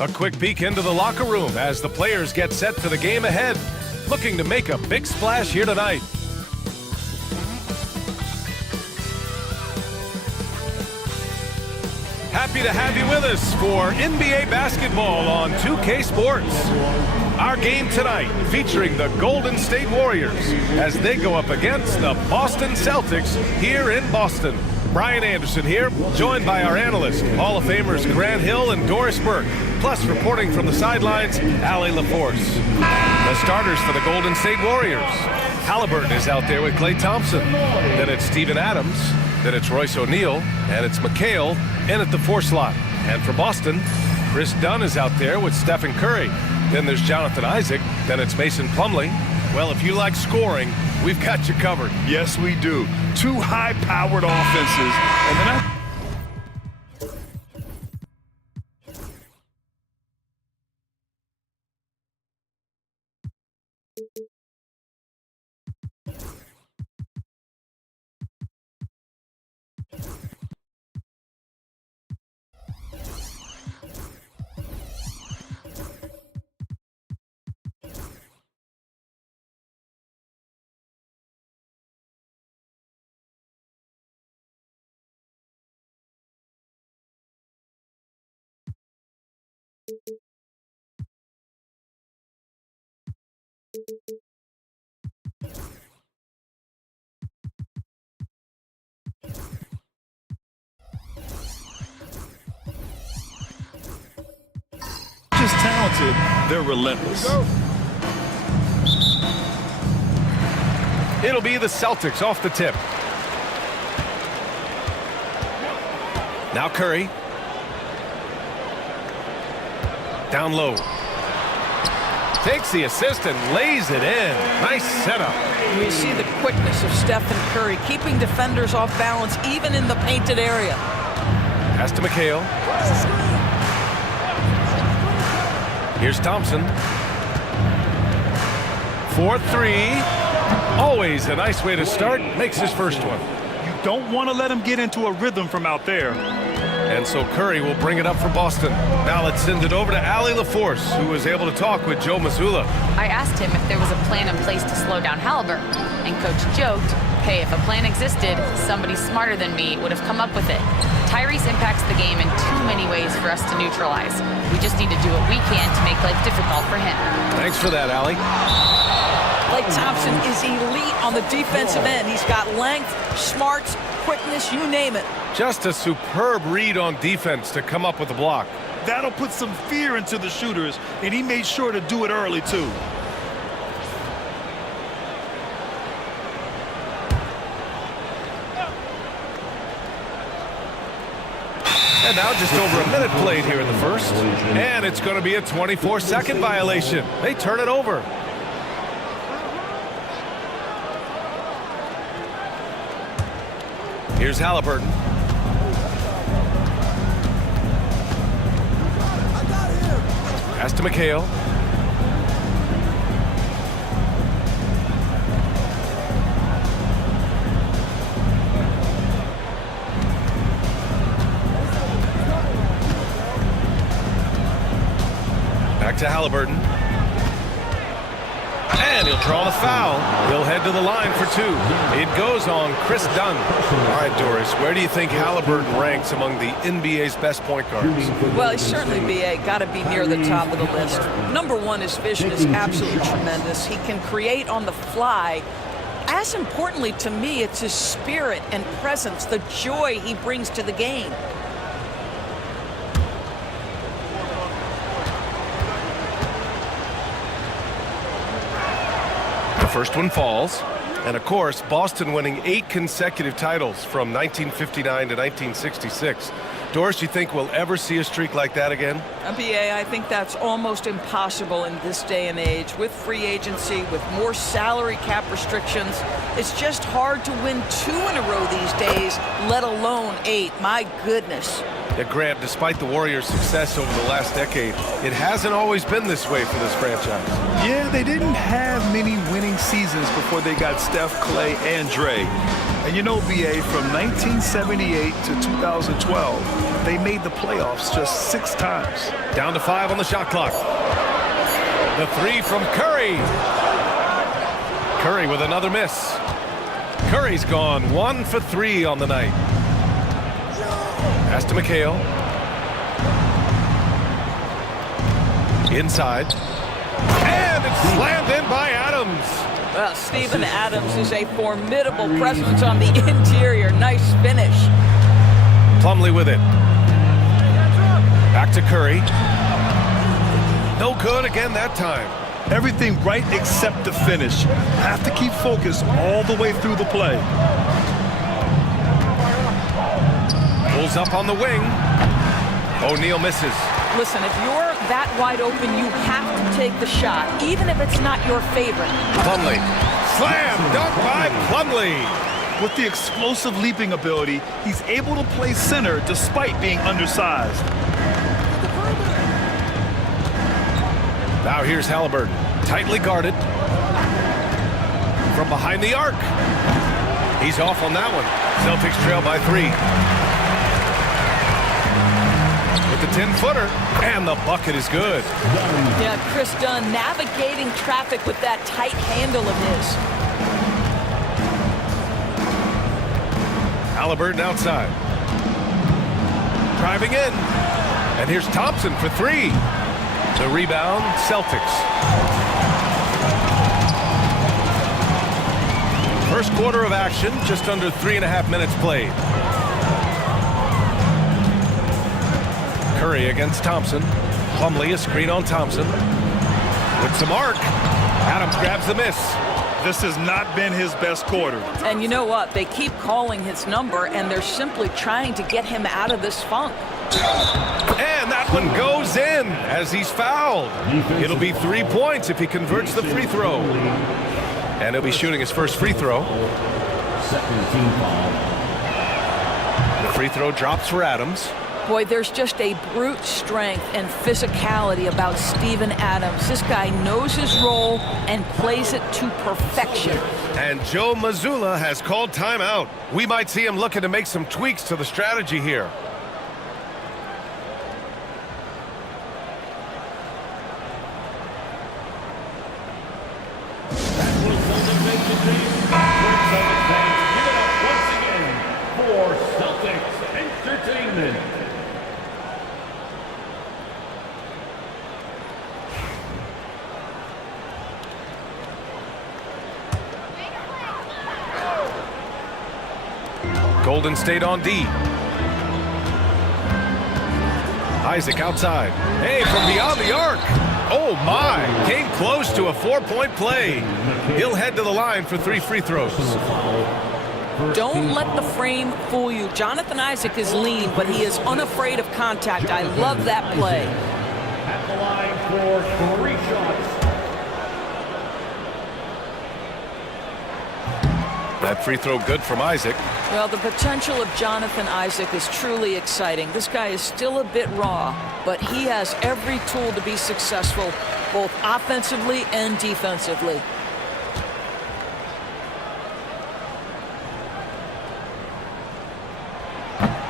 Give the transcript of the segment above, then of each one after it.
A quick peek into the locker room as the players get set for the game ahead, looking to make a big splash here tonight. Happy to have you with us for NBA basketball on 2K Sports. Our game tonight featuring the Golden State Warriors as they go up against the Boston Celtics here in Boston. Brian Anderson here, joined by our analysts, Hall of Famers Grant Hill and Doris Burke, plus reporting from the sidelines, Allie LaForce. The starters for the Golden State Warriors. Halliburton is out there with Klay Thompson. Then it's Steven Adams. Then it's Royce O'Neal. And it's McHale in at the 4 slot. And for Boston, Chris Dunn is out there with Stephen Curry. Then there's Jonathan Isaac. Then it's Mason Plumlee. Well, if you like scoring, we've got you covered. Yes, we do. 2 high-powered offenses. And then just talented, they're relentless. It'll be the Celtics off the tip. Now Curry. Down low. Takes the assist and lays it in. Nice setup. We see the quickness of Stephen Curry, keeping defenders off balance even in the painted area. Pass to McHale. Here's Thompson. 4-3. Always a nice way to start. Makes his first one. You don't want to let him get into a rhythm from out there. And so Curry will bring it up for Boston. Now let's send it over to Allie LaForce, who was able to talk with Joe Mazzulla. I asked him if there was a plan in place to slow down Halliburton, and Coach joked, hey, if a plan existed, somebody smarter than me would have come up with it. Tyrese impacts the game in too many ways for us to neutralize. We just need to do what we can to make life difficult for him. Thanks for that, Allie. Klay Thompson is elite on the defensive end. He's got length, smarts, quickness, you name it. Just a superb read on defense to come up with the block. That'll put some fear into the shooters, and he made sure to do it early, too. And now just over a minute played here in the first. And it's going to be a 24-second violation. They turn it over. Here's Halliburton. Pass to McHale. Back to Halliburton. And he'll draw the foul. He'll head to the line for 2. It goes on Chris Dunn. All right, Doris, where do you think Halliburton ranks among the NBA's best point guards? Well, he's certainly, B.A., got to be near the top of the list. Number one, his vision is absolutely tremendous. He can create on the fly. As importantly to me, it's his spirit and presence, the joy he brings to the game. First one falls. And of course, Boston winning 8 consecutive titles from 1959 to 1966. Doris, you think we'll ever see a streak like that again? BA, I think that's almost impossible in this day and age. With free agency, with more salary cap restrictions, it's just hard to win 2 in a row these days, let alone 8. My goodness. Yeah, Grant, despite the Warriors' success over the last decade, it hasn't always been this way for this franchise. Yeah, they didn't have many winning seasons before they got Steph, Klay, and Dre. And you know, BA, from 1978 to 2012, they made the playoffs just 6 times. Down to 5 on the shot clock. The 3 from Curry. Curry with another miss. Curry's gone 1 for 3 on the night. Pass to McHale. Inside. And it's slammed in by Adams. Well, Steven Adams is a formidable presence on the interior. Nice finish. Plumlee with it. Back to Curry. No good again that time. Everything right except the finish. Have to keep focused all the way through the play. Pulls up on the wing. O'Neal misses. Listen, if you're that wide open, you have to take the shot, even if it's not your favorite. Plumlee. Slam dunk by Plumlee. With the explosive leaping ability, he's able to play center despite being undersized. Now here's Haliburton. Tightly guarded. From behind the arc. He's off on that one. Celtics trail by 3. With the 10-footer, and the bucket is good. Yeah, Chris Dunn navigating traffic with that tight handle of his. Haliburton outside. Driving in. And here's Thompson for 3. The rebound, Celtics. First quarter of action, just under 3.5 minutes played. Curry against Thompson. Plumlee, a screen on Thompson. With some arc. Adams grabs the miss. This has not been his best quarter. And you know what? They keep calling his number, and they're simply trying to get him out of this funk. And that one goes in as he's fouled. It'll be 3 points if he converts the free throw. And he'll be shooting his first free throw. The free throw drops for Adams. Boy, there's just a brute strength and physicality about Steven Adams. This guy knows his role and plays it to perfection. And Joe Mazzulla has called timeout. We might see him looking to make some tweaks to the strategy here. Golden State on D. Isaac outside. Hey, from beyond the arc. Oh, my. Came close to a 4-point play. He'll head to the line for 3 free throws. Don't let the frame fool you. Jonathan Isaac is lean, but he is unafraid of contact. I love that play. At the line for 3 shots. That free throw good from Isaac. Well, the potential of Jonathan Isaac is truly exciting. This guy is still a bit raw, but he has every tool to be successful, both offensively and defensively.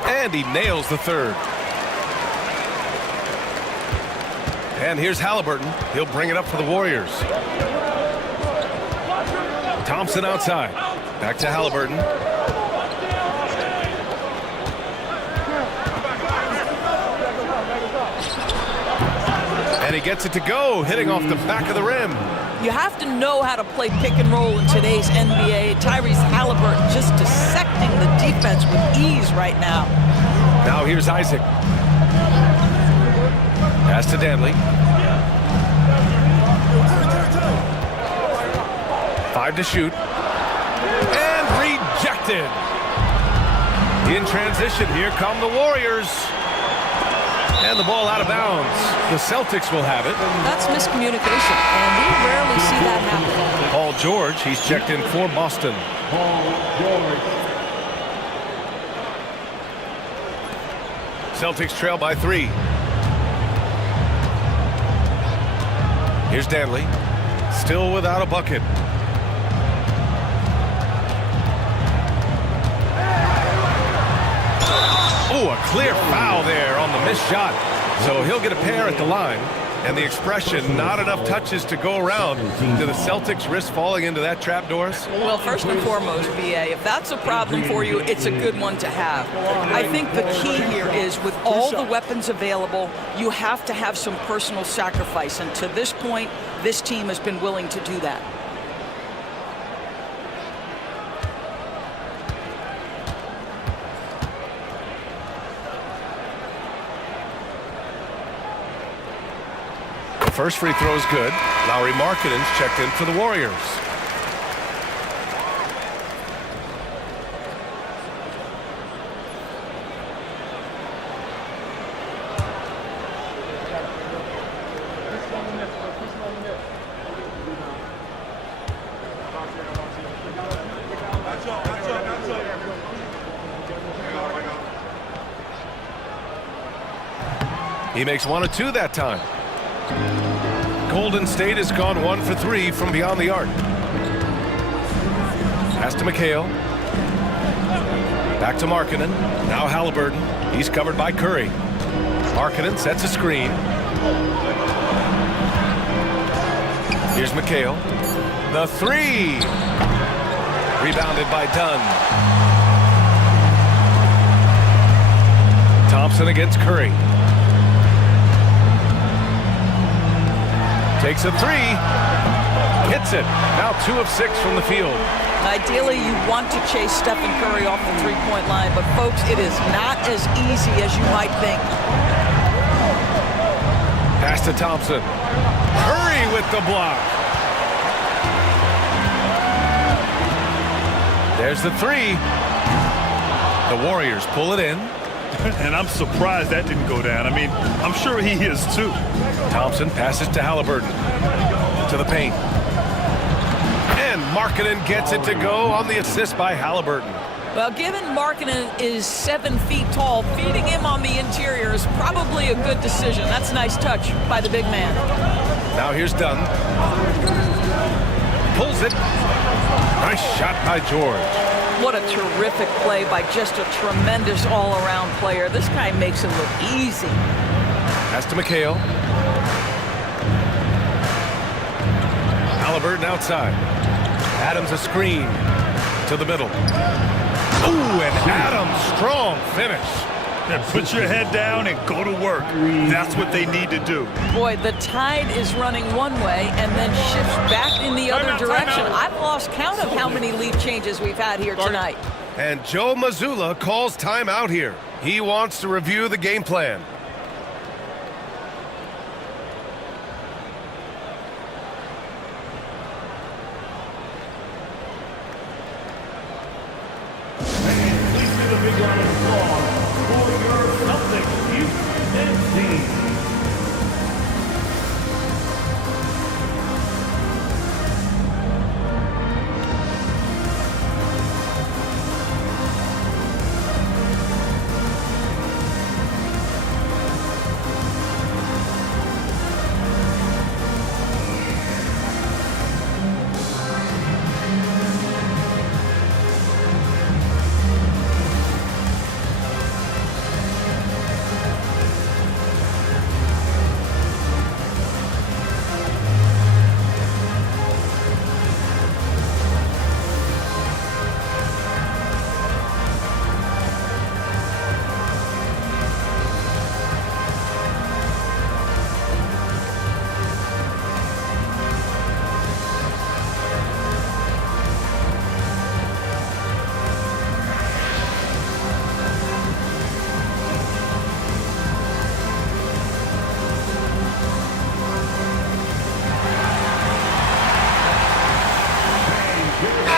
And he nails the third. And here's Haliburton. He'll bring it up for the Warriors. Thompson outside. Back to Haliburton. And he gets it to go, hitting off the back of the rim. You have to know how to play pick and roll in today's NBA. Tyrese Haliburton just dissecting the defense with ease right now. Now here's Isaac. Pass to Danley. 5 to shoot. And rejected. In transition, here come the Warriors. And the ball out of bounds. The Celtics will have it. That's miscommunication, and we rarely see that happen. Paul George, he's checked in for Boston. Paul George. Celtics trail by 3. Here's Danley. Still without a bucket. clear foul there on the missed shot. So he'll get a pair at the line. And the expression, not enough touches to go around. Do the Celtics risk falling into that trap, Doris? Well, first and foremost, BA, if that's a problem for you, it's a good one to have. I think the key here is with all the weapons available, you have to have some personal sacrifice. And to this point, this team has been willing to do that. First free throw is good. Lauri Markkanen's checked in for the Warriors. He makes 1 of 2 that time. Golden State has gone 1 for 3 from beyond the arc. Pass to McHale. Back to Markkanen. Now Halliburton. He's covered by Curry. Markkanen sets a screen. Here's McHale. The 3. Rebounded by Dunn. Thompson against Curry. Takes a 3, hits it. Now 2 of 6 from the field. Ideally, you want to chase Stephen Curry off the three-point line, but folks, it is not as easy as you might think. Pass to Thompson. Curry with the block. There's the 3. The Warriors pull it in. And I'm surprised that didn't go down. I mean, I'm sure he is too. Thompson passes to Halliburton. To the paint. And Markkanen gets it to go on the assist by Halliburton. Well, given Markkanen is 7 feet tall, feeding him on the interior is probably a good decision. That's a nice touch by the big man. Now here's Dunn. Pulls it. Nice shot by George. What a terrific play by just a tremendous all-around player. This guy makes it look easy. Pass to McHale. Halliburton outside. Adams a screen to the middle. Ooh, and Adams, strong finish. Yeah, put your head down and go to work. That's what they need to do. Boy, the tide is running one way and then shifts back in the other direction. I've lost count of how many lead changes we've had here tonight. And Joe Mazzulla calls timeout here. He wants to review the game plan. Please give a big round of applause for your Celtics Houston team.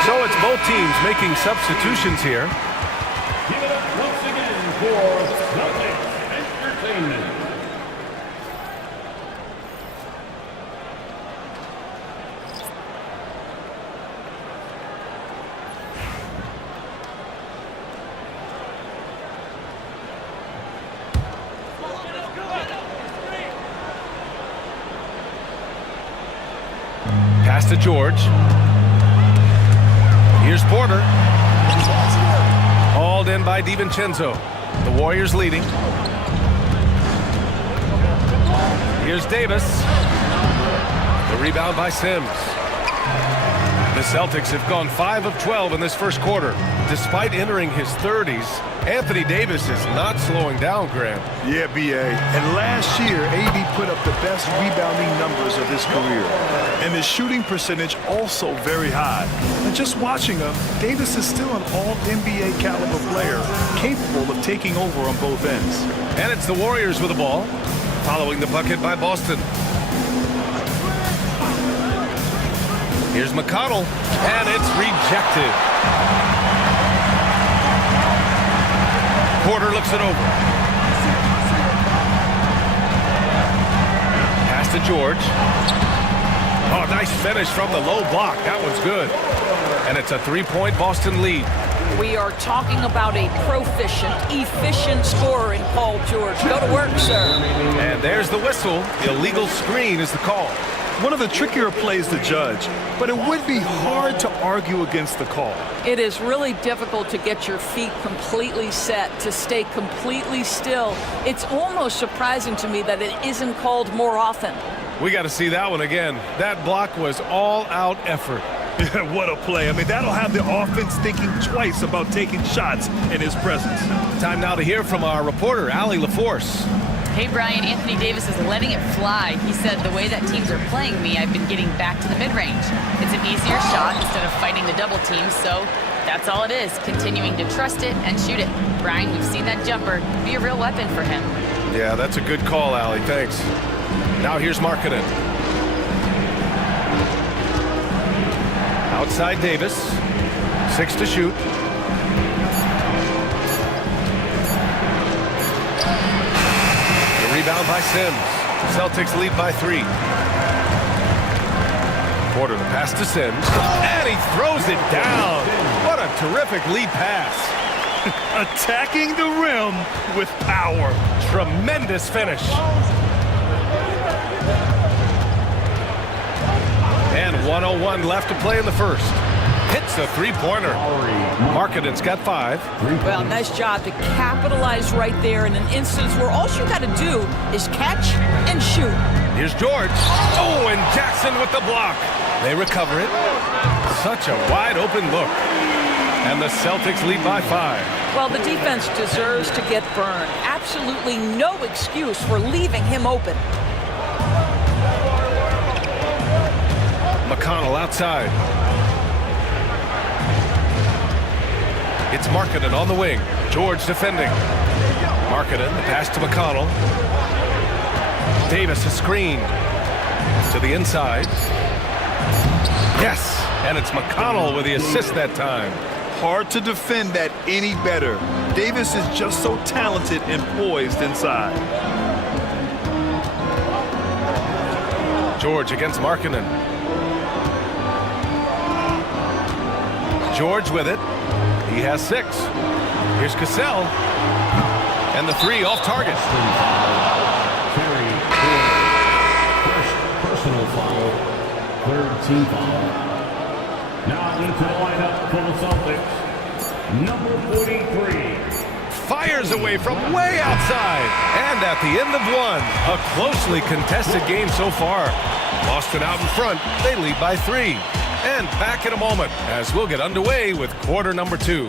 So it's both teams making substitutions here. Give it up once again for Celtics Entertainment. Pass to George. Here's Porter. Hauled in by DiVincenzo. The Warriors leading. Here's Davis. The rebound by Sims. The Celtics have gone 5 of 12 in this first quarter. Despite entering his 30s, Anthony Davis is not slowing down, Graham. Yeah, B.A. And last year, AD put up the best rebounding numbers of his career. And his shooting percentage also very high. And just watching him, Davis is still an all-NBA caliber player, capable of taking over on both ends. And it's the Warriors with the ball, following the bucket by Boston. Here's McConnell, and it's rejected. Porter looks it over. Pass to George. Oh, nice finish from the low block. That one's good. And it's a 3-point Boston lead. We are talking about a proficient, efficient scorer in Paul George. Go to work, sir. And there's the whistle. Illegal screen is the call. One of the trickier plays to judge, but it would be hard to argue against the call. It is really difficult to get your feet completely set, to stay completely still. It's almost surprising to me that it isn't called more often. We got to see that one again. That block was all-out effort. What a play. I mean, that'll have the offense thinking twice about taking shots in his presence. Time now to hear from our reporter, Allie LaForce. Hey, Brian, Anthony Davis is letting it fly. He said, the way that teams are playing me, I've been getting back to the mid-range. It's an easier shot instead of fighting the double team, so that's all it is, continuing to trust it and shoot it. Brian, we've seen that jumper be a real weapon for him. Yeah, that's a good call, Allie. Thanks. Now here's Markkanen. Outside Davis. 6 to shoot. Rebound by Sims. Celtics lead by 3. Porter the pass to Sims. And he throws it down. What a terrific lead pass. Attacking the rim with power. Tremendous finish. And 1:01 left to play in the first. Hits a 3-pointer. Markkanen's got 5. Well, nice job to capitalize right there in an instance where all you got to do is catch and shoot. Here's George. Oh, and Jackson with the block. They recover it. Such a wide open look. And the Celtics lead by 5. Well, the defense deserves to get burned. Absolutely no excuse for leaving him open. McConnell outside. It's Markkanen on the wing. George defending. Markkanen, the pass to McConnell. Davis a screen. To the inside. Yes, and it's McConnell with the assist that time. Hard to defend that any better. Davis is just so talented and poised inside. George against Markkanen. George with it. He has 6. Here's Cassell. And the 3 off target. First personal foul, third team foul. Now into the lineup for the Celtics, number 43. Fires away from way outside. And at the end of 1, a closely contested game so far. Boston out in front. They lead by 3. And back in a moment as we'll get underway with quarter number 2.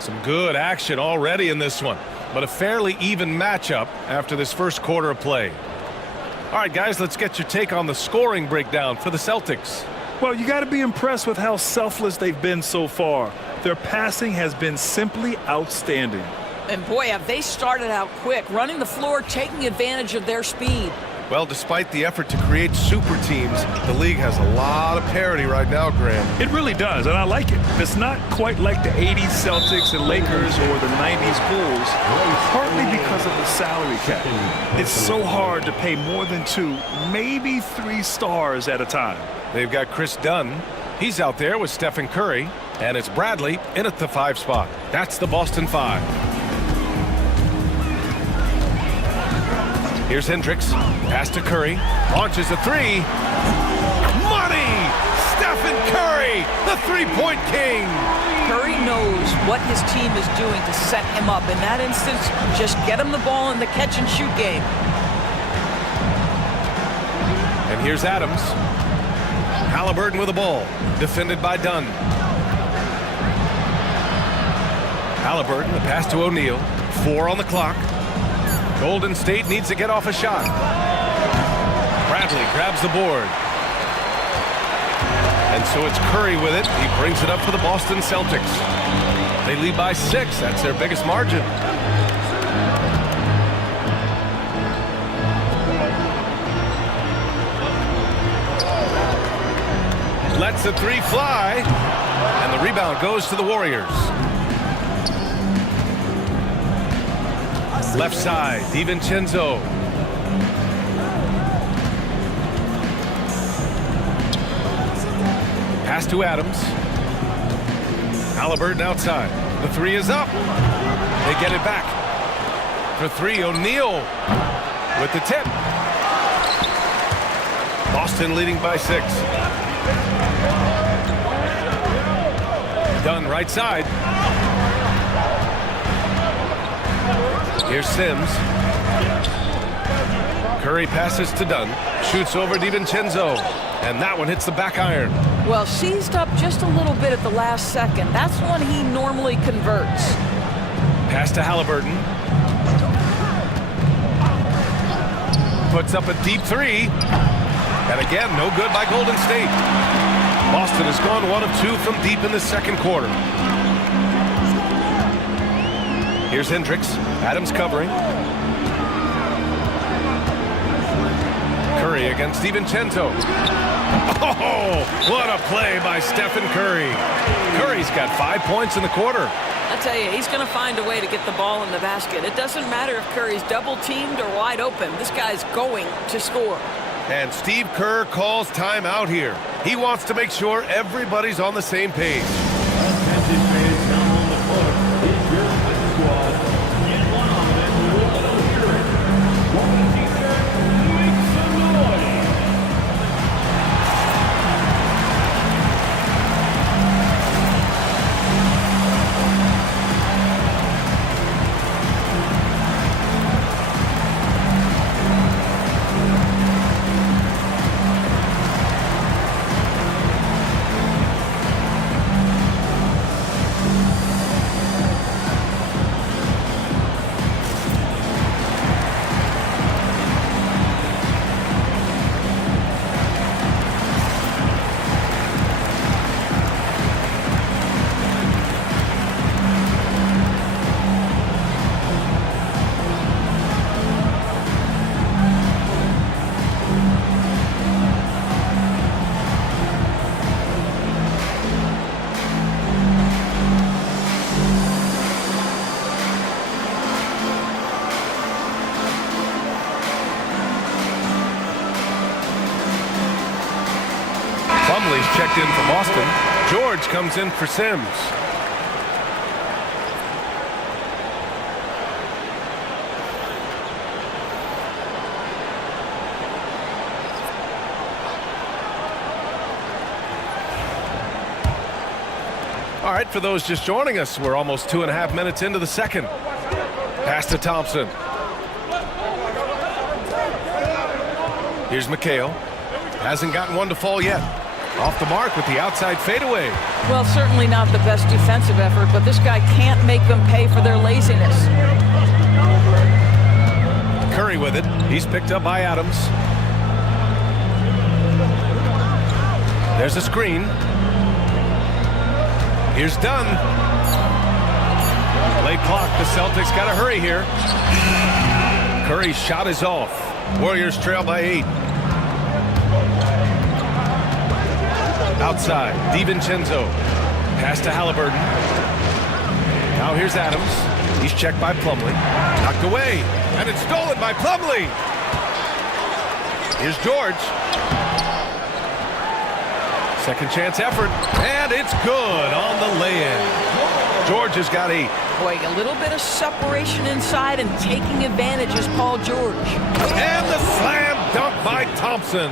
Some good action already in this one, but a fairly even matchup after this first quarter of play. All right, guys, let's get your take on the scoring breakdown for the Celtics. Well, you got to be impressed with how selfless they've been so far. Their passing has been simply outstanding. And boy, have they started out quick, running the floor, taking advantage of their speed. Well, despite the effort to create super teams, the league has a lot of parity right now, Graham. It really does, and I like it. It's not quite like the 80s Celtics and Lakers or the 90s Bulls, partly because of the salary cap. It's so hard to pay more than 2, maybe 3 stars at a time. They've got Chris Dunn, He's out there with Stephen Curry, and it's Bradley in at the 5 spot. That's the Boston 5. Here's Hendricks. Pass to Curry. Launches a 3. Money! Stephen Curry, the three-point king. Curry knows what his team is doing to set him up. In that instance, just get him the ball in the catch-and-shoot game. And here's Adams. Halliburton with the ball. Defended by Dunn. Halliburton, the pass to O'Neal. 4 on the clock. Golden State needs to get off a shot. Bradley grabs the board. And so it's Curry with it. He brings it up for the Boston Celtics. They lead by 6. That's their biggest margin. Lets the 3 fly. And the rebound goes to the Warriors. Left side, DiVincenzo. Pass to Adams. Halliburton outside. The 3 is up. They get it back. For 3, O'Neal with the tip. Boston leading by 6. Dunn right side. Here's Sims. Curry passes to Dunn. Shoots over DiVincenzo. And that one hits the back iron. Well, seized up just a little bit at the last second. That's when he normally converts. Pass to Halliburton. Puts up a deep 3. And again, no good by Golden State. Boston has gone 1 of 2 from deep in the second quarter. Here's Hendricks. Adams covering. Curry against DiVincenzo. Oh, what a play by Stephen Curry. Curry's got 5 points in the quarter. I tell you, he's going to find a way to get the ball in the basket. It doesn't matter if Curry's double-teamed or wide open. This guy's going to score. And Steve Kerr calls timeout here. He wants to make sure everybody's on the same page. Plumlee's checked in for Boston. George comes in for Sims. All right, for those just joining us, we're almost 2.5 minutes into the second. Pass to Thompson. Here's McHale. Hasn't gotten one to fall yet. Off the mark with the outside fadeaway. Well, certainly not the best defensive effort, but this guy can't make them pay for their laziness. Curry with it. He's picked up by Adams. There's a screen. Here's Dunn. Late clock. The Celtics got to hurry here. Curry's shot is off. Warriors trail by 8. Outside, DiVincenzo. Pass to Halliburton. Now here's Adams. He's checked by Plumlee. Knocked away. And it's stolen by Plumlee. Here's George. Second chance effort, and it's good on the lay-in. George has got 8. Boy, a little bit of separation inside and taking advantage is Paul George. And the slam dunk by Thompson.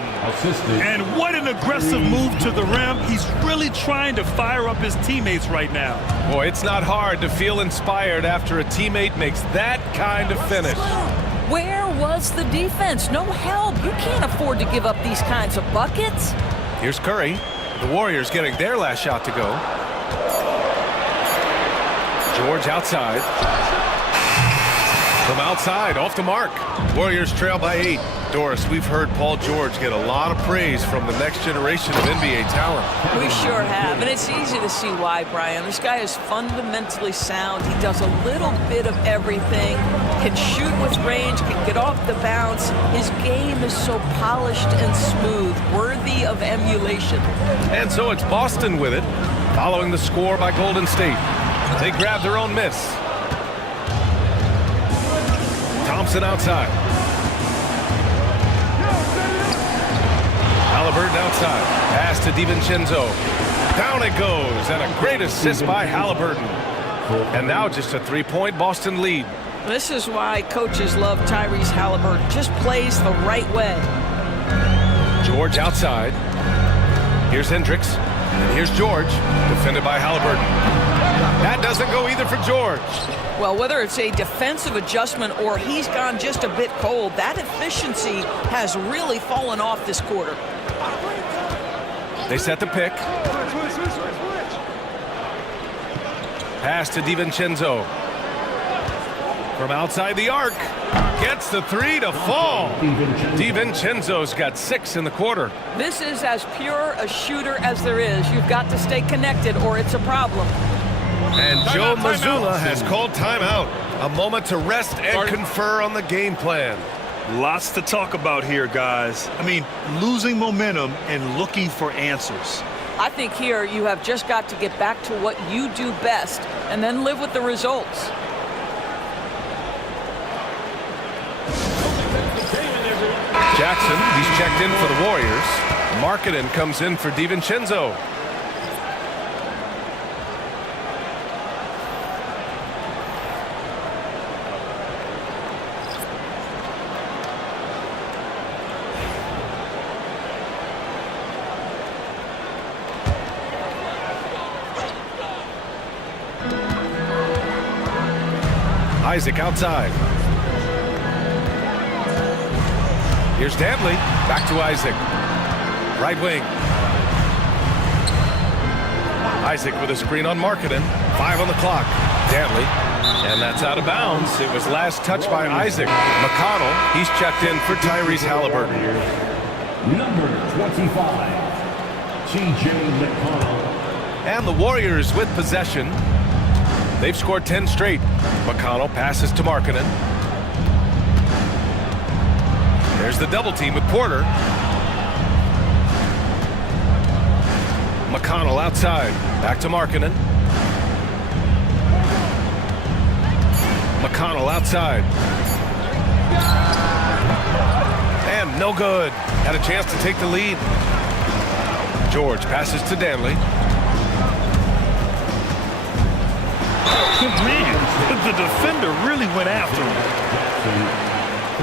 And what an aggressive move to the rim. He's really trying to fire up his teammates right now. Boy, it's not hard to feel inspired after a teammate makes that kind of finish. Where was the defense? No help. You can't afford to give up these kinds of buckets. Here's Curry. The Warriors getting their last shot to go. George outside. From outside, off the mark. Warriors trail by 8. Doris, we've heard Paul George get a lot of praise from the next generation of NBA talent. We sure have, and it's easy to see why, Brian. This guy is fundamentally sound. He does a little bit of everything, can shoot with range, can get off the bounce. His game is so polished and smooth, worthy of emulation. And so it's Boston with it, following the score by Golden State. They grab their own miss. Thompson outside. Halliburton outside. Pass to DiVincenzo. Down it goes, and a great assist by Halliburton. And now just a 3-point Boston lead. This is why coaches love Tyrese Halliburton. Just plays the right way. George outside. Here's Hendricks. And here's George, defended by Halliburton. That doesn't go either for George. Well, whether it's a defensive adjustment or he's gone just a bit cold, that efficiency has really fallen off this quarter. They set the pick. Pass to DiVincenzo. From outside the arc. Gets the 3 to fall. DiVincenzo's got 6 in the quarter. This is as pure a shooter as there is. You've got to stay connected or it's a problem. And Joe Mazzulla has called timeout. A moment to rest and confer on the game plan. Lots to talk about here, guys. I mean, losing momentum and looking for answers. I think here you have just got to get back to what you do best and then live with the results. Jackson, he's checked in for the Warriors. Markkanen comes in for DiVincenzo. Isaac outside. Here's Dantley. Back to Isaac. Right wing. Isaac with a screen on Markkanen. 5 on the clock. Dantley. And that's out of bounds. It was last touched by Isaac. McConnell, he's checked in for Tyrese Halliburton. Number 25, T.J. McConnell. And the Warriors with possession. They've scored 10 straight. McConnell passes to Markkanen. There's the double team with Porter. McConnell outside. Back to Markkanen. McConnell outside. And no good. Had a chance to take the lead. George passes to Dantley. Man, the defender really went after him.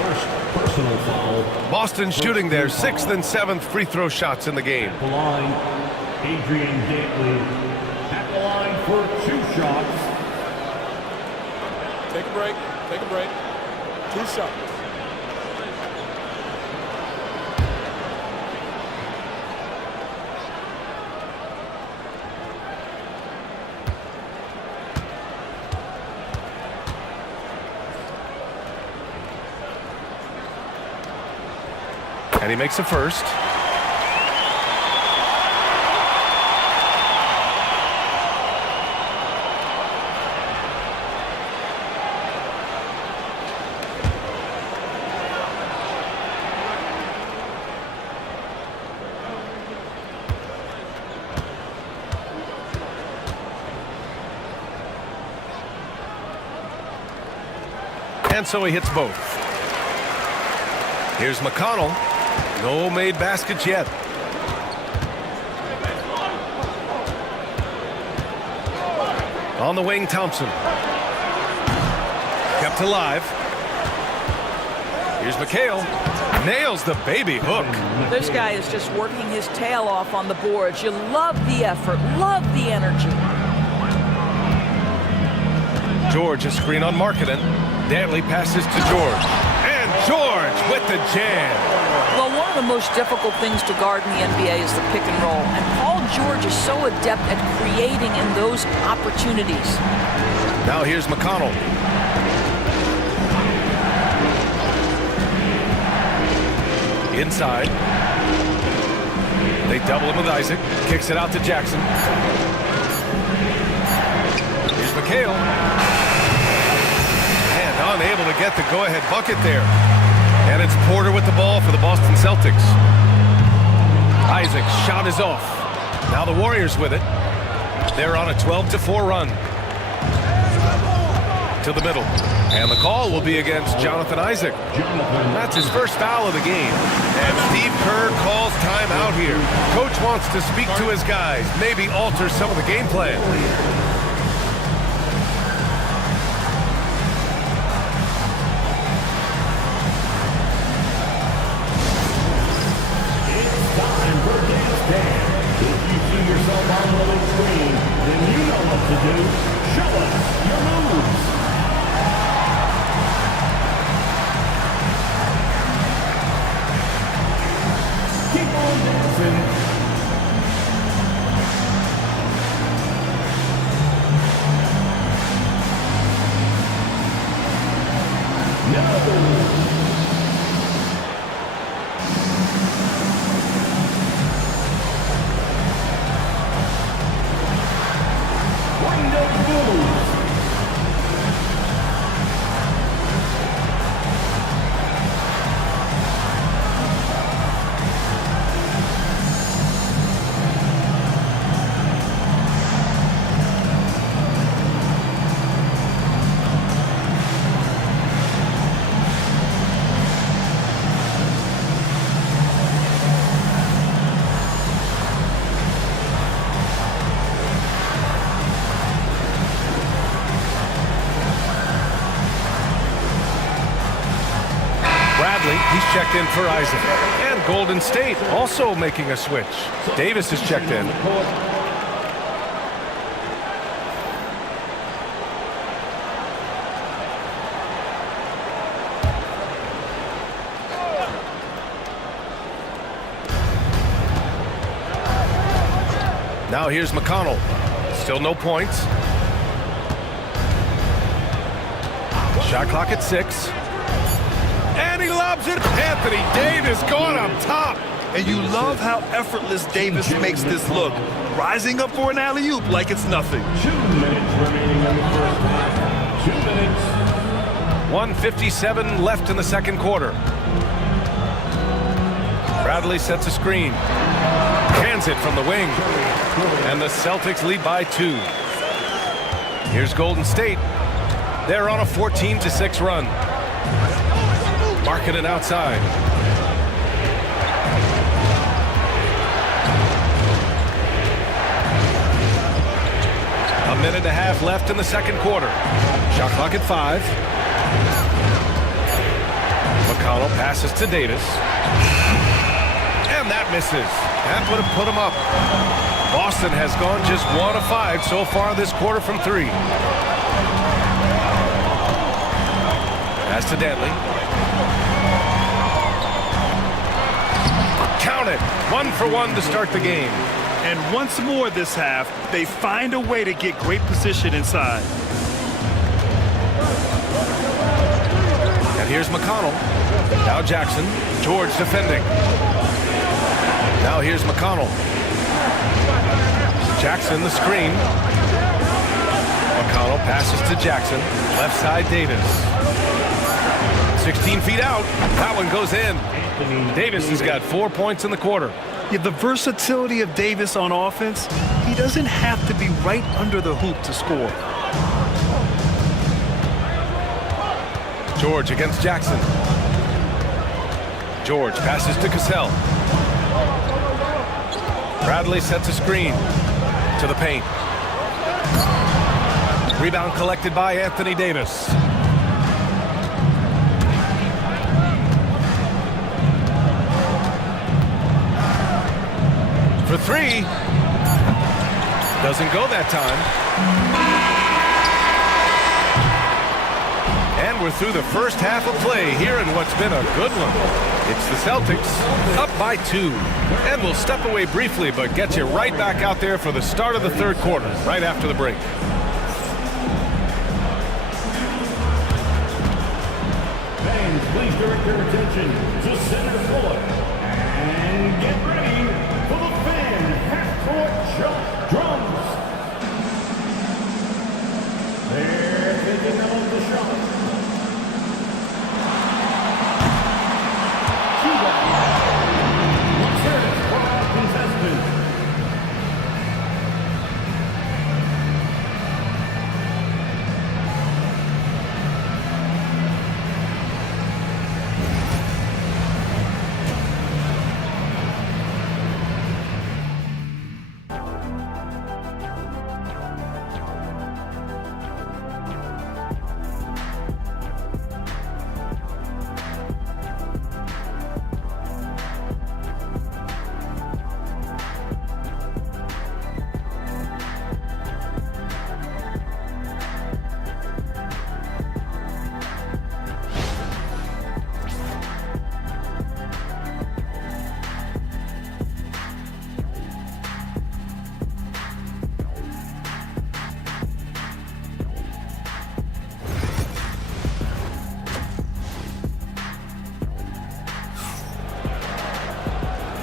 First personal foul. Boston shooting their 6th and 7th free throw shots in the game. At the line, Adrian Dantley. At the line for 2 shots. Take a break. Take a break. 2 shots. And he makes a first. And so he hits both. Here's McConnell. No made baskets yet. On the wing, Thompson. Kept alive. Here's McHale. Nails the baby hook. This guy is just working his tail off on the boards. You love the effort, love the energy. George, a screen on Markkanen. Dantley passes to George. And George with the jam. Well, one of the most difficult things to guard in the NBA is the pick and roll. And Paul George is so adept at creating in those opportunities. Now here's McConnell. Inside. They double him with Isaac. Kicks it out to Jackson. Here's McHale. And unable to get the go-ahead bucket there. And it's Porter with the ball for the Boston Celtics. Isaac shot is off. Now the Warriors with it. They're on a 12-4 run. To the middle. And the call will be against Jonathan Isaac. That's his first foul of the game. And Steve Kerr calls timeout here. Coach wants to speak to his guys, maybe alter some of the game plan. It's time for Dance Dance. If you see yourself on the big screen, then you know what to do. Show us your moves. Keep on dancing. No. Wind up moves. Bradley, he's checked in for Isaac. And Golden State also making a switch. Davis is checked in. Now here's McConnell. Still no points. Shot clock at 6. And he lobs it. Anthony Davis going up top. And you love how effortless Davis makes this look. Rising up for an alley-oop like it's nothing. 2 minutes remaining in the first half. 2 minutes. 1:57 left in the second quarter. Bradley sets a screen. Cans it from the wing. And the Celtics lead by 2. Here's Golden State. They're on a 14-6 run. Markkanen outside. A minute and a half left in the second quarter. Shot clock at 5. McConnell passes to Davis. And that misses. That would have put him up. Boston has gone just 1 of 5 so far this quarter from 3. Pass to Dantley. Count it. 1 for 1 to start the game. And once more this half, they find a way to get great position inside. And here's McConnell. Now Jackson. George defending. Now here's McConnell. Jackson the screen. McConnell passes to Jackson. Left side Davis. 16 feet out. That one goes in. Davis has got 4 points in the quarter. Yeah, the versatility of Davis on offense, he doesn't have to be right under the hoop to score. George against Jackson. George passes to Cassell. Bradley sets a screen to the paint. Rebound collected by Anthony Davis. For three. Doesn't go that time. And we're through the first half of play here in what's been a good one. It's the Celtics up by 2. And we'll step away briefly, but get you right back out there for the start of the third quarter, right after the break. Fans, please direct your attention to center court. And get ready for the fan half-court jump drums. They're taking on the shot. Let's hear it for our contestants.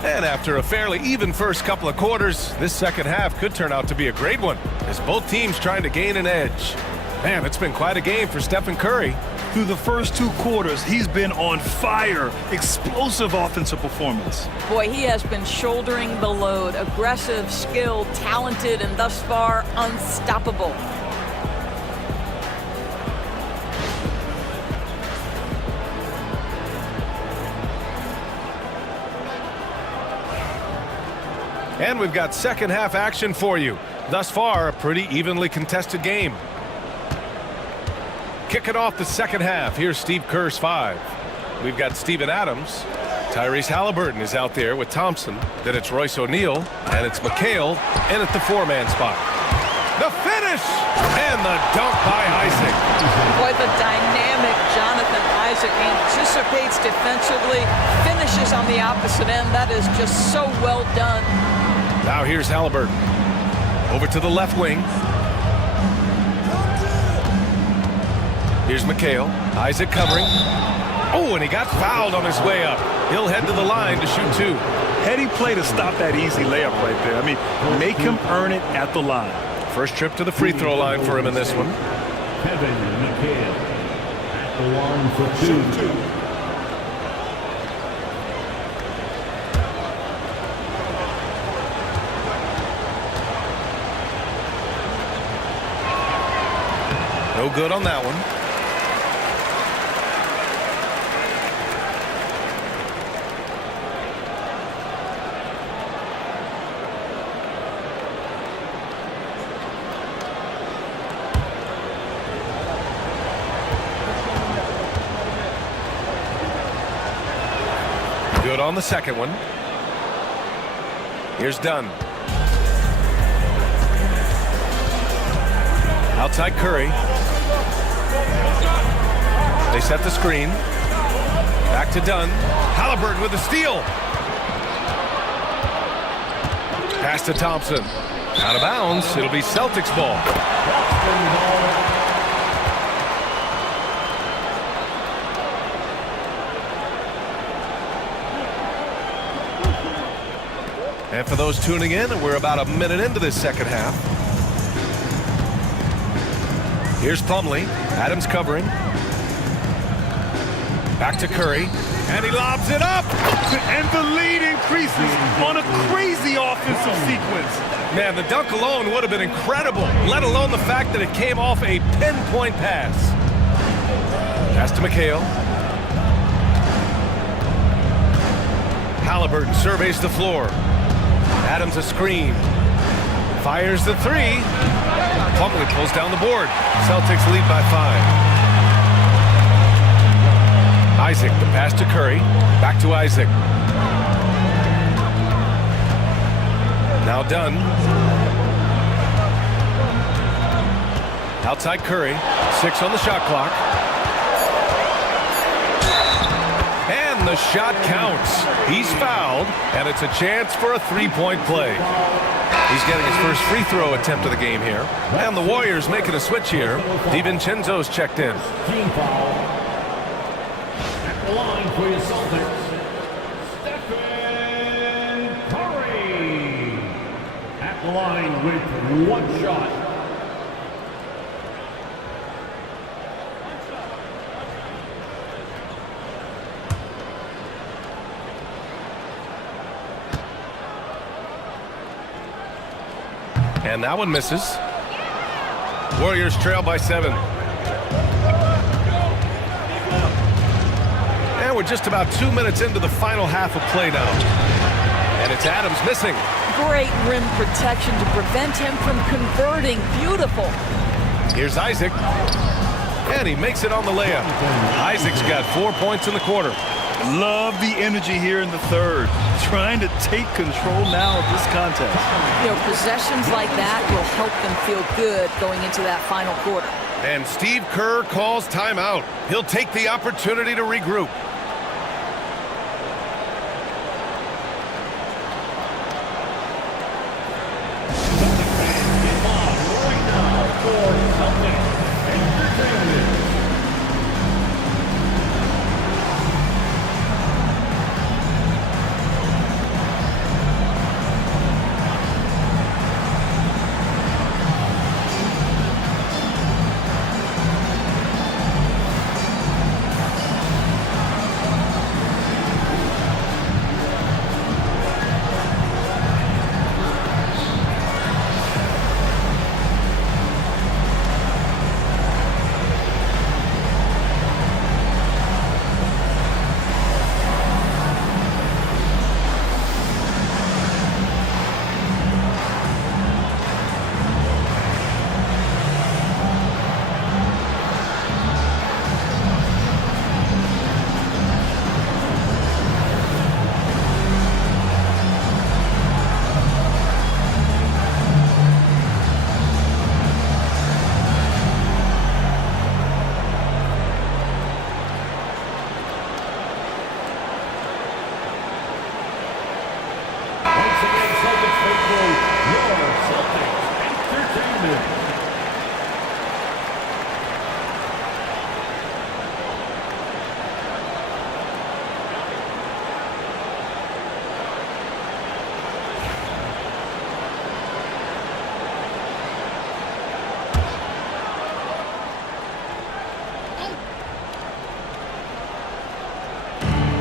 And after a fairly even first couple of quarters, this second half could turn out to be a great one, as both teams trying to gain an edge. Man, it's been quite a game for Stephen Curry. Through the first 2 quarters, he's been on fire. Explosive offensive performance. Boy, he has been shouldering the load. Aggressive, skilled, talented, and thus far unstoppable. And we've got second half action for you. Thus far, a pretty evenly contested game. Kicking off the second half, here's Steve Kerr's 5. We've got Steven Adams. Tyrese Halliburton is out there with Thompson. Then it's Royce O'Neal, and it's McHale in at the 4-man spot. The finish! And the dunk by Isaac. Boy, the dynamic Jonathan Isaac anticipates defensively, finishes on the opposite end. That is just so well done. Now here's Halliburton. Over to the left wing. Here's McHale. Isaac covering. Oh, and he got fouled on his way up. He'll head to the line to shoot 2. Heady play to stop that easy layup right there. I mean, make him earn it at the line. First trip to the free throw line for him in this one. Kevin McHale at the line for 2. No good on that one. Good on the second one. Here's Dunn. Outside Curry. They set the screen. Back to Dunn. Halliburton with a steal. Pass to Thompson. Out of bounds. It'll be Celtics ball. And for those tuning in, we're about a minute into this second half. Here's Plumlee. Adams covering. Back to Curry. And he lobs it up. And the lead increases on a crazy offensive sequence. Man, the dunk alone would have been incredible, let alone the fact that it came off a pinpoint pass. Pass to McHale. Halliburton surveys the floor. Adams a screen. Fires the 3. Plumlee pulls down the board. Celtics lead by 5. Isaac, the pass to Curry. Back to Isaac. Now Dunn. Outside Curry. 6 on the shot clock. And the shot counts. He's fouled, and it's a chance for a three-point play. He's getting his first free throw attempt of the game here. And the Warriors making a switch here. DiVincenzo's checked in. Team foul. At the line for your Celtics, Stephen Curry. At the line with 1 shot. And that one misses. Warriors trail by 7. And we're just about 2 minutes into the final half of play now. And it's Adams missing. Great rim protection to prevent him from converting. Beautiful. Here's Isaac. And he makes it on the layup. Isaac's got 4 points in the quarter. Love the energy here in the third. Trying to take control now of this contest. You know, possessions like that will help them feel good going into that final quarter. And Steve Kerr calls timeout. He'll take the opportunity to regroup.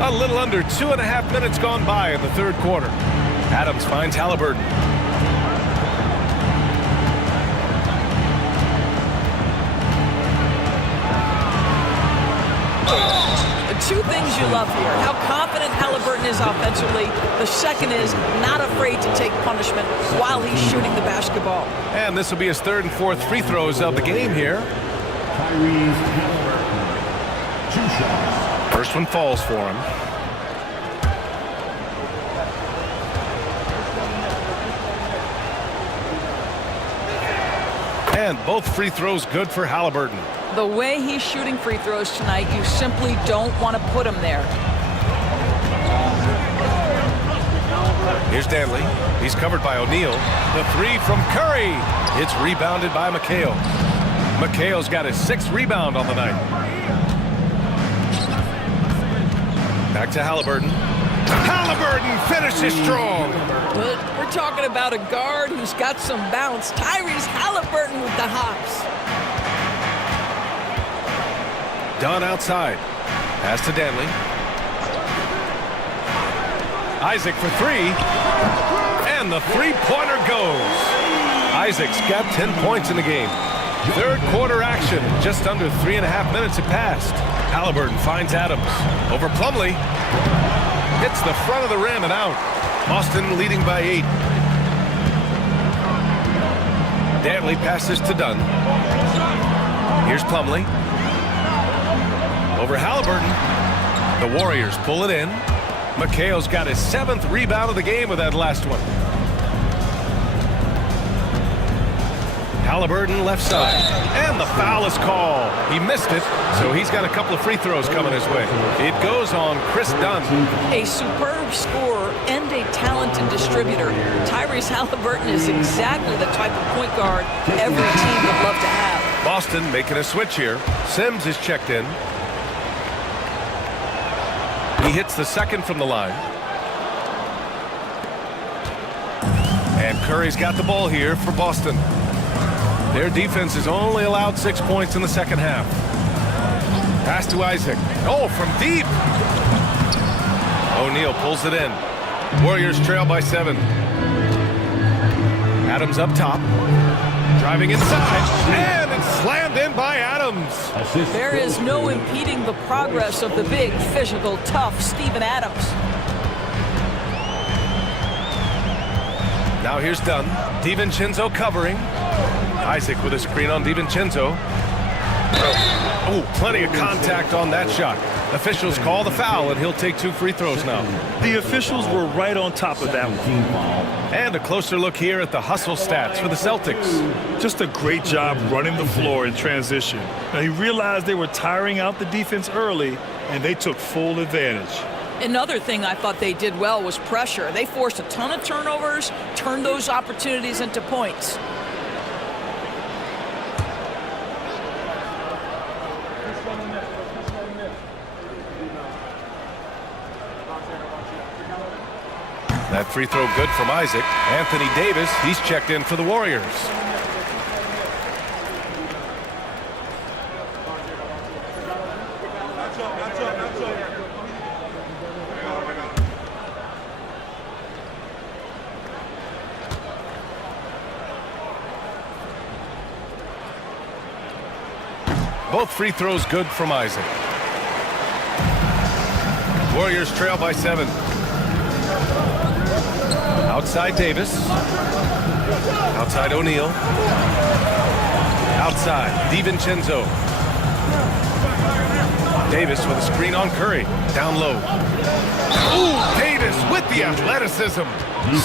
A little under 2.5 minutes gone by in the third quarter. Adams finds Halliburton. The 2 things you love here, how confident Halliburton is offensively. The second is not afraid to take punishment while he's shooting the basketball. And this will be his 3rd and 4th free throws of the game here. Tyrese Halliburton. 2 shots. First one falls for him. And both free throws good for Halliburton. The way he's shooting free throws tonight, you simply don't want to put him there. Here's Danley. He's covered by O'Neal. The 3 from Curry. It's rebounded by McHale. McHale's got his 6th rebound on the night. Back to Halliburton. Halliburton finishes strong. But we're talking about a guard who's got some bounce. Tyrese Halliburton with the hops. Dunn outside. Pass to Danley. Isaac for 3. And the three-pointer goes. Isaac's got 10 points in the game. Third quarter action. Just under 3.5 minutes have passed. Halliburton finds Adams. Over Plumlee. Hits the front of the rim and out. Boston leading by 8. Dantley passes to Dunn. Here's Plumlee. Over Halliburton. The Warriors pull it in. McHale's got his 7th rebound of the game with that last one. Halliburton left side. And the foul is called. He missed it, so he's got a couple of free throws coming his way. It goes on Chris Dunn. A superb scorer and a talented distributor. Tyrese Halliburton is exactly the type of point guard every team would love to have. Boston making a switch here. Sims is checked in. He hits the second from the line. And Curry's got the ball here for Boston. Their defense has only allowed 6 points in the second half. Pass to Isaac. Oh, from deep. O'Neal pulls it in. Warriors trail by 7. Adams up top. Driving inside. And it's slammed in by Adams. There is no impeding the progress of the big, physical, tough Steven Adams. Now here's Dunn. DiVincenzo covering. Isaac with a screen on DiVincenzo. Oh, plenty of contact on that shot. Officials call the foul, and he'll take 2 free throws now. The officials were right on top of that one. And a closer look here at the hustle stats for the Celtics. Just a great job running the floor in transition. Now, he realized they were tiring out the defense early, and they took full advantage. Another thing I thought they did well was pressure. They forced a ton of turnovers, turned those opportunities into points. That free throw good from Isaac. Anthony Davis, he's checked in for the Warriors. Both free throws good from Isaac. Warriors trail by 7. Outside Davis. Outside O'Neal. Outside DiVincenzo. Davis with a screen on Curry. Down low. Ooh, Davis with the athleticism.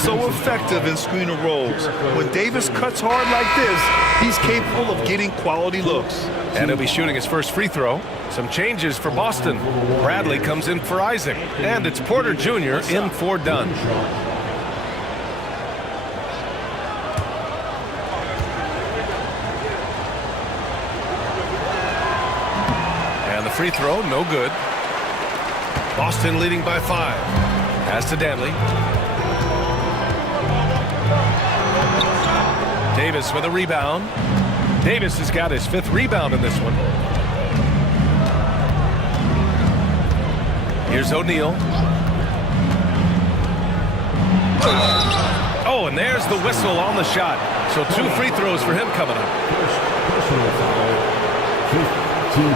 So effective in screen and rolls. When Davis cuts hard like this, he's capable of getting quality looks. And he'll be shooting his first free throw. Some changes for Boston. Bradley comes in for Isaac. And it's Porter Jr. in for Dunn. And the free throw, no good. Boston leading by 5. Pass to Dantley. Davis with a rebound. Davis has got his 5th rebound in this one. Here's O'Neal. Oh, and there's the whistle on the shot. So 2 free throws for him coming up.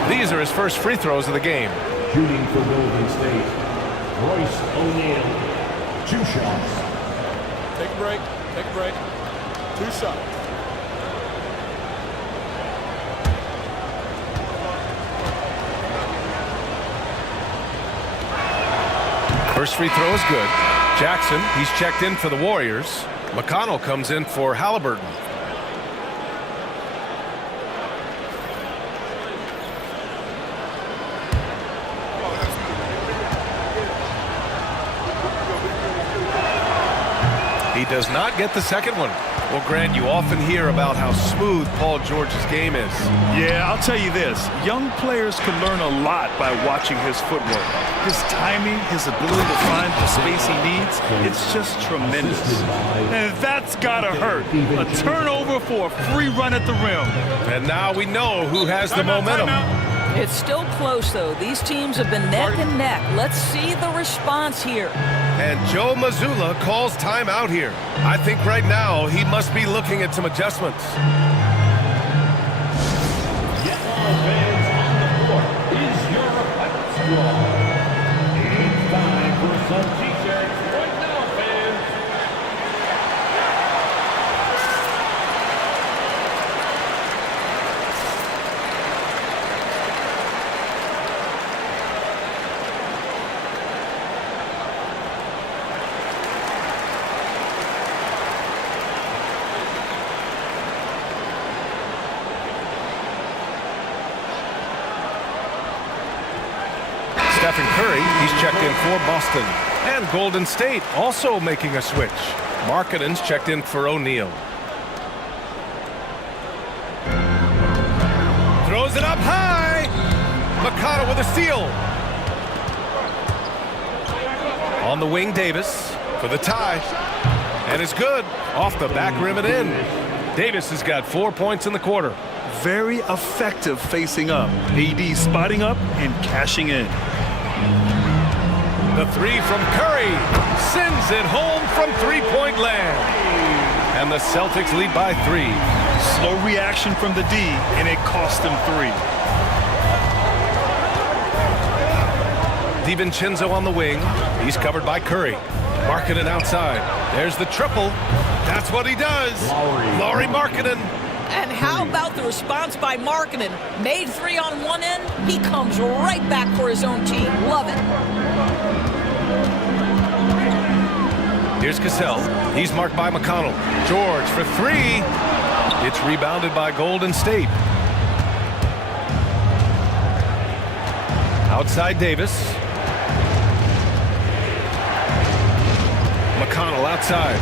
These are his first free throws of the game. Shooting for Golden State, Royce O'Neal. 2 shots. Take a break. Take a break. 2 shots. First free throw is good. Jackson, he's checked in for the Warriors. McConnell comes in for Halliburton. He does not get the second one. Well, Grant, you often hear about how smooth Paul George's game is. Yeah, I'll tell you this. Young players can learn a lot by watching his footwork. His timing, his ability to find the space he needs, it's just tremendous. And that's gotta hurt. A turnover for a free run at the rim. And now we know who has the momentum. It's still close, though. These teams have been neck and neck. Let's see the response here. And Joe Mazzulla calls timeout here. I think right now he must be looking at some adjustments. Get more fans on the court. Is your hype squad. It's time for some t-shirts right now, fans. Stephen Curry. He's checked in for Boston. And Golden State also making a switch. Markkanen's checked in for O'Neal. Throws it up high. McConnell with a steal. On the wing, Davis for the tie. And it's good. Off the back rim and in. Davis has got 4 points in the quarter. Very effective facing up. AD spotting up and cashing in. The three from Curry sends it home from three-point land. And the Celtics lead by 3. Slow reaction from the D, and it cost them 3. DiVincenzo on the wing. He's covered by Curry. Markkanen outside. There's the triple. That's what he does. Lauri Markkanen. And how about the response by Markkanen? Made 3 on one end, he comes right back for his own team. Love it. Here's Cassell. He's marked by McConnell. George for 3. It's rebounded by Golden State. Outside Davis. McConnell outside.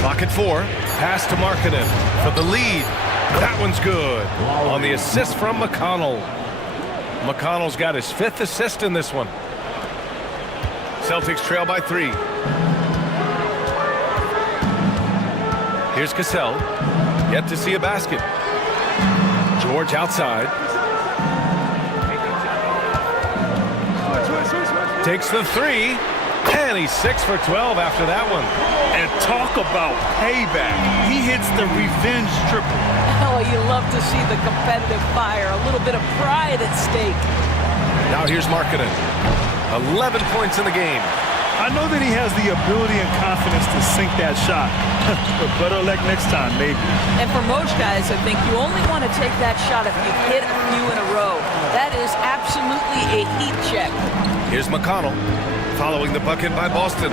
Clock at 4. Pass to Markkanen for the lead. That one's good. On the assist from McConnell. McConnell's got his 5th assist in this one. Celtics trail by 3. Here's Cassell. Yet to see a basket. George outside. Takes the 3. And he's 6 for 12 after that one. And talk about payback. He hits the revenge triple. Oh, you love to see the competitive fire. A little bit of pride at stake. Now here's Markkanen. 11 points in the game. I know that he has the ability and confidence to sink that shot. But better luck next time, maybe. And for most guys, I think you only want to take that shot if you've hit a few in a row. That is absolutely a heat check. Here's McConnell. Following the bucket by Boston.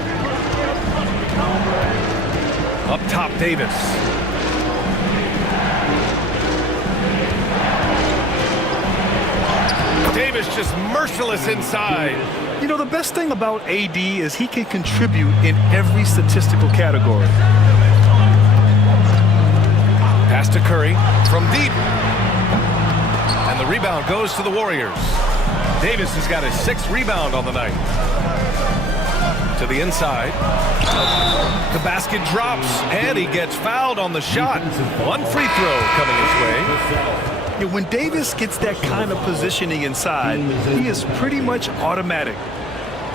Up top, Davis. Davis just merciless inside. You know, the best thing about AD is he can contribute in every statistical category. Pass to Curry from deep. And the rebound goes to the Warriors. Davis has got his 6th rebound on the night. To the inside. The basket drops, and he gets fouled on the shot. One free throw coming his way. Yeah, when Davis gets that kind of positioning inside, he is pretty much automatic.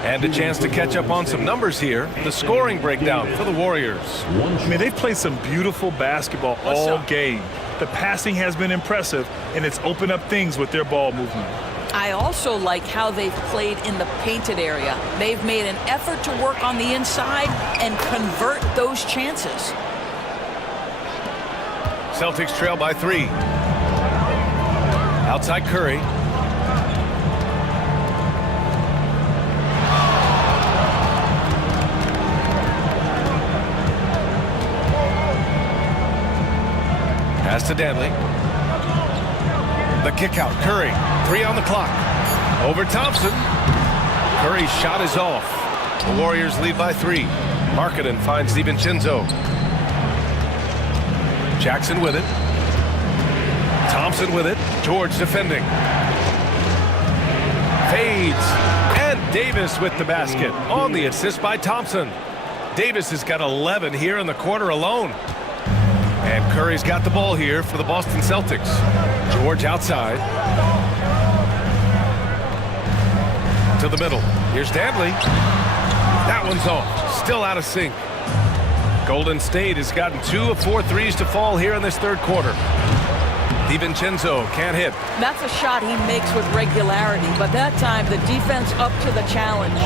And a chance to catch up on some numbers here. The scoring breakdown for the Warriors. I mean, they've played some beautiful basketball all game. The passing has been impressive, and it's opened up things with their ball movement. I also like how they've played in the painted area. They've made an effort to work on the inside and convert those chances. Celtics trail by 3. Outside Curry. Pass to Danley. The kick out. Curry. 3 on the clock. Over Thompson. Curry's shot is off. The Warriors lead by 3. Markkanen finds DiVincenzo. Jackson with it. Thompson with it. George defending. Fades. And Davis with the basket. On the assist by Thompson. Davis has got 11 here in the quarter alone. And Curry's got the ball here for the Boston Celtics. George outside. To the middle. Here's Danley. That one's off. Still out of sync. Golden State has gotten 2 of 4 threes to fall here in this 3rd quarter. DiVincenzo can't hit. That's a shot he makes with regularity, but that time the defense up to the challenge.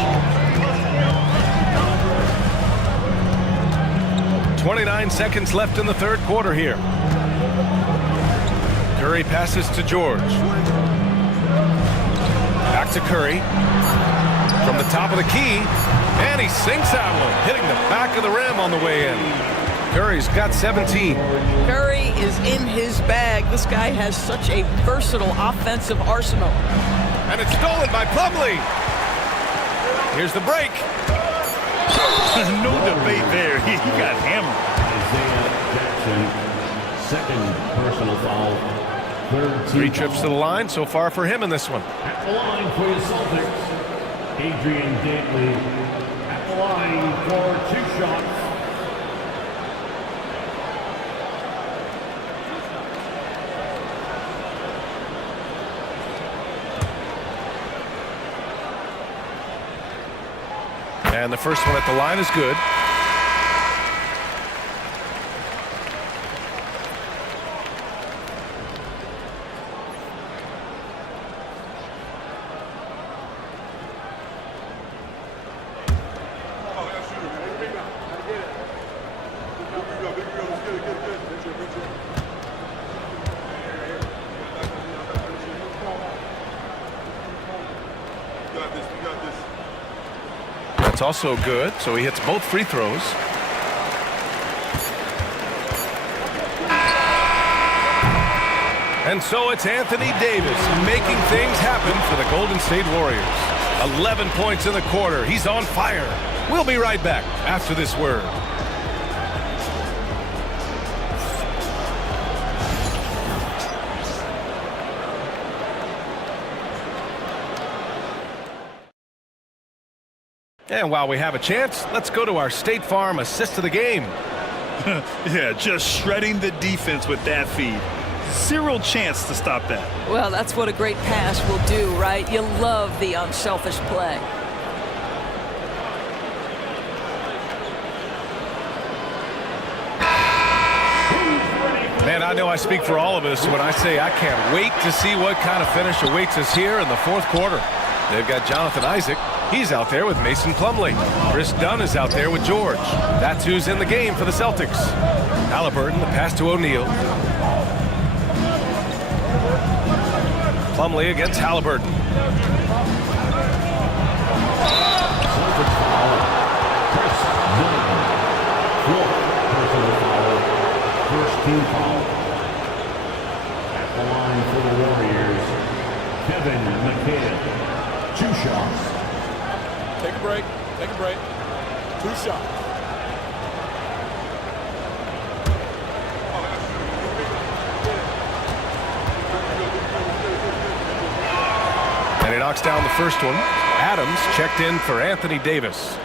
29 seconds left in the 3rd quarter here. Curry passes to George. Back to Curry. From the top of the key. And he sinks that one, hitting the back of the rim on the way in. Curry's got 17. Curry is in his bag. This guy has such a versatile offensive arsenal. And it's stolen by Plumlee. Here's the break. No debate there. He got hammered. Isaiah Jackson, second personal foul. Third 3 team trips to foul. the line so far for him in this one. At the line for your Celtics, Adrian Dantley. At the line for 2 shots. And the first one at the line is good. That's also good, so he hits both free throws. And so it's Anthony Davis making things happen for the Golden State Warriors. 11 points in the quarter. He's on fire. We'll be right back after this word. And while we have a chance, let's go to our State Farm assist of the game. Yeah, just shredding the defense with that feed. 0 chance to stop that. Well, that's what a great pass will do, right? You love the unselfish play. Man, I know I speak for all of us when I say I can't wait to see what kind of finish awaits us here in the 4th quarter. They've got Jonathan Isaac. He's out there with Mason Plumlee. Chris Dunn is out there with George. That's who's in the game for the Celtics. Halliburton, the pass to O'Neal. Plumlee against Halliburton. First team foul. At the line for the Warriors, Kevin McHale. 2 shots. Take a break. Take a break. 2 shots. And he knocks down the first one. Adams checked in for Anthony Davis.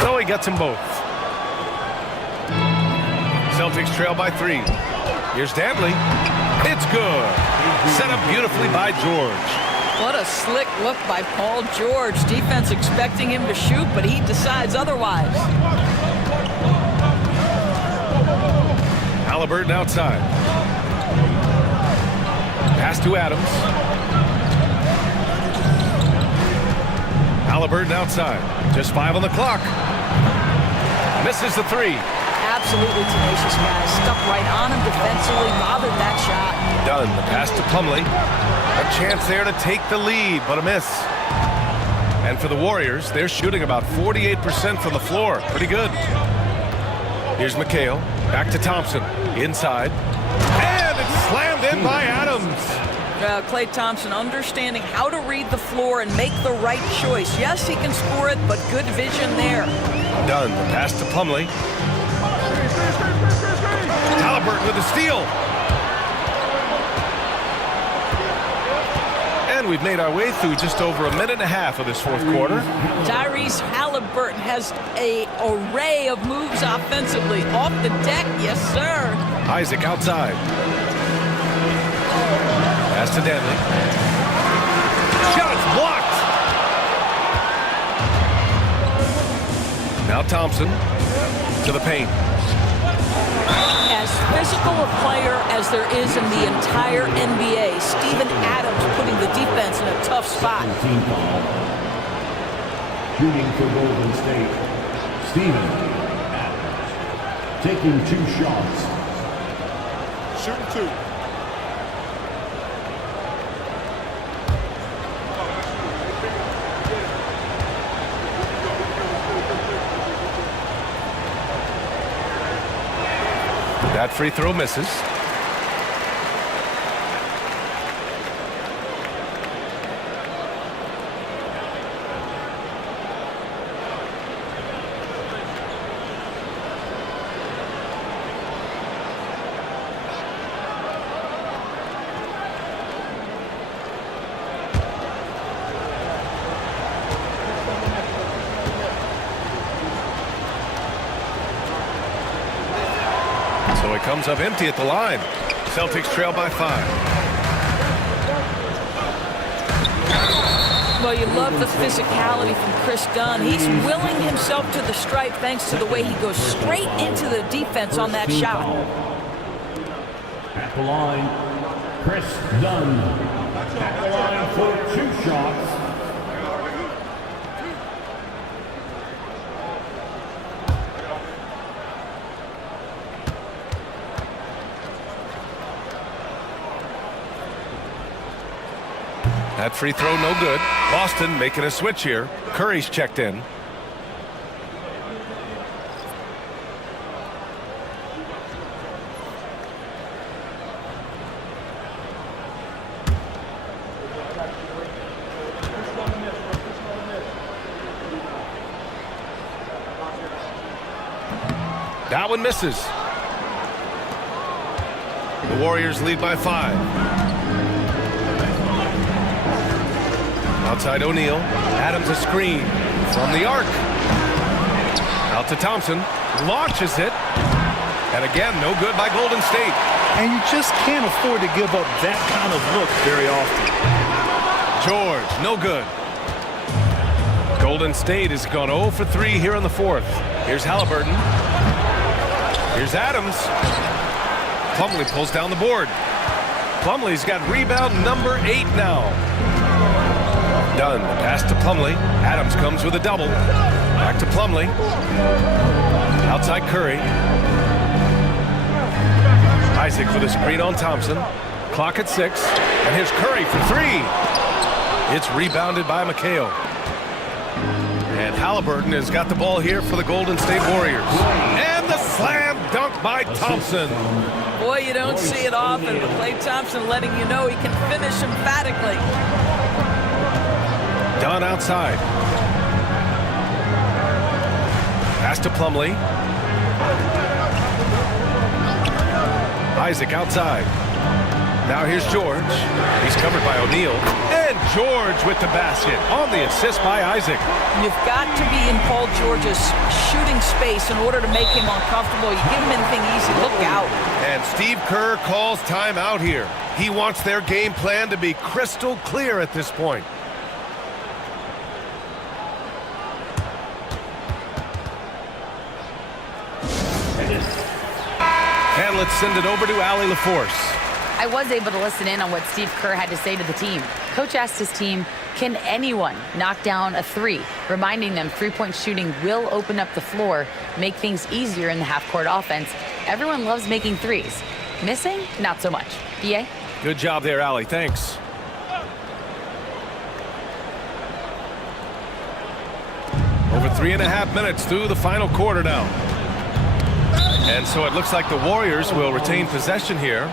So he gets them both. Celtics trail by 3. Here's Dantley. It's good. Set up beautifully by George. What a slick look by Paul George. Defense expecting him to shoot, but he decides otherwise. Halliburton outside. Pass to Adams. Halliburton outside. Just 5 on the clock. Misses the 3. Absolutely tenacious guy. Stuck right on him defensively, bothered that shot. Dunn, the pass to Plumlee. A chance there to take the lead, but a miss. And for the Warriors, they're shooting about 48% from the floor. Pretty good. Here's McHale. Back to Thompson. Inside. And it's slammed in by Adams. Klay Thompson understanding how to read the floor and make the right choice. Yes, he can score it, but good vision there. Dunn, the pass to Plumlee. Halliburton with the steal. And we've made our way through just over a minute and a half of this 4th quarter. Tyrese Halliburton has an array of moves offensively. Off the deck, yes, sir. Isaac outside. Pass to Dantley. Shot's blocked. Now Thompson to the paint. As physical a player as there is in the entire NBA, Steven Adams putting the defense in a tough spot. Team foul. Shooting for Golden State, Steven Adams. taking 2 shots. Shooting 2. That free throw misses. So it comes up empty at the line. Celtics trail by 5. Well, you love the physicality from Chris Dunn. He's willing himself to the stripe thanks to the way he goes straight into the defense on that shot. At the line, Chris Dunn. At the line for 2 shots. That free throw no good. Boston making a switch here. Curry's checked in. That one misses. The Warriors lead by 5. Outside O'Neal. Adams a screen from the arc. Out to Thompson. Launches it. And again, no good by Golden State. And you just can't afford to give up that kind of look very often. George, no good. Golden State has gone 0 for 3 here in the 4th. Here's Halliburton. Here's Adams. Plumlee pulls down the board. Plumlee's got rebound number 8 now. Dunn, pass to Plumlee. Adams comes with a double. Back to Plumlee. Outside Curry. Isaac with a screen on Thompson. Clock at 6. And here's Curry for 3. It's rebounded by McHale. And Halliburton has got the ball here for the Golden State Warriors. And the slam dunk by Thompson. Boy, you don't see it often, but Klay Thompson letting you know he can finish emphatically. Dunn outside. Pass to Plumlee. Isaac outside. Now here's George. He's covered by O'Neal. And George with the basket on the assist by Isaac. You've got to be in Paul George's shooting space in order to make him uncomfortable. You give him anything easy, look out. And Steve Kerr calls timeout here. He wants their game plan to be crystal clear at this point. And let's send it over to Allie LaForce. I was able to listen in on what Steve Kerr had to say to the team. Coach asked his team, can anyone knock down a 3? Reminding them 3-point shooting will open up the floor, make things easier in the half-court offense. Everyone loves making 3s. Missing? Not so much. BA? Good job there, Allie. Thanks. Over 3.5 minutes through the final quarter now. And so it looks like the Warriors will retain possession here.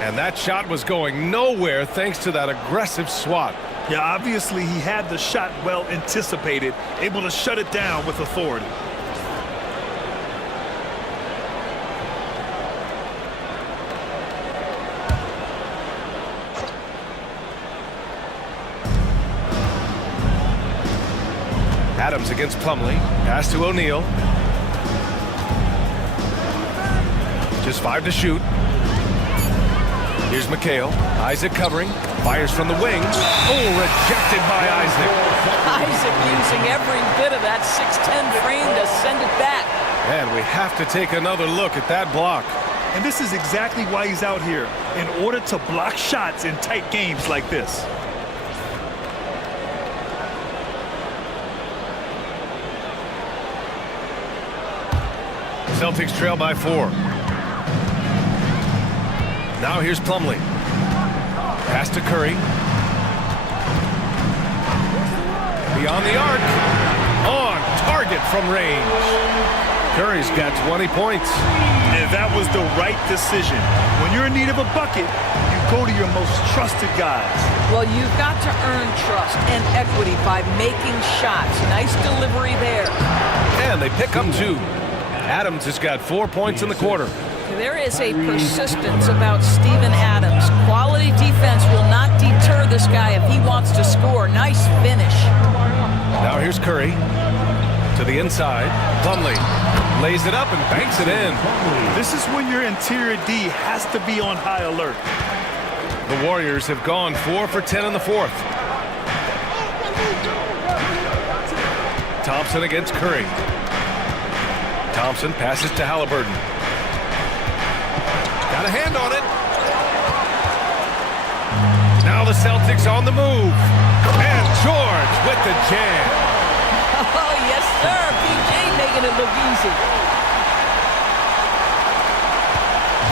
And that shot was going nowhere thanks to that aggressive swat. Yeah, obviously he had the shot well anticipated, able to shut it down with authority. Adams against Plumlee. Pass to O'Neal. Just 5 to shoot. Here's McHale. Isaac covering. Fires from the wing. Oh, rejected by Isaac. Isaac using every bit of that 6'10 frame to send it back. And we have to take another look at that block. And this is exactly why he's out here, in order to block shots in tight games like this. Celtics trail by 4. Now here's Plumlee. Pass to Curry. Beyond the arc. On target from range. Curry's got 20 points. And that was the right decision. When you're in need of a bucket, you go to your most trusted guys. Well, you've got to earn trust and equity by making shots. Nice delivery there. And they pick up 2. Adams has got 4 points in the quarter. There is a persistence about Steven Adams. Quality defense will not deter this guy if he wants to score. Nice finish. Now here's Curry to the inside. Plumlee lays it up and banks it in. This is when your interior D has to be on high alert. The Warriors have gone 4 for 10 in the 4th. Thompson against Curry. Thompson passes to Halliburton. Got a hand on it. Now the Celtics on the move. And George with the jam. Oh, yes, sir. PJ making it look easy.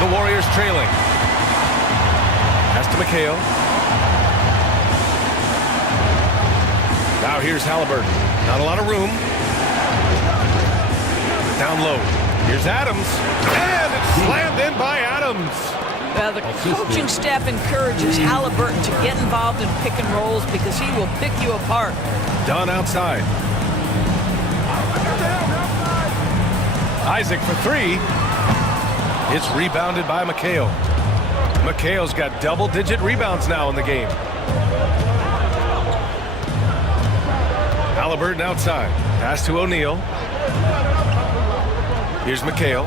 The Warriors trailing. Pass to McHale. Now here's Halliburton. Not a lot of room. Down low. Here's Adams. And it's slammed in by Adams. The coaching staff encourages Halliburton to get involved in pick and rolls because he will pick you apart. Dunn outside. Isaac for 3. It's rebounded by McHale. McHale's got double-digit rebounds now in the game. Halliburton outside. Pass to O'Neal. Here's McHale.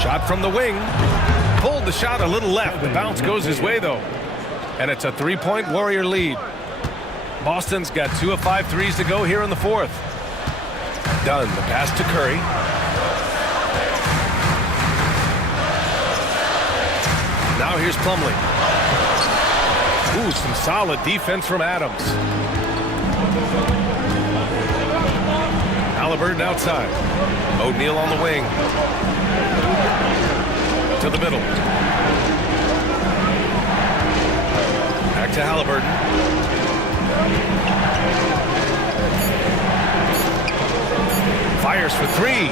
Shot from the wing. Pulled the shot a little left. The bounce goes his way, though. And it's a 3-point Warrior lead. Boston's got 2 of 5 threes to go here in the 4th. Dunn, the pass to Curry. Now here's Plumlee. Ooh, some solid defense from Adams. Halliburton outside. O'Neal on the wing. To the middle. Back to Halliburton. Fires for 3.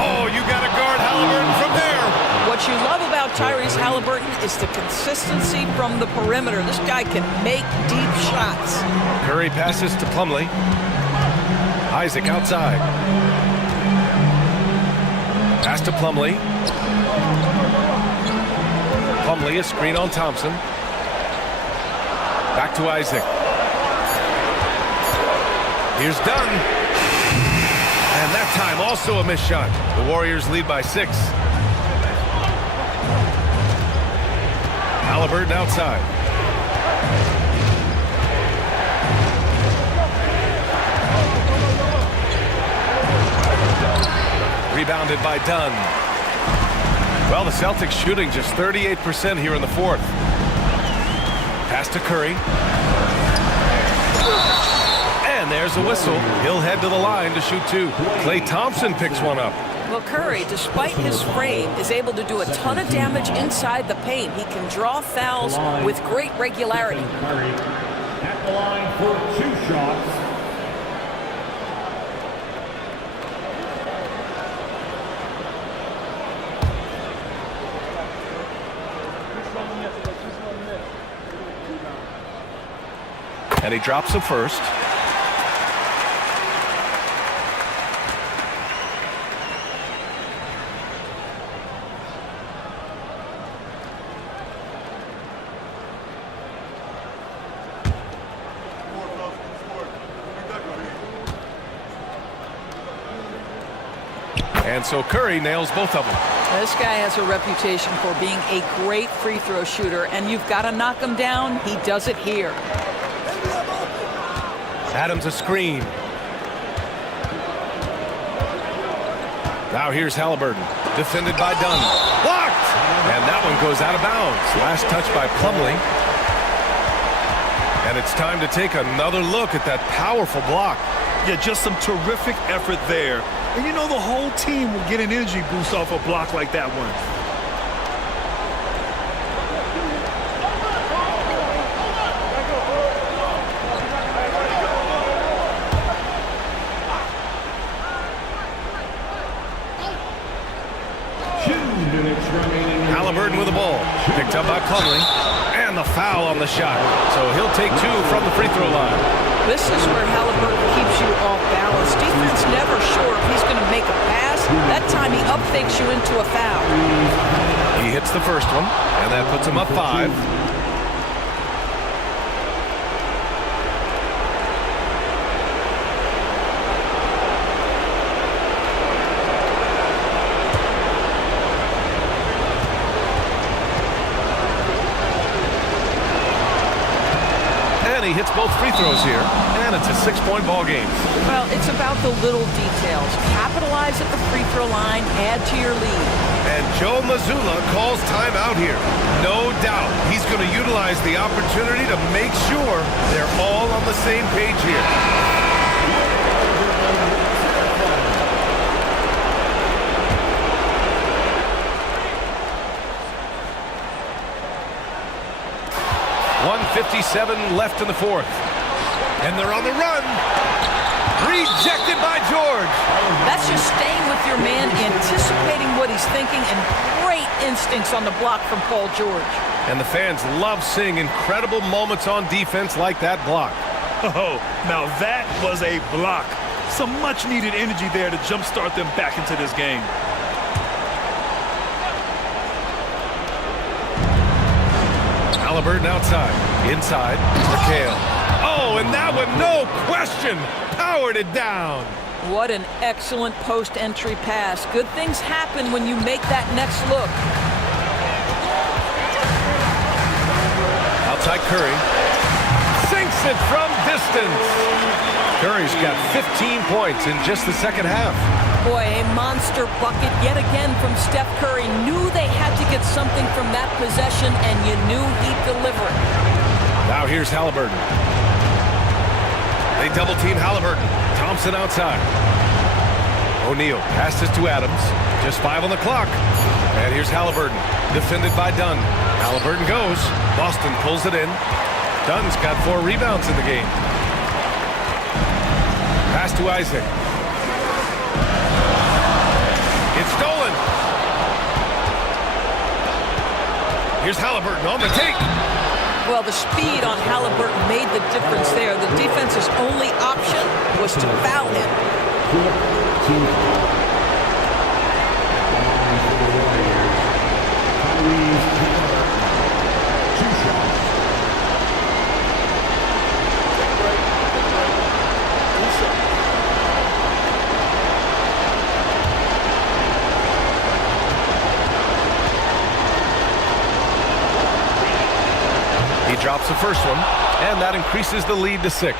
Oh, you got to guard Halliburton from there. What you love about Tyrese Halliburton is the consistency from the perimeter. This guy can make deep shots. Curry passes to Plumlee. Isaac outside. Pass to Plumlee. Plumlee, a screen on Thompson. Back to Isaac. Here's Dunn. And that time also a missed shot. The Warriors lead by 6. Halliburton outside. Rebounded by Dunn. Well, the Celtics shooting just 38% here in the 4th. Pass to Curry. And there's a whistle. He'll head to the line to shoot 2. Klay Thompson picks one up. Well, Curry, despite his frame, is able to do a ton of damage inside the paint. He can draw fouls with great regularity. Curry at the line for 2 shots. And he drops the first. And so Curry nails both of them. This guy has a reputation for being a great free throw shooter, and you've got to knock him down. He does it here. Adams a screen. Now here's Halliburton. Defended by Dunn. Blocked! And that one goes out of bounds. Last touch by Plumlee. And it's time to take another look at that powerful block. Yeah, just some terrific effort there. And you know the whole team will get an energy boost off a block like that one. Halliburton with the ball. Picked up by Plumlee. And the foul on the shot. So he'll take 2 from the free throw line. This is where Halliburton keeps you off balance. Defense never sure if he's going to make a pass. That time he up-fakes you into a foul. He hits the first one, and that puts him up 5. He hits both free throws here, and it's a 6-point ball game. Well, it's about the little details. Capitalize at the free throw line, add to your lead. And Joe Mazzulla calls timeout here. No doubt he's going to utilize the opportunity to make sure they're all on the same page here. .157 left in the fourth. And they're on the run. Rejected by George. That's just staying with your man, anticipating what he's thinking, and great instincts on the block from Paul George. And the fans love seeing incredible moments on defense like that block. Oh, now that was a block. Some much-needed energy there to jumpstart them back into this game. Halliburton outside. Inside. McHale. Oh, and that one, no question, powered it down. What an excellent post-entry pass. Good things happen when you make that next look. Outside Curry. Sinks it from distance. Curry's got 15 points in just the second half. Boy, a monster bucket yet again from Steph Curry. Knew they had to get something from that possession, and you knew he'd deliver it. Now here's Halliburton. They double-team Halliburton. Thompson outside. O'Neal passes to Adams. Just 5 on the clock. And here's Halliburton. Defended by Dunn. Halliburton goes. Boston pulls it in. Dunn's got 4 rebounds in the game. Pass to Isaac. It's stolen. Here's Halliburton on the take. Well, the speed on Halliburton made the difference there. The defense's only option was to foul him. Drops the first one, and that increases the lead to 6.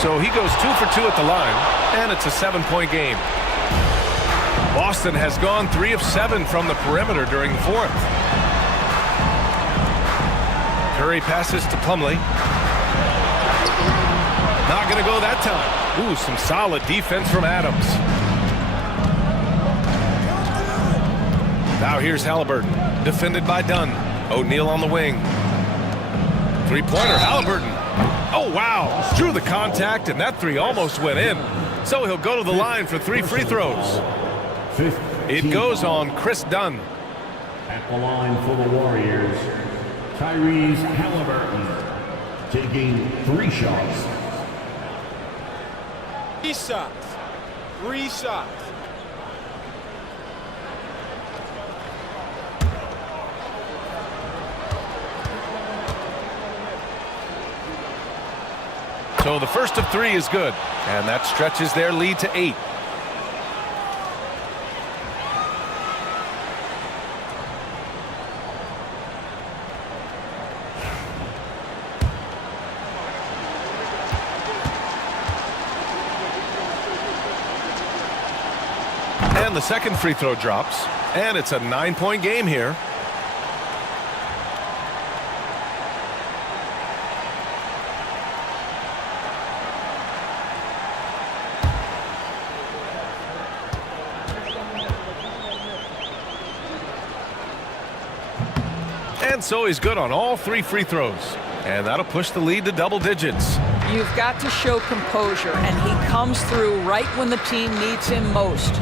So he goes 2 for 2 at the line, and it's a 7-point game. Boston has gone 3 of 7 from the perimeter during the fourth. Curry passes to Plumlee. Not going to go that time. Ooh, some solid defense from Adams. Now here's Halliburton. Defended by Dunn. O'Neal on the wing. 3-pointer, Halliburton. Oh, wow. Drew the contact, and that 3 almost went in. So he'll go to the line for 3 free throws. It goes on Chris Dunn. At the line for the Warriors, Tyrese Halliburton, taking 3 shots. 3 shots. 3 shots. So the first of 3 is good, and that stretches their lead to 8. And the second free throw drops. And it's a 9-point game here. And so he's good on all 3 free throws. And that'll push the lead to double digits. You've got to show composure, and he comes through right when the team needs him most.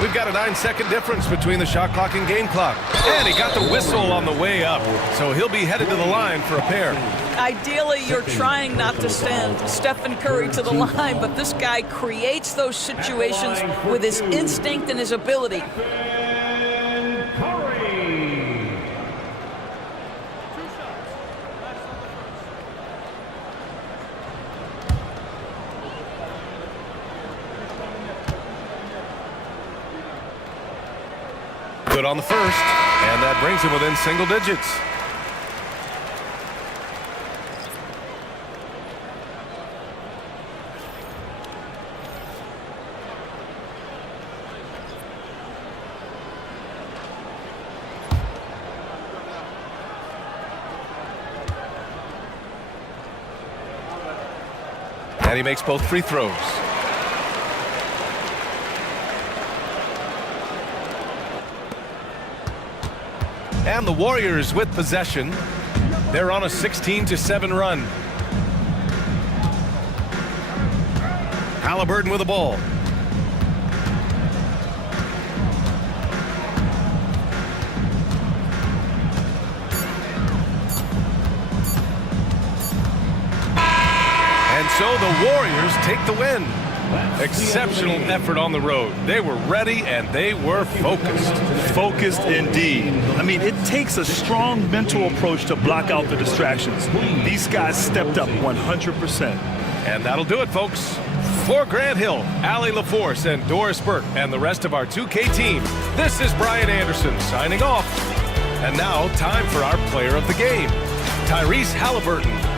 We've got a 9-second difference between the shot clock and game clock. And he got the whistle on the way up. So he'll be headed to the line for a pair. Ideally, you're trying not to send Stephen Curry to the line, but this guy creates those situations with his instinct and his ability. Good on the first, and that brings him within single digits. And he makes both free throws. And the Warriors with possession. They're on a 16-7 run. Haliburton with the ball. And so the Warriors take the win. Exceptional effort on the road. They were ready and they were focused. Focused indeed. I mean, it takes a strong mental approach to block out the distractions. These guys stepped up 100%. And that'll do it, folks. For Grant Hill, Allie LaForce, and Doris Burke, and the rest of our 2K team, this is Brian Anderson signing off. And now, time for our player of the game, Tyrese Haliburton.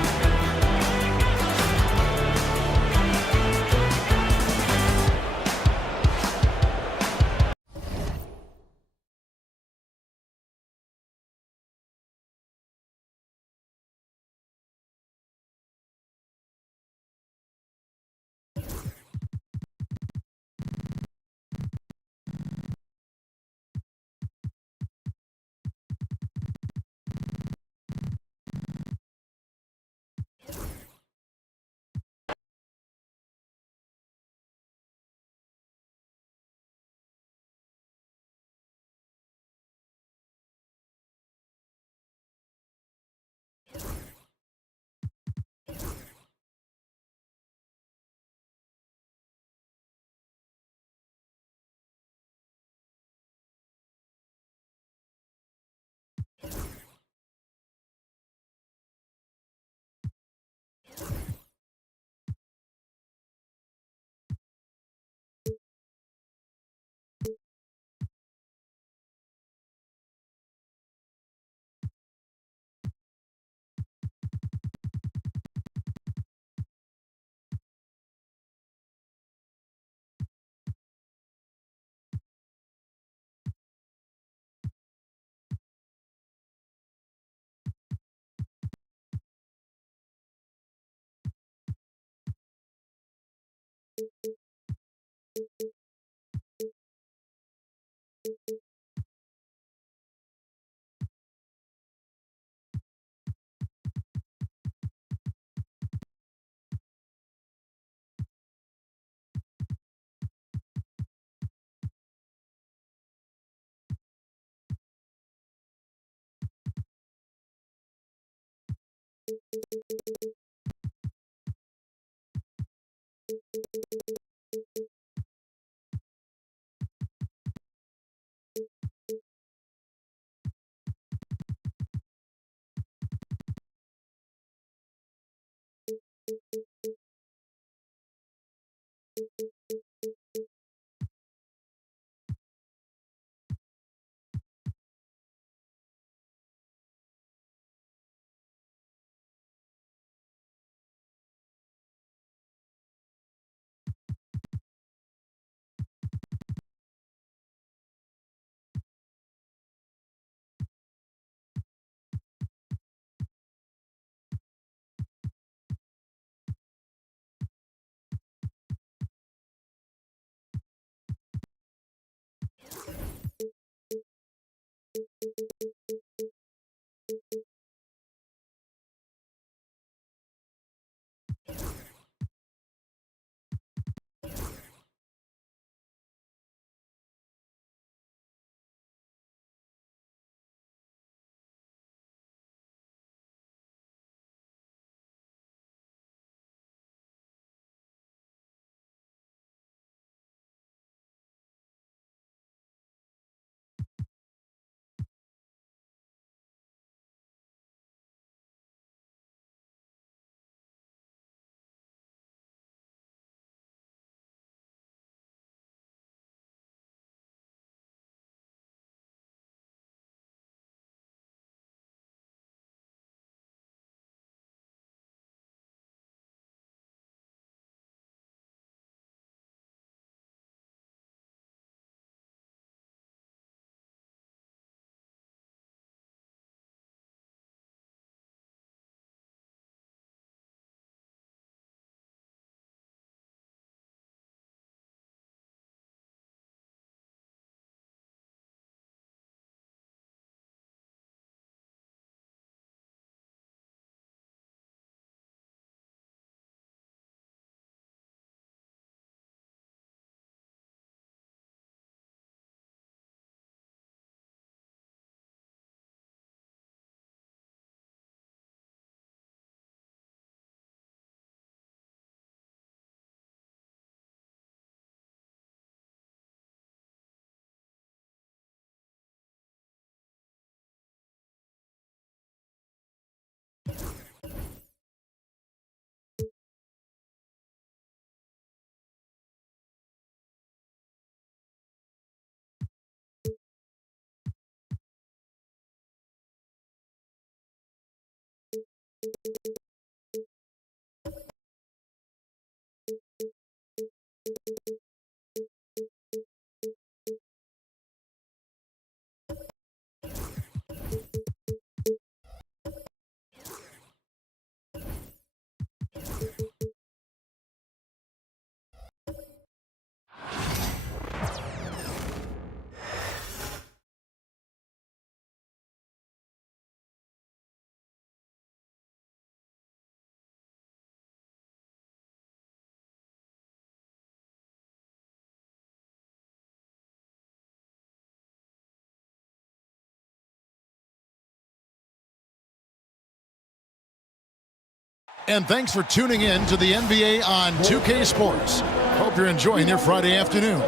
And thanks for tuning in to the NBA on 2K Sports. Hope you're enjoying your Friday afternoon.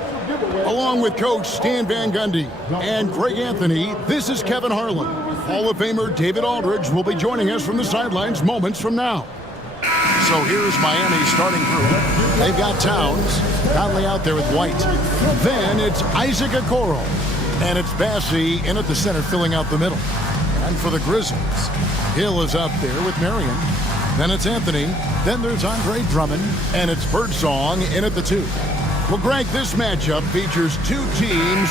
Along with Coach Stan Van Gundy and Greg Anthony, this is Kevin Harlan. Hall of Famer David Aldridge will be joining us from the sidelines moments from now. So here's Miami's starting group. They've got Towns, Conley out there with White. Then it's Isaac Okoro. And it's Bassey in at the center filling out the middle. And for the Grizzlies, Hill is out there with Marion. Then it's Anthony. Then there's Andre Drummond. And it's Birdsong in at the 2. Well, Greg, this matchup features two teams.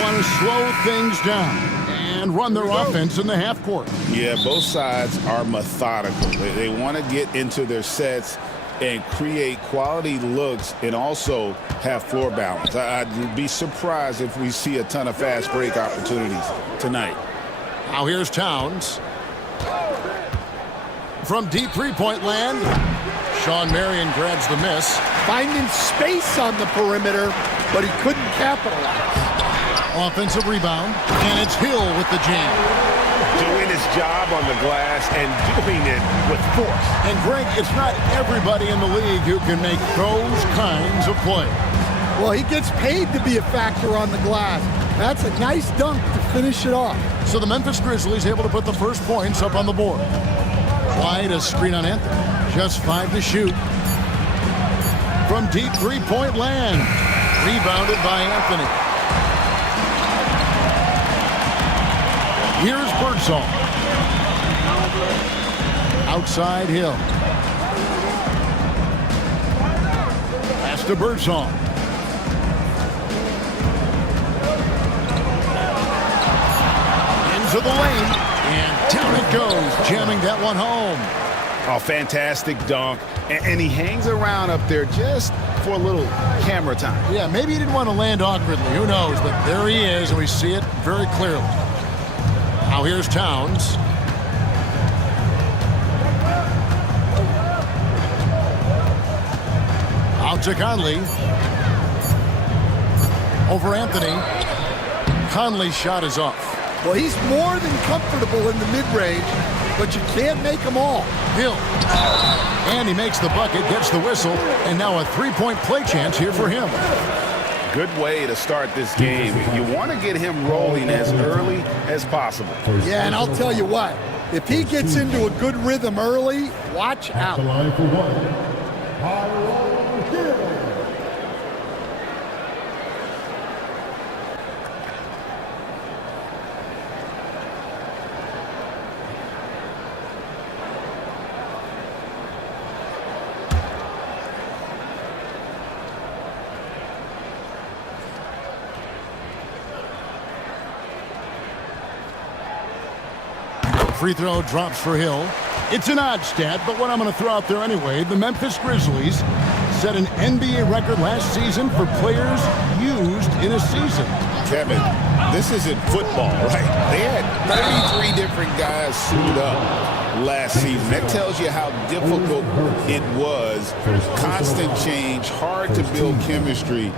Want to slow things down and run their offense in the half court. Yeah, both sides are methodical. They want to get into their sets and create quality looks and also have floor balance. I'd be surprised if we see a ton of fast break opportunities tonight. Now here's Towns. From deep three-point land, Sean Marion grabs the miss. Finding space on the perimeter, but he couldn't capitalize. Offensive rebound, and it's Hill with the jam. Doing his job on the glass and doing it with force. And Greg, it's not everybody in the league who can make those kinds of plays. Well, he gets paid to be a factor on the glass. That's a nice dunk to finish it off. So the Memphis Grizzlies able to put the first points up on the board. Wide a screen on Anthony. Just 5 to shoot. From deep three-point land. Rebounded by Anthony. Here's Birdsong. Outside Hill. Pass to Birdsong. Into the lane. And down it goes. Jamming that one home. Oh, fantastic dunk. And he hangs around up there just for a little camera time. Yeah, maybe he didn't want to land awkwardly. Who knows? But there he is, and we see it very clearly. Now here's Towns. Out to Conley. Over Anthony. Conley's shot is off. Well, he's more than comfortable in the mid-range, but you can't make them all. Hill. And he makes the bucket, gets the whistle, and now a three-point play chance here for him. Good way to start this game. You want to get him rolling as early as possible. Yeah, and I'll tell you what. If he gets into a good rhythm early, watch out. Free throw drops for Hill. It's an odd stat, but what I'm going to throw out there anyway, the Memphis Grizzlies set an NBA record last season for players used in a season. Kevin, this isn't football, right? They had 33 different guys suited up last season. That tells you how difficult it was. Constant change, hard to build chemistry,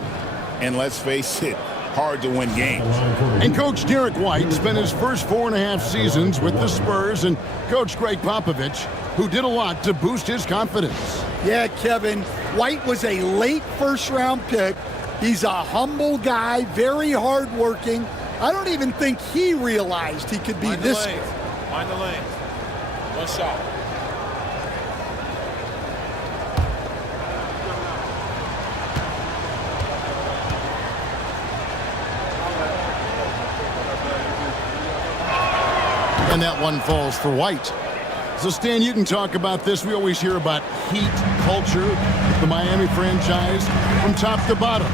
and let's face it, hard to win games. And Coach Derek White spent his first 4.5 seasons with the Spurs, and Coach Greg Popovich, who did a lot to boost his confidence. Yeah, Kevin, White was a late first-round pick. He's a humble guy, very hardworking. I don't even think he realized he could be this good. Mind the lanes. One shot. And that one falls for White. So, Stan, you can talk about this. We always hear about heat culture, the Miami franchise, from top to bottom.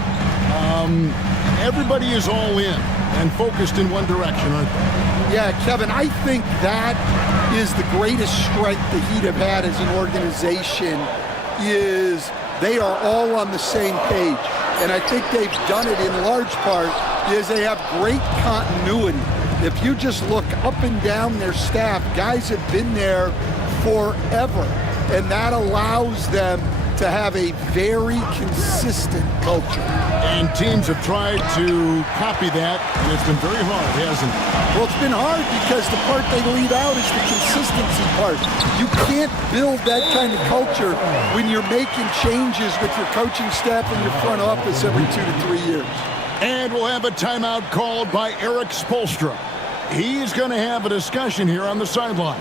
Everybody is all in and focused in one direction, aren't they? Yeah, Kevin, I think that is the greatest strength the Heat have had as an organization is they are all on the same page. And I think they've done it in large part is they have great continuity. If you just look up and down their staff, guys have been there forever. And that allows them to have a very consistent culture. And teams have tried to copy that, and it's been very hard, hasn't it? Well, it's been hard because the part they leave out is the consistency part. You can't build that kind of culture when you're making changes with your coaching staff and your front office every 2 to 3 years. And we'll have a timeout called by Eric Spoelstra. He's going to have a discussion here on the sideline.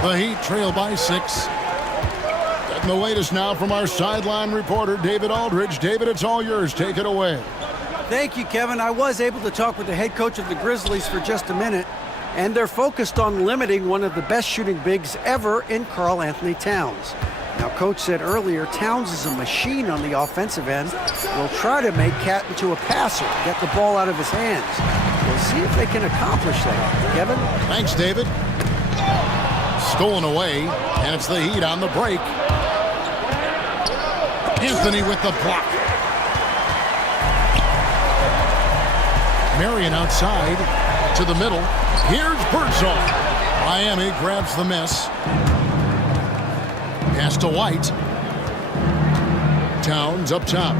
The Heat trail by 6. And the latest now from our sideline reporter, David Aldridge. David, it's all yours. Take it away. Thank you, Kevin. I was able to talk with the head coach of the Grizzlies for just a minute, and they're focused on limiting one of the best shooting bigs ever in Karl Anthony Towns. Now, Coach said earlier, Towns is a machine on the offensive end. We'll try to make Cat into a passer, get the ball out of his hands. We'll see if they can accomplish that. Kevin? Thanks, David. Stolen away, and it's the Heat on the break. Anthony with the block. Marion outside to the middle. Here's Birdsall. Miami grabs the miss. Pass to White. Towns up top.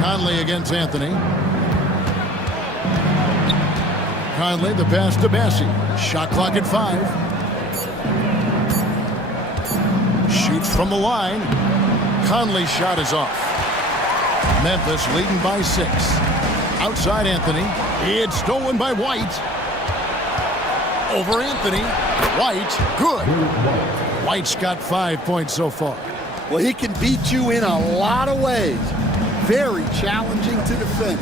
Conley against Anthony. Conley, the pass to Bassie. Shot clock at 5. Shoots from the line. Conley's shot is off. Memphis leading by 6. Outside Anthony. It's stolen by White. Over Anthony. White, good. White's got 5 points so far. Well, he can beat you in a lot of ways. Very challenging to defend.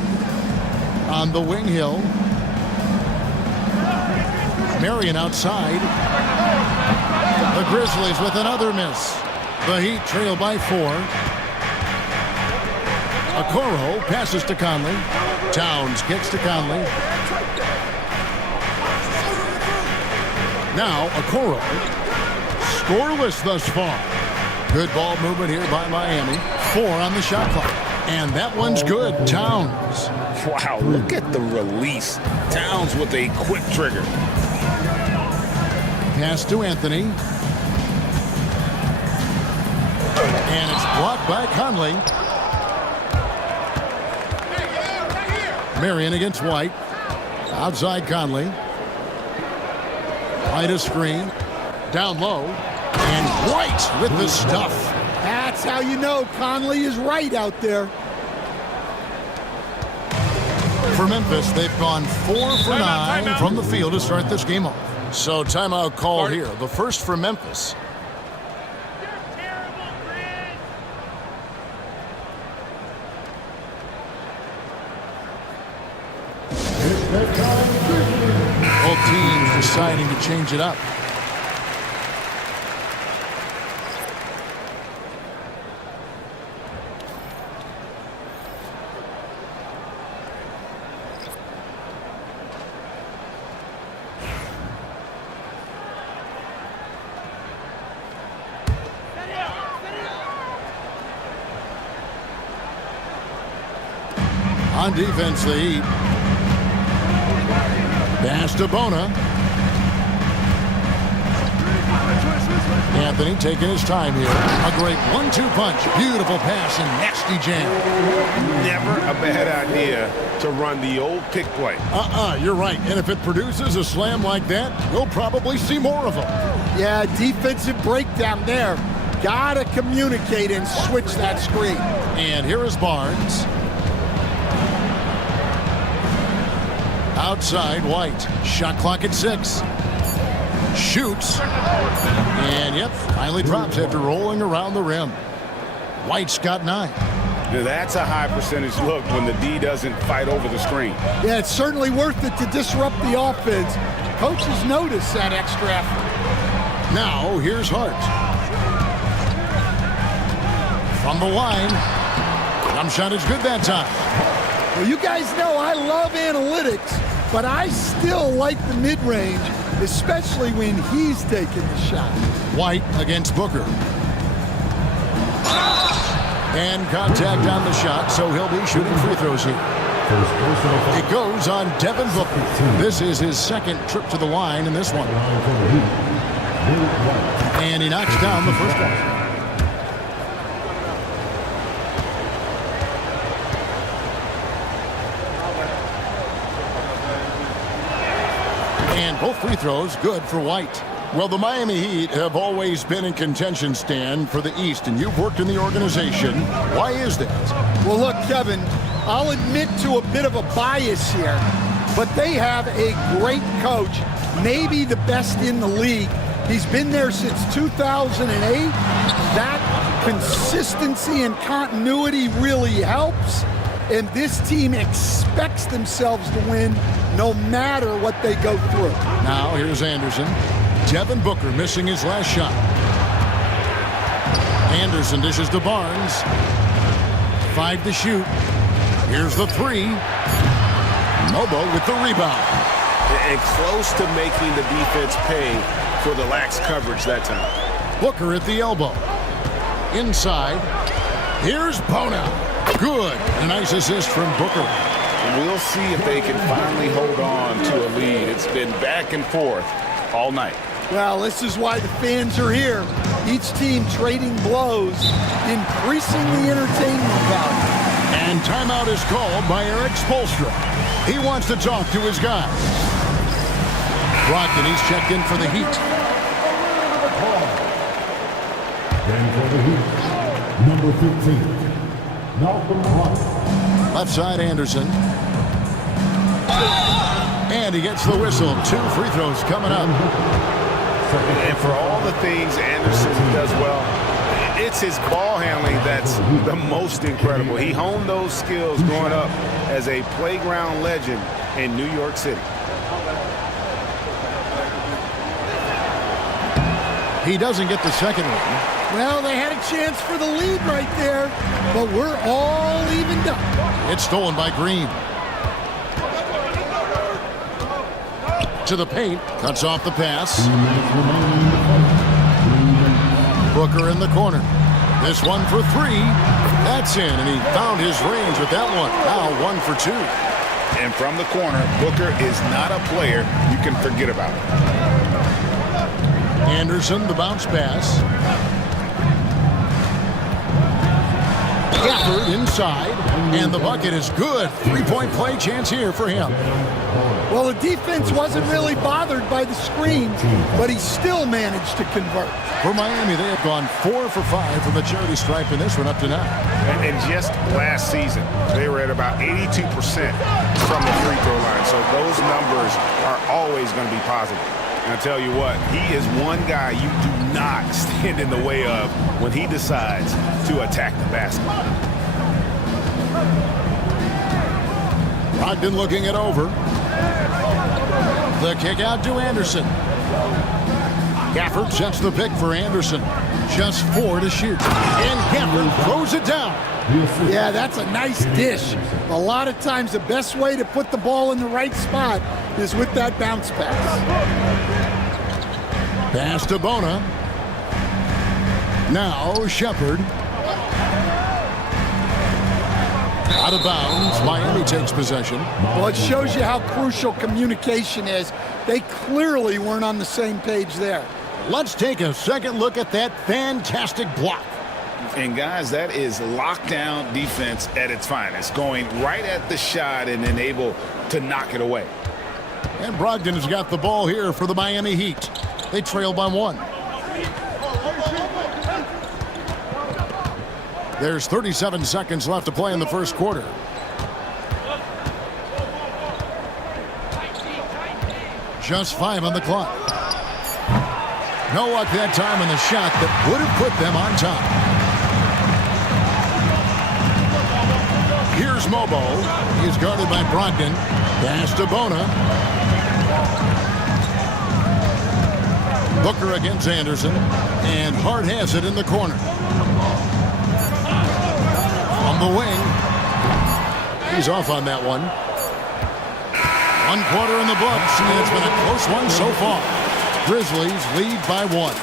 On the wing hill. Marion outside. The Grizzlies with another miss. The Heat trail by 4. Okoro passes to Conley. Towns kicks to Conley. Now Okoro. Scoreless thus far. Good ball movement here by Miami. 4 on the shot clock. And that one's good. Towns. Wow, look at the release. Towns with a quick trigger. Pass to Anthony. And it's blocked by Conley. Marion against White. Outside Conley. White a screen. Down low. And White with the stuff. That's how you know Conley is right out there. For Memphis, they've gone 4 for 9 from the field to start this game off. So timeout called here. The first for Memphis. Both teams deciding to change it up. On defense, the Heat. Pass to Bona. Anthony taking his time here. A great 1-2 punch. Beautiful pass and nasty jam. Never a bad idea to run the old pick play. You're right. And if it produces a slam like that, we'll probably see more of them. Yeah, defensive breakdown there. Gotta communicate and switch that screen. And here is Barnes. Outside, White. Shot clock at 6. Shoots. And, yep, finally drops after rolling around the rim. White's got 9. Now, that's a high percentage look when the D doesn't fight over the screen. Yeah, it's certainly worth it to disrupt the offense. Coaches notice that extra effort. Now, here's Hart. From the line. Jump shot is good that time. Well, you guys know I love analytics, but I still like the mid-range, especially when he's taking the shot. White against Booker. And contact on the shot, so he'll be shooting free throws here. It goes on Devin Booker. This is his second trip to the line in this one. And he knocks down the first one. And both free throws good for White. Well, the Miami Heat have always been in contention, Stan, for the East, and you've worked in the organization. Why is that? Well, look, Kevin, I'll admit to a bit of a bias here, but they have a great coach, maybe the best in the league. He's been there since 2008. That consistency and continuity really helps, and this team expects themselves to win no matter what they go through. Now, here's Anderson. Devin Booker missing his last shot. Anderson dishes to Barnes. 5 to shoot. Here's the 3. Mobo with the rebound. And close to making the defense pay for the lax coverage that time. Booker at the elbow. Inside. Here's Bona. Good. A nice assist from Booker. We'll see if they can finally hold on to a lead. It's been back and forth all night. Well, this is why the fans are here. Each team trading blows, increasing the entertainment value. And timeout is called by Eric Spoelstra. He wants to talk to his guys. Brogdon, he's checked in for the Heat. Then for the Heat, number 15, Malcolm Brogdon. Left side, Anderson. And he gets the whistle. 2 free throws coming up. And for all the things Anderson does well, it's his ball handling that's the most incredible. He honed those skills growing up as a playground legend in New York City. He doesn't get the second one. Well, they had a chance for the lead right there, but we're all evened up. It's stolen by Green. To the paint, cuts off the pass. Booker in the corner. This one for 3. That's in, and he found his range with that one. Now 1 for 2. And from the corner, Booker is not a player you can forget about. Anderson, the bounce pass. Gafford inside, and the bucket is good. 3-point play chance here for him. Well, the defense wasn't really bothered by the screens, but he still managed to convert. For Miami, they have gone 4 for 5 from the charity stripe in this one up to now. And just last season, they were at about 82% from the free throw line. So those numbers are always going to be positive. And I tell you what, he is one guy you do not stand in the way of when he decides to attack the basket. Brogdon looking it over. The kick out to Anderson. Gafford sets the pick for Anderson. Just 4 to shoot. And Gafford throws it down. Yeah, that's a nice dish. A lot of times the best way to put the ball in the right spot is with that bounce pass. Pass to Bona. Now Shepard. Out of bounds. Miami takes possession. Well, it shows you how crucial communication is. They clearly weren't on the same page there. Let's take a second look at that fantastic block. And guys, that is lockdown defense at its finest, going right at the shot and then able to knock it away. And Brogdon has got the ball here for the Miami Heat. They trail by 1. There's 37 seconds left to play in the first quarter. Just 5 on the clock. No luck that time on the shot that would have put them on top. Here's Mobo. He's guarded by Brogdon. Pass to Bona. Booker against Anderson. And Hart has it in the corner. From the wing. He's off on that one. 1 quarter in the books, and it's been a close one so far. Grizzlies lead by 1.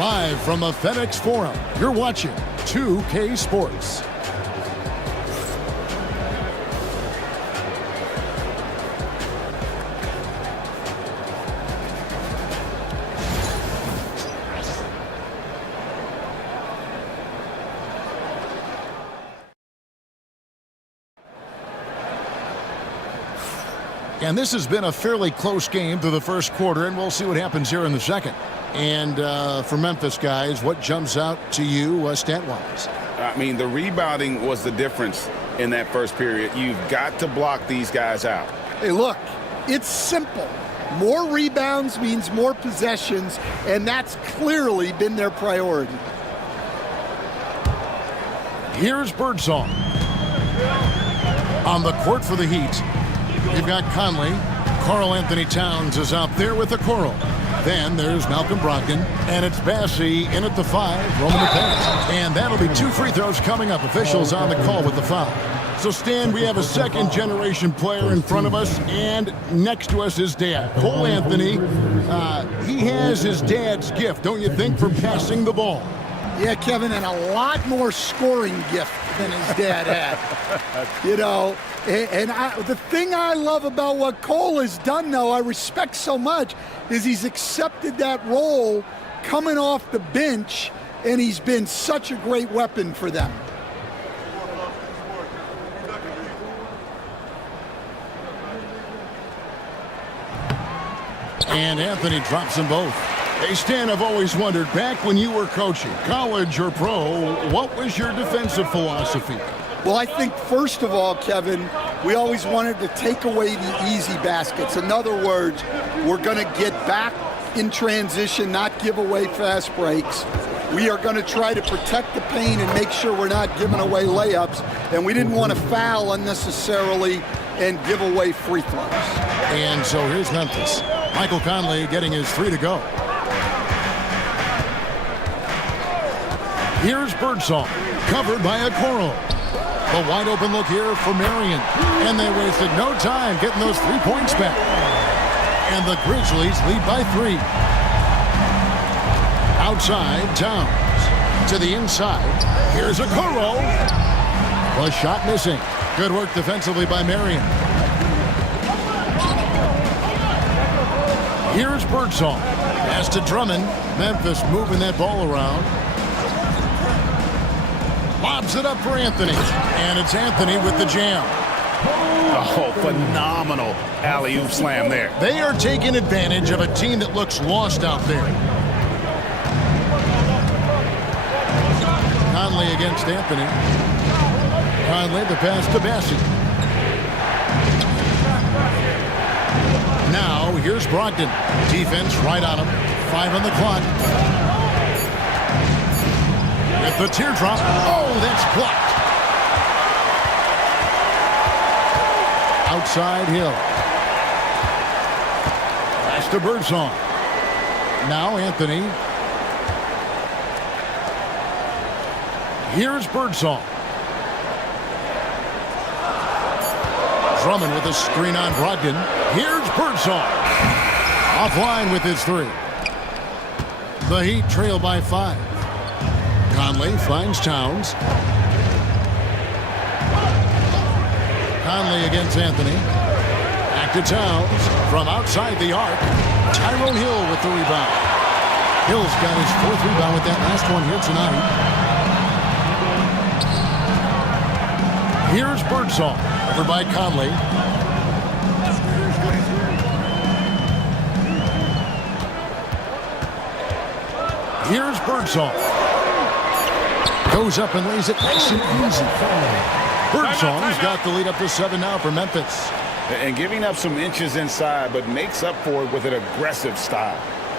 Live from the FedEx Forum, you're watching 2K Sports. And this has been a fairly close game through the first quarter, and we'll see what happens here in the second. And for Memphis, guys, what jumps out to you stat-wise? I mean, the rebounding was the difference in that first period. You've got to block these guys out. Hey, look, it's simple. More rebounds means more possessions, and that's clearly been their priority. Here's Birdsong. On the court for the Heat, you've got Conley. Karl Anthony Towns is out there with the Coral. Then there's Malcolm Brogdon, and it's Bassey in at the 5, rolling the pass. And that'll be 2 free throws coming up. Officials on the call with the foul. So, Stan, we have a second-generation player in front of us, and next to us is Dad. Cole Anthony, he has his dad's gift, don't you think, for passing the ball? Yeah, Kevin, and a lot more scoring gift than his dad had. You know, and the thing I love about what Cole has done, though, I respect so much, is he's accepted that role coming off the bench, and he's been such a great weapon for them. And Anthony drops them both. Hey, Stan, I've always wondered, back when you were coaching, college or pro, what was your defensive philosophy? Well, I think, first of all, Kevin, we always wanted to take away the easy baskets. In other words, we're going to get back in transition, not give away fast breaks. We are going to try to protect the paint and make sure we're not giving away layups. And we didn't want to foul unnecessarily and give away free throws. And so here's Memphis. Michael Conley getting his 3 to go. Here's Birdsong, covered by a Coral. The wide open look here for Marion. And they wasted no time getting those 3 points back. And the Grizzlies lead by 3. Outside, Towns. To the inside. Here's a Coral. The shot missing. Good work defensively by Marion. Here's Birdsong. Pass to Drummond. Memphis moving that ball around. Lobs it up for Anthony. And it's Anthony with the jam. Oh, phenomenal alley-oop slam there. They are taking advantage of a team that looks lost out there. Conley against Anthony. Conley, the pass to Bassey. Now, here's Brogdon. Defense right on him. 5 on the clock. With the teardrop. Oh, that's blocked. Outside Hill. Pass to Birdsong. Now Anthony. Here's Birdsong. Drummond with a screen on Brogdon. Here's Birdsong. Offline with his 3. The Heat trail by 5. Conley finds Towns. Conley against Anthony. Back to Towns from outside the arc. Tyrone Hill with the rebound. Hill's got his 4th rebound with that last one here tonight. Here's Birdsall over by Conley. Here's Birdsall. Goes up and lays it nice and easy. Birdsall's got the lead up to 7 now for Memphis. And giving up some inches inside, but makes up for it with an aggressive style.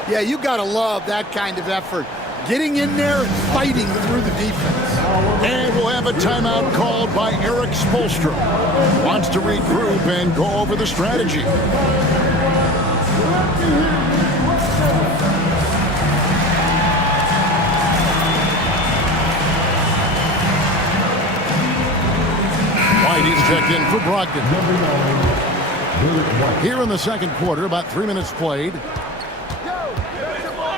Yeah, you got to love that kind of effort. Getting in there and fighting through the defense. And we'll have a timeout called by Eric Spoelstra. Wants to regroup and go over the strategy. Whitey's checked in for Brogdon. Here in the second quarter, about 3 minutes played.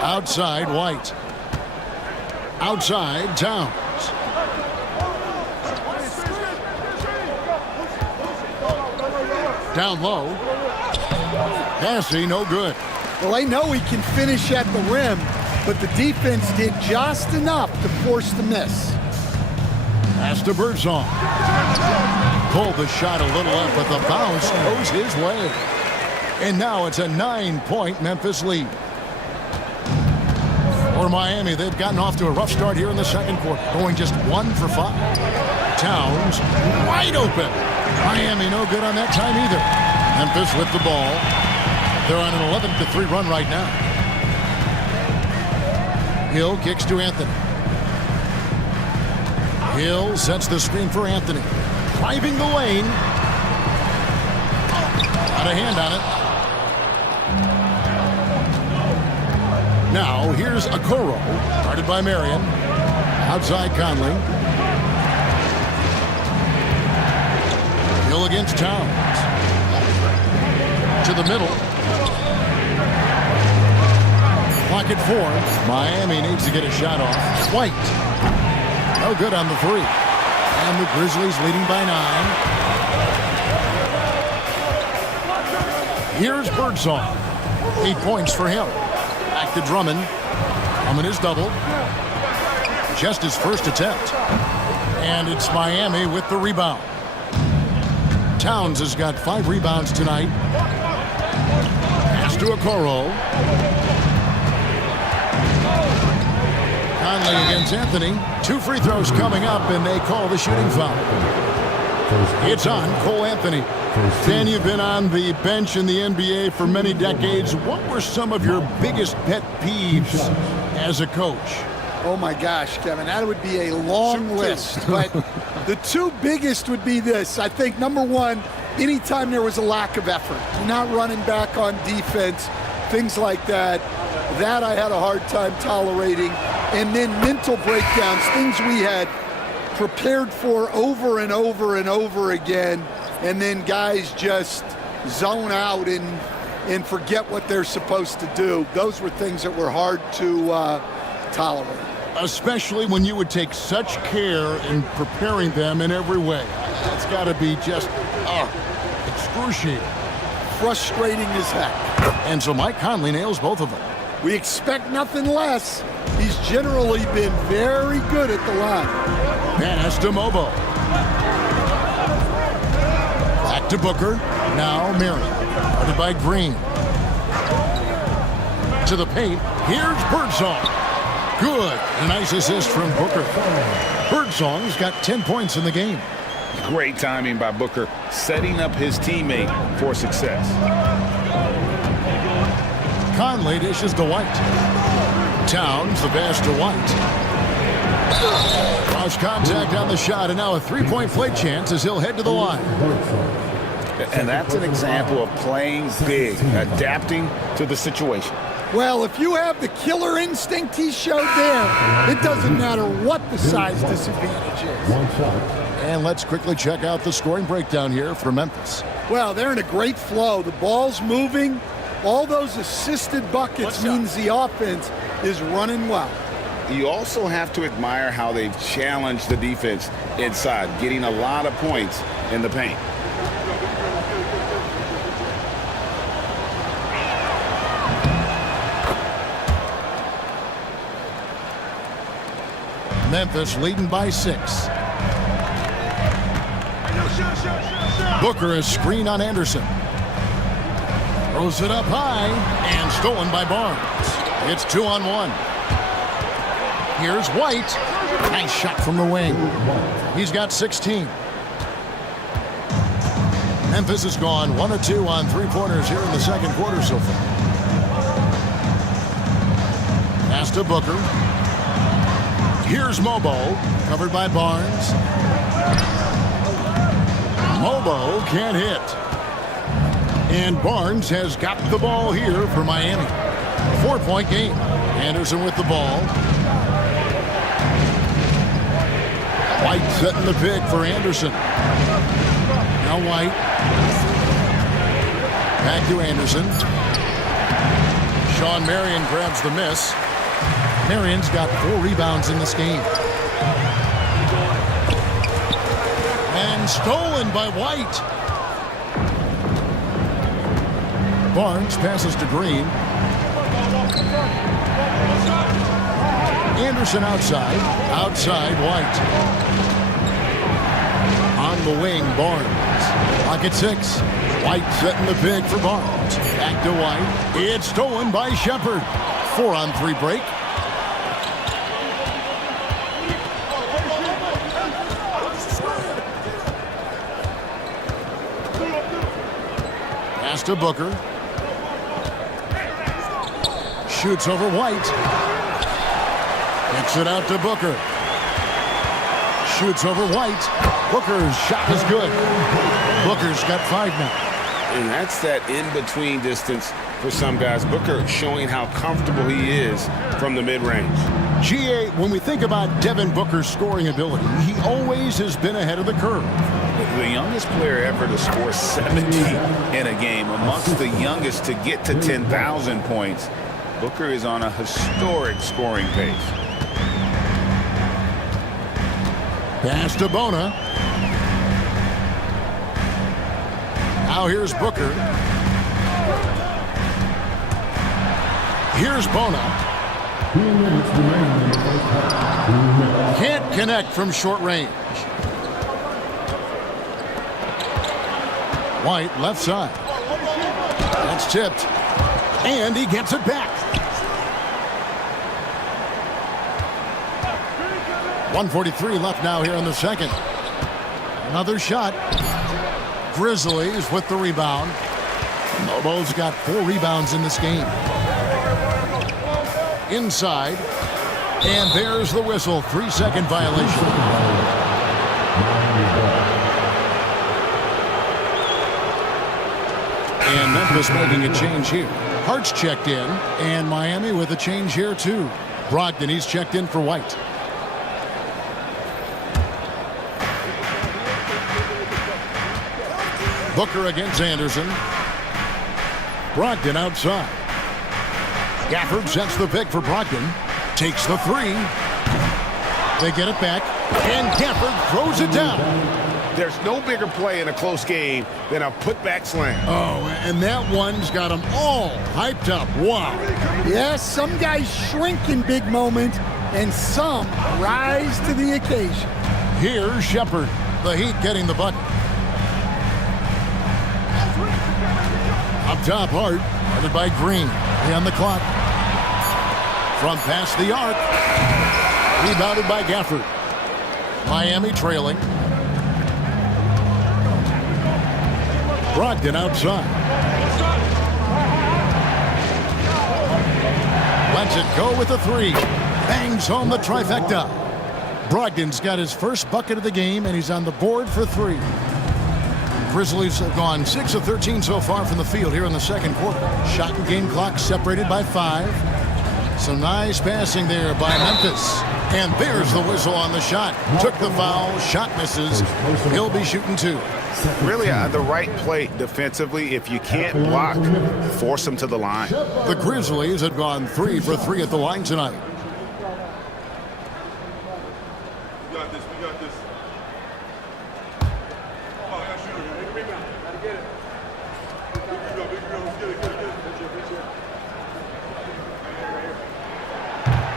Outside, White. Outside, Towns. Down low. Passy, no good. Well, I know he can finish at the rim, but the defense did just enough to force the miss. Pass to Birdsall. Pulled the shot a little up, but the bounce goes his way. And now it's a 9-point Memphis lead. For Miami, they've gotten off to a rough start here in the second quarter, going just 1 for 5. Towns wide open. Miami no good on that time either. Memphis with the ball. They're on an 11-3 run right now. Hill kicks to Anthony. Hill sets the screen for Anthony. Driving the lane. Got a hand on it. Now, here's Okoro. Guarded by Marion. Outside Conley. Hill against Towns. To the middle. Clock at 4. Miami needs to get a shot off. White. No good on the 3. And the Grizzlies leading by 9. Here's Birdsall. 8 points for him. Back to Drummond. Drummond is doubled. Just his first attempt. And it's Miami with the rebound. Towns has got 5 rebounds tonight. Pass to Okoro. Conley against Anthony. 2 free throws coming up, and they call the shooting foul. It's on Cole Anthony. Dan, you've been on the bench in the NBA for many decades. What were some of your biggest pet peeves as a coach? Oh my gosh, Kevin, that would be a long list. But the 2 biggest would be this. I think number 1, anytime there was a lack of effort, not running back on defense, things like that, that I had a hard time tolerating. And then mental breakdowns, things we had prepared for over and over and over again, and then guys just zone out and forget what they're supposed to do. Those were things that were hard to tolerate. Especially when you would take such care in preparing them in every way. That's got to be just excruciating. Frustrating as heck. And so Mike Conley nails both of them. We expect nothing less. He's generally been very good at the line. Pass to Mobo. Back to Booker. Now Marion. Guarded by Green. To the paint. Here's Birdsall. Good. A nice assist from Booker. Birdsall's got 10 points in the game. Great timing by Booker, setting up his teammate for success. Conley dishes to White. Towns the pass to White. Lost contact on the shot, and now a 3-point play chance as he'll head to the line. And that's an example of playing big, adapting to the situation. Well, if you have the killer instinct he showed there, it doesn't matter what the size disadvantage is. And let's quickly check out the scoring breakdown here for Memphis. Well, they're in a great flow. The ball's moving. All those assisted buckets means the offense is running well. You also have to admire how they've challenged the defense inside, getting a lot of points in the paint. Memphis leading by 6. Booker is screen on Anderson. Throws it up high and stolen by Barnes. It's 2-on-1. Here's White. Nice shot from the wing. He's got 16. Memphis has gone 1 of 2 on three-pointers here in the second quarter so far. Pass to Booker. Here's Mobo, covered by Barnes. Mobo can't hit. And Barnes has got the ball here for Miami. 4-point game. Anderson with the ball. White setting the pick for Anderson. Now White. Back to Anderson. Sean Marion grabs the miss. Marion's got 4 rebounds in this game. And stolen by White. Barnes passes to Green. Anderson outside. Outside White. On the wing, Barnes. Pocket 6. White setting the pick for Barnes. Back to White. It's stolen by Shepherd. 4-on-3 break. Pass to Booker. Shoots over White. Kicks it out to Booker. Shoots over White. Booker's shot is good. Booker's got 5 now. And that's that in-between distance for some guys. Booker showing how comfortable he is from the mid-range. GA, when we think about Devin Booker's scoring ability, he always has been ahead of the curve. The youngest player ever to score 70 in a game, amongst the youngest to get to 10,000 points. Booker is on a historic scoring pace. Pass to Bona. Now here's Booker. Here's Bona. Can't connect from short range. White left side. That's tipped. And he gets it back. 1:43 left now here in the second. Another shot. Grizzlies with the rebound. Mobo's got 4 rebounds in this game. Inside. And there's the whistle. 3-second violation. And Memphis making a change here. Hart's checked in. And Miami with a change here too. Brogdon, he's checked in for White. Booker against Anderson. Brogdon outside. Gafford sets the pick for Brogdon. Takes the 3. They get it back. And Gafford throws it down. There's no bigger play in a close game than a putback slam. Oh, and that one's got them all hyped up. Wow. Yes, some guys shrink in big moments, and some rise to the occasion. Here's Shepherd. The Heat getting the bucket. Up top, Hart, guarded by Green. On the clock. From past the arc. Rebounded by Gafford. Miami trailing. Brogdon outside. Lets it go with a 3. Bangs home the trifecta. Brogdon's got his first bucket of the game, and he's on the board for 3. Grizzlies have gone 6 of 13 so far from the field here in the second quarter. Shot and game clock separated by 5. Some nice passing there by Memphis. And there's the whistle on the shot. Took the foul. Shot misses. He'll be shooting 2. Really the right play defensively. If you can't block, force them to the line. The Grizzlies have gone 3 for 3 at the line tonight. We got this.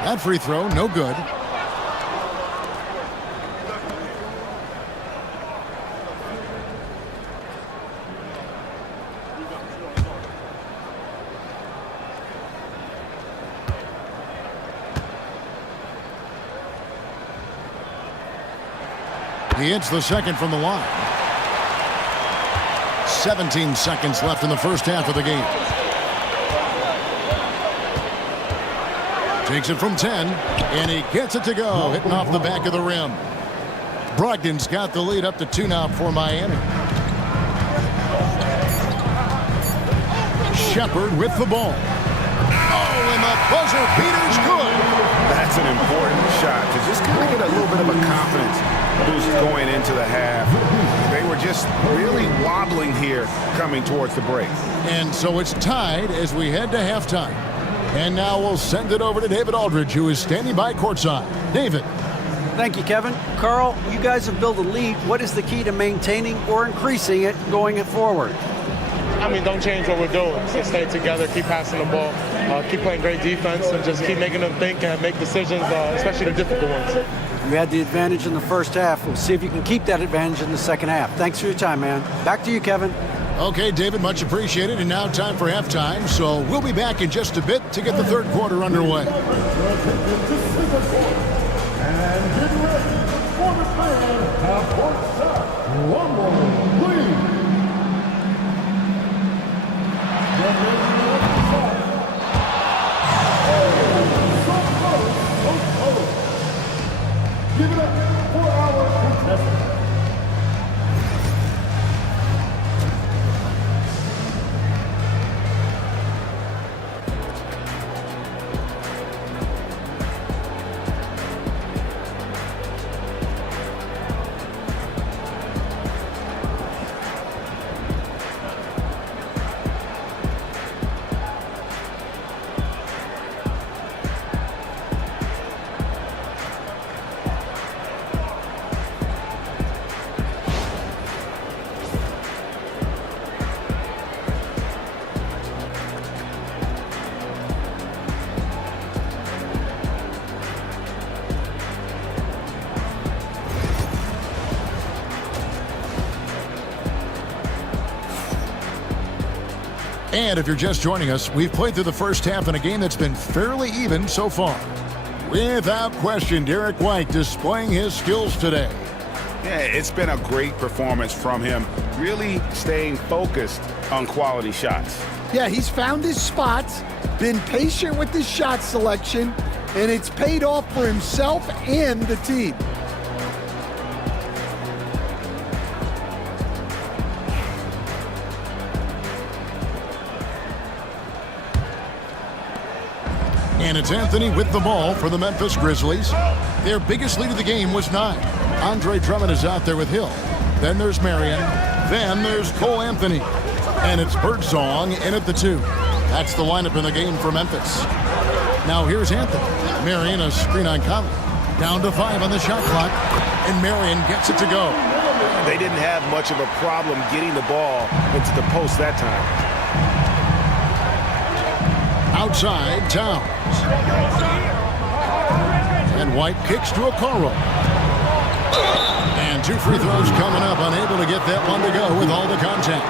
That free throw, no good. He hits the second from the line. 17 seconds left in the first half of the game. Takes it from 10, and he gets it to go, hitting off the back of the rim. Brogdon's got the lead up to 2 now for Miami. Shepard with the ball. Oh, and the buzzer beater's good. That's an important shot to just kind of get a little bit of a confidence boost going into the half. They were just really wobbling here coming towards the break. And so it's tied as we head to halftime. And now we'll send it over to David Aldridge, who is standing by courtside. David. Thank you, Kevin. Carl, you guys have built a lead. What is the key to maintaining or increasing it going forward? I mean, don't change what we're doing. So stay together, keep passing the ball, keep playing great defense, and just keep making them think and make decisions, especially the difficult ones. You had the advantage in the first half. We'll see if you can keep that advantage in the second half. Thanks for your time, man. Back to you, Kevin. Okay, David, much appreciated. And now time for halftime. So we'll be back in just a bit to get the third quarter underway. And get ready for the fan half-court set. Rumble, please. Give it up for our contestant. And if you're just joining us, we've played through the first half in a game that's been fairly even so far. Without question, Derek White displaying his skills today. Yeah, it's been a great performance from him, really staying focused on quality shots. Yeah, he's found his spots, been patient with his shot selection, and it's paid off for himself and the team. And it's Anthony with the ball for the Memphis Grizzlies. Their biggest lead of the game was 9. Andre Drummond is out there with Hill. Then there's Marion. Then there's Cole Anthony. And it's Birdsong in at the 2. That's the lineup in the game for Memphis. Now here's Anthony. Marion, a screen on Conley. Down to 5 on the shot clock. And Marion gets it to go. They didn't have much of a problem getting the ball into the post that time. Outside, Towns. And White kicks to Okoro. And 2 free throws coming up, unable to get that one to go with all the contact.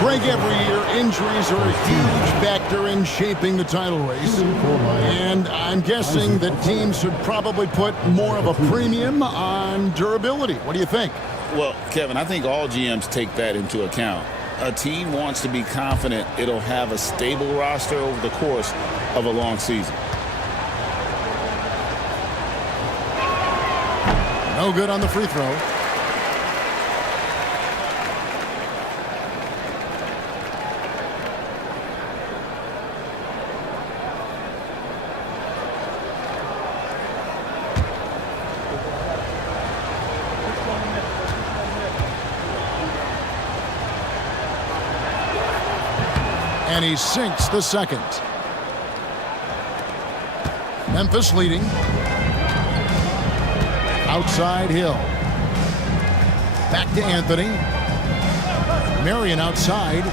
Greg, every year, injuries are a huge factor in shaping the title race. And I'm guessing that teams should probably put more of a premium on durability. What do you think? Well, Kevin, I think all GMs take that into account. A team wants to be confident it'll have a stable roster over the course of a long season. No good on the free throw. And he sinks the second. Memphis leading. Outside Hill. Back to Anthony. Marion outside.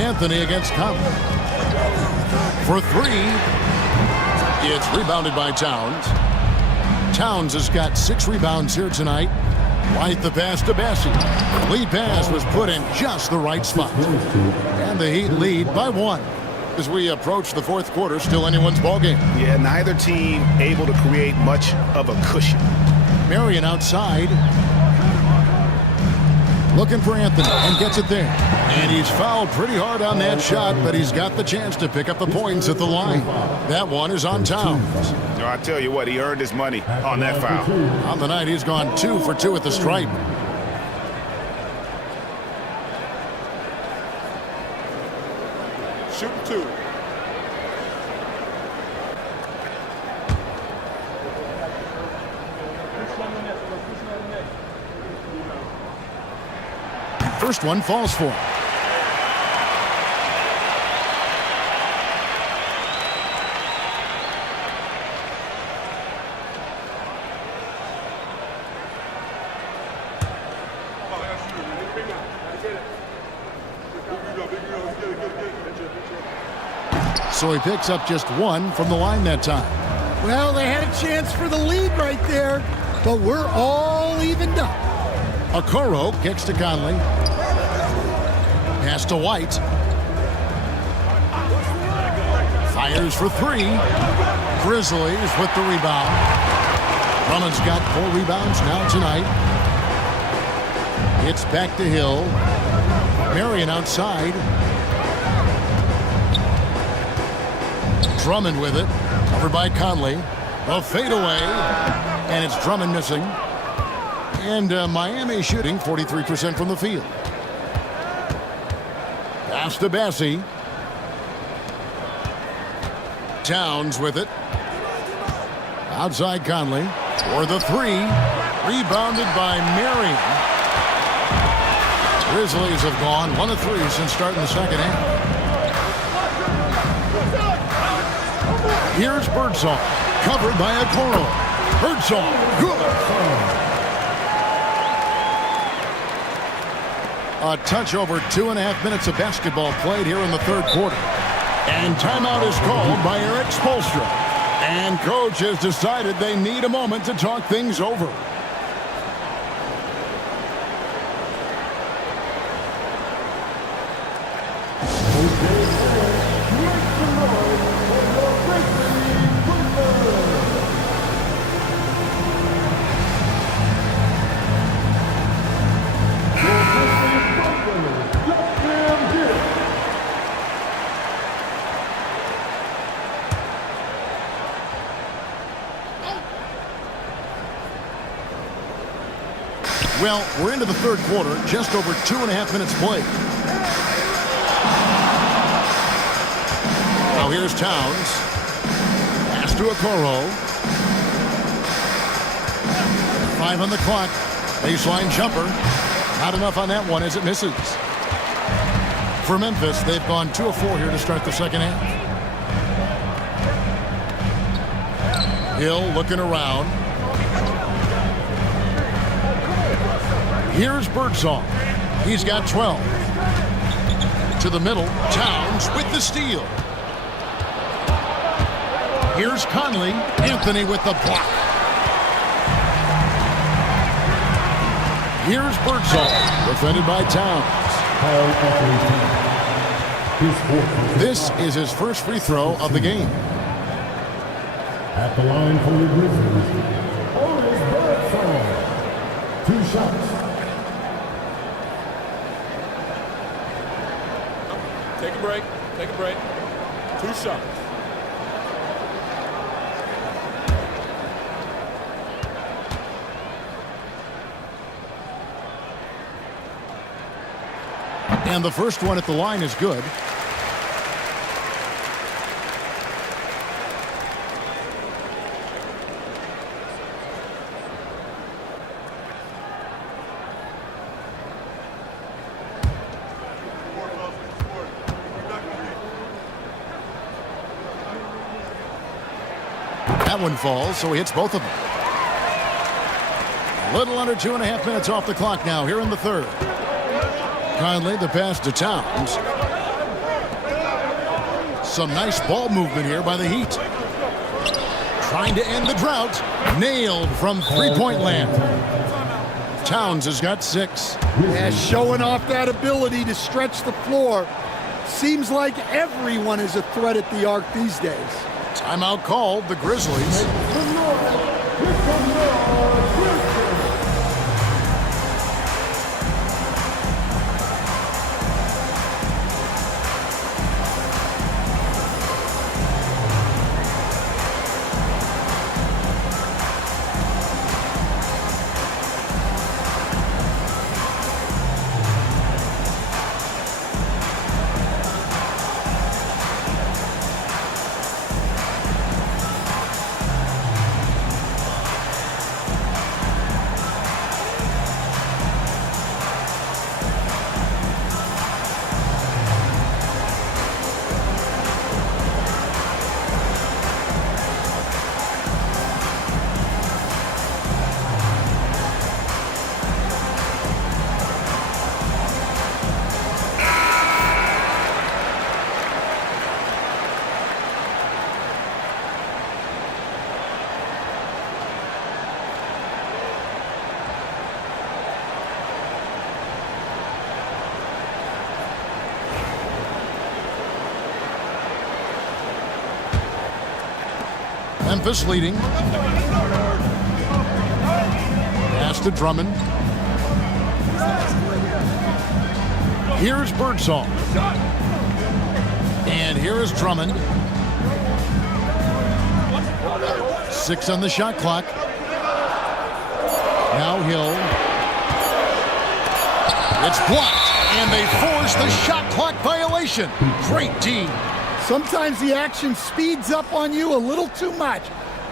Anthony against Conley. For 3. It's rebounded by Towns. Towns has got 6 rebounds here tonight. White the pass to Bassey. Lead pass was put in just the right spot. And the Heat lead by 1. As we approach the fourth quarter, still anyone's ballgame. Yeah, neither team able to create much of a cushion. Marion outside. Looking for Anthony and gets it there. And he's fouled pretty hard on that shot, but he's got the chance to pick up the points at the line. That one is on Towns. No, I tell you what, he earned his money on that foul. On the night, he's gone 2 for 2 at the stripe. Shooting 2. First one falls for him. So he picks up just 1 from the line that time. Well, they had a chance for the lead right there, but we're all evened up. Okoro kicks to Conley. Pass to White. Fires for 3. Grizzlies with the rebound. Drummond's got 4 rebounds now tonight. It's back to Hill. Marion outside. Drummond with it. Over by Conley. A fadeaway. And it's Drummond missing. And Miami shooting 43% from the field. Pass to Bassie. Towns with it. Outside Conley. For the 3. Rebounded by Marion. Grizzlies have gone 1 of 3 since starting the second half. Here's Birdsong. Covered by Okoro. Birdsong. Good. A touch over 2.5 minutes of basketball played here in the third quarter. And timeout is called by Eric Spoelstra. And coach has decided they need a moment to talk things over. Well, we're into the third quarter, just over 2.5 minutes played. Now here's Towns. Pass to Okoro. 5 on the clock. Baseline jumper. Not enough on that one as it misses. For Memphis, they've gone 2 of 4 here to start the second half. Hill looking around. Here's Birdsong. He's got 12. To the middle. Towns with the steal. Here's Conley. Anthony with the block. Here's Birdsong. Defended by Towns. This is his first free throw of the game. At the line for the Grizzlies, Birdsong. 2 shots. Take a break. Take a break. 2 shots. And the first one at the line is good. That one falls, so he hits both of them. A little under 2.5 minutes off the clock now here in the third. Conley, the pass to Towns. Some nice ball movement here by the Heat. Trying to end the drought. Nailed from three-point land. Towns has got 6. Yeah, showing off that ability to stretch the floor. Seems like everyone is a threat at the arc these days. Timeout called, the Grizzlies. Memphis leading. Pass to Drummond. Here's Birdsong. And here is Drummond. 6 on the shot clock. Now Hill. It's blocked, and they force the shot clock violation. Great D. Sometimes the action speeds up on you a little too much.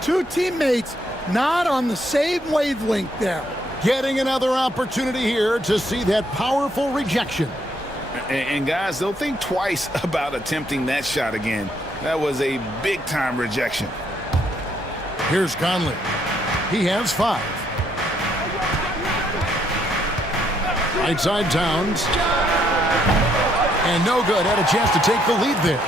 Two teammates not on the same wavelength there. Getting another opportunity here to see that powerful rejection. And guys, they'll think twice about attempting that shot again. That was a big-time rejection. Here's Conley. He has 5. Right side Towns. And no good. Had a chance to take the lead there.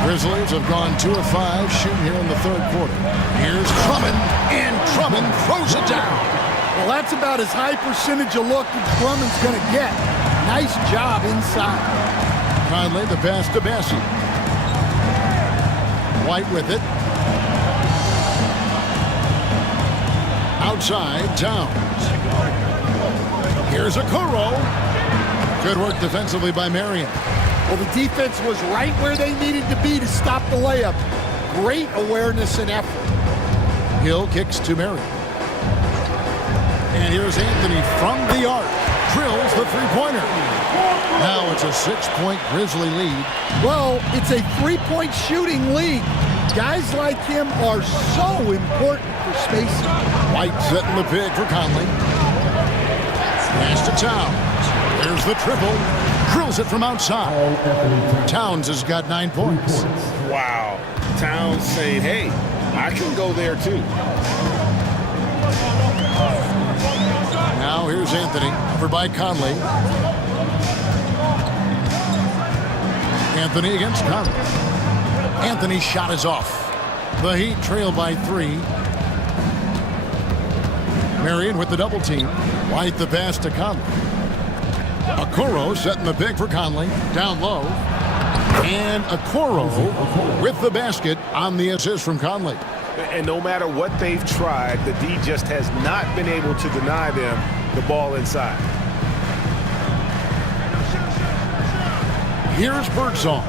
Grizzlies have gone 2 of 5 shooting here in the third quarter. Here's Drummond, and Drummond throws it down. Well, that's about as high percentage of look as Drummond's going to get. Nice job inside. Conley, the pass to Bassey. White with it. Outside, Towns. Here's Okoro. Good work defensively by Marion. Well, the defense was right where they needed to be to stop the layup. Great awareness and effort. Hill kicks to Marion. And here's Anthony from the arc. Drills the three-pointer. Now it's a 6-point Grizzly lead. Well, it's a 3-point shooting lead. Guys like him are so important for spacing. White setting the pick for Conley. Pass to Towns. There's the triple. Drills it from outside. Towns has got 9 points. Wow. Towns saying, hey, I can go there too. Now here's Anthony. Over by Conley. Anthony against Conley. Anthony's shot is off. The Heat trail by 3. Marion with the double team. White the pass to Conley. Okoro setting the pick for Conley. Down low. And Okoro with the basket on the assist from Conley. And no matter what they've tried, the D just has not been able to deny them the ball inside. Here's Birdsong.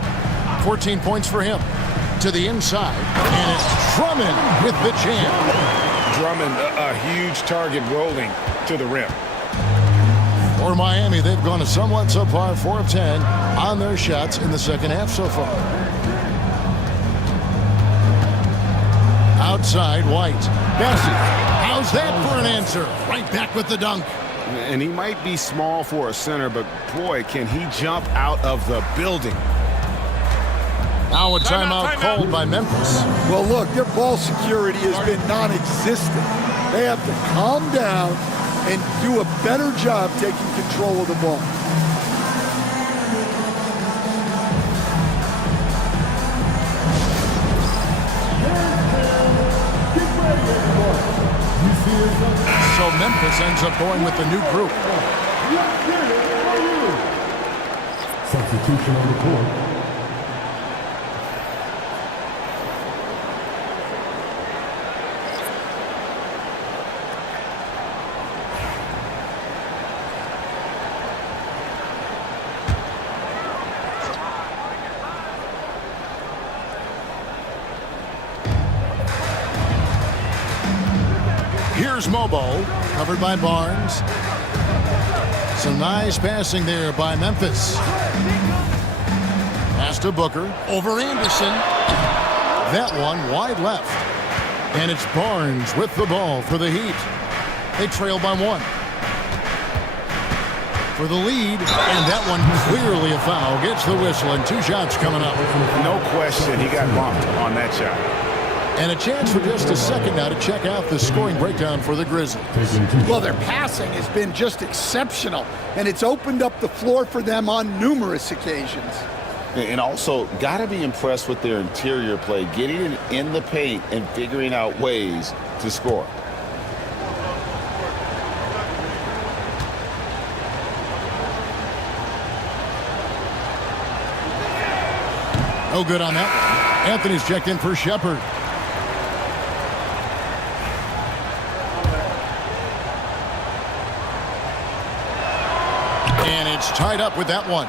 14 points for him. To the inside. And it's Drummond with the jam. Drummond, a huge target rolling to the rim. For Miami, they've gone a somewhat subpar 4 of 10 on their shots in the second half so far. Outside, White. Bassey. How's that for an answer? Right back with the dunk. And he might be small for a center, but boy, can he jump out of the building. Now a timeout called by Memphis. Well, look, their ball security has been non-existent. They have to calm down and do a better job taking control of the ball. So Memphis ends up going with the new group. Substitution on the court. Here's Mobo, covered by Barnes. Some nice passing there by Memphis. Pass to Booker, over Anderson. That one wide left. And it's Barnes with the ball for the Heat. They trail by 1. For the lead, and that one clearly a foul. Gets the whistle, and 2 shots coming up. No question, he got bumped on that shot. And a chance for just a second now to check out the scoring breakdown for the Grizzlies. Well, their passing has been just exceptional, and it's opened up the floor for them on numerous occasions. And also, got to be impressed with their interior play, getting it in the paint and figuring out ways to score. No good on that. Anthony's checked in for Shepard. And it's tied up with that one.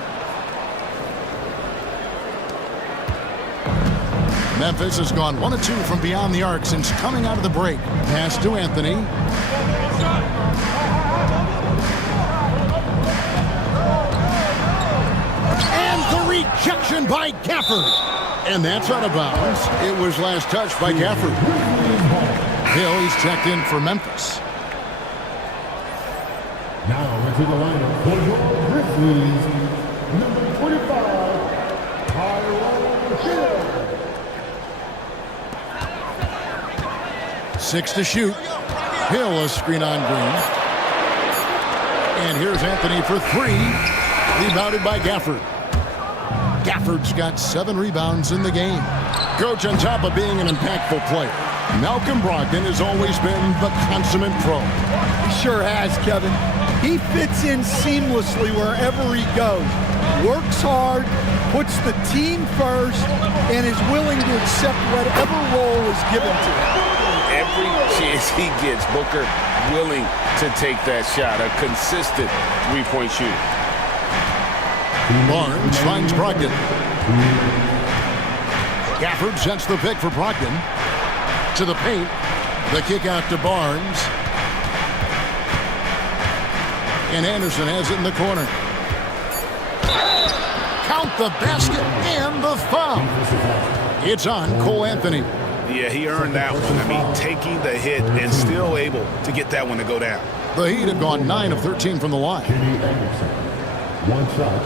Memphis has gone 1 of 2 from beyond the arc since coming out of the break. Pass to Anthony. And the rejection by Gafford. And that's out of bounds. It was last touched by Gafford. Hill, he's checked in for Memphis. Now into the lineup for your Grizzlies, number 25, Tyronn Hill. 6 to shoot. Hill a screen on Green. And here's Anthony for 3. Rebounded by Gafford. Gafford's got 7 rebounds in the game. Coach, on top of being an impactful player, Malcolm Brogdon has always been the consummate pro. He sure has, Kevin. He fits in seamlessly wherever he goes. Works hard, puts the team first, and is willing to accept whatever role is given to him. Every chance he gets, Booker willing to take that shot. A consistent three-point shooter. Barnes finds Brogdon. Gafford sets the pick for Brogdon. To the paint. The kick out to Barnes. And Anderson has it in the corner. Count the basket and the foul. It's on Cole Anthony. Yeah, he earned that one. I mean, taking the hit and still able to get that one to go down. The Heat have gone 9 of 13 from the line. Kenny Anderson, 1 shot.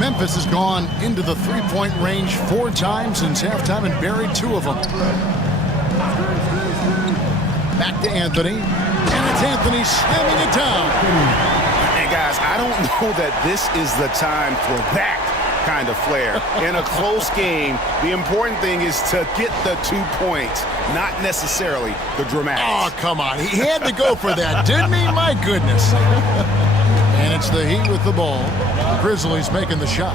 Memphis has gone into the three-point range 4 times since halftime and buried 2 of them. Back to Anthony, and it's Anthony slamming it down. And guys, I don't know that this is the time for that kind of flair. In a close game, the important thing is to get the 2 points, not necessarily the dramatics. Oh, come on. He had to go for that, didn't he? My goodness. And it's the Heat with the ball. The Grizzlies making the shot.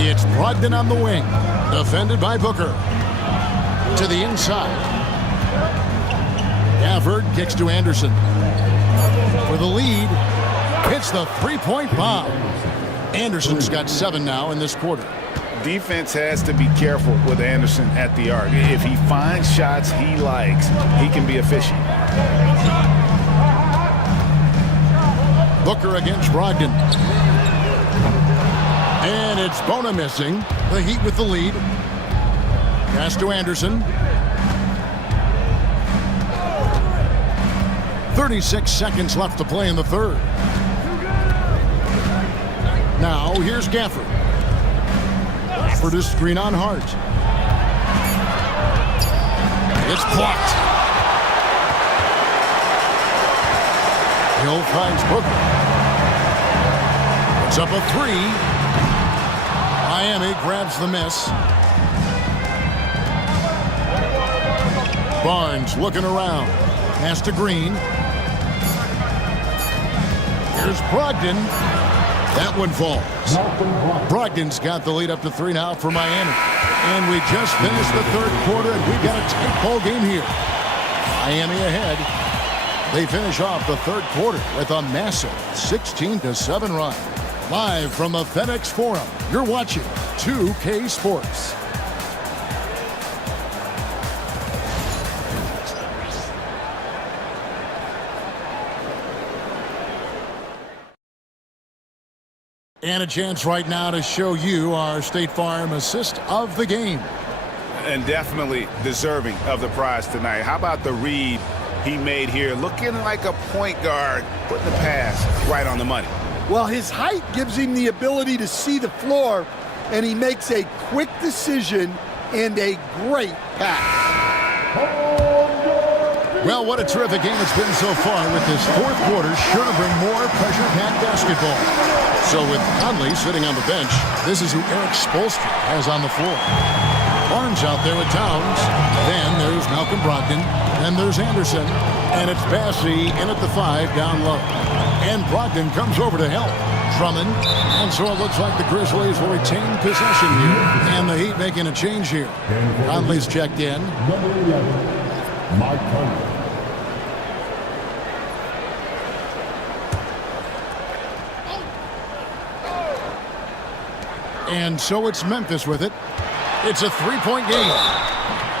It's Brogdon on the wing. Defended by Booker. To the inside. Gafford kicks to Anderson. For the lead. Hits the three-point bomb. Anderson's got 7 now in this quarter. Defense has to be careful with Anderson at the arc. If he finds shots he likes, he can be efficient. Booker against Brogdon. And it's Bona missing. The Heat with the lead. Pass to Anderson. 36 seconds left to play in the third. Now here's Gafford. Gafford is screen on Hart. It's blocked. finds Booker. It's up a three. Miami grabs the miss. Barnes looking around. Pass to Green. Here's Brogdon. That one falls. Brogdon's got the lead up to 3 now for Miami. And we just finished the third quarter, and we've got a tight ball game here. Miami ahead. They finish off the third quarter with a massive 16-7 run. Live from the FedEx Forum, you're watching 2K Sports. And a chance right now to show you our State Farm assist of the game. And definitely deserving of the prize tonight. How about the read he made here? Looking like a point guard, putting the pass right on the money. Well, his height gives him the ability to see the floor, and he makes a quick decision and a great pass. Well, what a terrific game it's been so far, with this fourth quarter sure to bring more pressure-packed basketball. So with Conley sitting on the bench, this is who Eric Spoelstra has on the floor. Barnes out there with Towns. Then there's Malcolm Brogdon. Then there's Anderson. And it's Bassey in at the 5 down low. And Brogdon comes over to help Drummond. And so it looks like the Grizzlies will retain possession here. And the Heat making a change here. Conley's checked in. Number 11, Mike Conley. And so it's Memphis with it. It's a three-point game.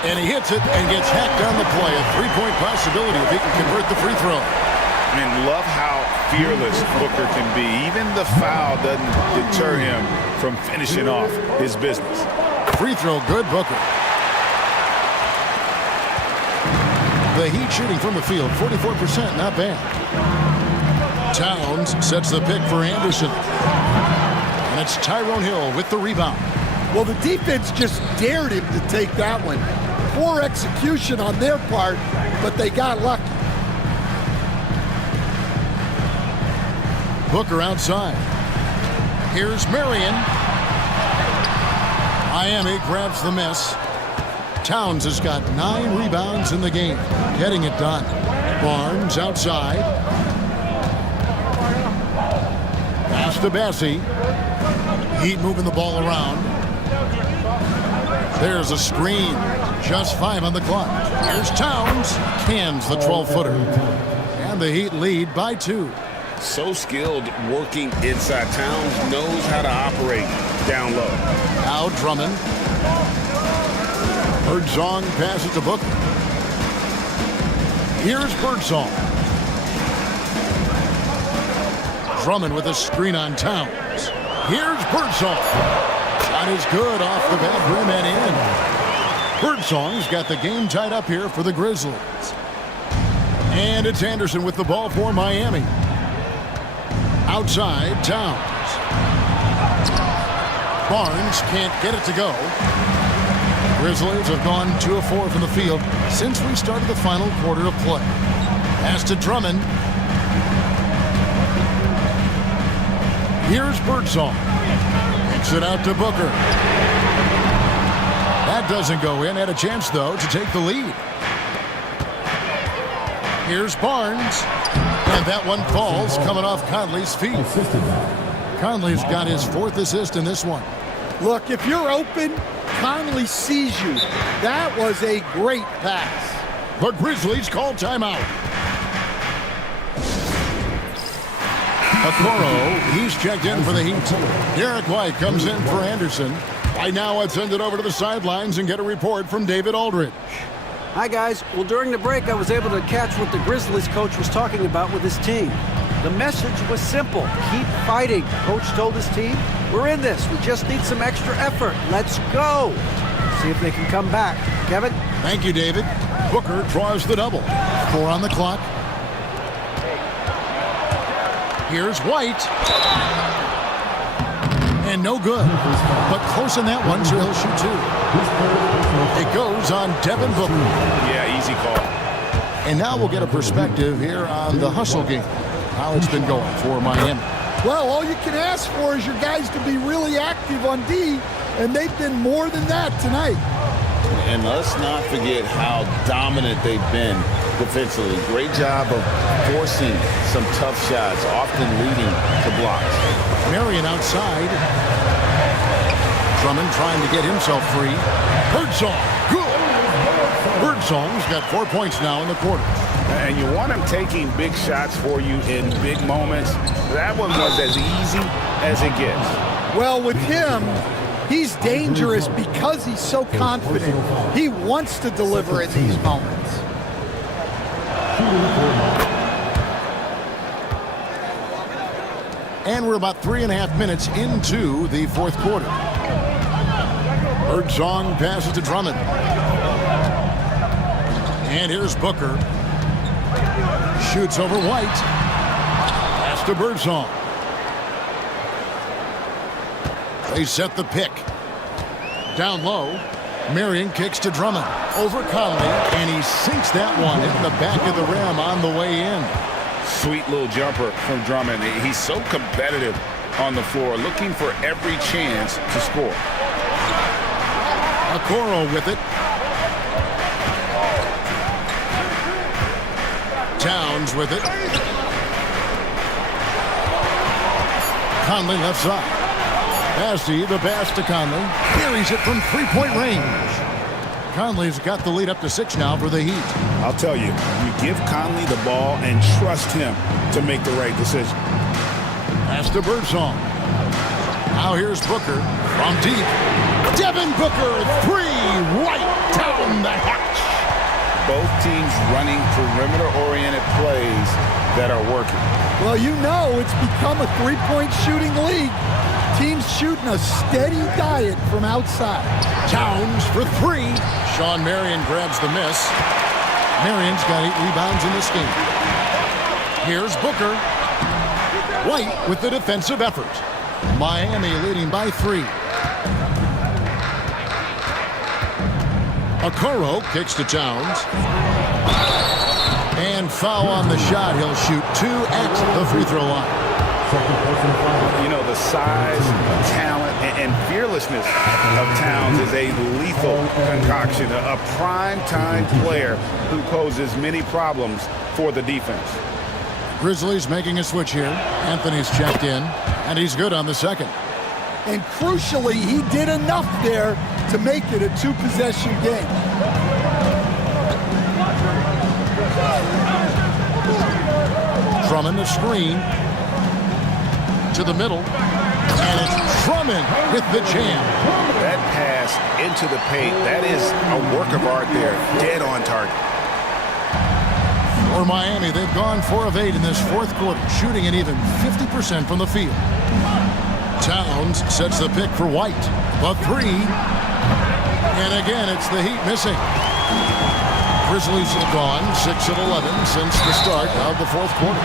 And he hits it and gets hacked on the play. A three-point possibility if he can convert the free throw. I mean, love how fearless Booker can be. Even the foul doesn't deter him from finishing off his business. Free throw good, Booker. The Heat shooting from the field, 44%, not bad. Towns sets the pick for Anderson. And it's Tyrone Hill with the rebound. Well, the defense just dared him to take that one. Poor execution on their part, but they got lucky. Booker outside. Here's Marion. Miami grabs the miss. Towns has got 9 rebounds in the game, getting it done. Barnes outside. Pass to Bassey. Heat moving the ball around. There's a screen. Just 5 on the clock. Here's Towns. Cans the 12-footer. And the Heat lead by 2. So skilled working inside. Towns knows how to operate down low. Now Drummond. Birdsong passes to Booker. Here's Birdsong. Drummond with a screen on Towns. Here's Birdsong. Shot is good off the back rim and in. Birdsong's got the game tied up here for the Grizzlies. And it's Anderson with the ball for Miami. Outside, Towns. Barnes can't get it to go. Grizzlies have gone 2 of 4 from the field since we started the final quarter of play. Pass to Drummond. Here's Birdsong. Kicks it out to Booker. That doesn't go in. Had a chance, though, to take the lead. Here's Barnes. And that one falls, coming off Conley's feet. Conley's got his 4th assist in this one. Look, if you're open, Conley sees you. That was a great pass. The Grizzlies call timeout. Okoro, he's checked in for the Heat. Derek White comes in for Anderson. Right now, let's send it over to the sidelines and get a report from David Aldridge. Hi, guys. Well, during the break, I was able to catch what the Grizzlies coach was talking about with his team. The message was simple. Keep fighting. Coach told his team, we're in this. We just need some extra effort. Let's go. See if they can come back. Kevin? Thank you, David. Booker draws the double. 4 on the clock. Here's White. And no good. But close in that one, so he'll shoot 2. It goes on Devin Booker. Yeah, easy call. And now we'll get a perspective here on the hustle game. how it's been going for Miami. Well, all you can ask for is your guys to be really active on D, and they've been more than that tonight. And let's not forget how dominant they've been defensively. Great job of forcing some tough shots, often leading to blocks. Marion outside. Drummond trying to get himself free. Birdsong, good. Birdsong's got 4 points now in the quarter. And you want him taking big shots for you in big moments. That one was as easy as it gets. Well, with him, he's dangerous because he's so confident. He wants to deliver in these moments. And we're about 3.5 minutes into the fourth quarter. Birdsong passes to Drummond. And here's Booker. Shoots over White. Pass to Birdsong. They set the pick. Down low. Marion kicks to Drummond. Over Conley. And he sinks that one in the back of the rim on the way in. Sweet little jumper from Drummond. He's so competitive on the floor, looking for every chance to score. Okoro with it. Towns with it. Conley left side. Bassey, the pass to Conley. Carries it from three-point range. Conley's got the lead up to 6 now for the Heat. I'll tell you, you give Conley the ball and trust him to make the right decision. Pass to Birdsong. Now here's Booker from deep. Devin Booker, 3, right down the hatch. Both teams running perimeter-oriented plays that are working. Well, you know it's become a three-point shooting league. Teams shooting a steady diet from outside. Towns for 3. Sean Marion grabs the miss. Marion's got 8 rebounds in this game. Here's Booker. White with the defensive effort. Miami leading by 3. Okoro kicks to Towns. And foul on the shot. He'll shoot 2 at the free throw line. You know, the size, talent, and fearlessness of Towns is a lethal concoction, a prime-time player who poses many problems for the defense. Grizzlies making a switch here. Anthony's checked in, and he's good on the second. And crucially, he did enough there to make it a 2-possession game. Drummond a screen. To the middle, and it's Drummond with the jam. That pass into the paint, that is a work of art there, dead on target. For Miami, they've gone 4 of 8 in this fourth quarter, shooting an even 50% from the field. Towns sets the pick for White, the 3, and again it's the Heat missing. Grizzlies have gone 6 of 11 since the start of the fourth quarter.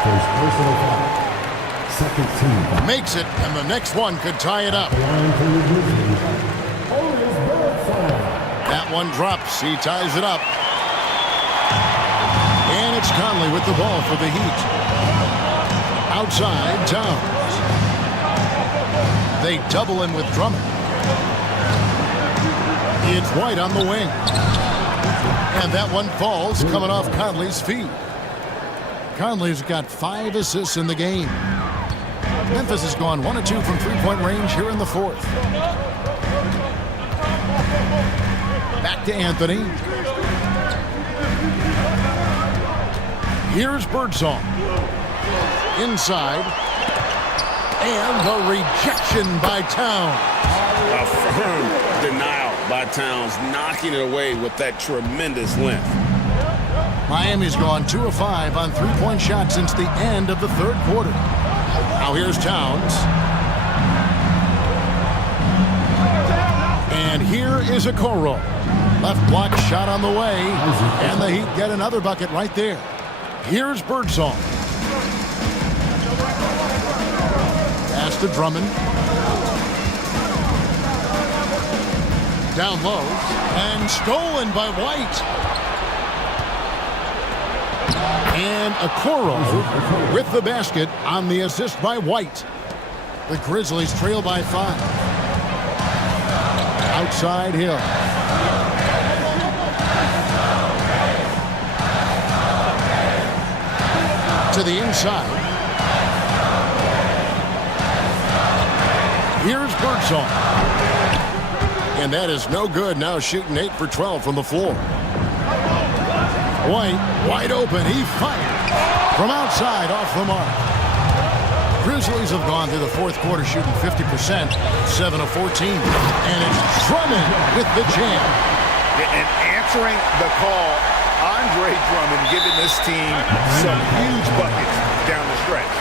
First personal foul. Second team. Makes it, and the next one could tie it up. That one drops. He ties it up. And it's Conley with the ball for the Heat. Outside, Towns. They double him with Drummond. It's White on the wing. And that one falls, coming off Conley's feet. Conley's got 5 assists in the game. Memphis has gone 1 of 2 from three-point range here in the fourth. Back to Anthony. Here's Birdsong. Inside. And the rejection by Towns. A firm denial by Towns, knocking it away with that tremendous length. Miami's gone 2 of 5 on three-point shots since the end of the third quarter. Now here's Towns. And here is Okoro. Left block shot on the way. And the Heat get another bucket right there. Here's Birdsong. Pass to Drummond. Down low. And stolen by White. And Okoro with the basket on the assist by White. The Grizzlies trail by 5. Outside Hill. To the inside. Here's Birdsong. And that is no good. Now shooting 8 for 12 from the floor. White, wide open. He fired from outside off the mark. Grizzlies have gone through the fourth quarter shooting 50%, 7 of 14. And it's Drummond with the jam. And answering the call, Andre Drummond giving this team some huge buckets down the stretch.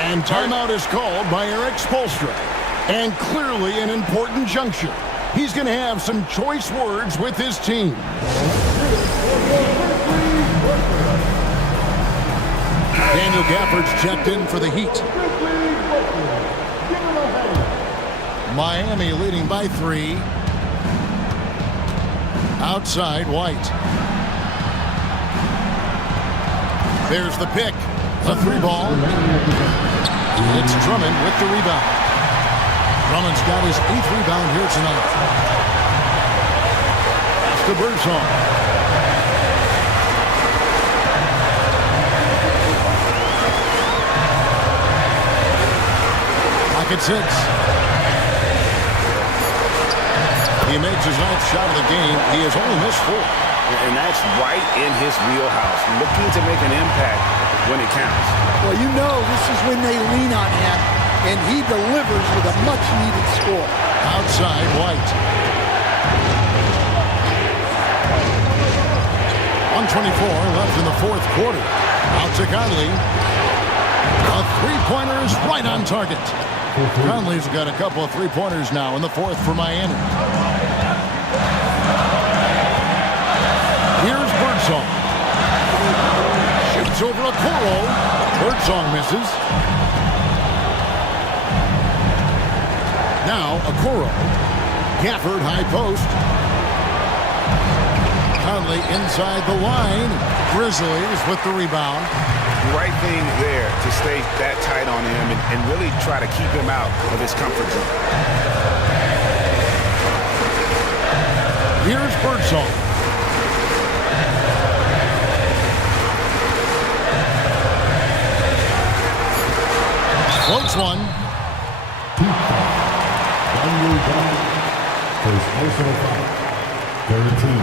And timeout is called by Eric Spoelstra. And clearly an important juncture. He's going to have some choice words with his team. Daniel Gafford's checked in for the Heat. Miami leading by 3. Outside White. There's the pick. The 3-ball. It's Drummond with the rebound. Drummond's got his 8th rebound here tonight. That's to Birdsong. Pocket 6. He makes his 9th shot of the game. He has only missed 4. And that's right in his wheelhouse. Looking to make an impact when it counts. Well, you know this is when they lean on him, and he delivers with a much-needed score. Outside White. 1:24 left in the fourth quarter. Out to Conley. A three-pointer is right on target. Conley's got a couple of three-pointers now in the fourth for Miami. Here's Birdsong. Shoots over Okoro. Birdsong misses. Now Okoro. Gafford high post. Conley inside the line. Grizzlies with the rebound. Right thing there to stay that tight on him and really try to keep him out of his comfort zone. Here's Birdsong. Floats one.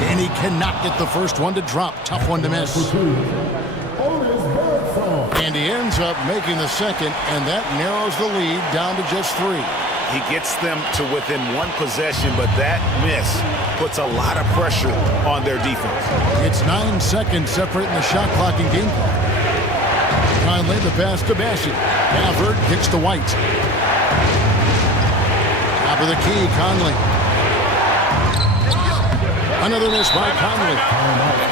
And he cannot get the first one to drop. Tough one to miss. And he ends up making the second, and that narrows the lead down to just 3. He gets them to within 1 possession, but that miss puts a lot of pressure on their defense. It's 9 seconds separating the shot clock and game clock. Conley, the pass to Bassey. Gafford kicks to White. Top of the key, Conley. Another miss by Conley.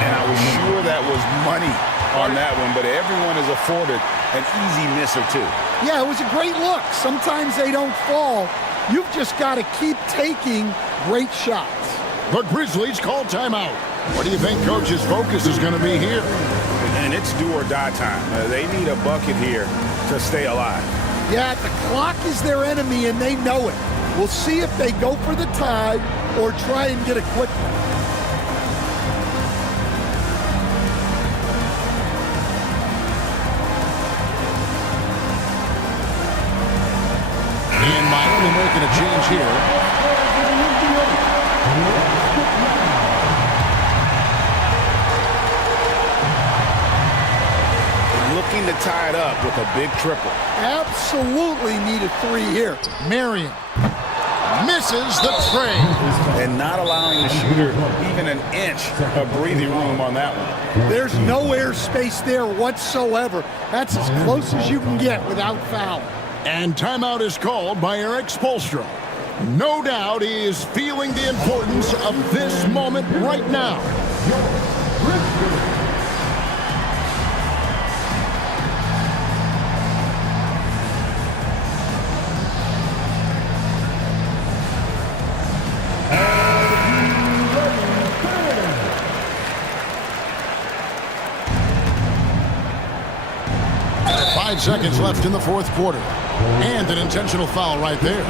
And I was sure that was money on that one, but everyone is afforded an easy miss or 2. Yeah, it was a great look. Sometimes they don't fall. You've just got to keep taking great shots. The Grizzlies call timeout. What do you think Coach's focus is going to be here? And it's do or die time. They need a bucket here to stay alive. Yeah, the clock is their enemy, and they know it. We'll see if they go for the tie or try and get a quick one. And Miami making a change here. Looking to tie it up with a big triple. Absolutely need a 3 here. Marion misses the tray. And not allowing the shooter even an inch of breathing room on that one. There's no air space there whatsoever. That's as close as you can get without foul. And timeout is called by Eric Spoelstra. No doubt he is feeling the importance of this moment right now. 5 seconds left in the fourth quarter. And an intentional foul right there.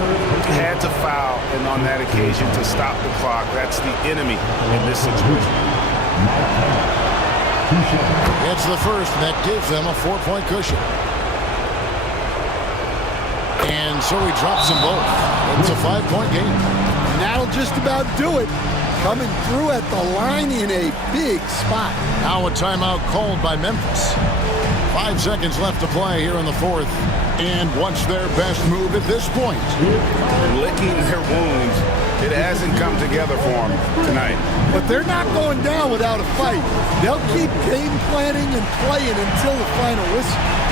Had to foul, and on that occasion to stop the clock. That's the enemy in this situation. It's the first, and that gives them a 4-point cushion. And so he drops them both. It's a 5-point game. And that'll just about do it. Coming through at the line in a big spot. Now a timeout called by Memphis. 5 seconds left to play here in the fourth. And what's their best move at this point? Licking their wounds. It hasn't come together for them tonight. But they're not going down without a fight. They'll keep game planning and playing until the final whistle.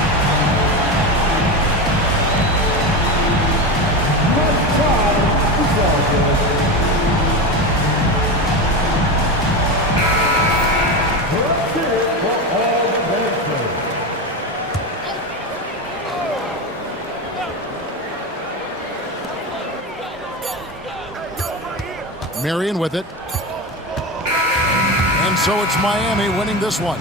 Marion with it. And so it's Miami winning this one.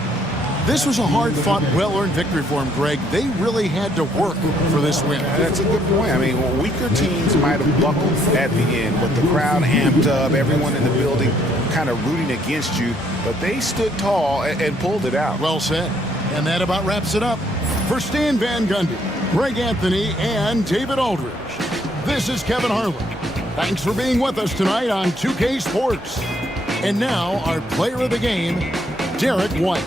This was a hard-fought, well-earned victory for them, Greg. They really had to work for this win. That's a good point. I mean, weaker teams might have buckled at the end, but the crowd amped up, everyone in the building kind of rooting against you, but they stood tall and pulled it out. Well said. And that about wraps it up. For Stan Van Gundy, Greg Anthony, and David Aldridge, this is Kevin Harlan. Thanks for being with us tonight on 2K Sports. And now, our player of the game, Derek White.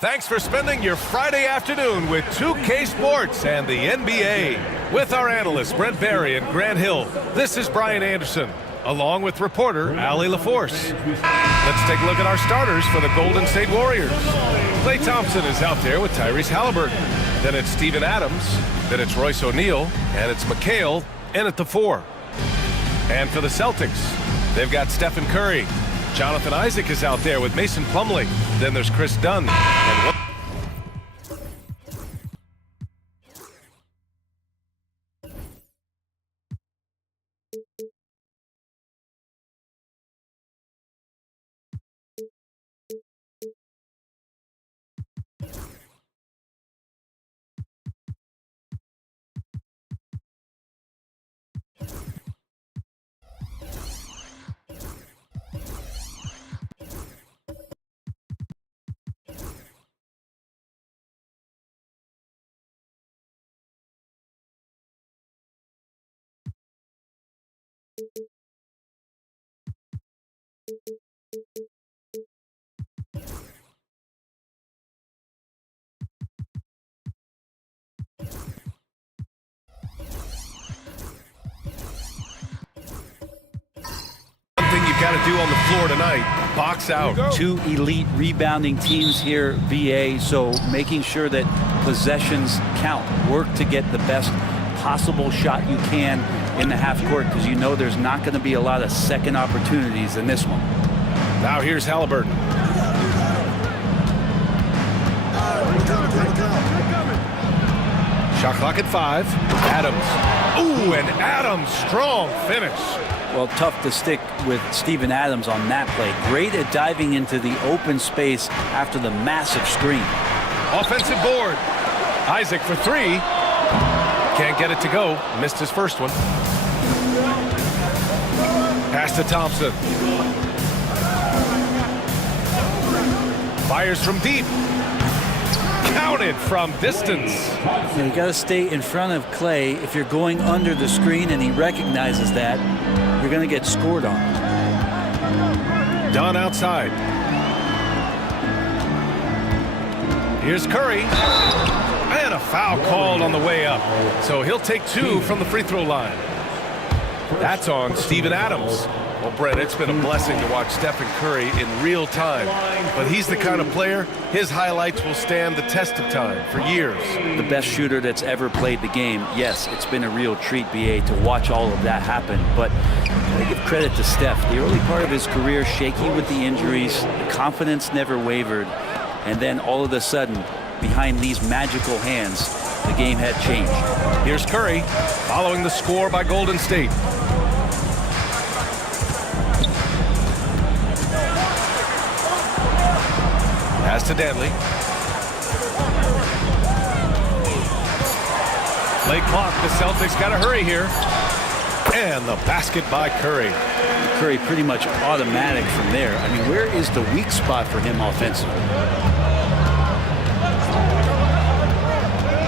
Thanks for spending your Friday afternoon with 2K Sports and the NBA. With our analysts Brent Barry and Grant Hill, this is Brian Anderson, along with reporter Allie LaForce. Let's take a look at our starters for the Golden State Warriors. Klay Thompson is out there with Tyrese Halliburton. Then it's Steven Adams. Then it's Royce O'Neal. And it's McHale in at the 4. And for the Celtics, they've got Stephen Curry. Jonathan Isaac is out there with Mason Plumlee. Then there's Chris Dunn. And you've got to do on the floor tonight, box out. Two elite rebounding teams here, VA, so making sure that possessions count. Work to get the best possible shot you can in the half court, because you know there's not going to be a lot of second opportunities in this one. Now here's Halliburton. Shot clock at 5. Adams. Ooh, and Adams, strong finish. Well, tough to stick with Steven Adams on that play. Great at diving into the open space after the massive screen. Offensive board. Isaac for 3. Can't get it to go. Missed his first one. Pass to Thompson. Fires from deep. Counted from distance. You got to stay in front of Klay. If you're going under the screen and he recognizes that, you're going to get scored on. Dunn outside. Here's Curry. And a foul called on the way up. So he'll take 2 from the free throw line. That's on Steven Adams. Well, Brett, it's been a blessing to watch Stephen Curry in real time. But he's the kind of player, his highlights will stand the test of time for years. The best shooter that's ever played the game. Yes, it's been a real treat, BA, to watch all of that happen. But I give credit to Steph. The early part of his career, shaky with the injuries, the confidence never wavered. And then all of a sudden, behind these magical hands, the game had changed. Here's Curry, following the score by Golden State. Pass to Danley. Late clock, the Celtics got to hurry here. And the basket by Curry. Curry pretty much automatic from there. I mean, where is the weak spot for him offensively?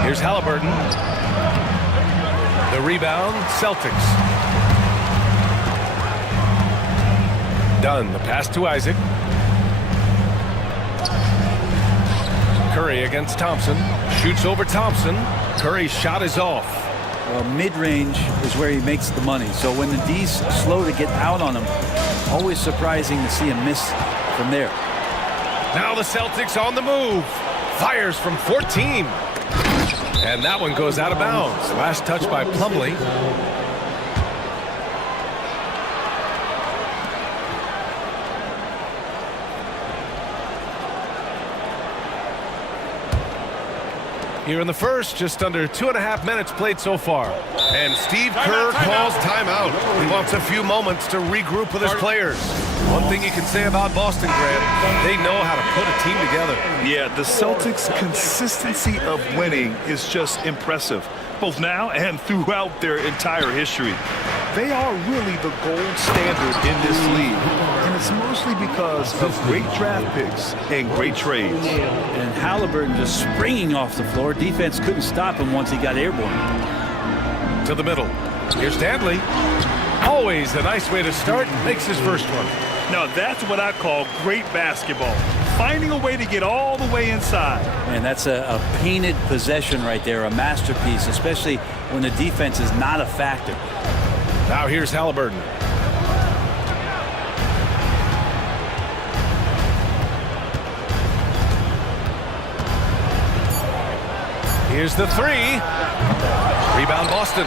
Here's Halliburton. The rebound, Celtics. Dunn, the pass to Isaac. Curry against Thompson. Shoots over Thompson. Curry's shot is off. Well, mid-range is where he makes the money. So when the D's slow to get out on him, always surprising to see him miss from there. Now the Celtics on the move. Fires from 14. And that one goes out of bounds. Last touch by Plumlee. Here in the first, just under 2.5 minutes played so far. And Steve Kerr calls timeout. He wants a few moments to regroup with his players. One thing you can say about Boston, Grant, they know how to put a team together. Yeah, the Celtics' consistency of winning is just impressive, both now and throughout their entire history. They are really the gold standard in this league, and it's mostly because of great draft picks and great trades. And Halliburton just springing off the floor. Defense couldn't stop him once he got airborne. To the middle. Here's Dantley. Always a nice way to start. Makes his first one. Now that's what I call great basketball. Finding a way to get all the way inside. And that's a painted possession right there, a masterpiece, especially when the defense is not a factor. Now here's Halliburton. Here's the three. Rebound Boston.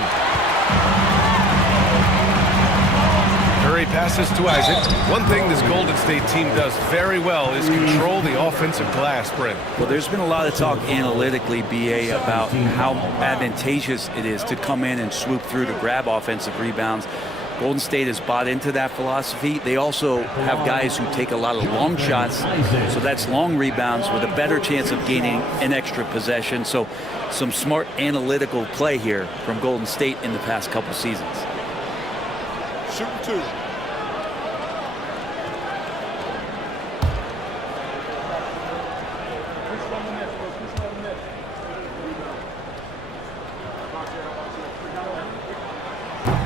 Curry passes to Isaac. One thing this Golden State team does very well is control the offensive glass, Brent. Well, there's been a lot of talk analytically, BA, about how advantageous it is to come in and swoop through to grab offensive rebounds. Golden State has bought into that philosophy. They also have guys who take a lot of long shots, so that's long rebounds with a better chance of gaining an extra possession. So some smart analytical play here from Golden State in the past couple seasons. Shooting two.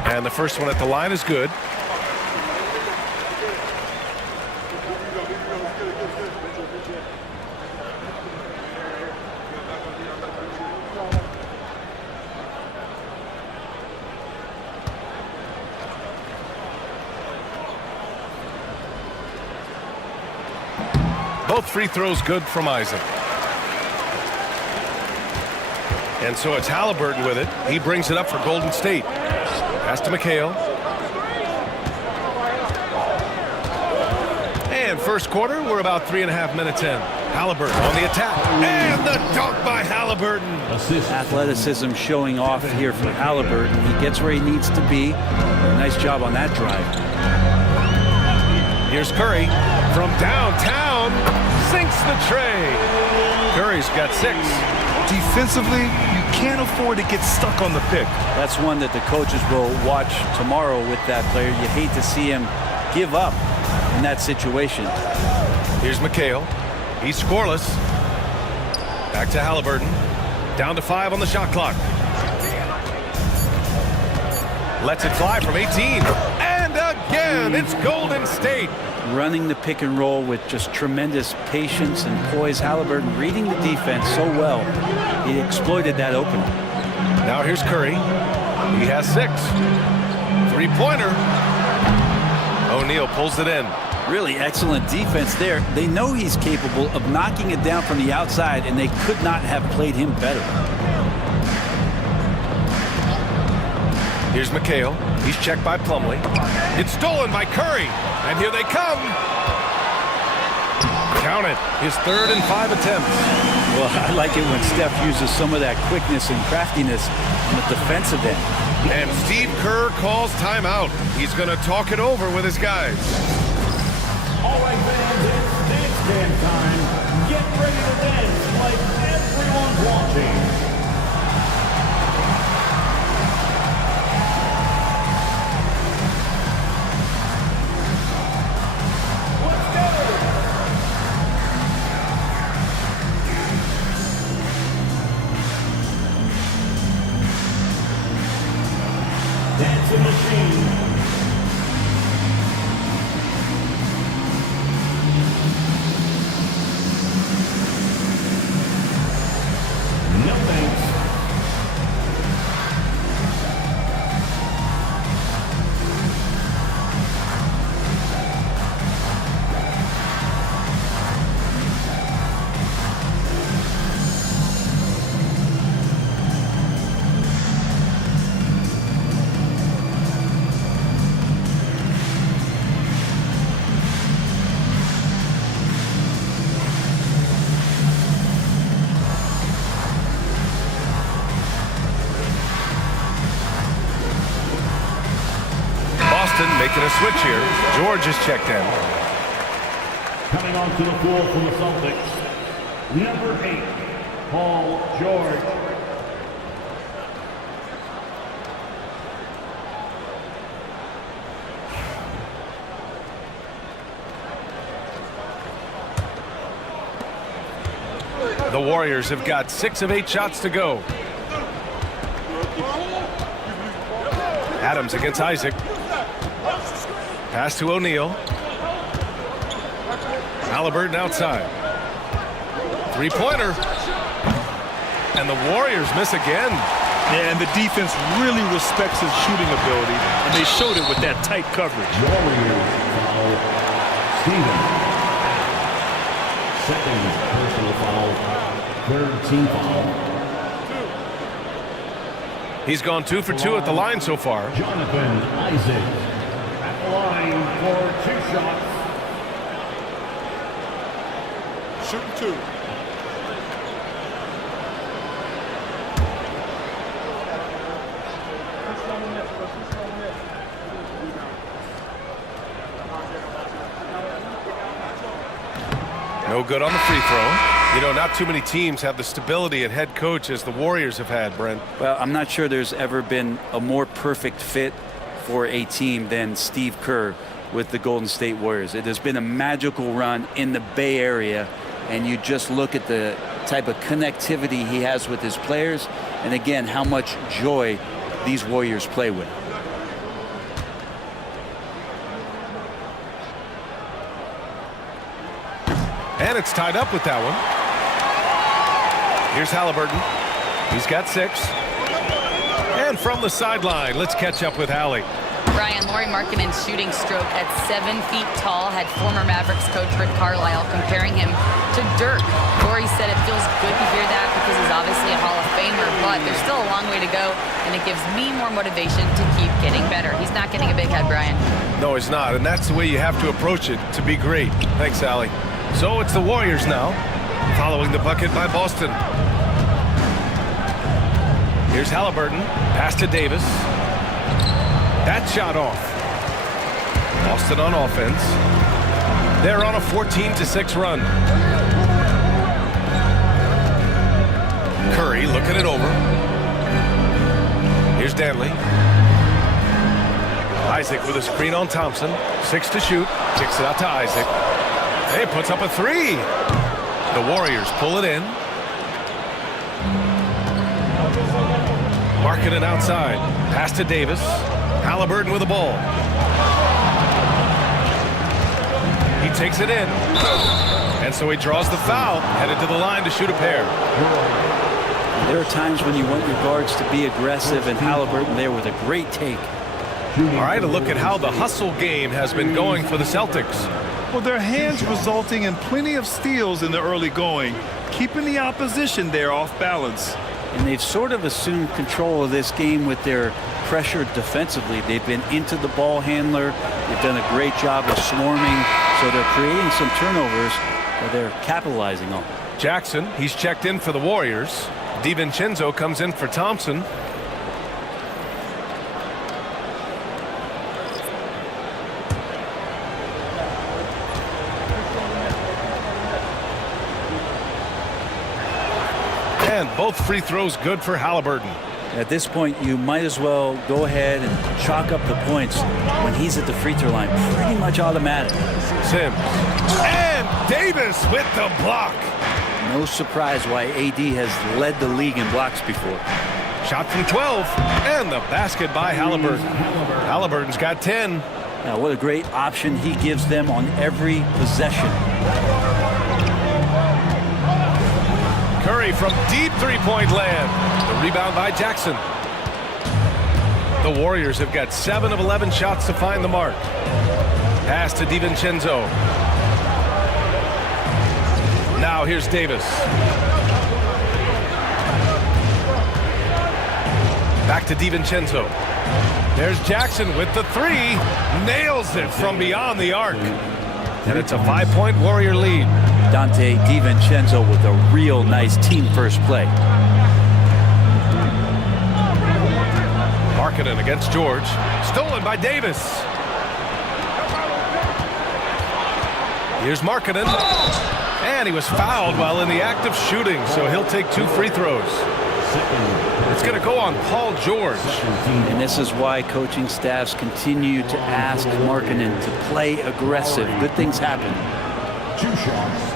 And the first one at the line is good. Both free throws good from Isaac. And so it's Halliburton with it. He brings it up for Golden State. Pass to McHale. And first quarter, we're about 3.5 minutes in. Halliburton on the attack. And the dunk by Halliburton. Athleticism showing off here for Halliburton. He gets where he needs to be. Nice job on that drive. Here's Curry from downtown. Sinks the tray. Curry's got 6. Defensively, you can't afford to get stuck on the pick. That's one that the coaches will watch tomorrow with that player. You hate to see him give up in that situation. Here's McHale. He's scoreless. Back to Halliburton. Down to 5 on the shot clock. Lets it fly from 18. And again, it's Golden State. Running the pick and roll with just tremendous patience and poise. Halliburton reading the defense so well. He exploited that opening. Now here's Curry. He has 6. 3-pointer. O'Neal pulls it in. Really excellent defense there. They know he's capable of knocking it down from the outside, and they could not have played him better. Here's McHale. He's checked by Plumlee. It's stolen by Curry. And here they come. Count it. His 3rd and 5 attempts. Well, I like it when Steph uses some of that quickness and craftiness on the defensive end. And Steve Kerr calls timeout. He's going to talk it over with his guys. All right, fans, it's dance time. Get ready to dance like everyone's watching. Dancing machine. No thanks. Boston making a switch here. George is checked in. Coming onto the floor for the Celtics, number 8, Paul George. The Warriors have got 6 of 8 shots to go. Adams against Isaac. Pass to O'Neal. Halliburton outside. Three-pointer. And the Warriors miss again. Yeah, and the defense really respects his shooting ability, and they showed it with that tight coverage. Warriors foul Stevens. Second personal foul. Third team foul. He's gone 2 for 2 at the line so far. Jonathan Isaac at the line for 2 shots. Shooting 2. No good on the free throw. You know, not too many teams have the stability at head coach as the Warriors have had, Brent. Well, I'm not sure there's ever been a more perfect fit for a team than Steve Kerr with the Golden State Warriors. It has been a magical run in the Bay Area, and you just look at the type of connectivity he has with his players, and again, how much joy these Warriors play with. And it's tied up with that one. Here's Halliburton. He's got 6. And from the sideline, let's catch up with Hallie. Brian, Lauri Markkanen's shooting stroke at 7 feet tall had former Mavericks coach Rick Carlisle comparing him to Dirk. Lauri said it feels good to hear that because he's obviously a Hall of Famer, but there's still a long way to go, and it gives me more motivation to keep getting better. He's not getting a big head, Brian. No, he's not, and that's the way you have to approach it to be great. Thanks, Hallie. So it's the Warriors now, following the bucket by Boston. Here's Halliburton, pass to Davis. That shot off. Boston on offense. They're on a 14-6 run. Curry looking it over. Here's Danley. Isaac with a screen on Thompson. 6 to shoot. Kicks it out to Isaac. Hey, puts up a 3. The Warriors pull it in. Markkanen outside. Pass to Davis. Halliburton with the ball. He takes it in. And so he draws the foul, headed to the line to shoot a pair. There are times when you want your guards to be aggressive, and Halliburton there with a great take. All right, a look at how the hustle game has been going for the Celtics. Well, their hands resulting in plenty of steals in the early going, keeping the opposition there off balance. And they've sort of assumed control of this game with their pressure defensively. They've been into the ball handler. They've done a great job of swarming, so they're creating some turnovers that they're capitalizing on. Jackson, he's checked in for the Warriors. DiVincenzo comes in for Thompson. And both free throws good for Halliburton. At this point, you might as well go ahead and chalk up the points when he's at the free throw line. Pretty much automatic. Sims. And Davis with the block. No surprise why AD has led the league in blocks before. Shot from 12. And the basket by Halliburton. Halliburton's got 10. Now, what a great option he gives them on every possession. Curry from deep three-point land. The rebound by Jackson. The Warriors have got 7 of 11 shots to find the mark. Pass to DiVincenzo. Now here's Davis. Back to DiVincenzo. There's Jackson with the 3. Nails it from beyond the arc. And it's a 5-point Warrior lead. Dante DiVincenzo with a real nice team first play. Markkanen against George. Stolen by Davis. Here's Markkanen. And he was fouled while in the act of shooting, so he'll take 2 free throws. It's going to go on Paul George. And this is why coaching staffs continue to ask Markkanen to play aggressive. Good things happen. 2 shots.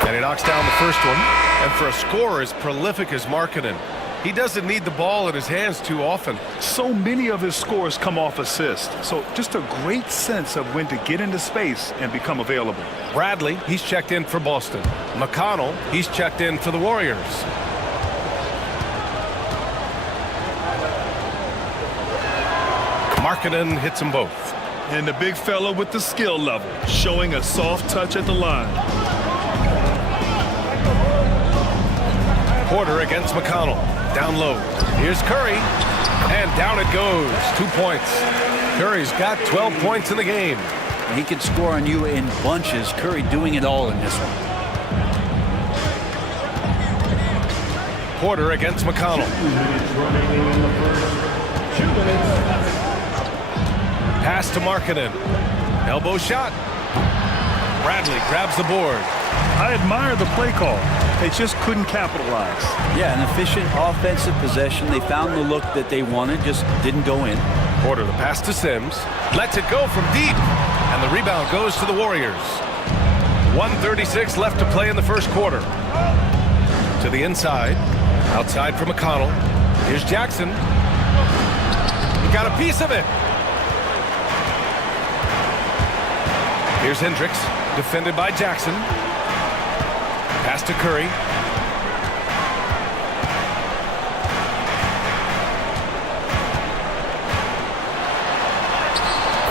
And he knocks down the first one. And for a scorer as prolific as Markkanen, he doesn't need the ball in his hands too often. So many of his scores come off assists. So just a great sense of when to get into space and become available. Bradley, he's checked in for Boston. McConnell, he's checked in for the Warriors. Markkanen hits them both. And the big fella with the skill level, showing a soft touch at the line. Porter against McConnell. Down low. Here's Curry. And down it goes. 2 points. Curry's got 12 points in the game. He can score on you in bunches. Curry doing it all in this one. Porter against McConnell. Pass to Markkanen. Elbow shot. Bradley grabs the board. I admire the play call. They just couldn't capitalize. Yeah, an efficient offensive possession. They found the look that they wanted, just didn't go in. Porter, the pass to Sims. Lets it go from deep. And the rebound goes to the Warriors. 1:36 left to play in the first quarter. To the inside. Outside for McConnell. Here's Jackson. He got a piece of it. Here's Hendricks. Defended by Jackson. Pass to Curry.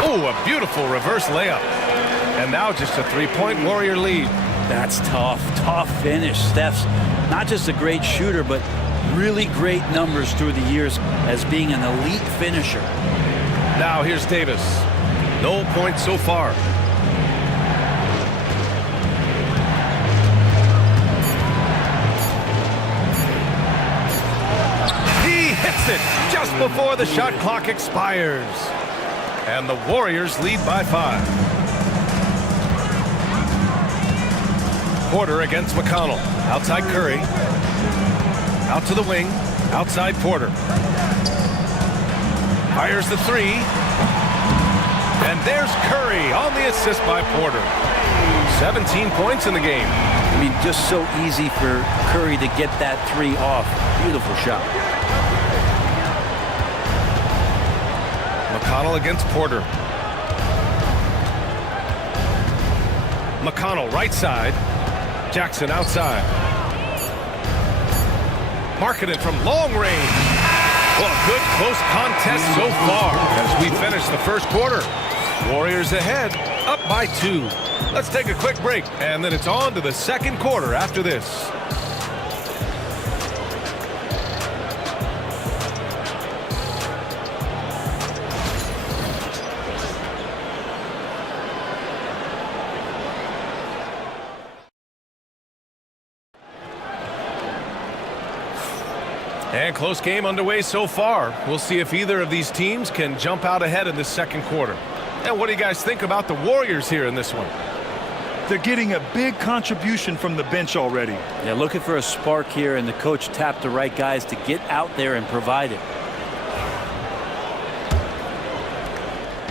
Oh, a beautiful reverse layup. And now just a 3-point Warrior lead. That's tough. Tough finish. Steph's not just a great shooter, but really great numbers through the years as being an elite finisher. Now here's Davis. No points so far. Hits it just before the shot clock expires. And the Warriors lead by 5. Porter against McConnell. Outside Curry. Out to the wing. Outside Porter. Fires the 3. And there's Curry on the assist by Porter. 17 points in the game. I mean, just so easy for Curry to get that 3 off. Beautiful shot. McConnell against Porter. McConnell right side. Jackson outside. Markkanen from long range. Well, a good close contest so far as we finish the first quarter. Warriors ahead, up by 2. Let's take a quick break, and then it's on to the second quarter after this. And close game underway so far. We'll see if either of these teams can jump out ahead in this second quarter. And what do you guys think about the Warriors here in this one? They're getting a big contribution from the bench already. Yeah, looking for a spark here, and the coach tapped the right guys to get out there and provide it.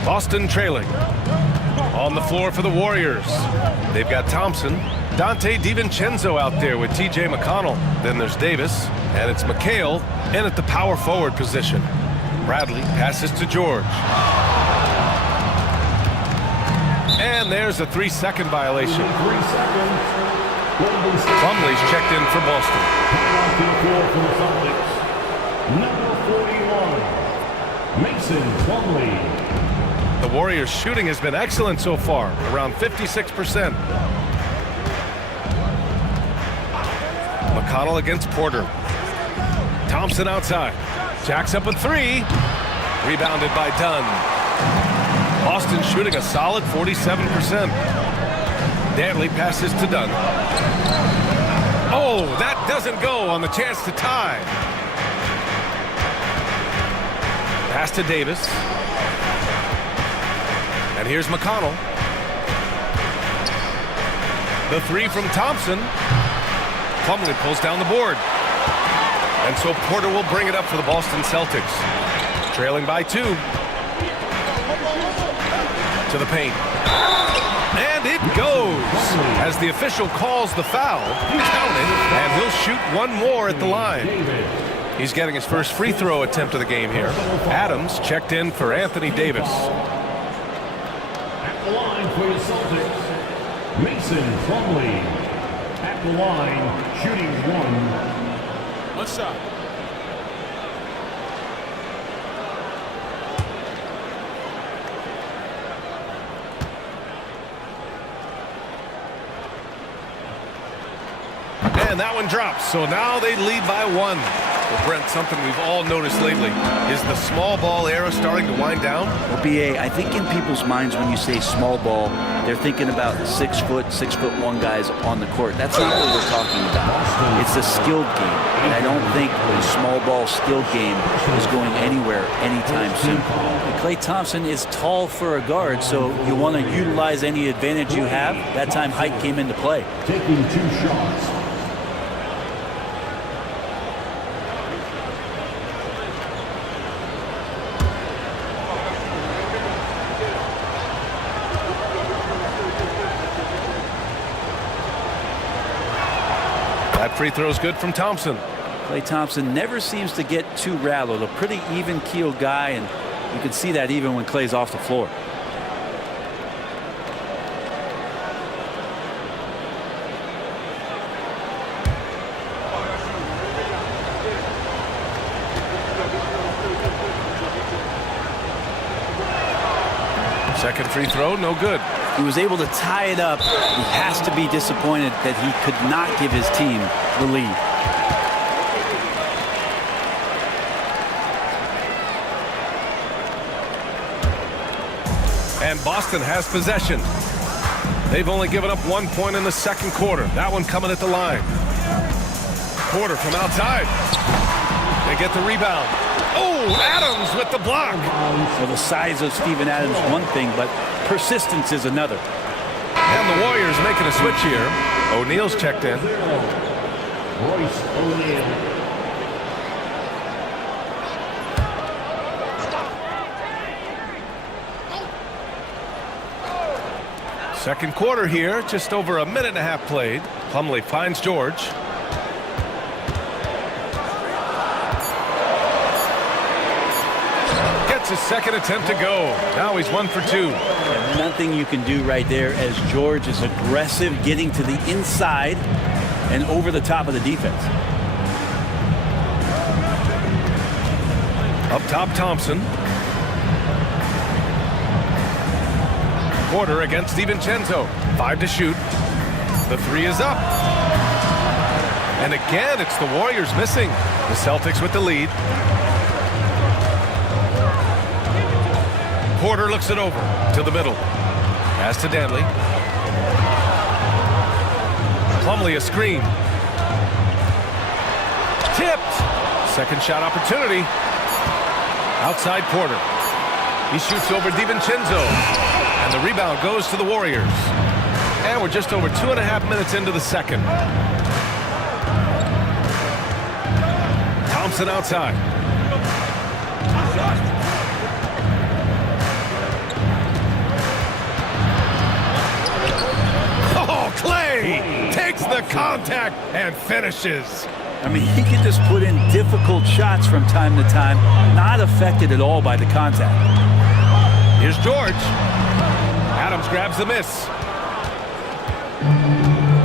Boston trailing. On the floor for the Warriors. They've got Thompson. Dante DiVincenzo out there with T.J. McConnell. Then there's Davis, and it's McHale in at the power forward position. Bradley passes to George. And there's a 3-second violation. 3 seconds. Plumlee's checked in for Boston. Number 41, Mason Plumlee. The Warriors' shooting has been excellent so far, around 56%. McConnell against Porter. Thompson outside. Jacks up a 3. Rebounded by Dunn. Boston shooting a solid 47%. Dantley passes to Dunn. Oh, that doesn't go on the chance to tie. Pass to Davis. And here's McConnell. The three from Thompson. Plumlee pulls down the board. And so Porter will bring it up for the Boston Celtics. Trailing by 2. To the paint. And it goes. As the official calls the foul, counted, and he'll shoot one more at the line. He's getting his first free throw attempt of the game here. Adams checked in for Anthony Davis. At the line for the Celtics, Mason Plumlee. At the line, shooting 1. One shot. And that one drops. So now they lead by 1. Well, Brent, something we've all noticed lately is the small ball era starting to wind down. Well, BA, I think in people's minds when you say small ball, they're thinking about 6'1" guys on the court. That's not what we're talking about. It's a skilled game. And I don't think the small ball skilled game is going anywhere anytime soon. Klay Thompson is tall for a guard, so you want to utilize any advantage you have. That time height came into play. Taking 2 shots. That free throw's good from Thompson. Klay Thompson never seems to get too rattled. A pretty even-keeled guy, and you can see that even when Klay's off the floor. Second free throw, no good. He was able to tie it up. He has to be disappointed that he could not give his team the lead. And Boston has possession. They've only given up 1 point in the second quarter. That one coming at the line. Porter from outside. They get the rebound. Oh, Adams with the block. Well, the size of Steven Adams is one thing, but persistence is another. And the Warriors making a switch here. O'Neal's checked in. Royce O'Neal. Second quarter here, just over a minute and a half played. Plumlee finds George. Gets his second attempt to go. Now he's 1 for 2. And nothing you can do right there as George is aggressive, getting to the inside and over the top of the defense. Up top, Thompson. Porter against DiVincenzo. 5 to shoot. The 3 is up. And again, it's the Warriors missing. The Celtics with the lead. Porter looks it over to the middle. Pass to Dantley. Plumlee a screen. Tipped. Second shot opportunity. Outside Porter. He shoots over DiVincenzo. And the rebound goes to the Warriors. And we're just over 2.5 minutes into the second. Thompson outside. Oh, Klay takes the contact and finishes. I mean, he can just put in difficult shots from time to time, not affected at all by the contact. Here's George. Adams grabs the miss.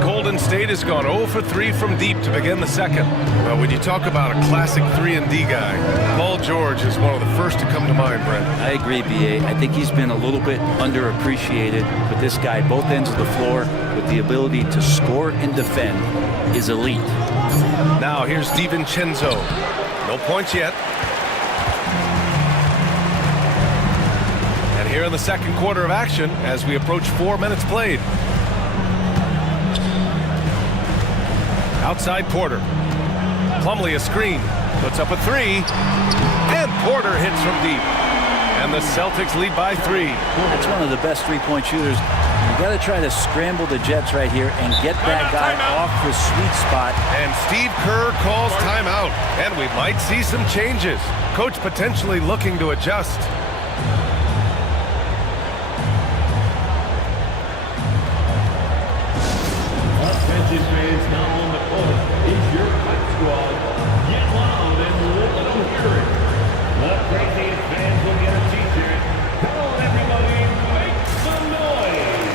Golden State has gone 0 for 3 from deep to begin the second. Well, when you talk about a classic 3-and-D guy, Paul George is one of the first to come to mind, Brent. I agree, B.A. I think he's been a little bit underappreciated, but this guy, both ends of the floor, with the ability to score and defend, is elite. Now here's DiVincenzo. No points yet. And here in the second quarter of action, as we approach 4 minutes played. Outside Porter. Plumlee a screen. Puts up a three. And Porter hits from deep. And the Celtics lead by 3. It's one of the best three-point shooters. You got to try to scramble the Jets right here and get that guy off the sweet spot. And Steve Kerr calls timeout. And we might see some changes. Coach potentially looking to adjust. Attention fans, now on the court is your Fight Squad. Get loud and let them hear it. The craziest fans will get a t-shirt. Come on, everybody, make some noise.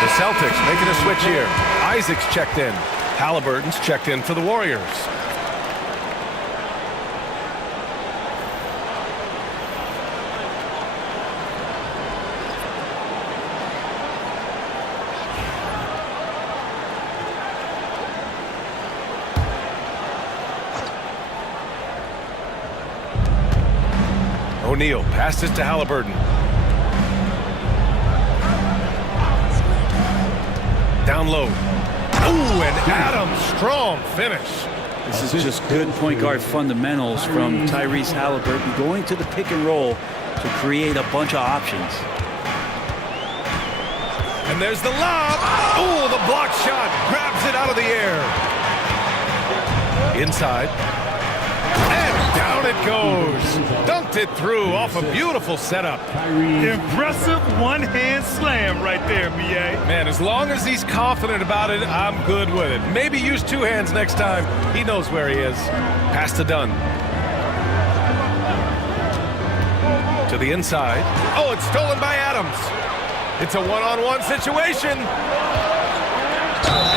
The Celtics making a switch here. Isaac's checked in. Halliburton's checked in for the Warriors. O'Neal passes to Halliburton. Down low. Ooh, and Adams, strong finish. This is just good point guard fundamentals from Tyrese Halliburton, going to the pick and roll to create a bunch of options. And there's the lob. Ooh, the block shot. Grabs it out of the air. Inside. And down it goes. Dunked it through off a beautiful setup. Impressive one-hand slam right there, B.A. Man, as long as he's confident about it, I'm good with it. Maybe use two hands next time. He knows where he is. Pass to Dunn. To the inside. Oh, it's stolen by Adams. It's a one-on-one situation.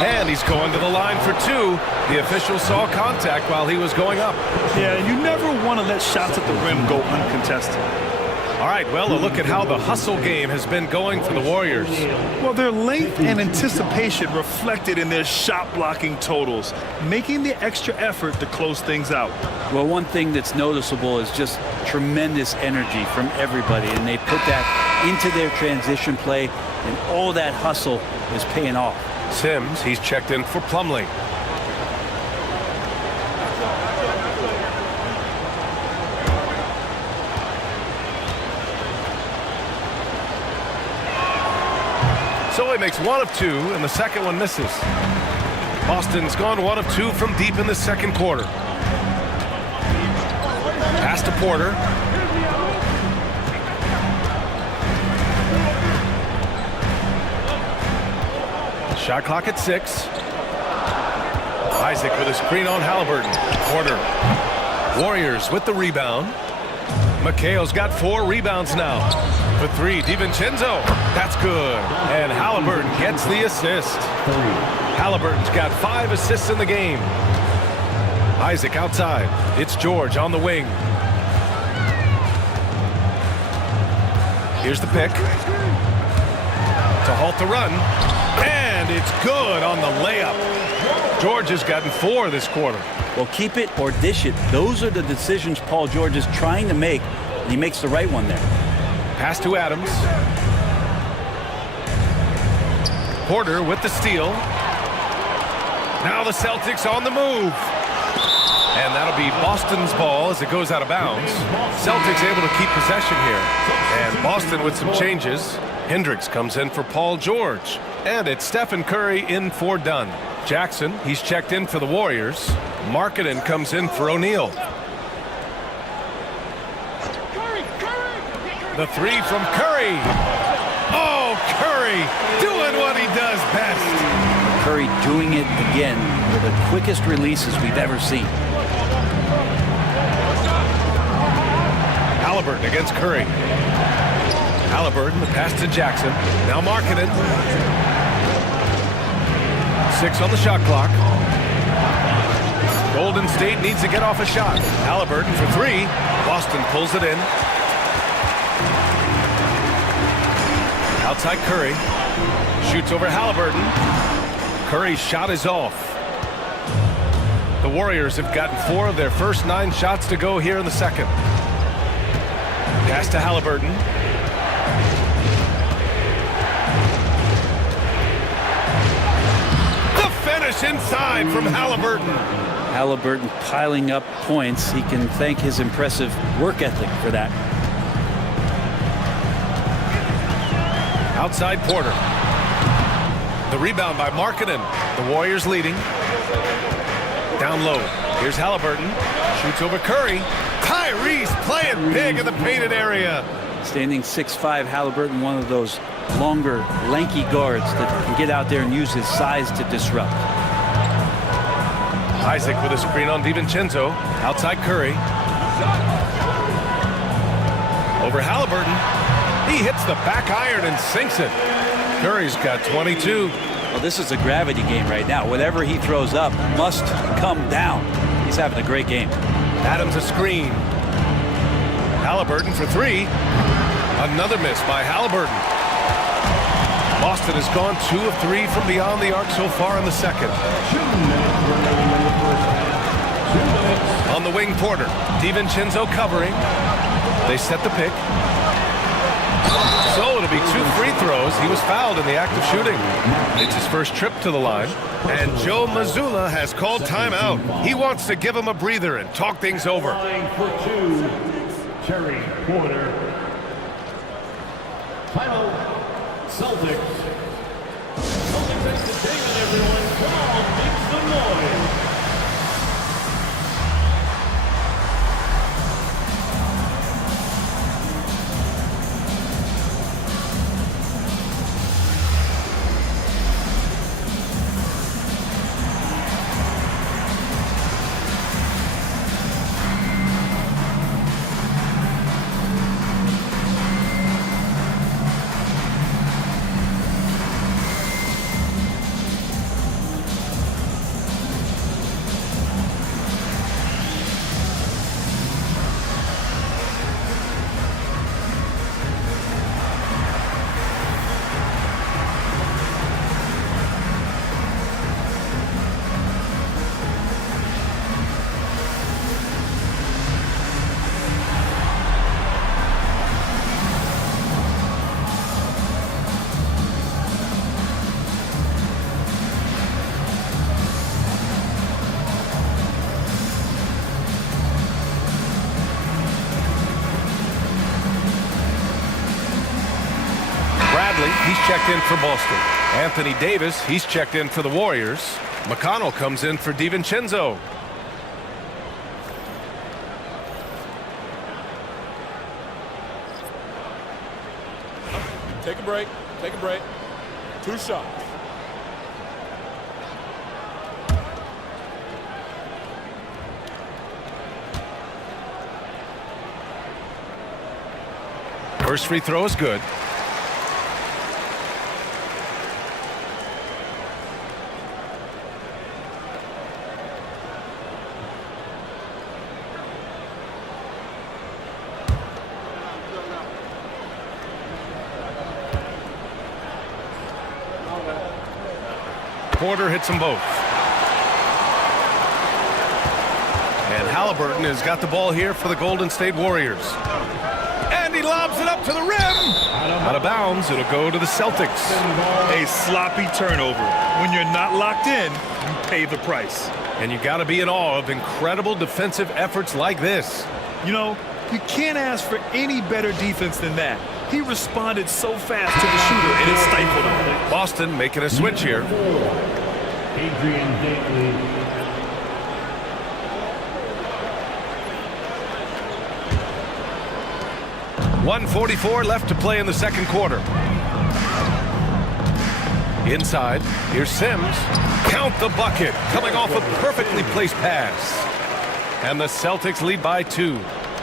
And he's going to the line for two. The official saw contact while he was going up. Yeah, you never want to let shots at the rim go uncontested. All right, well, a look at how the hustle game has been going for the Warriors. Well, their length and anticipation reflected in their shot blocking totals, making the extra effort to close things out. Well, one thing that's noticeable is just tremendous energy from everybody, and they put that into their transition play, and all that hustle is paying off. Sims, he's checked in for Plumlee. So he makes one of two, and the second one misses. Boston's gone 1 of 2 from deep in the second quarter. Pass to Porter. Shot clock at 6. Isaac with a screen on Halliburton. Porter. Warriors with the rebound. McHale's got 4 rebounds now. For 3, DiVincenzo. That's good. And Halliburton gets the assist. Halliburton's got 5 assists in the game. Isaac outside. It's George on the wing. Here's the pick. To halt the run. And it's good on the layup. George has gotten 4 this quarter. Well, keep it or dish it. Those are the decisions Paul George is trying to make, and he makes the right one there. Pass to Adams. Porter with the steal. Now the Celtics on the move. And that'll be Boston's ball as it goes out of bounds. Celtics able to keep possession here. And Boston with some changes. Hendricks comes in for Paul George. And it's Stephen Curry in for Dunn. Jackson, he's checked in for the Warriors. Markkanen comes in for O'Neal. The three from Curry. Oh, Curry doing what he does best. Curry doing it again with the quickest releases we've ever seen. Halliburton against Curry. Halliburton, the pass to Jackson. Now Markkanen. 6 on the shot clock. Golden State needs to get off a shot. Halliburton for 3. Boston pulls it in. Outside Curry. Shoots over Halliburton. Curry's shot is off. The Warriors have gotten 4 of their first 9 shots to go here in the second. Pass to Halliburton. The finish inside from Halliburton. Halliburton piling up points. He can thank his impressive work ethic for that. Outside Porter. The rebound by Markkanen. The Warriors leading. Down low. Here's Halliburton. Shoots over Curry. Tyrese playing big in the painted area. Standing 6'5", Halliburton, one of those longer, lanky guards that can get out there and use his size to disrupt. Isaac with a screen on DiVincenzo. Outside Curry. Over Halliburton. He hits the back iron and sinks it. Curry's got 22. Well, this is a gravity game right now. Whatever he throws up must come down. He's having a great game. Adams a screen. Halliburton for 3. Another miss by Halliburton. Boston has gone 2 of 3 from beyond the arc so far in the second. On the wing, Porter. DiVincenzo covering. They set the pick. So it'll be 2 free throws. He was fouled in the act of shooting. It's his first trip to the line. And Joe Mazzulla has called timeout. He wants to give him a breather and talk things over. Line for 2, Terry Porter. Timeout, Celtics. Celtics entertainment, everyone. Come on, make some noise. He's checked in for Boston. Anthony Davis, he's checked in for the Warriors. McConnell comes in for DiVincenzo. Take a break. Take a break. 2 shots. First free throw is good. Porter hits them both. And Halliburton has got the ball here for the Golden State Warriors. And he lobs it up to the rim. Out of bounds, it'll go to the Celtics. A sloppy turnover. When you're not locked in, you pay the price. And you got to be in awe of incredible defensive efforts like this. You know, you can't ask for any better defense than that. He responded so fast to the shooter, and it stifled him. Boston making a switch here. Adrian Dantley. 1:44 left to play in the second quarter. Inside, here's Sims. Count the bucket, coming off a perfectly placed pass. And the Celtics lead by 2.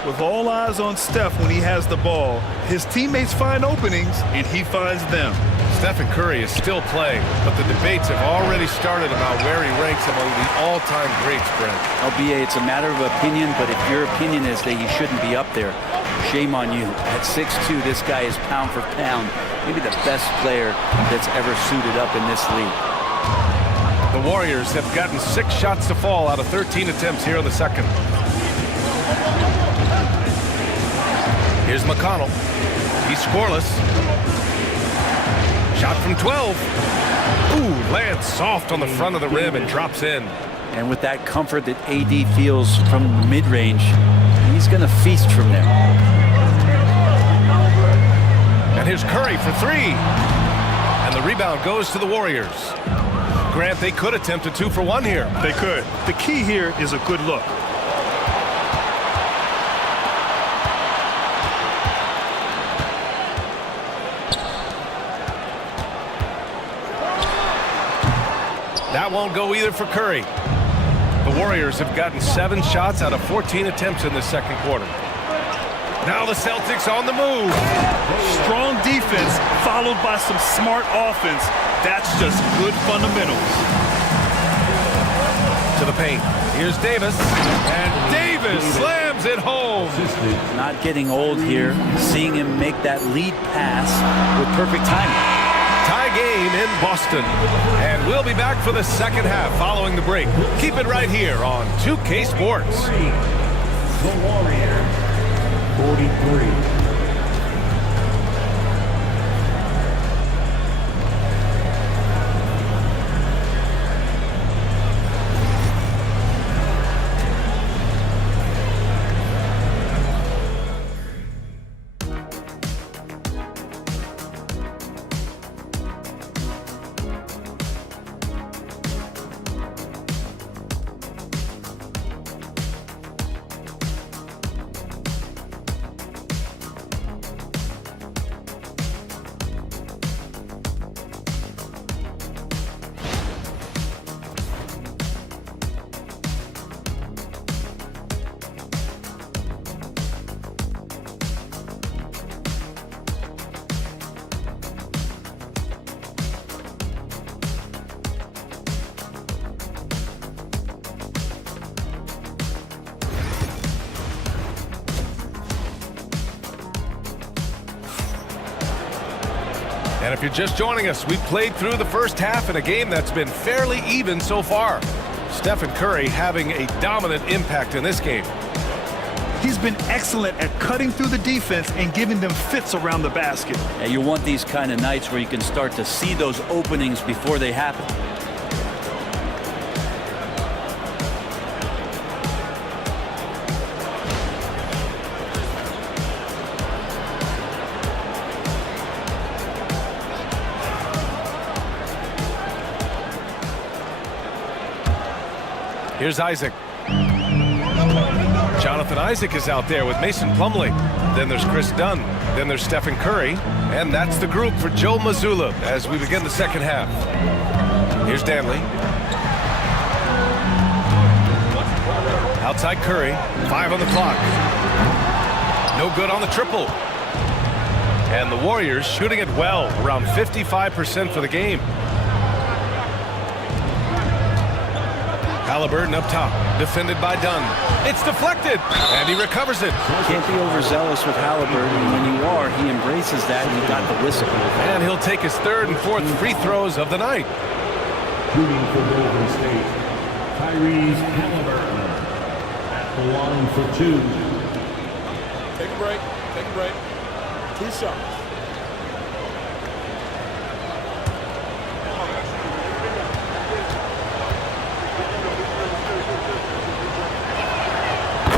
With all eyes on Steph when he has the ball, his teammates find openings, and he finds them. Stephen Curry is still playing, but the debates have already started about where he ranks among the all-time greats, Brent. LBA, it's a matter of opinion, but if your opinion is that he shouldn't be up there, shame on you. At 6'2", this guy is pound for pound, maybe the best player that's ever suited up in this league. The Warriors have gotten 6 shots to fall out of 13 attempts here in the second. Here's McConnell. He's scoreless. Shot from 12. Ooh, lands soft on the front of the rim and drops in. And with that comfort that AD feels from mid-range, he's going to feast from there. And here's Curry for 3. And the rebound goes to the Warriors. Grant, they could attempt a 2-for-1 here. They could. The key here is a good look. That won't go either for Curry. The Warriors have gotten 7 shots out of 14 attempts in the second quarter. Now the Celtics on the move. Strong defense followed by some smart offense. That's just good fundamentals. To the paint. Here's Davis. And Davis slams it home. Not getting old here. Seeing him make that lead pass with perfect timing. Tie game in Boston. And we'll be back for the second half following the break. Keep it right here on 2K Sports. The Warrior, 43. And if you're just joining us, we've played through the first half in a game that's been fairly even so far. Stephen Curry having a dominant impact in this game. He's been excellent at cutting through the defense and giving them fits around the basket. And you want these kind of nights where you can start to see those openings before they happen. Here's Isaac. Jonathan Isaac is out there with Mason Plumlee. Then there's Chris Dunn. Then there's Stephen Curry. And that's the group for Joe Mazzulla as we begin the second half. Here's Dantley. Outside Curry. 5 on the clock. No good on the triple. And the Warriors shooting it well, around 55% for the game. Halliburton up top, defended by Dunn. It's deflected, and he recovers it. Can't be overzealous with Halliburton. When you are, he embraces that, and he got the whistle. And he'll take his 3rd and 4th free throws of the night. Shooting for Golden State, Tyrese Halliburton at the line for 2. Take a break. Take a break. 2 shots.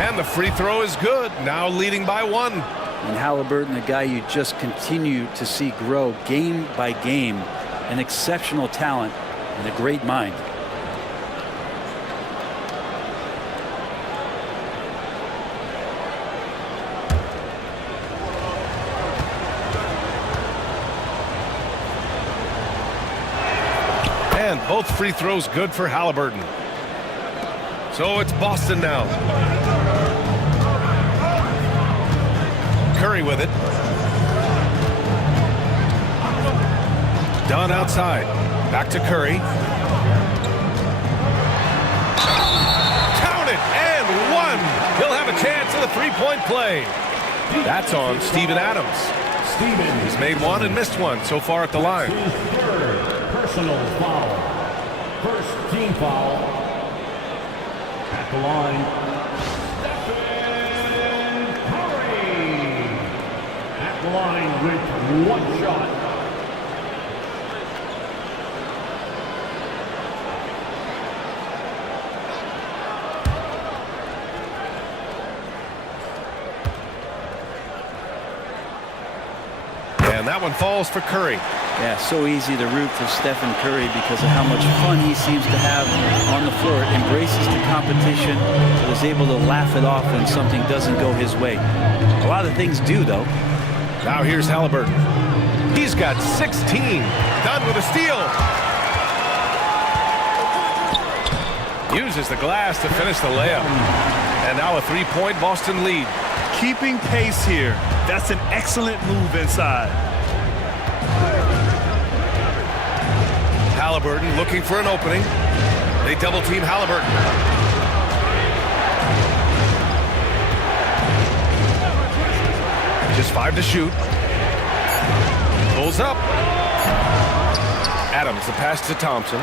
And the free throw is good, now leading by 1. And Halliburton, a guy you just continue to see grow game by game, an exceptional talent and a great mind. And both free throws good for Halliburton. So it's Boston now. Curry with it. Dunn outside. Back to Curry. Count it and one. He'll have a chance at a three-point play. That's on Steven Adams. He's made one and missed one so far at the line. His third personal foul. First team foul at the line. Stephen Curry at the line with one shot. And that one falls for Curry. Yeah, so easy to root for Stephen Curry because of how much fun he seems to have on the floor. Embraces the competition, but is able to laugh it off when something doesn't go his way. A lot of things do, though. Now here's Halliburton. He's got 16. Done with a steal. Uses the glass to finish the layup. And now a three-point Boston lead. Keeping pace here. That's an excellent move inside. Halliburton looking for an opening. They double team Halliburton. Just 5 to shoot. Pulls up. Adams, the pass to Thompson.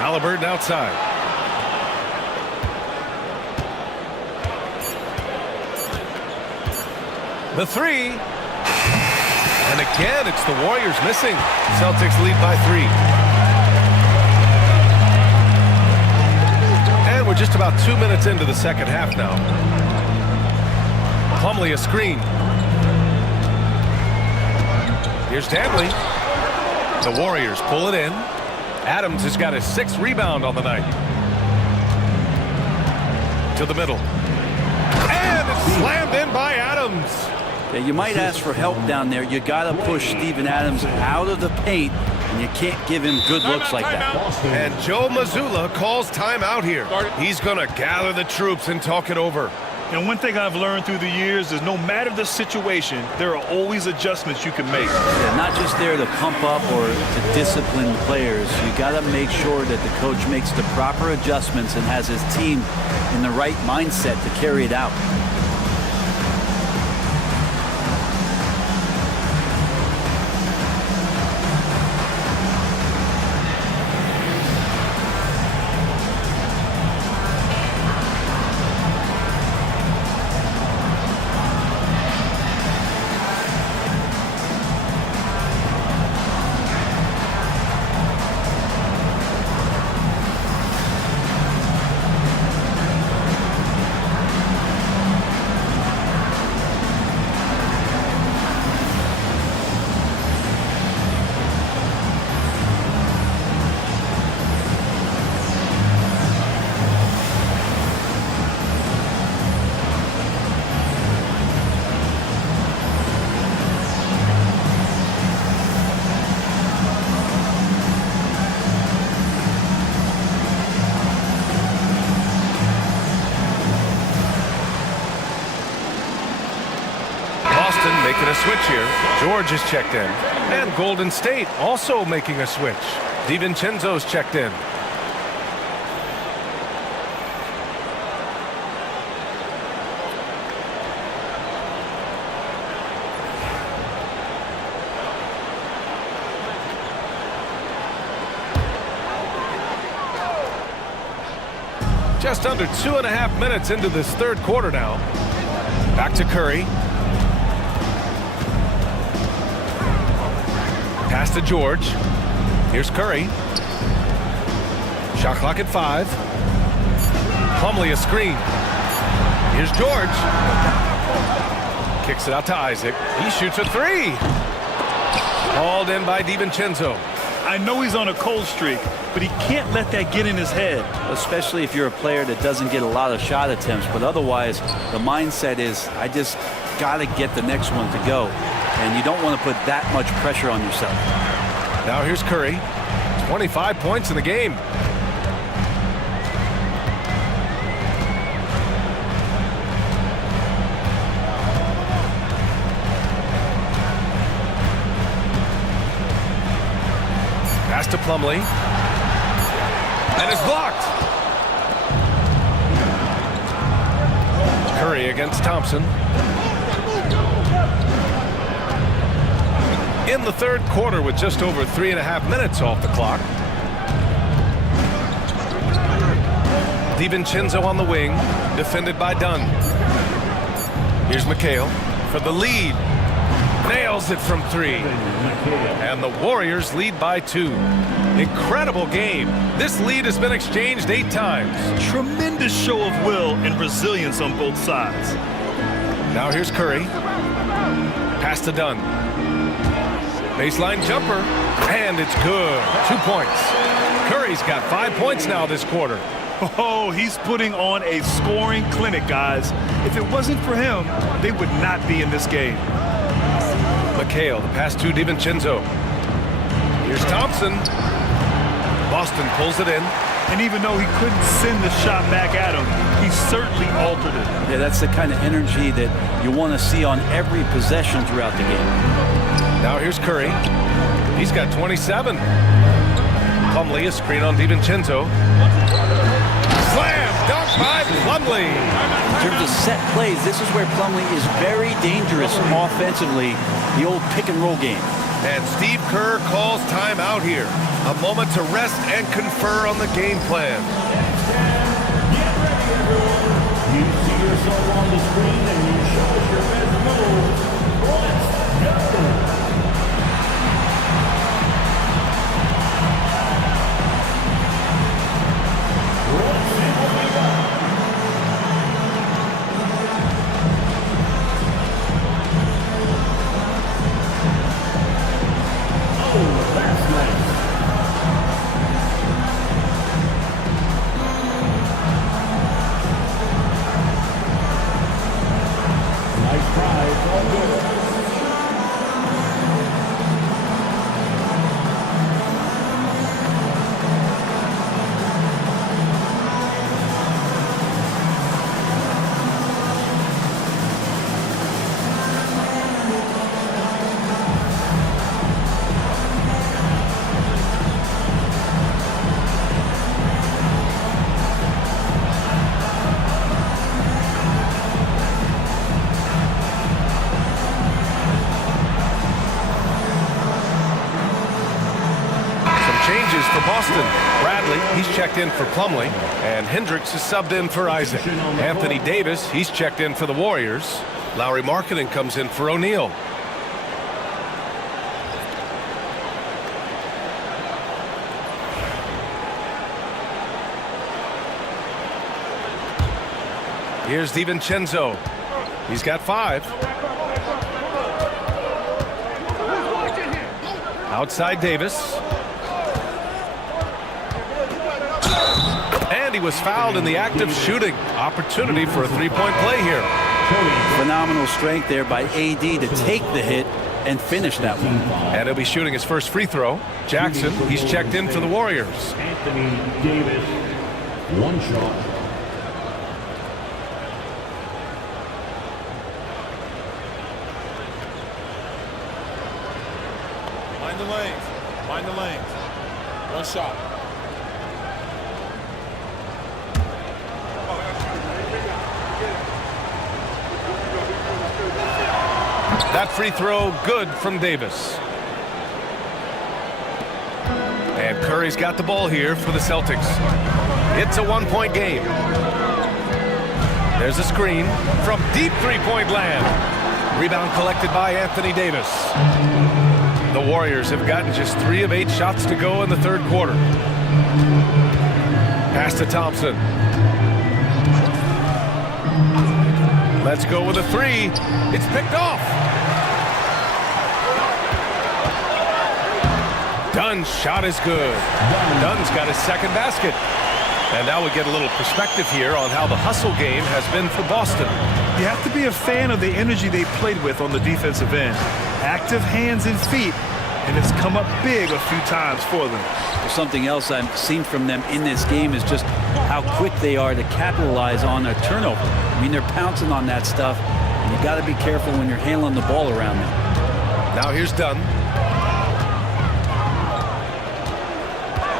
Halliburton outside. The three. And again, it's the Warriors missing. Celtics lead by 3. And we're just about 2 minutes into the second half now. Plumlee a screen. Here's Danley. The Warriors pull it in. Adams has got his 6th rebound on the night. To the middle. And it's slammed in by Adams. Yeah, you might ask for help down there. You got to push Steven Adams out of the paint, and you can't give him good looks like that. And Joe Mazzulla calls timeout here. He's going to gather the troops and talk it over. And one thing I've learned through the years is no matter the situation, there are always adjustments you can make. Yeah, not just there to pump up or to discipline players. You got to make sure that the coach makes the proper adjustments and has his team in the right mindset to carry it out. Making a switch here. George is checked in. And Golden State also making a switch. DiVincenzo's checked in. Just under 2.5 minutes into this third quarter now. Back to Curry. Pass to George. Here's Curry. Shot clock at 5. Plumlee a screen. Here's George. Kicks it out to Isaac. He shoots a three. Hauled in by DiVincenzo. I know he's on a cold streak, but he can't let that get in his head. Especially if you're a player that doesn't get a lot of shot attempts. But otherwise, the mindset is, I just got to get the next one to go. And you don't want to put that much pressure on yourself. Now here's Curry. 25 points in the game. Pass to Plumlee. And it's blocked. Curry against Thompson. In the third quarter with just over 3.5 minutes off the clock. DiVincenzo on the wing, defended by Dunn. Here's McHale for the lead. Nails it from three. And the Warriors lead by 2. Incredible game. This lead has been exchanged 8 times. Tremendous show of will and resilience on both sides. Now here's Curry. Pass to Dunn. Baseline jumper. And it's good. 2 points. Curry's got 5 points now this quarter. Oh, he's putting on a scoring clinic, guys. If it wasn't for him, they would not be in this game. McHale, the pass to DiVincenzo. Here's Thompson. Boston pulls it in. And even though he couldn't send the shot back at him, he certainly altered it. Yeah, that's the kind of energy that you want to see on every possession throughout the game. Now here's Curry. He's got 27. Plumlee, a screen on DiVincenzo. Slam dunk by Plumlee. In terms of set plays, this is where Plumlee is very dangerous offensively, the old pick and roll game. And Steve Kerr calls timeout here. A moment to rest and confer on the game plan. Get ready, everyone. You see yourself on the screen and you show us your best move. Let's go. For Boston, Bradley, he's checked in for Plumlee, and Hendricks is subbed in for Isaac. Anthony Davis, he's checked in for the Warriors. Lauri Markkanen comes in for O'Neal. Here's DiVincenzo. He's got 5. Outside Davis. And he was fouled in the act of shooting. Opportunity for a three-point play here. Phenomenal strength there by AD to take the hit and finish that one. And he'll be shooting his first free throw. Jackson, he's checked in for the Warriors. Anthony Davis, 1 shot. Mind the lanes. Mind the lanes. 1 shot. That free throw good from Davis. And Curry's got the ball here for the Celtics. It's a 1-point game. There's a screen from deep three-point land. Rebound collected by Anthony Davis. The Warriors have gotten just 3 of 8 shots to go in the third quarter. Pass to Thompson. Let's go with a three. It's picked off. Dunn's shot is good. Dunn's got his second basket. And now we get a little perspective here on how the hustle game has been for Boston. You have to be a fan of the energy they played with on the defensive end. Active hands and feet, and it's come up big a few times for them. Something else I've seen from them in this game is just how quick they are to capitalize on a turnover. I mean, they're pouncing on that stuff, and you got to be careful when you're handling the ball around them. Now here's Dunn.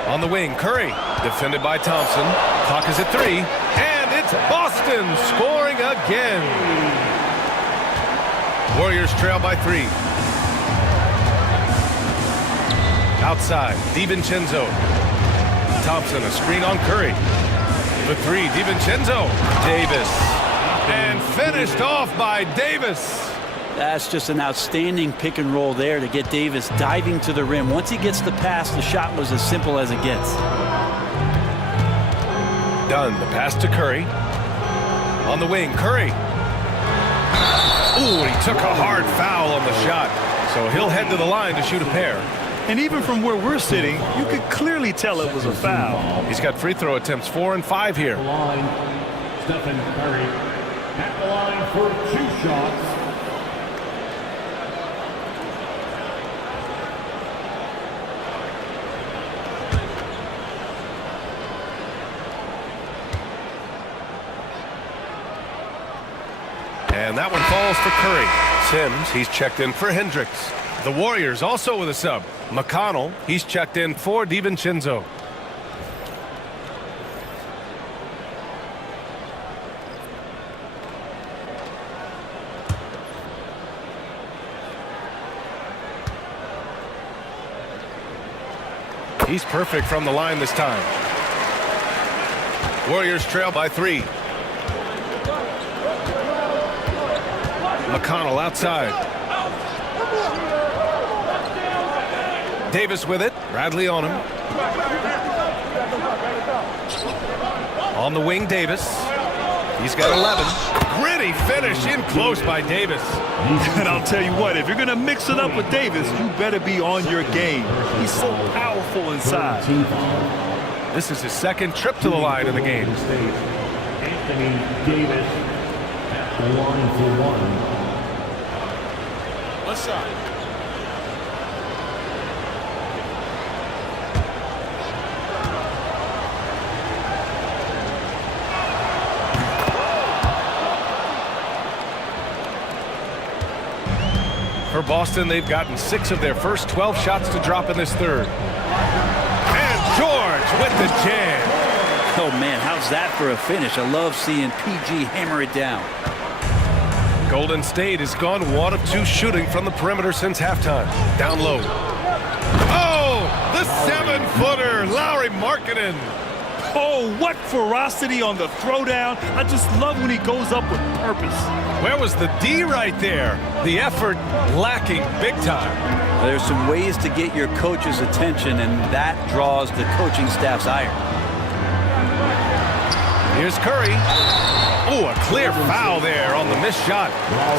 On the wing, Curry, defended by Thompson. Clock is at 3, and it's Boston scoring again. Warriors trail by 3. Outside, DiVincenzo. Thompson, a screen on Curry. The 3, DiVincenzo. Davis. And finished off by Davis. That's just an outstanding pick and roll there to get Davis diving to the rim. Once he gets the pass, the shot was as simple as it gets. Dunn, the pass to Curry. On the wing, Curry. Ooh, he took a hard foul on the shot. So he'll head to the line to shoot a pair. And even from where we're sitting, you could clearly tell it was a foul. He's got free throw attempts 4 and 5 here. Stephen Curry at the line for 2 shots. And that one falls for Curry. Sims, he's checked in for Hendricks. The Warriors also with a sub. McConnell, he's checked in for DiVincenzo. He's perfect from the line this time. Warriors trail by 3. McConnell outside. Davis with it. Bradley on him. On the wing, Davis. He's got 11. Gritty finish in close by Davis. And I'll tell you what, if you're going to mix it up with Davis, you better be on your game. He's so powerful inside. This is his second trip to the line in the game. Anthony Davis at the line for 1. One shot. For Boston, they've gotten 6 of their first 12 shots to drop in this third. And George with the jam. Oh, man, how's that for a finish? I love seeing PG hammer it down. Golden State has gone 1 of 2 shooting from the perimeter since halftime. Down low. Oh, the 7-footer, Lauri Markkanen. Oh, what ferocity on the throwdown. I just love when he goes up with purpose. Where was the D right there? The effort lacking big time. There's some ways to get your coach's attention, and that draws the coaching staff's ire. Here's Curry. Oh, a clear foul there on the missed shot.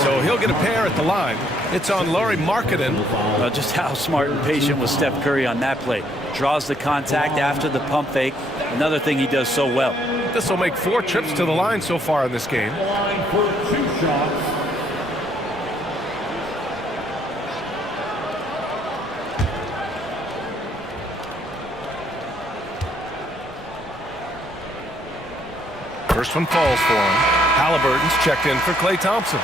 So he'll get a pair at the line. It's on Lauri Markkanen. Just how smart and patient was Steph Curry on that play. Draws the contact after the pump fake. Another thing he does so well. This will make 4 trips to the line so far in this game. The line for 2 shots. First one falls for him. Halliburton's checked in for Klay Thompson.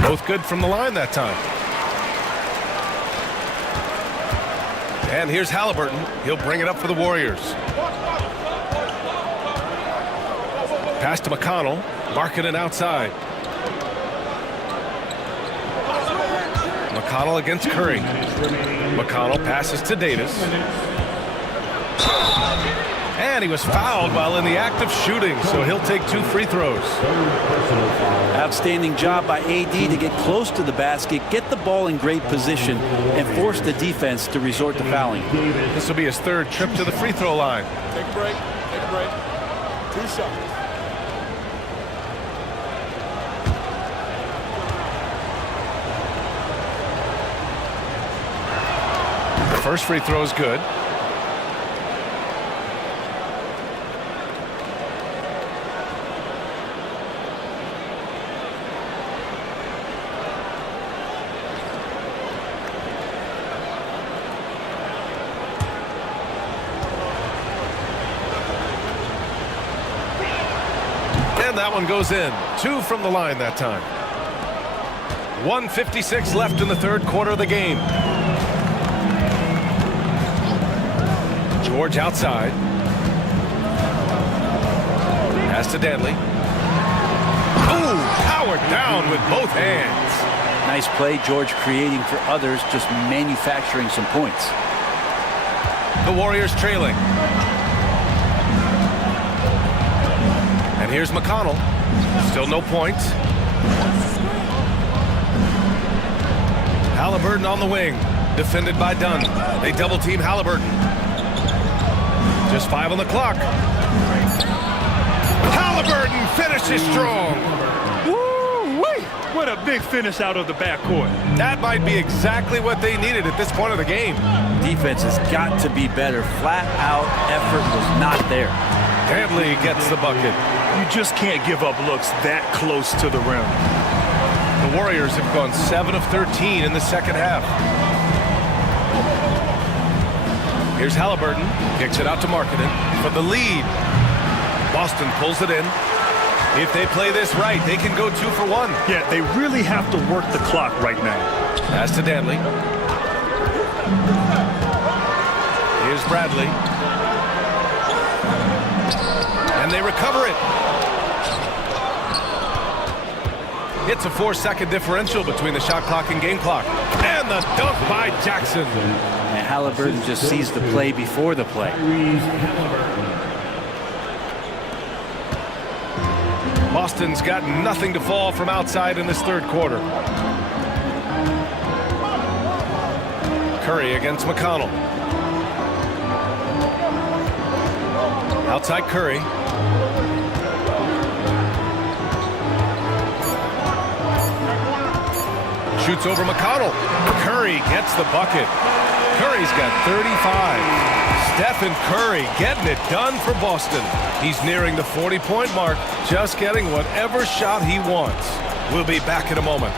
Both good from the line that time. And here's Halliburton. He'll bring it up for the Warriors. Pass to McConnell. Markkanen outside. McConnell against Curry. McConnell passes to Davis. And he was fouled while in the act of shooting, so he'll take 2 free throws. Outstanding job by AD to get close to the basket, get the ball in great position, and force the defense to resort to fouling. This will be his 3rd trip to the free throw line. Take a break. Take a break. 2 shots. The first free throw is good. And that one goes in. 2 from the line that time. 1:56 left in the 3rd quarter of the game. George outside. Pass to Danley. Ooh, powered down with both hands. Nice play, George creating for others, just manufacturing some points. The Warriors trailing. And here's McConnell. Still no points. Halliburton on the wing. Defended by Dunn. They double team Halliburton. Just 5 on the clock. Halliburton finishes strong. Woo-wee! What a big finish out of the backcourt. That might be exactly what they needed at this point of the game. Defense has got to be better. Flat out effort was not there. Danley gets the bucket. You just can't give up looks that close to the rim. The Warriors have gone 7 of 13 in the 2nd half. Here's Halliburton. Kicks it out to Markkanen for the lead. Boston pulls it in. If they play this right, they can go 2 for 1. Yeah, they really have to work the clock right now. Pass to Danley. Here's Bradley. And they recover it. It's a 4-second differential between the shot clock and game clock. And the dunk by Jackson. And Halliburton just sees the play before the play. Boston's got nothing to fall from outside in this 3rd quarter. Curry against McConnell. Outside Curry. Shoots over McConnell. Curry gets the bucket. Curry's got 35. Stephen Curry getting it done for Boston. He's nearing the 40-point mark, just getting whatever shot he wants. We'll be back in a moment.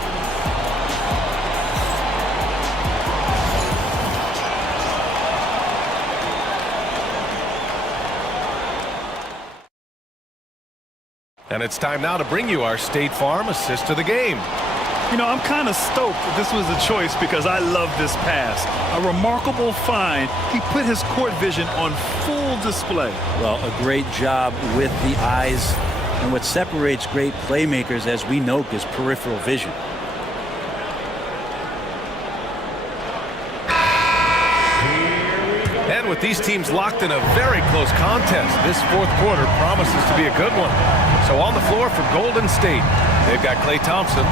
And it's time now to bring you our State Farm assist of the game. You know, I'm kind of stoked that this was a choice because I love this pass. A remarkable find. He put his court vision on full display. Well, a great job with the eyes. And what separates great playmakers, as we know, is peripheral vision. And with these teams locked in a very close contest, this 4th quarter promises to be a good one. So on the floor for Golden State, they've got Klay Thompson.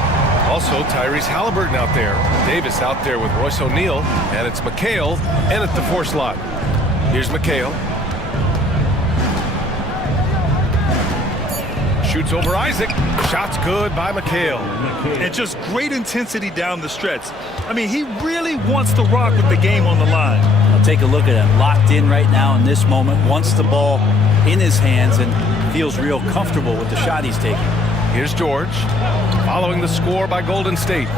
Also, Tyrese Halliburton out there. Davis out there with Royce O'Neal. And it's McHale in at the 4 slot. Here's McHale. Shoots over Isaac. Shot's good by McHale. And just great intensity down the stretch. I mean, he really wants to rock with the game on the line. I'll take a look at him. Locked in right now in this moment. Wants the ball in his hands and feels real comfortable with the shot he's taking. Here's George, following the score by Golden State.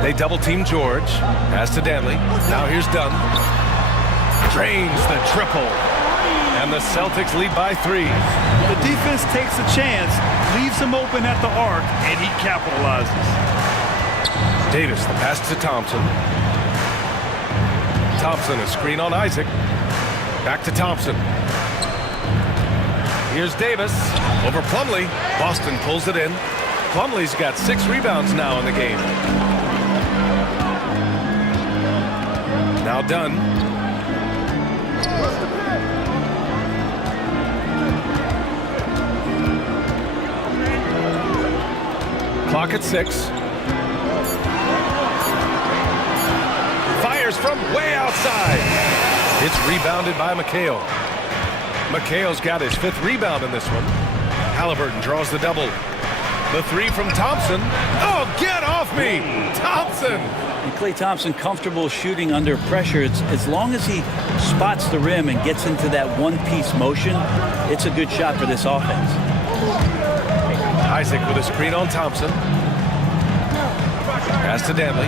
They double-team George. Pass to Danley. Now here's Dunn. Drains the triple. And the Celtics lead by 3. The defense takes a chance, leaves him open at the arc, and he capitalizes. Davis, the pass to Thompson. Thompson, a screen on Isaac. Back to Thompson. Here's Davis over Plumlee. Boston pulls it in. Plumlee's got 6 rebounds now in the game. Now Dunn. Clock at 6. Fires from way outside. It's rebounded by McHale. McHale's got his 5th rebound in this one. Halliburton draws the double. The 3 from Thompson. Oh, get off me! Thompson! And Klay Thompson comfortable shooting under pressure. It's as long as he spots the rim and gets into that one-piece motion, it's a good shot for this offense. Isaac with a screen on Thompson. Pass to Danley.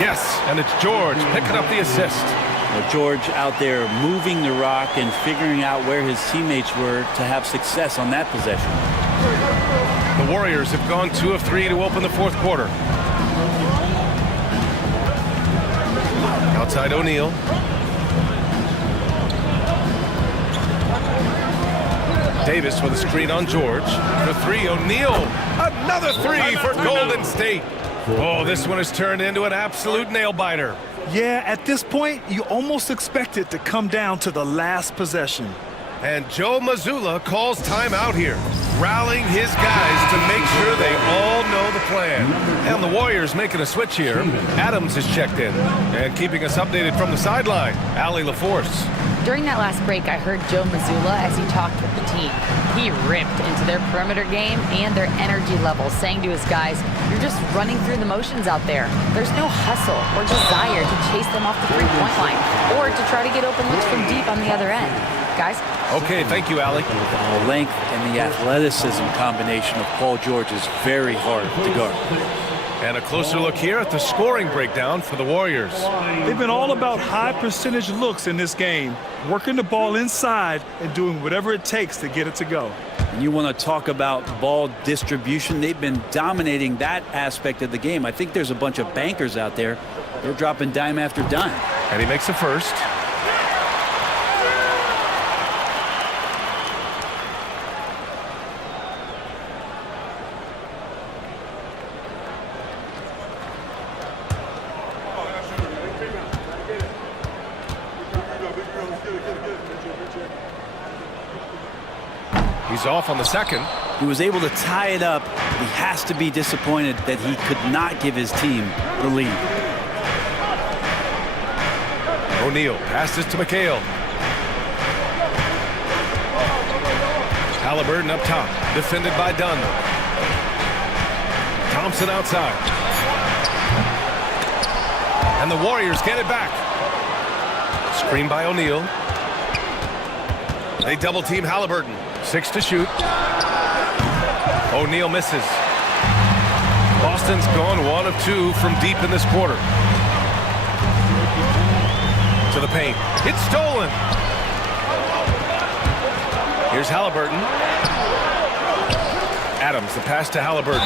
Yes, and it's George picking up the assist. Well, George out there moving the rock and figuring out where his teammates were to have success on that possession. The Warriors have gone 2 of 3 to open the 4th quarter. Outside O'Neal. Davis with a screen on George. The 3, O'Neal. Another 3 for Golden State. Oh, this one has turned into an absolute nail-biter. Yeah, at this point, you almost expect it to come down to the last possession. And Joe Mazzulla calls timeout here, rallying his guys to make sure they all know the plan. And the Warriors making a switch here. Adams is checked in. And keeping us updated from the sideline, Allie LaForce. During that last break, I heard Joe Mazzulla as he talked with the team. He ripped into their perimeter game and their energy level, saying to his guys, "You're just running through the motions out there. There's no hustle or desire to chase them off the three-point line or to try to get open looks from deep on the other end." Guys? Okay, thank you, Allie. The length and the athleticism combination of Paul George is very hard to guard. And a closer look here at the scoring breakdown for the Warriors. They've been all about high percentage looks in this game, working the ball inside and doing whatever it takes to get it to go. And you want to talk about ball distribution. They've been dominating that aspect of the game. I think there's a bunch of bankers out there. They're dropping dime after dime. And he makes the first. He's off on the second. He was able to tie it up. He has to be disappointed that he could not give his team the lead. O'Neal passes to McHale. Halliburton up top, defended by Dunn. Thompson outside. And the Warriors get it back. Screen by O'Neal. They double team Halliburton. 6 to shoot. O'Neal misses. Boston's gone 1 of 2 from deep in this quarter. To the paint. It's stolen. Here's Halliburton. Adams, the pass to Halliburton.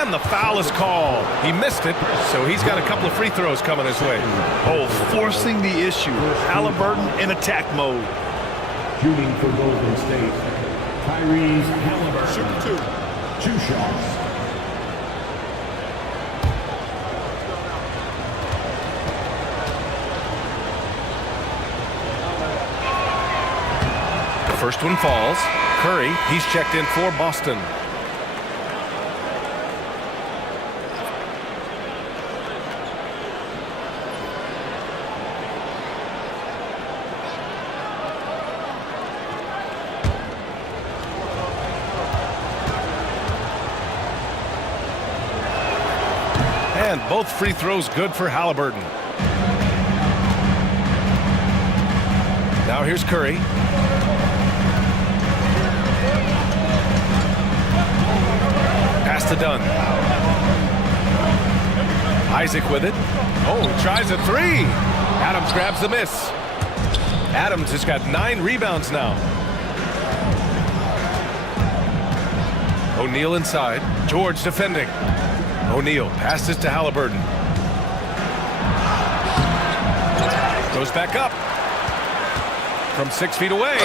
And the foul is called. He missed it, so he's got a couple of free throws coming his way. Oh, forcing the issue. Halliburton in attack mode. Shooting for Golden State, Tyrese Halliburton. Shoot 2. 2 shots. The first one falls. Curry, he's checked in for Boston. And both free throws good for Halliburton. Now here's Curry. Pass to Dunn. Isaac with it. Oh, he tries a 3. Adams grabs the miss. Adams has got 9 rebounds now. O'Neal inside. George defending. O'Neal passes to Halliburton. Goes back up. From 6 feet away.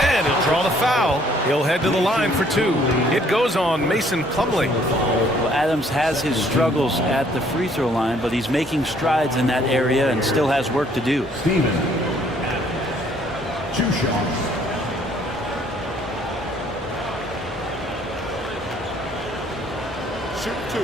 And he'll draw the foul. He'll head to the line for 2. It goes on Mason Plumlee. Well, Adams has his struggles at the free throw line, but he's making strides in that area and still has work to do. Steven. 2 shots. Shoot 2.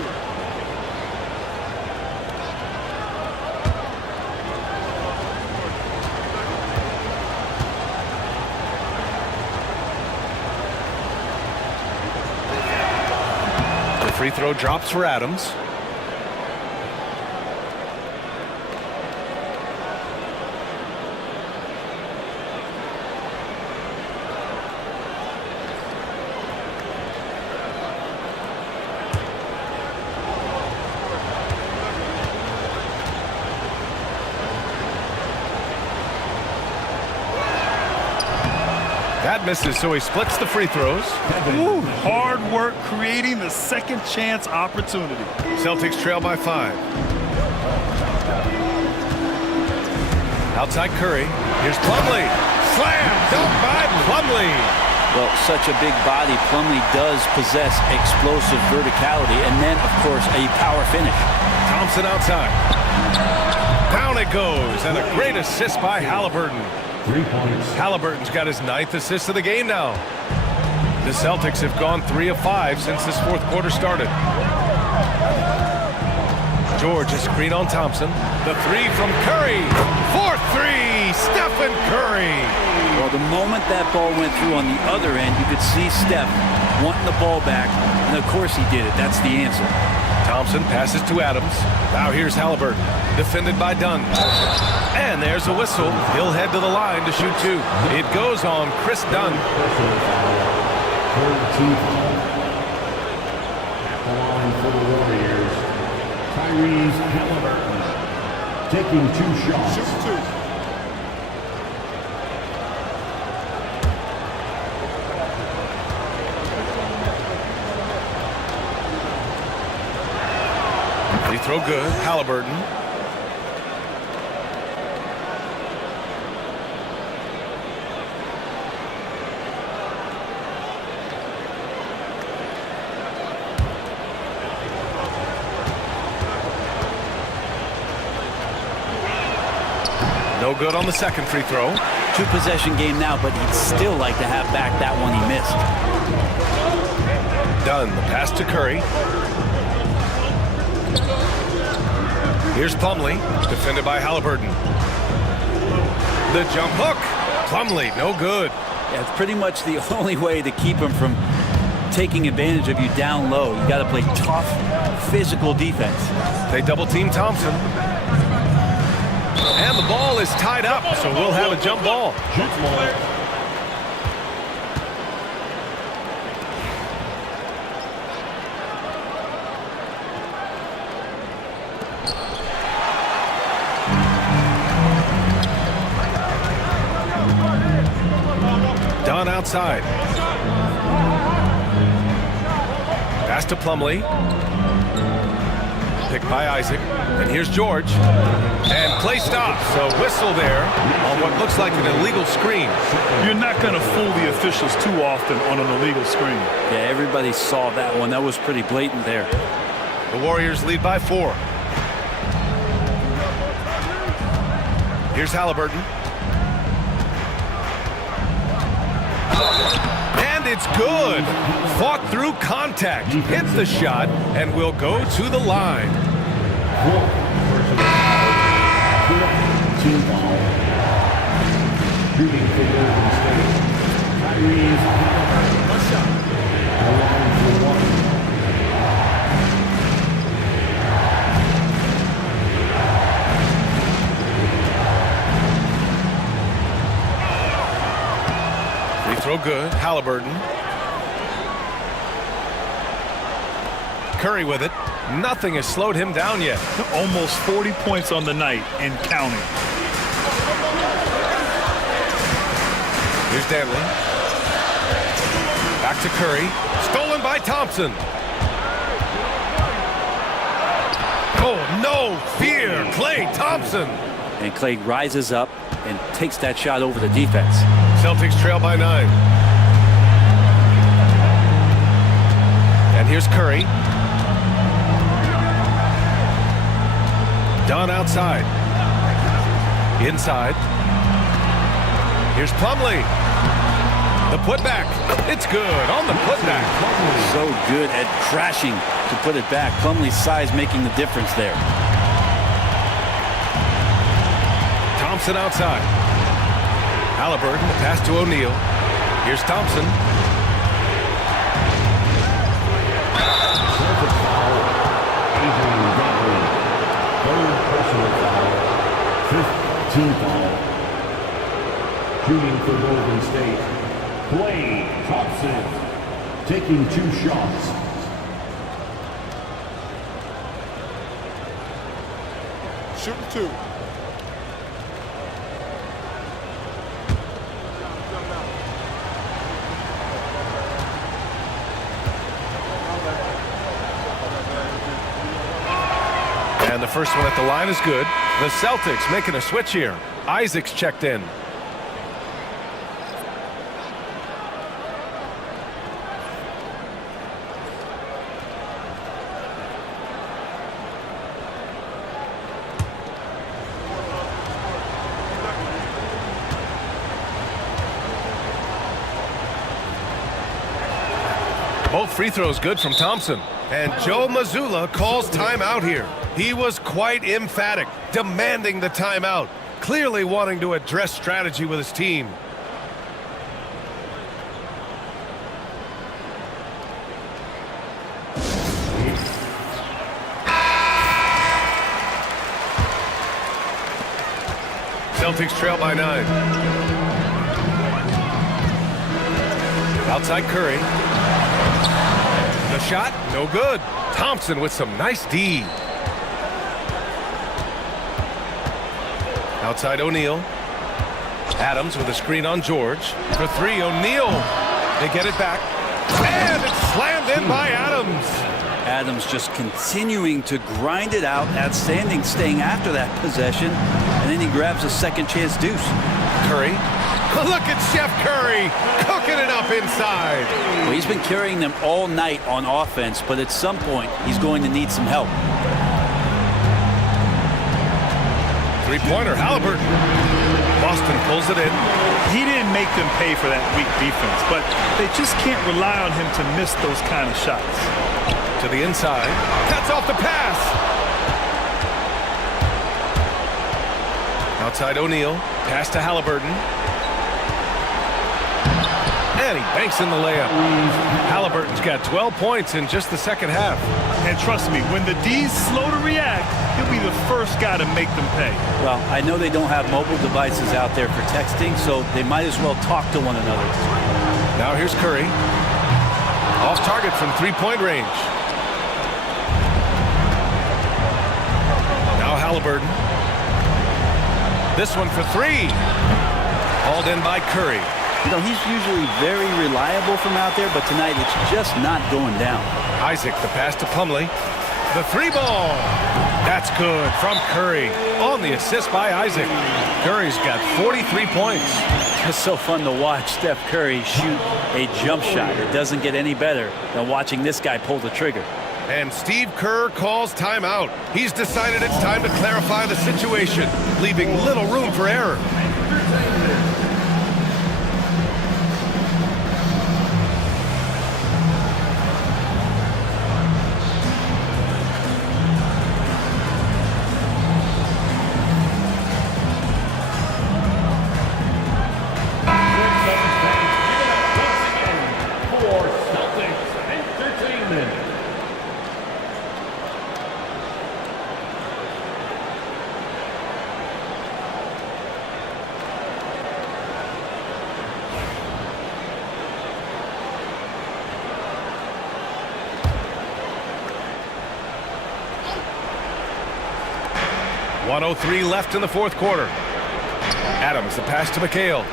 The free throw drops for Adams. That misses, so he splits the free throws. Ooh, hard work creating the second chance opportunity. Celtics trail by 5. Outside Curry. Here's Plumlee. Slam! Dunk by Plumlee. Well, such a big body, Plumlee does possess explosive verticality and then, of course, a power finish. Thompson outside. Down it goes, and a great assist by Halliburton. 3 points. Halliburton's got his 9th assist of the game now. The Celtics have gone 3 of 5 since this fourth quarter started. George, a screen on Thompson. The 3 from Curry. 4-3, Stephen Curry. Well, the moment that ball went through on the other end, you could see Steph wanting the ball back, and of course he did it. That's the answer. Thompson passes to Adams. Now here's Halliburton, defended by Dunn. And there's a whistle. He'll head to the line to shoot 2. It goes on Chris Dunn. At the line for the Warriors, Tyrese Halliburton taking 2 shots. Shoot 2. Free throw good. Halliburton. No good on the second free throw. 2-possession game now, but he'd still like to have back that one he missed. Dunn, the pass to Curry. Here's Plumlee, defended by Halliburton. The jump hook. Plumlee, no good. Yeah, it's pretty much the only way to keep him from taking advantage of you down low. You got to play tough, physical defense. They double team Thompson. And the ball is tied up, so we'll have a jump ball. Dunn outside. Pass to Plumlee. Picked by Isaac. And here's George. And play stops. A whistle there on what looks like an illegal screen. You're not going to fool the officials too often on an illegal screen. Yeah, everybody saw that one. That was pretty blatant there. The Warriors lead by 4. Here's Halliburton. And it's good. Fought through contact. Hits the shot and will go to the line. Team foul. Shooting for Golden State. Tyrese Halliburton. The line for 1. Throw good. Halliburton. Curry with it. Nothing has slowed him down yet. Almost 40 points on the night and counting. Here's Danley. Back to Curry. Stolen by Thompson. Oh, no fear. Klay Thompson. And Klay rises up and takes that shot over the defense. Celtics trail by 9. And here's Curry. Dunn outside. Inside. Here's Plumlee. The putback. It's good on the putback. So good at crashing to put it back. Plumlee's size making the difference there. Thompson outside. Halliburton, the pass to O'Neal. Here's Thompson. Third personal foul. 15th foul. Shooting for Golden State. Klay Thompson taking 2 shots. Shooting 2. And the first one at the line is good. The Celtics making a switch here. Isaac's checked in. Both free throws good from Thompson. And Joe Mazzulla calls timeout here. He was quite emphatic, demanding the timeout, clearly wanting to address strategy with his team. Celtics trail by 9. Outside Curry. The shot, no good. Thompson with some nice D. Outside O'Neal. Adams with a screen on George. For 3, O'Neal. They get it back. And it's slammed in by Adams. Adams just continuing to grind it out, outstanding, staying after that possession, and then he grabs a second chance deuce. Curry. Look at Chef Curry cooking it up inside. Well, he's been carrying them all night on offense, but at some point he's going to need some help. Three-pointer, Halliburton. Boston pulls it in. He didn't make them pay for that weak defense, but they just can't rely on him to miss those kind of shots. To the inside. Cuts off the pass. Outside O'Neal. Pass to Halliburton. And he banks in the layup. Halliburton's got 12 points in just the second half. And trust me, when the D's slow to react, he'll be the first guy to make them pay. Well, I know they don't have mobile devices out there for texting, so they might as well talk to one another. Now here's Curry. Off target from three-point range. Now Halliburton. This one for 3. Hauled in by Curry. You know, he's usually very reliable from out there, but tonight it's just not going down. Isaac, the pass to Plumlee. The 3-ball. That's good from Curry. On the assist by Isaac. Curry's got 43 points. It's so fun to watch Steph Curry shoot a jump shot. It doesn't get any better than watching this guy pull the trigger. And Steve Kerr calls timeout. He's decided it's time to clarify the situation, leaving little room for error. .103 left in the fourth quarter. Adams, the pass to McHale.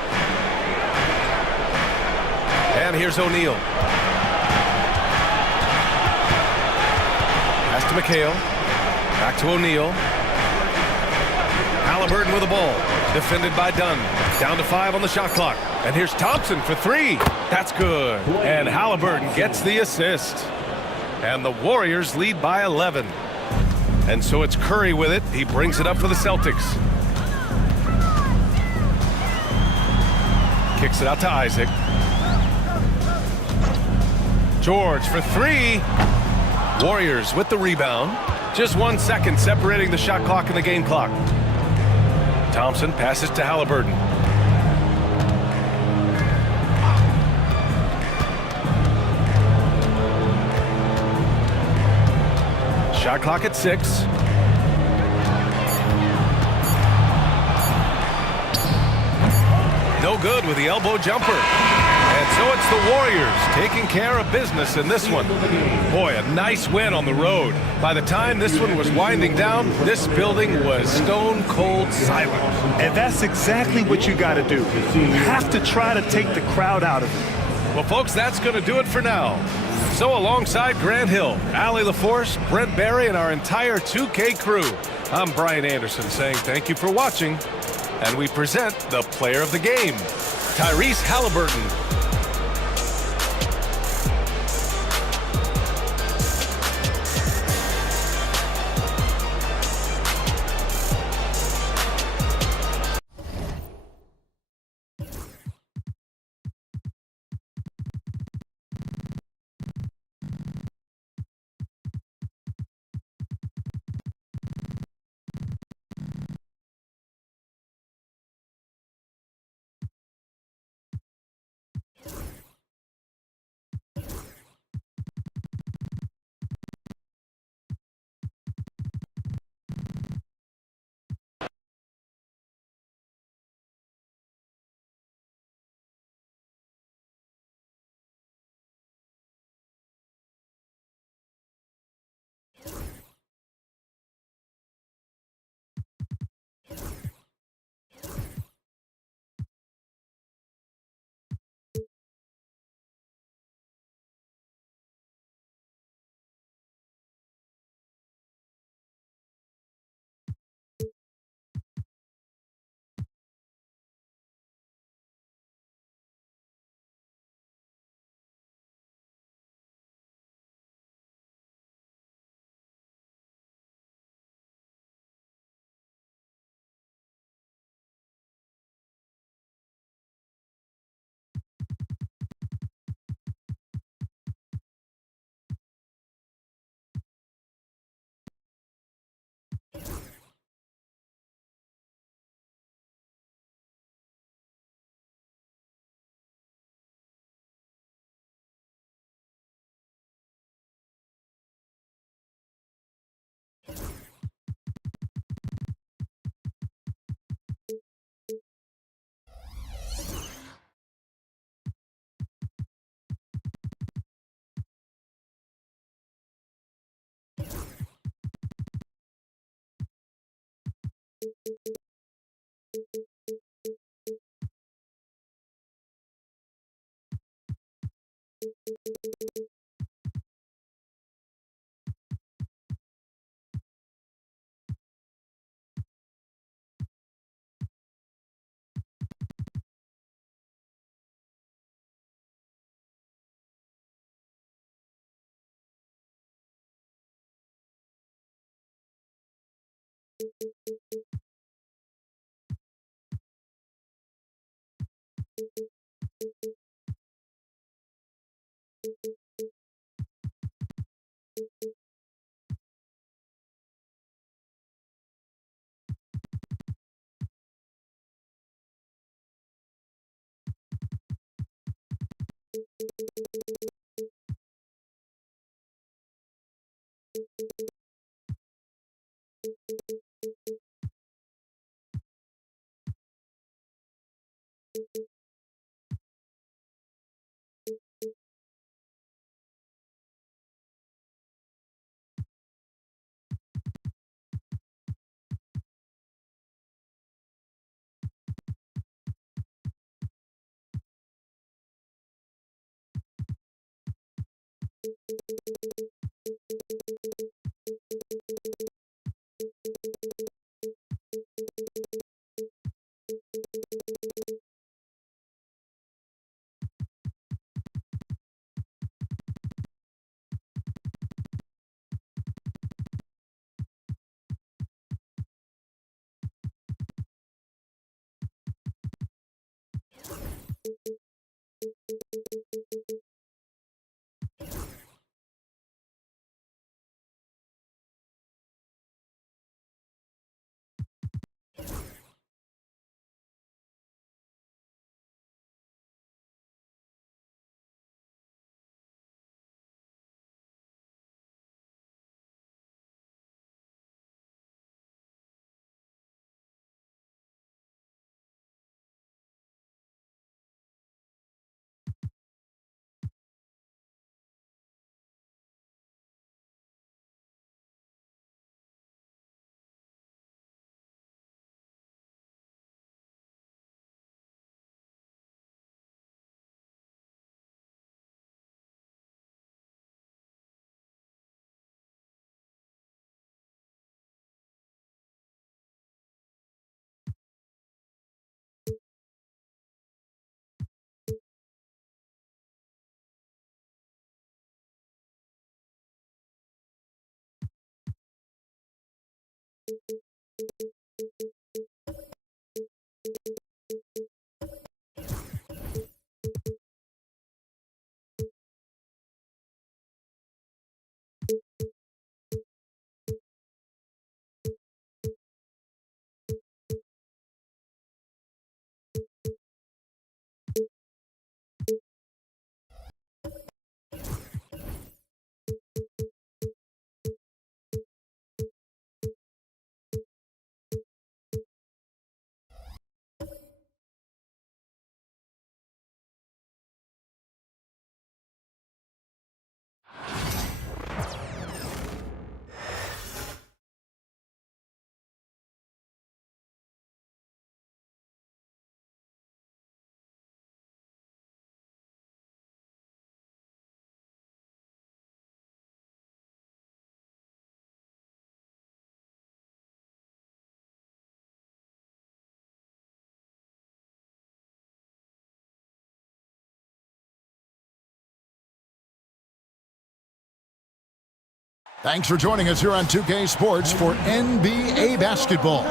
And here's O'Neal. Pass to McHale. Back to O'Neal. Halliburton with the ball. Defended by Dunn. Down to 5 on the shot clock. And here's Thompson for 3. That's good. And Halliburton gets the assist. And the Warriors lead by 11. And so it's Curry with it. He brings it up for the Celtics. Kicks it out to Isaac. George for three. Warriors with the rebound. Just 1 second separating the shot clock and the game clock. Thompson passes to Halliburton. Shot clock at 6. No good with the elbow jumper. And so it's the Warriors taking care of business in this one. Boy, a nice win on the road. By the time this one was winding down, this building was stone cold silent. And that's exactly what you got to do. You have to try to take the crowd out of it. Well, folks, that's going to do it for now. So alongside Grant Hill, Allie LaForce, Brent Barry, and our entire 2K crew, I'm Brian Anderson saying thank you for watching. And we present the player of the game, Tyrese Halliburton. Thanks for joining us here on 2K Sports for NBA basketball.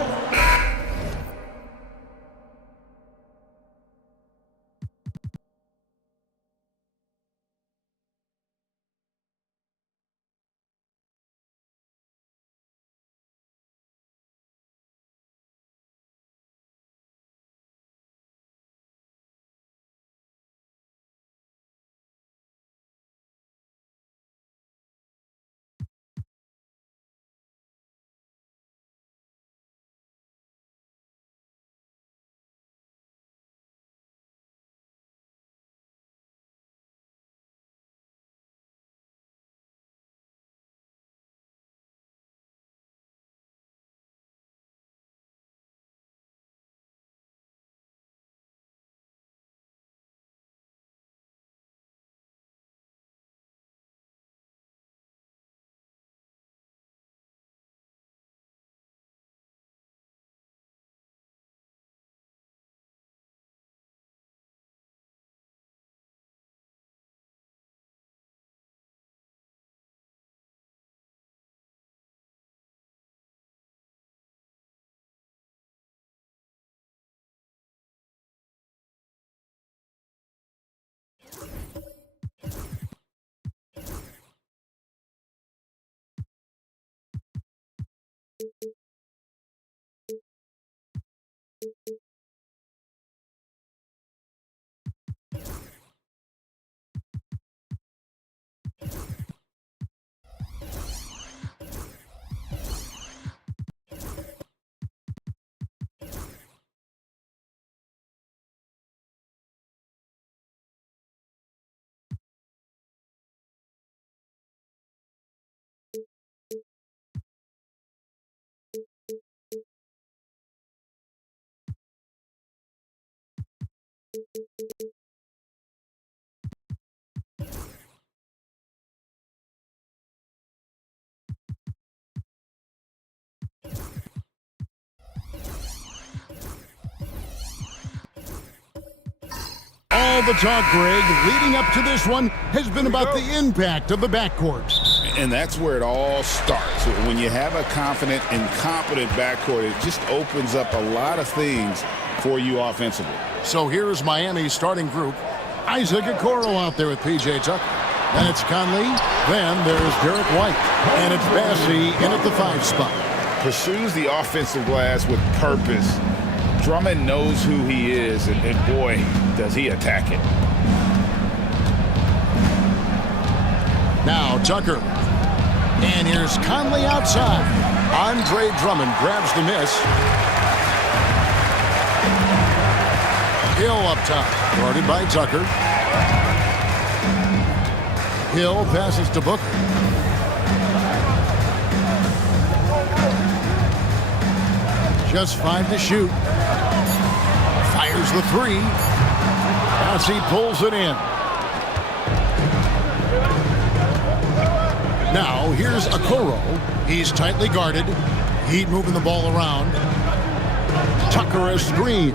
All the talk, Greg, leading up to this one has been about the impact of the backcourt. And that's where it all starts. When you have a confident and competent backcourt, it just opens up a lot of things for you offensively. So here's Miami's starting group. Isaac Okoro out there with P.J. Tucker. Then it's Conley. Then there's Derek White. And it's Bassey in at the 5 spot. Pursues the offensive glass with purpose. Drummond knows who he is, and boy, does he attack it. Now Tucker. And here's Conley outside. Andre Drummond grabs the miss. Hill up top, guarded by Tucker. Hill passes to Booker. Just 5 to shoot. Fires the 3. As he pulls it in. Now here's Okoro. He's tightly guarded. Heat moving the ball around. Tucker a screen.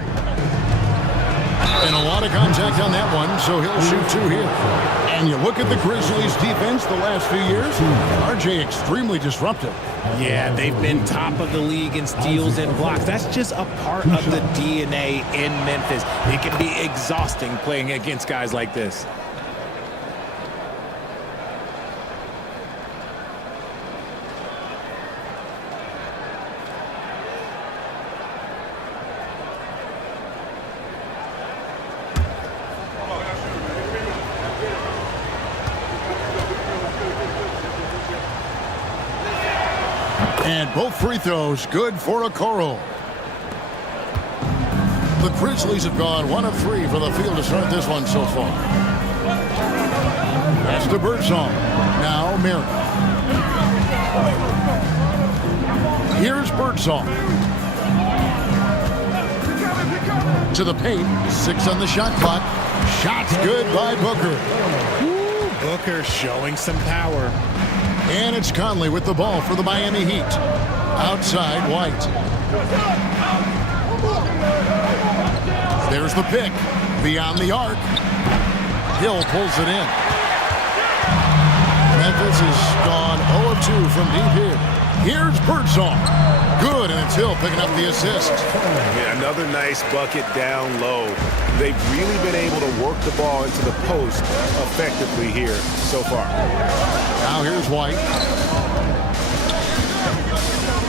And a lot of contact on that one, so he'll shoot 2 here. And you look at the Grizzlies' defense the last few years, RJ extremely disruptive. Yeah, they've been top of the league in steals and blocks. That's just a part of the DNA in Memphis. It can be exhausting playing against guys like this. And both free throws good for Okoro. The Grizzlies have gone 1 of 3 for the field to start this one so far. That's to Birdsong. Now Merritt. Here's Birdsong. To the paint. 6 on the shot clock. Shots good by Booker. Ooh, Booker showing some power. And it's Conley with the ball for the Miami Heat. Outside White. There's the pick. Beyond the arc. Hill pulls it in. Memphis has gone 0 of 2 from deep here. Here's Birdsong. Good, and it's Hill picking up the assist. Yeah, another nice bucket down low. They've really been able to work the ball into the post effectively here so far. Now here's White.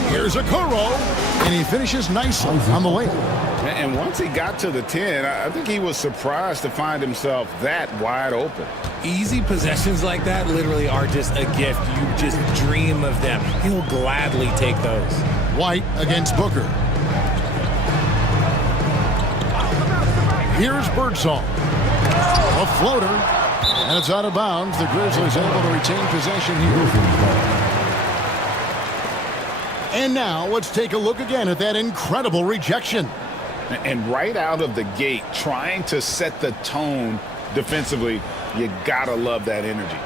Here's Okoro, and he finishes nicely on the layup. And once he got to the 10, I think he was surprised to find himself that wide open. Easy possessions like that literally are just a gift. You just dream of them. He'll gladly take those. White against Booker. Here's Birdsong. A floater. And it's out of bounds. The Grizzlies able to retain possession here. And now let's take a look again at that incredible rejection. And right out of the gate, trying to set the tone defensively, you gotta love that energy.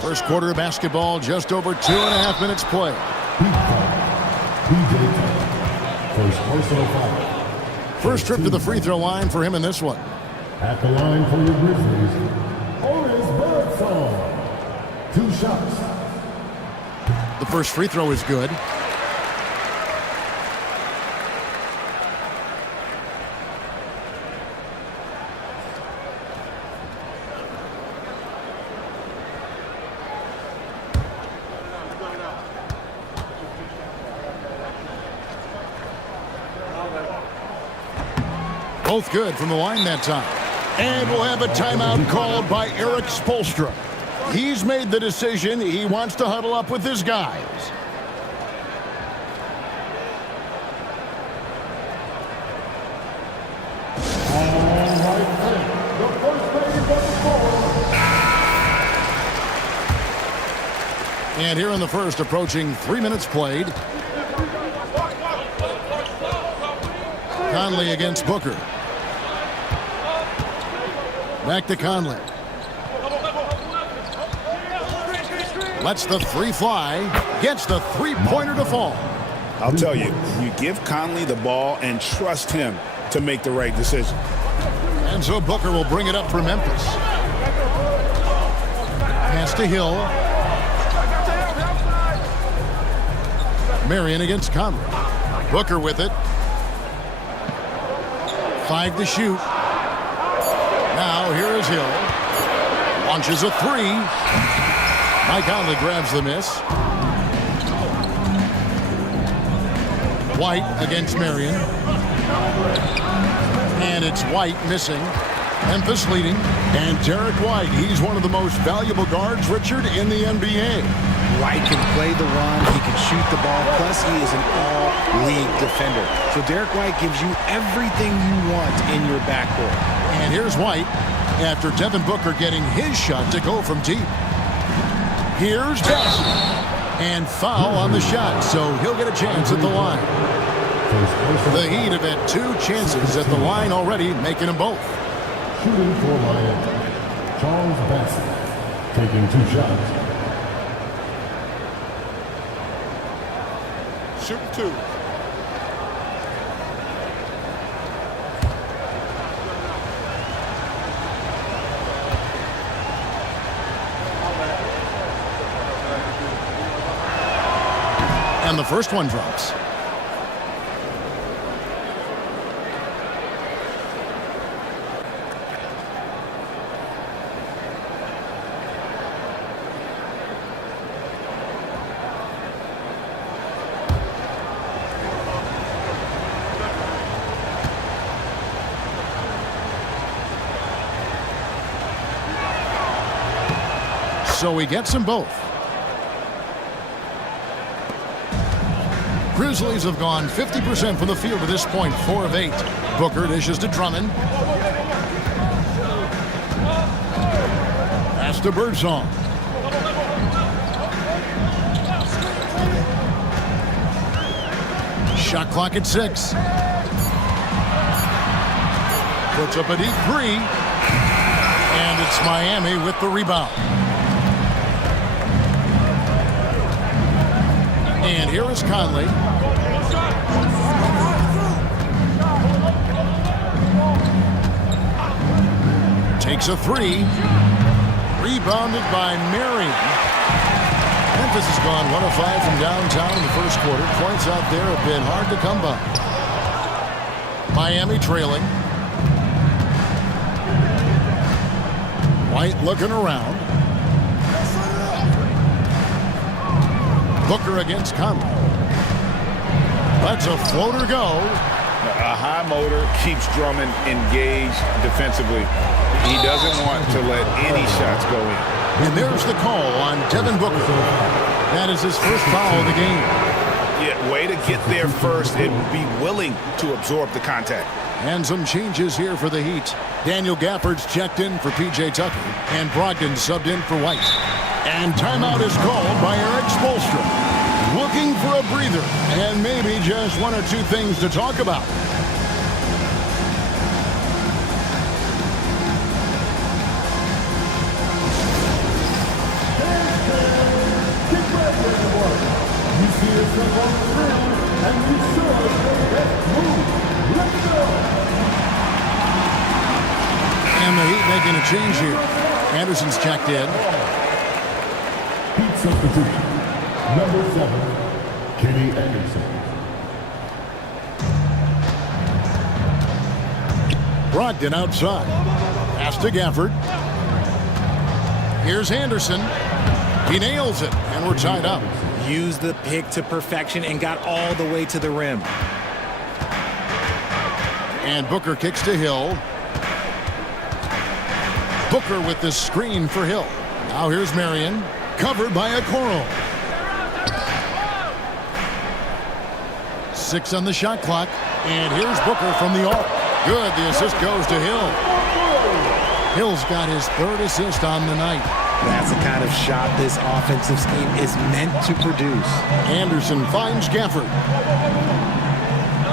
First quarter of basketball, just over 2.5 minutes play. First trip to the free throw line for him in this one. At the line for your Grizzlies, Oris Birdsong. 2 shots. The first free throw is good. Both good from the line that time. And we'll have a timeout called by Erik Spoelstra. He's made the decision. He wants to huddle up with his guys. And here in the first, approaching 3 minutes played. Conley against Booker. Back to Conley. Lets the 3 fly. Gets the 3-pointer to fall. I'll tell you, you give Conley the ball and trust him to make the right decision. And so Booker will bring it up for Memphis. Pass to Hill. Marion against Conley. Booker with it. 5 to shoot. Now here is Hill. Launches a 3. Mike Conley grabs the miss. White against Marion. And it's White missing. Memphis leading. And Derek White, he's one of the most valuable guards, Richard, in the NBA. White can play the run, he can shoot the ball, plus he is an all-league defender. So Derek White gives you everything you want in your backcourt. And here's White after Devin Booker getting his shot to go from deep. Here's Bassey. And foul on the shot, so he'll get a chance at the line. The Heat have had 2 chances at the line already, making them both. Shooting for Miami, Charles Bassey, taking 2 shots. Shoot 2. And the first one drops. So he gets them both. Grizzlies have gone 50% from the field to this point, 4 of 8. Booker dishes to Drummond. Pass to Birdsong. Shot clock at 6. Puts up a deep 3. And it's Miami with the rebound. And here is Conley. Takes a 3. Rebounded by Marion. Memphis has gone 1 of 5 from downtown in the first quarter. Points out there have been hard to come by. Miami trailing. White looking around. Booker against Conley. That's a floater go. A high motor keeps Drummond engaged defensively. He doesn't want to let any shots go in. And there's the call on Devin Booker. That is his first foul of the game. Yeah, way to get there first and be willing to absorb the contact. And some changes here for the Heat. Daniel Gafford's checked in for P.J. Tucker, and Brogdon subbed in for White. And timeout is called by Eric Spoelstra. Looking for a breather and maybe just 1 or 2 things to talk about. You see yourself on the field, and you saw the best move. Let's go! And the Heat making a change here. Anderson's checked in. Heat substitution. Number 7, Kenny Anderson. Brogdon outside. Pass to Gafford. Here's Anderson. He nails it, and we're tied up. Used the pick to perfection and got all the way to the rim. And Booker kicks to Hill. Booker with the screen for Hill. Now here's Marion. Covered by Okoro. 6 on the shot clock. And here's Booker from the arc. Good. The assist goes to Hill. Hill's got his 3rd assist on the night. That's the kind of shot this offensive scheme is meant to produce. Anderson finds Gafford.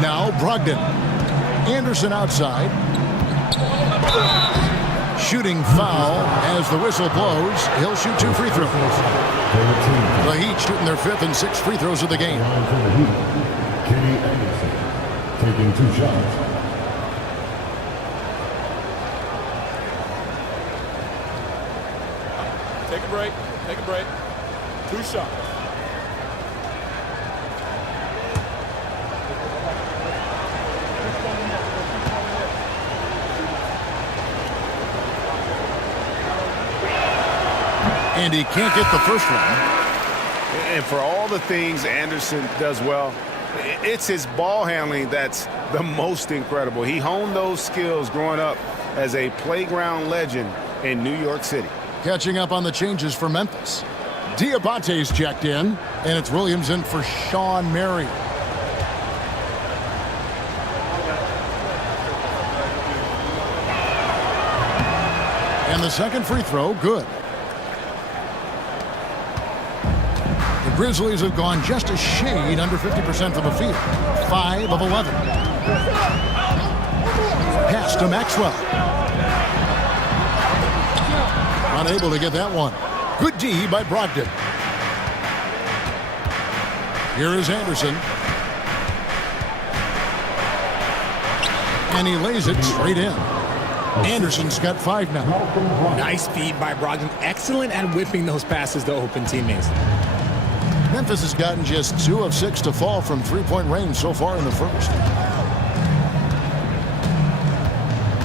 Now Brogdon. Anderson outside. Shooting foul as the whistle blows. He'll shoot 2 free throws. The Heat shooting their 5th and 6th free throws of the game. Kenny Anderson taking 2 shots. Take a break. Take a break. 2 shots. And he can't get the first one. And for all the things Anderson does well, it's his ball handling that's the most incredible. He honed those skills growing up as a playground legend in New York City. Catching up on the changes for Memphis. Diabate's checked in, and it's Williams in for Sean Marion. And the second free throw, good. The Grizzlies have gone just a shade under 50% from the field. 5 of 11. Pass to Maxwell. Unable to get that one. Good D by Brogdon. Here is Anderson. And he lays it straight in. Anderson's got 5 now. Nice feed by Brogdon. Excellent at whipping those passes to open teammates. Memphis has gotten just 2 of 6 to fall from 3-point range so far in the first.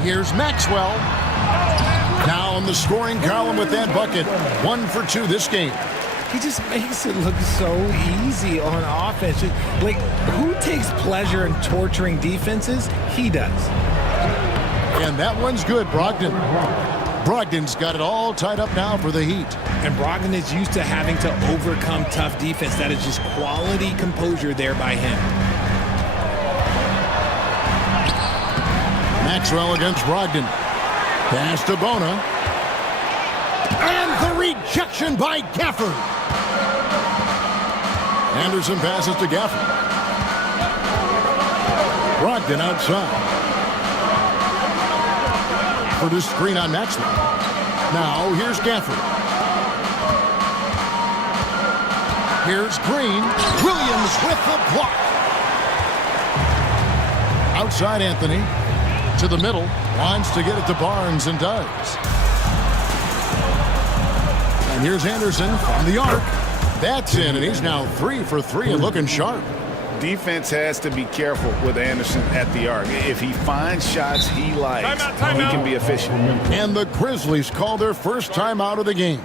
Here's Maxwell. Now in the scoring column with that bucket. 1 for 2 this game. He just makes it look so easy on offense. Like, who takes pleasure in torturing defenses? He does. And that one's good, Brogdon. Brogdon's got it all tied up now for the Heat. And Brogdon is used to having to overcome tough defense. That is just quality composure there by him. Maxwell against Brogdon. Pass to Bona. And the rejection by Gafford. Anderson passes to Gafford. Brogdon outside. For the screen on Maxwell. Now here's Gafford. Here's Green. Williams with the block. Outside Anthony. To the middle. Wants to get it to Barnes and does. And here's Anderson from the arc. That's in, and he's now 3 for 3 and looking sharp. Defense has to be careful with Anderson at the arc. If he finds shots he likes, he can be efficient. And the Grizzlies call their first timeout of the game.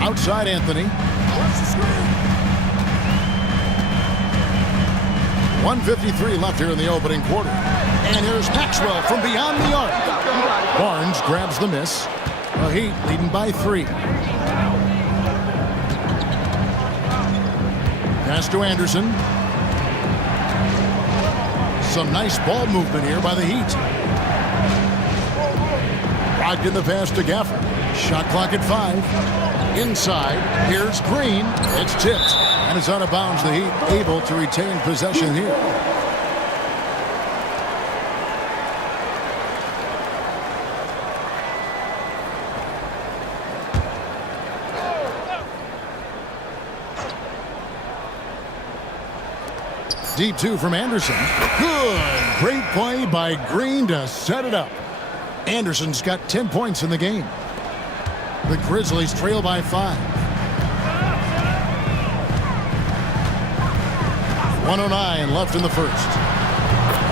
Outside Anthony. 1:53 left here in the opening quarter. And here's Maxwell from beyond the arc. Barnes grabs the miss. The Heat leading by 3. Pass to Anderson. Some nice ball movement here by the Heat. Brogdon the pass to Gafford. Shot clock at 5. Inside, here's Green. It's tipped, and it's out of bounds. The Heat able to retain possession here. Deep 2 from Anderson. Good. Great play by Green to set it up. Anderson's got 10 points in the game. The Grizzlies trail by 5. 1:09 left in the first.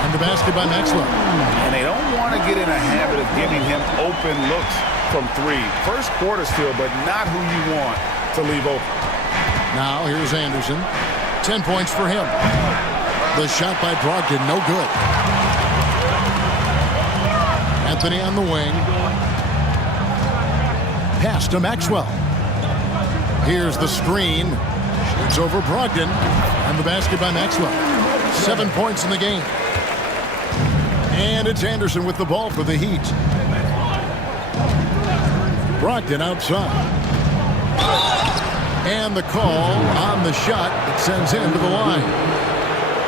And the basket by Maxwell. And they don't want to get in a habit of giving him open looks from 3. First quarter still, but not who you want to leave open. Now here's Anderson. 10 points for him. The shot by Brogdon, no good. Anthony on the wing. Pass to Maxwell. Here's the screen. Shoots over Brogdon. And the basket by Maxwell. 7 points in the game. And it's Anderson with the ball for the Heat. Brogdon outside. And the call on the shot that sends him to the line.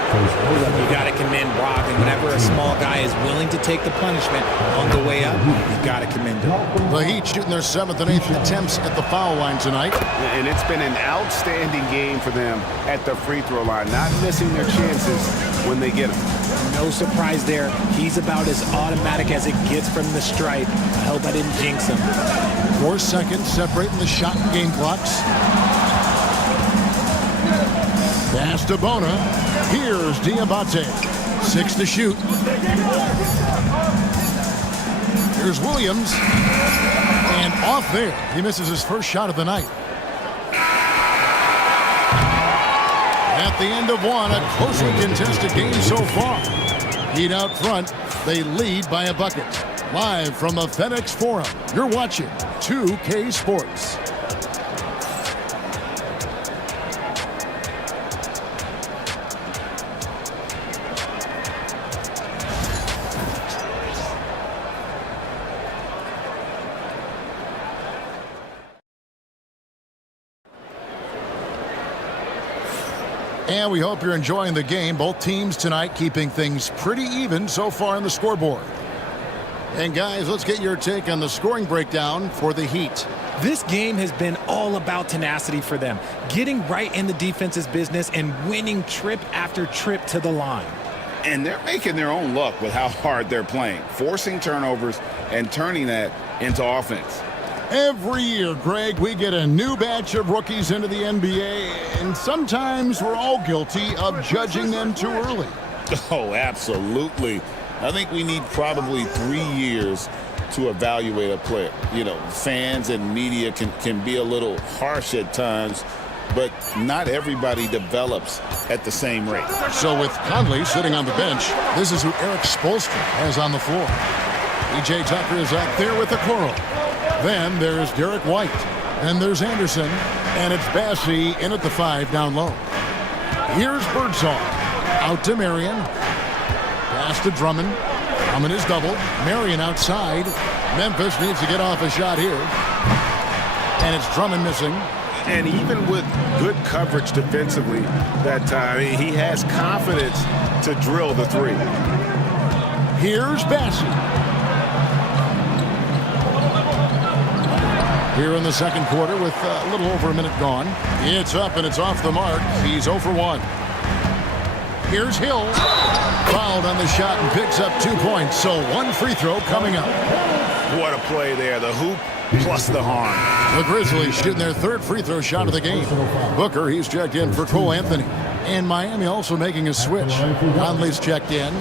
You got to commend Brogdon. Whenever a small guy is willing to take the punishment on the way up, you got to commend him. The Heat shooting their 7th and 8th attempts at the foul line tonight. And it's been an outstanding game for them at the free throw line, not missing their chances when they get them. No surprise there. He's about as automatic as it gets from the stripe. I hope I didn't jinx him. 4 seconds separating the shot and game clocks. Pass to Bona. Here's Diabate. 6 to shoot. Here's Williams. And off there. He misses his first shot of the night. At the end of one, a closely contested game so far. Heat out front. They lead by a bucket. Live from the FedEx Forum, you're watching 2K Sports. And we hope you're enjoying the game. Both teams tonight keeping things pretty even so far on the scoreboard. And guys, let's get your take on the scoring breakdown for the Heat. This game has been all about tenacity for them, getting right in the defense's business and winning trip after trip to the line. And they're making their own luck with how hard they're playing, forcing turnovers and turning that into offense. Every year, Greg, we get a new batch of rookies into the NBA, and sometimes we're all guilty of judging them too early. Oh, absolutely. I think we need probably 3 years to evaluate a player. You know, fans and media can be a little harsh at times, but not everybody develops at the same rate. So with Conley sitting on the bench, this is who Eric Spoelstra has on the floor. P.J. Tucker is out there with the Okoro. Then there's Derek White. Then there's Anderson. And it's Bassey in at the 5 down low. Here's Birdsong. Out to Marion. Pass to Drummond. Drummond is double. Marion outside. Memphis needs to get off a shot here. And it's Drummond missing. And even with good coverage defensively that time, he has confidence to drill the 3. Here's Bassey. Here in the second quarter with a little over a minute gone. It's up and it's off the mark. He's 0 for 1. Here's Hill. Fouled on the shot and picks up 2 points. So 1 free throw coming up. What a play there. The hoop plus the harm. The Grizzlies shooting their 3rd free throw shot of the game. Booker, he's checked in for Cole Anthony. And Miami also making a switch. Conley's checked in.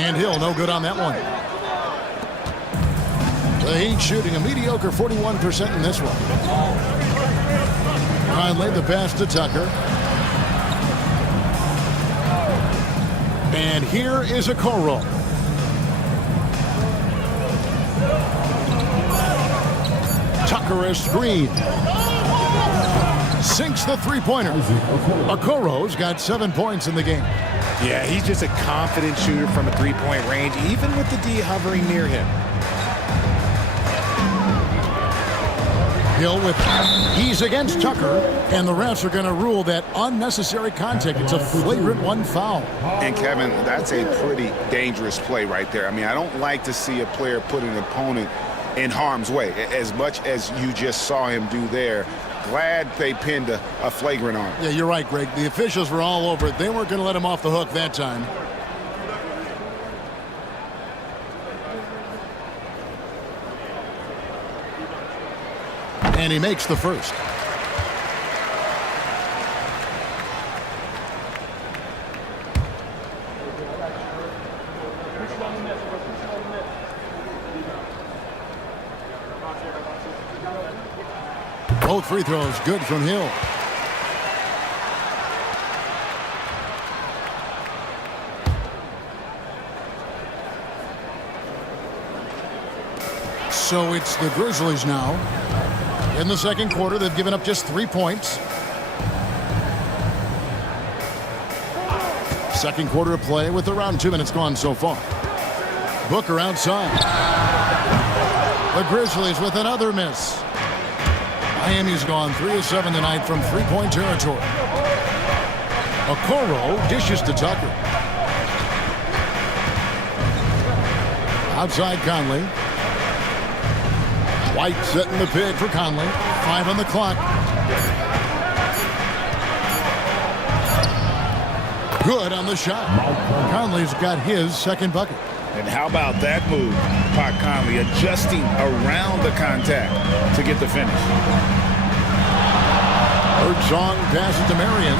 And Hill, no good on that one. The Heat shooting a mediocre 41% in this one. Conley, the pass to Tucker. And here is Okoro. Tucker is screen. Sinks the three-pointer. Okoro's got 7 points in the game. Yeah, he's just a confident shooter from a three-point range, even with the D hovering near him. Hill with he's against Tucker, and the refs are going to rule that unnecessary contact. It's a flagrant 1 foul. And Kevin, that's a pretty dangerous play right there. I mean, I don't like to see a player put an opponent in harm's way, as much as you just saw him do there. Glad they pinned a flagrant on him. Yeah, you're right, Greg. The officials were all over it. They weren't going to let him off the hook that time. And he makes the first. Both free throws good from Hill. So it's the Grizzlies now. In the second quarter, they've given up just 3 points. Second quarter of play with around 2 minutes gone so far. Booker outside. The Grizzlies with another miss. Miami's gone 3 of 7 tonight from three-point territory. Okoro dishes to Tucker. Outside Conley. White setting the pick for Conley. 5 on the clock. Good on the shot. Conley's got his second bucket. And how about that move? Pat Conley adjusting around the contact to get the finish. Birdsong passes to Marion.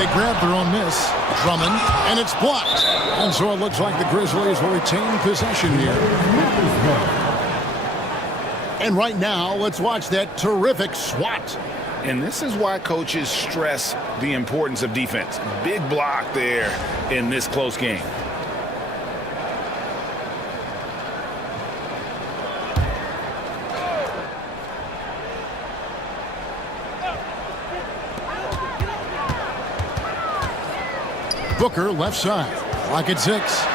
They grab their own miss. Drummond, and it's blocked. And so it looks like the Grizzlies will retain possession here. And right now, let's watch that terrific swat. And this is why coaches stress the importance of defense. Big block there in this close game. Booker left side. Clock at 6.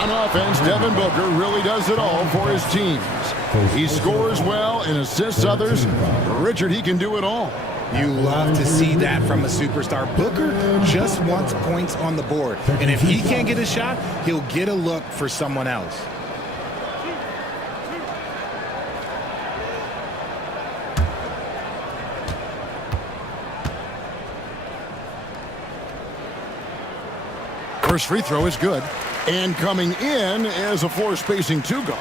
On offense, Devin Booker really does it all for his teams. He scores well and assists others. Richard, he can do it all. You love to see that from a superstar. Booker just wants points on the board. And if he can't get a shot, he'll get a look for someone else. First free throw is good. And coming in is a floor-spacing 2-guard.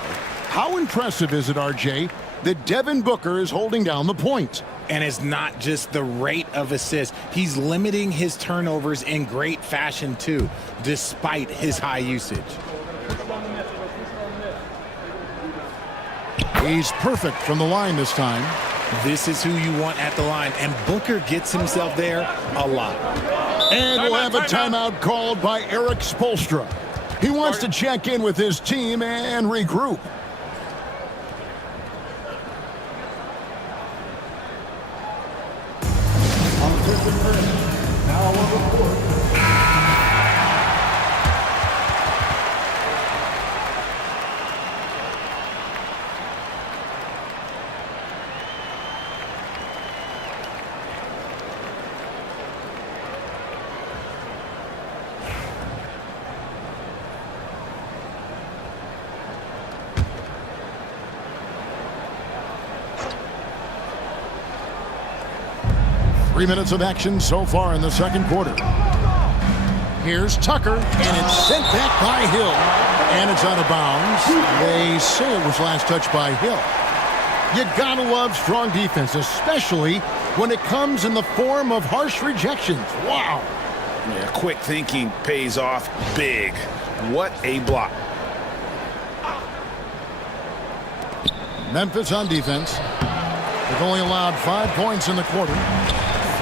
How impressive is it, RJ, that Devin Booker is holding down the point? And it's not just the rate of assists. He's limiting his turnovers in great fashion, too, despite his high usage. He's perfect from the line this time. This is who you want at the line, and Booker gets himself there a lot. And we'll have a timeout called by Eric Spoelstra. He wants to check in with his team and regroup. Now on the court. 3 minutes of action so far in the second quarter. Here's Tucker, and it's sent back by Hill. And it's out of bounds. They say it was last touched by Hill. You gotta love strong defense, especially when it comes in the form of harsh rejections. Wow. Yeah, quick thinking pays off big. What a block. Memphis on defense. They've only allowed 5 points in the quarter.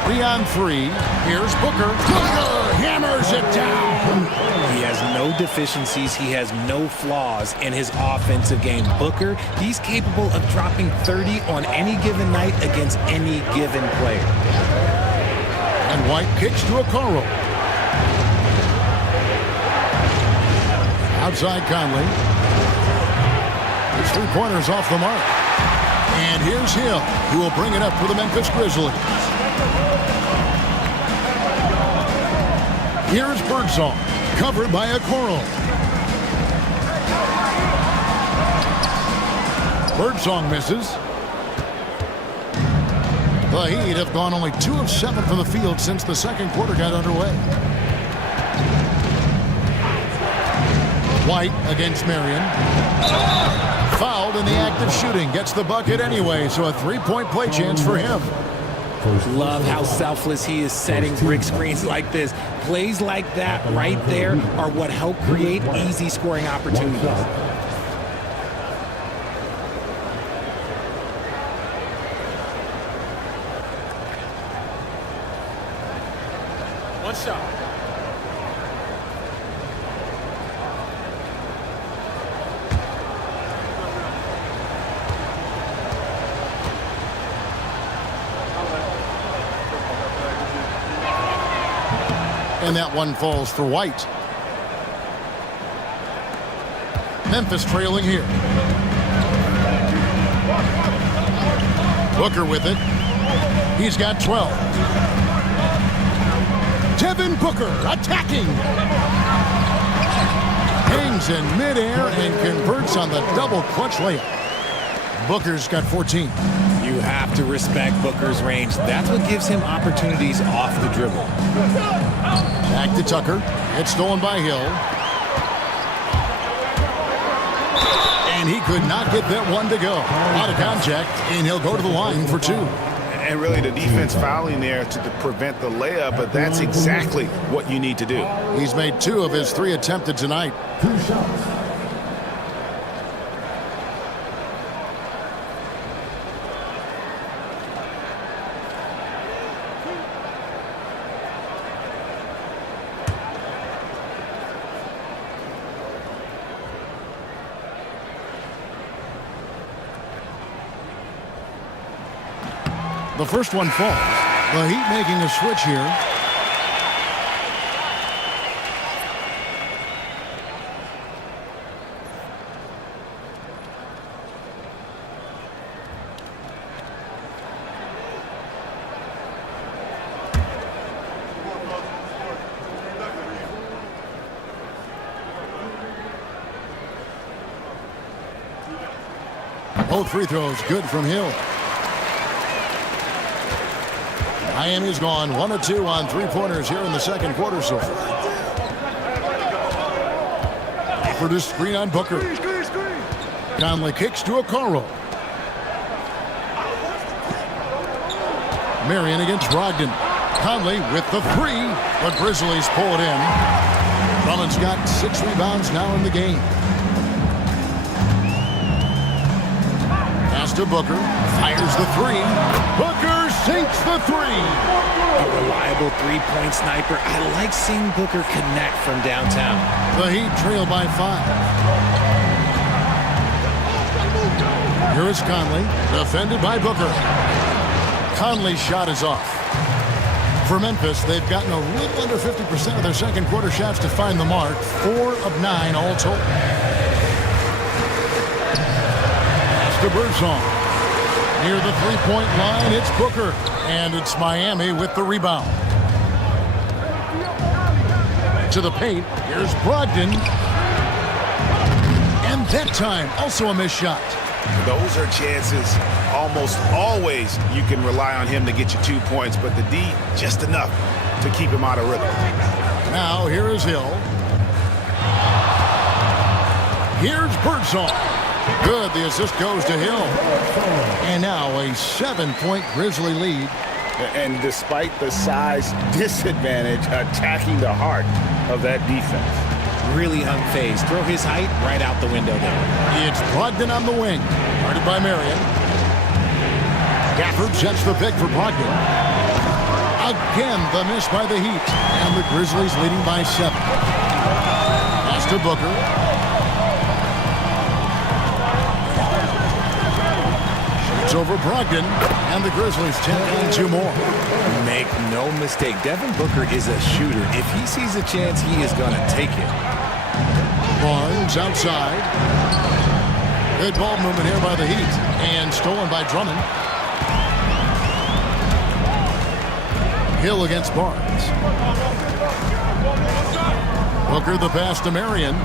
3 on 3. Here's Booker. Booker hammers it down. He has no deficiencies. He has no flaws in his offensive game. Booker, he's capable of dropping 30 on any given night against any given player. And White kicks to Okoro. Outside Conley. His 3-pointer's off the mark. And here's Hill, who will bring it up for the Memphis Grizzlies. Here's Birdsong, covered by Okoro. Birdsong misses. The Heat have gone only 2 of 7 from the field since the second quarter got underway. White against Marion. Fouled in the act of shooting. Gets the bucket anyway, so a 3-point play chance for him. Love how selfless he is setting brick screens like this. Plays like that right there are what help create easy scoring opportunities. One shot. And that one falls for White. Memphis trailing here. Booker with it. He's got 12. Devin Booker attacking. Hangs in midair and converts on the double clutch layup. Booker's got 14. You have to respect Booker's range. That's what gives him opportunities off the dribble. Back to Tucker. It's stolen by Hill. And he could not get that one to go. Out of contact, and he'll go to the line for 2. And really the defense fouling there to prevent the layup, but that's exactly what you need to do. He's made 2 of his 3 attempted tonight. 2 shots. The first one falls. The Heat making a switch here. Both free throws good from Hill. Miami's gone 1 of 2 on three-pointers here in the second quarter so far. For the screen on Booker. Conley kicks to Okoro. Marion against Brogdon. Conley with the three. The Grizzlies pull it in. Drummond's got 6 rebounds now in the game. Pass to Booker. Fires the three. Booker sinks the three. A reliable three-point sniper. I like seeing Booker connect from downtown. The Heat trail by 5. Here is Conley, defended by Booker. Conley's shot is off. For Memphis, they've gotten a little under 50% of their second quarter shots to find the mark. 4 of 9 all told. Pass to Birdsong. Near the three-point line, it's Booker. And it's Miami with the rebound. To the paint, here's Brogdon. And that time, also a missed shot. Those are chances almost always you can rely on him to get you 2 points, but the D, just enough to keep him out of rhythm. Now, here is Hill. Here's Birdsong. Good, the assist goes to Hill. And now a 7-point Grizzly lead. And despite the size disadvantage, attacking the heart of that defense. Really unfazed. Throw his height right out the window there. It's Brogdon on the wing. Guarded by Marion. Gafford sets the pick for Brogdon. Again, the miss by the Heat. And the Grizzlies leading by 7. Pass to Booker. Shoots over Brogdon. And the Grizzlies take on 2 more. Make no mistake, Devin Booker is a shooter. If he sees a chance, he is going to take it. Barnes outside. Good ball movement here by the Heat. And stolen by Drummond. Hill against Barnes. Booker the pass to Marion.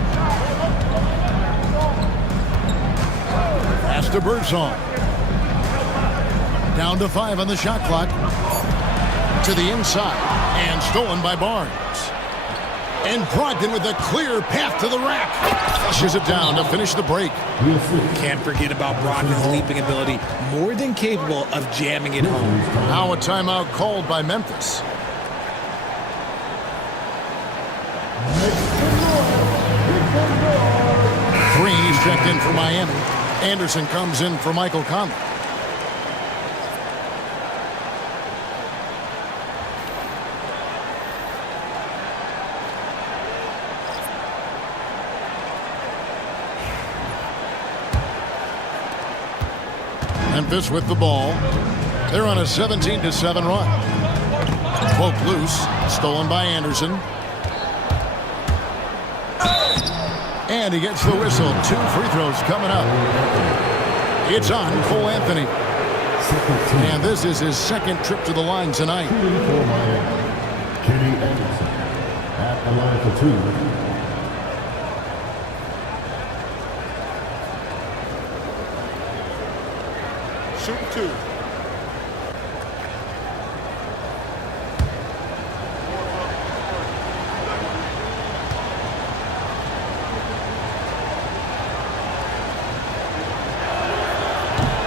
Pass to Birdsong. Down to 5 on the shot clock. To the inside. And stolen by Barnes. And Brogdon with a clear path to the rack. Flushes it down to finish the break. Can't forget about Brogdon's leaping ability. More than capable of jamming it home. Now a timeout called by Memphis. Green's checked in for Miami. Anderson comes in for Michael Conley. Memphis with the ball. They're on a 17-7 run. Poke loose. Stolen by Anderson. And he gets the whistle. 2 free throws coming up. It's on Cole Anthony. And this is his second trip to the line tonight. Kenny Anderson at the line for 2. Shooting 2.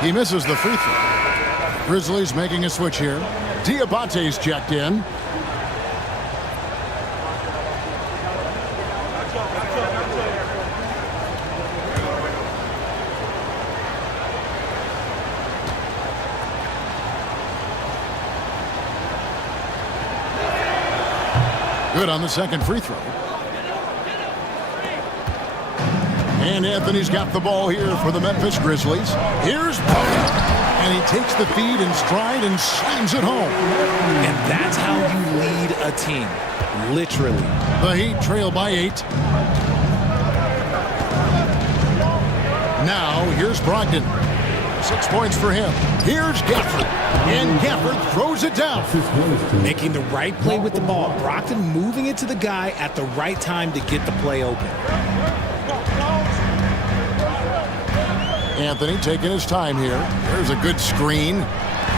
He misses the free throw. Grizzlies making a switch here. Diabate's checked in. Good on the second free throw. And Anthony's got the ball here for the Memphis Grizzlies. Here's Booker. And he takes the feed in stride and slams it home. And that's how you lead a team. Literally. The Heat trail by 8. Now, here's Brogdon. 6 points for him. Here's Gafford. And Gafford throws it down. Making the right play with the ball. Brogdon moving it to the guy at the right time to get the play open. Anthony taking his time here. There's a good screen.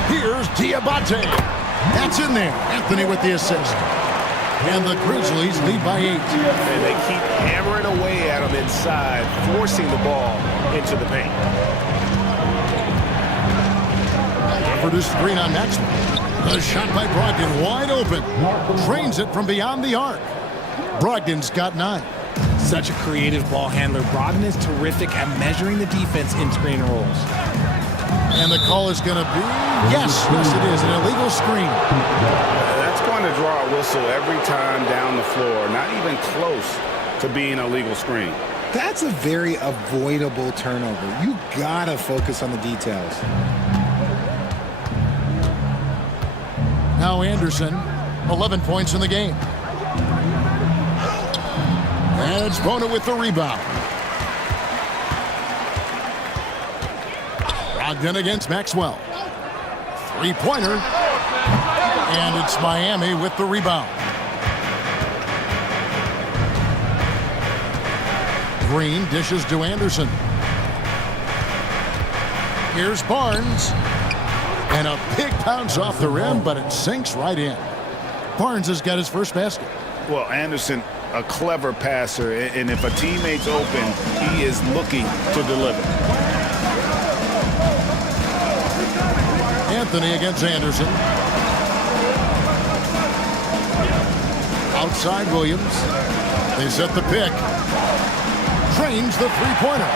Here's Diabate. That's in there. Anthony with the assist. And the Grizzlies lead by 8. And they keep hammering away at him inside, forcing the ball into the paint. For the screen on Maxwell. The shot by Brogdon wide open. Drains it from beyond the arc. Brogdon's got 9. Such a creative ball handler. Brogdon is terrific at measuring the defense in screen rolls. And the call is going to be, yes, it is, an illegal screen. That's going to draw a whistle every time down the floor. Not even close to being a legal screen. That's a very avoidable turnover. You got to focus on the details. Now Anderson, 11 points in the game. And it's Bona with the rebound. Brogdon against Maxwell. Three-pointer. And it's Miami with the rebound. Green dishes to Anderson. Here's Barnes. And a big bounce off the rim, but it sinks right in. Barnes has got his first basket. Well, Anderson, a clever passer, and if a teammate's open, he is looking to deliver. Anthony against Anderson. Outside Williams. They set the pick. Trains the three-pointer.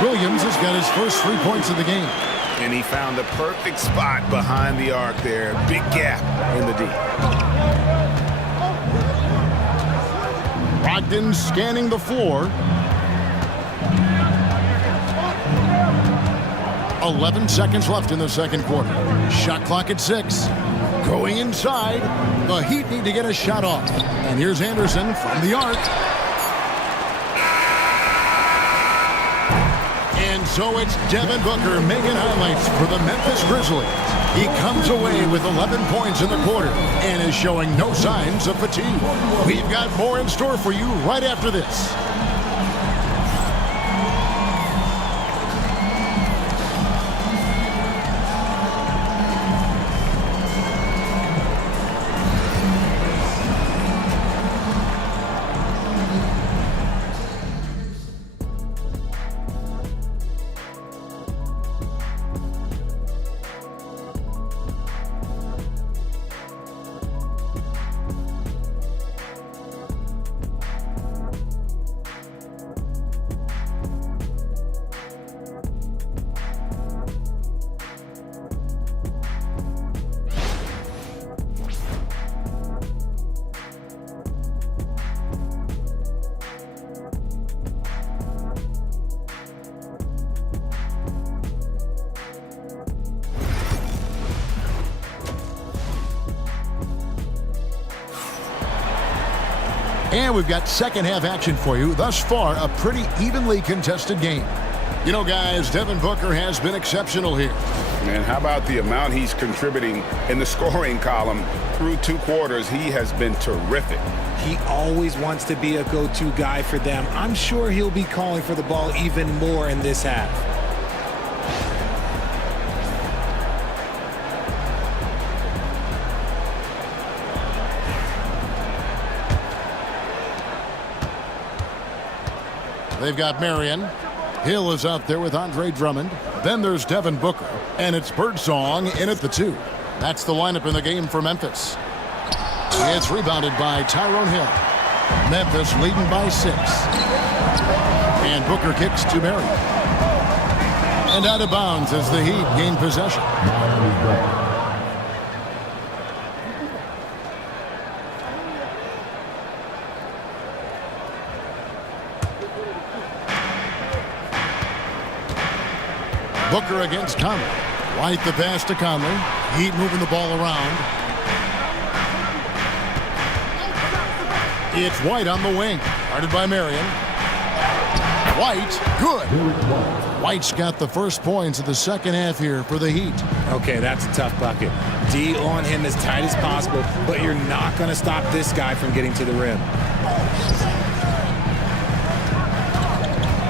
Williams has got his first 3 points of the game. And he found the perfect spot behind the arc there. Big gap in the D. Brogdon scanning the floor. 11 seconds left in the second quarter. Shot clock at 6. Going inside. The Heat need to get a shot off. And here's Anderson from the arc. And so it's Devin Booker making highlights for the Memphis Grizzlies. He comes away with 11 points in the quarter and is showing no signs of fatigue. We've got more in store for you right after this. And we've got second half action for you. Thus far, a pretty evenly contested game. You know, guys, Devin Booker has been exceptional here. And how about the amount he's contributing in the scoring column? Through 2 quarters, he has been terrific. He always wants to be a go-to guy for them. I'm sure he'll be calling for the ball even more in this half. They've got Marion. Hill is out there with Andre Drummond. Then there's Devin Booker. And it's Birdsong in at the 2. That's the lineup in the game for Memphis. It's rebounded by Tyrone Hill. Memphis leading by 6. And Booker kicks to Marion. And out of bounds as the Heat gain possession. Booker against Conley. White the pass to Conley. Heat moving the ball around. It's White on the wing. Guarded by Marion. White, good. White's got the first points of the second half here for the Heat. Okay, that's a tough bucket. D on him as tight as possible, but you're not going to stop this guy from getting to the rim.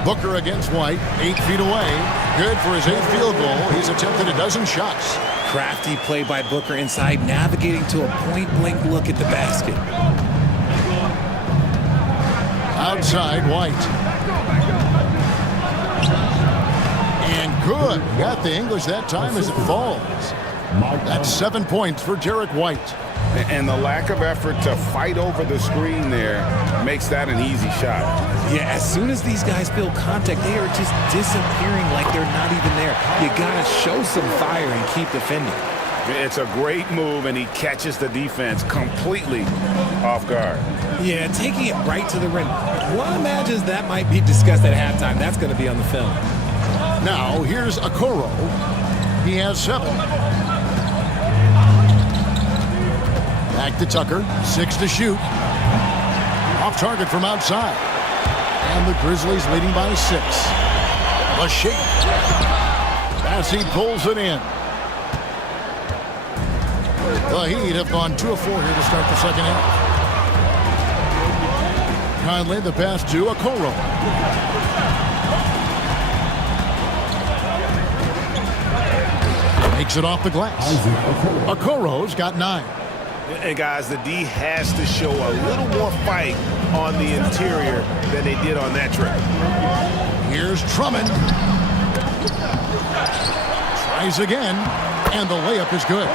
Booker against White, 8 feet away. Good for his 8th field goal. He's attempted a dozen shots. Crafty play by Booker inside, navigating to a point-blank look at the basket. Outside, White. And good. Got the English that time as it falls. That's 7 points for Derek White. And the lack of effort to fight over the screen there makes that an easy shot. Yeah, as soon as these guys feel contact, they are just disappearing like they're not even there. You got to show some fire and keep defending. It's a great move, and he catches the defense completely off guard. Yeah, taking it right to the rim. One imagines that might be discussed at halftime. That's going to be on the film. Now, here's Okoro. He has 7. Back to Tucker. 6 to shoot. Off target from outside. And the Grizzlies leading by 6. The shake. As he pulls it in. The Heat have gone 2 of 4 here to start the second half. Conley, the pass to Okoro. Makes it off the glass. Okoro's got 9. And guys, the D has to show a little more fight on the interior than they did on that trip. Here's Drummond. Tries again, and the layup is good.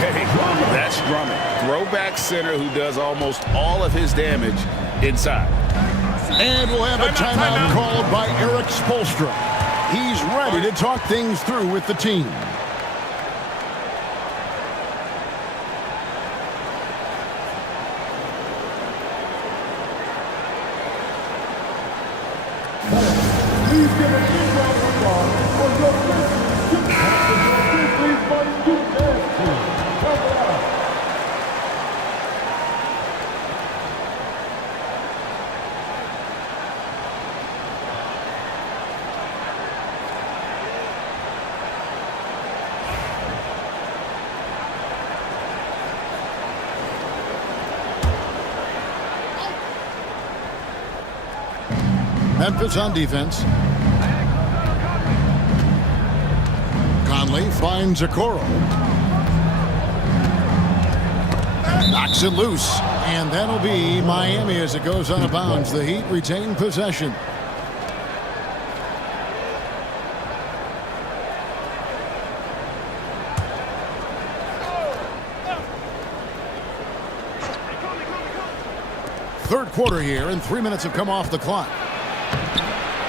Hey, that's Drummond. Throwback center who does almost all of his damage inside. And we'll have a timeout called by Eric Spoelstra. He's ready to talk things through with the team. Please give a big round of applause for your Grizzlies Money Dance Team. Come on. Memphis on defense. Conley finds Okoro. Knocks it loose. And that'll be Miami as it goes out of bounds. The Heat retain possession. Third quarter here, and 3 minutes have come off the clock.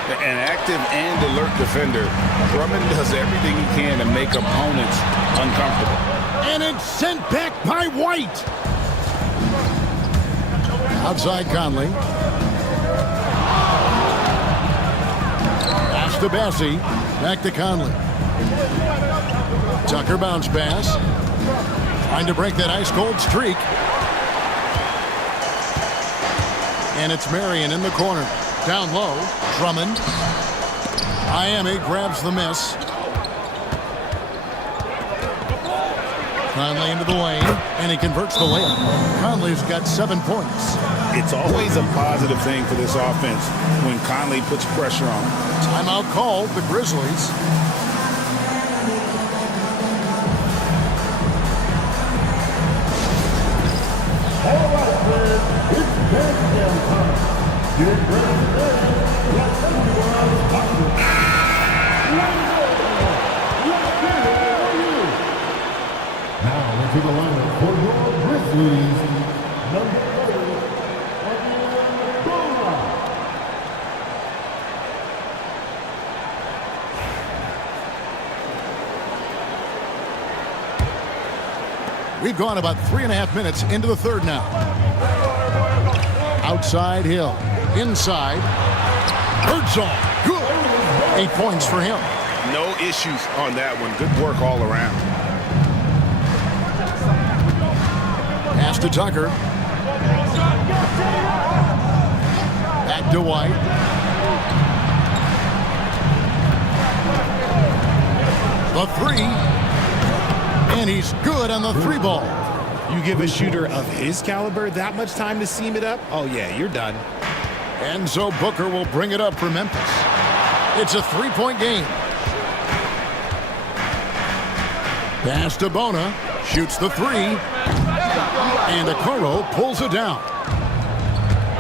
An active and alert defender. Drummond does everything he can to make opponents uncomfortable. And it's sent back by White. Outside Conley. Pass to Bassey. Back to Conley. Tucker bounce pass. Trying to break that ice-cold streak. And it's Marion in the corner. Down low, Drummond. Miami grabs the miss. Conley into the lane, and he converts the layup. Conley's got 7 points. It's always a positive thing for this offense when Conley puts pressure on him. Timeout called, the Grizzlies. All right, friends, it's dance time. Get ready to dance. Let's see what's possible. Let's get it for you. Now into the lineup for your Grizzlies. Number 30, Bora. We've gone about 3.5 minutes into the third now. Outside Hill. Inside. Birdsong. Good. 8 points for him. No issues on that one. Good work all around. Pass to Tucker. Back to White. The 3. And he's good on the 3 ball. You give a shooter of his caliber that much time to seam it up? Oh, yeah, you're done. And so Booker will bring it up for Memphis. It's a three-point game. Pass to Bona. Shoots the three. And Okoro pulls it down.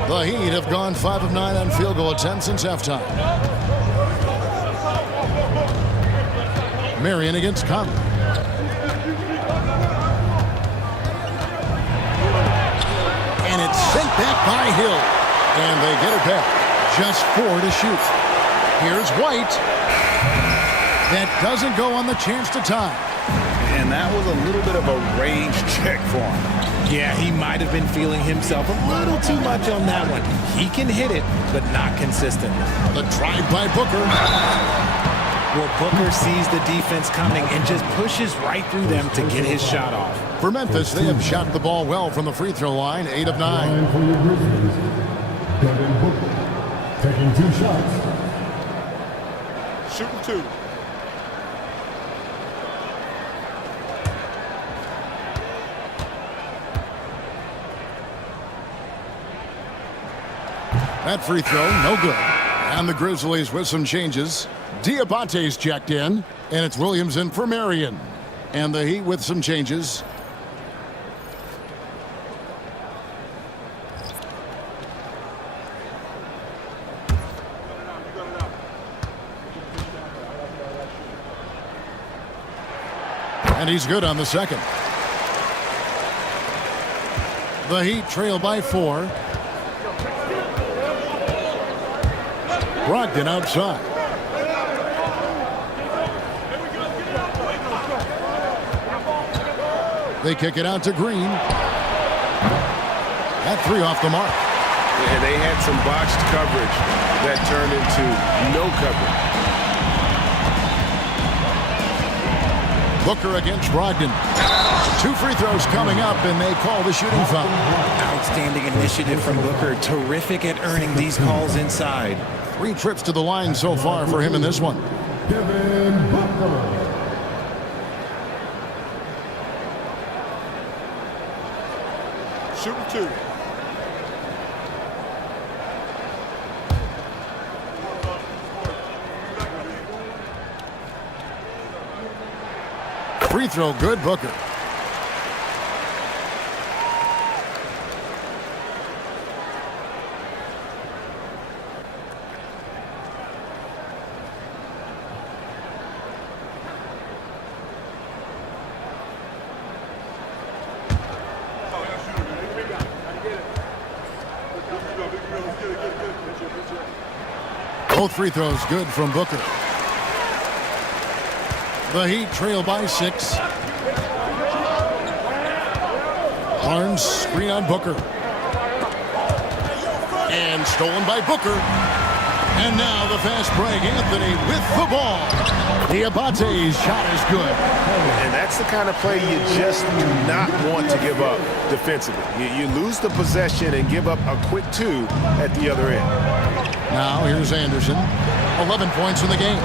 The Heat have gone 5 of 9 on field goal attempts since halftime. Marion against Conley. And it's sent back by Hill. And they get it back. Just 4 to shoot. Here's White. That doesn't go on the chance to tie. And that was a little bit of a range check for him. Yeah, he might have been feeling himself a little too much on that one. He can hit it, but not consistently. The drive by Booker. Well, Booker sees the defense coming and just pushes right through them to get his shot off. For Memphis, they have shot the ball well from the free throw line, 8 of 9. Devin Booker taking 2 shots. Shooting 2. That free throw, no good. And the Grizzlies with some changes. Diabate's checked in, and it's Williams in for Marion. And the Heat with some changes. And he's good on the second. The Heat trail by 4. Brogdon outside. They kick it out to Green. That 3 off the mark. And they had some botched coverage that turned into no coverage. Booker against Brogdon. 2 free throws coming up, and they call the shooting foul. Outstanding initiative from Booker. Terrific at earning these calls inside. 3 trips to the line so far for him in this one. Devin Booker. Shooting 2. Free throw good, Booker. Both free throws good from Booker. The Heat trail by 6. Barnes screen on Booker. And stolen by Booker. And now the fast break. Anthony with the ball. Diabate's shot is good. And that's the kind of play you just do not want to give up defensively. You lose the possession and give up a quick 2 at the other end. Now here's Anderson. 11 points in the game.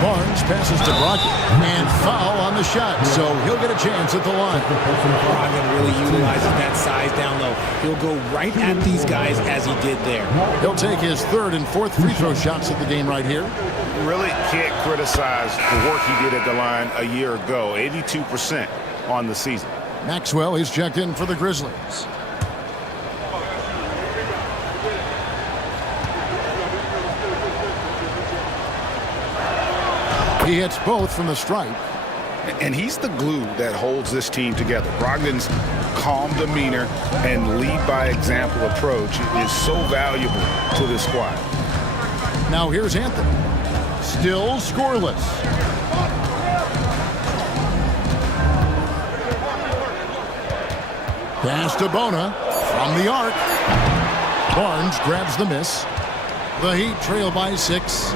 Barnes passes to Brogdon. And foul on the shot, so he'll get a chance at the line. Brogdon really utilizes that size down low. He'll go right at these guys as he did there. He'll take his 3rd and 4th free throw shots of the game right here. Really can't criticize the work he did at the line a year ago. 82% on the season. Maxwell is checked in for the Grizzlies. He hits both from the stripe. And he's the glue that holds this team together. Brogdon's calm demeanor and lead by example approach is so valuable to this squad. Now here's Anthony. Still scoreless. Pass to Bona from the arc. Barnes grabs the miss. The Heat trail by 6.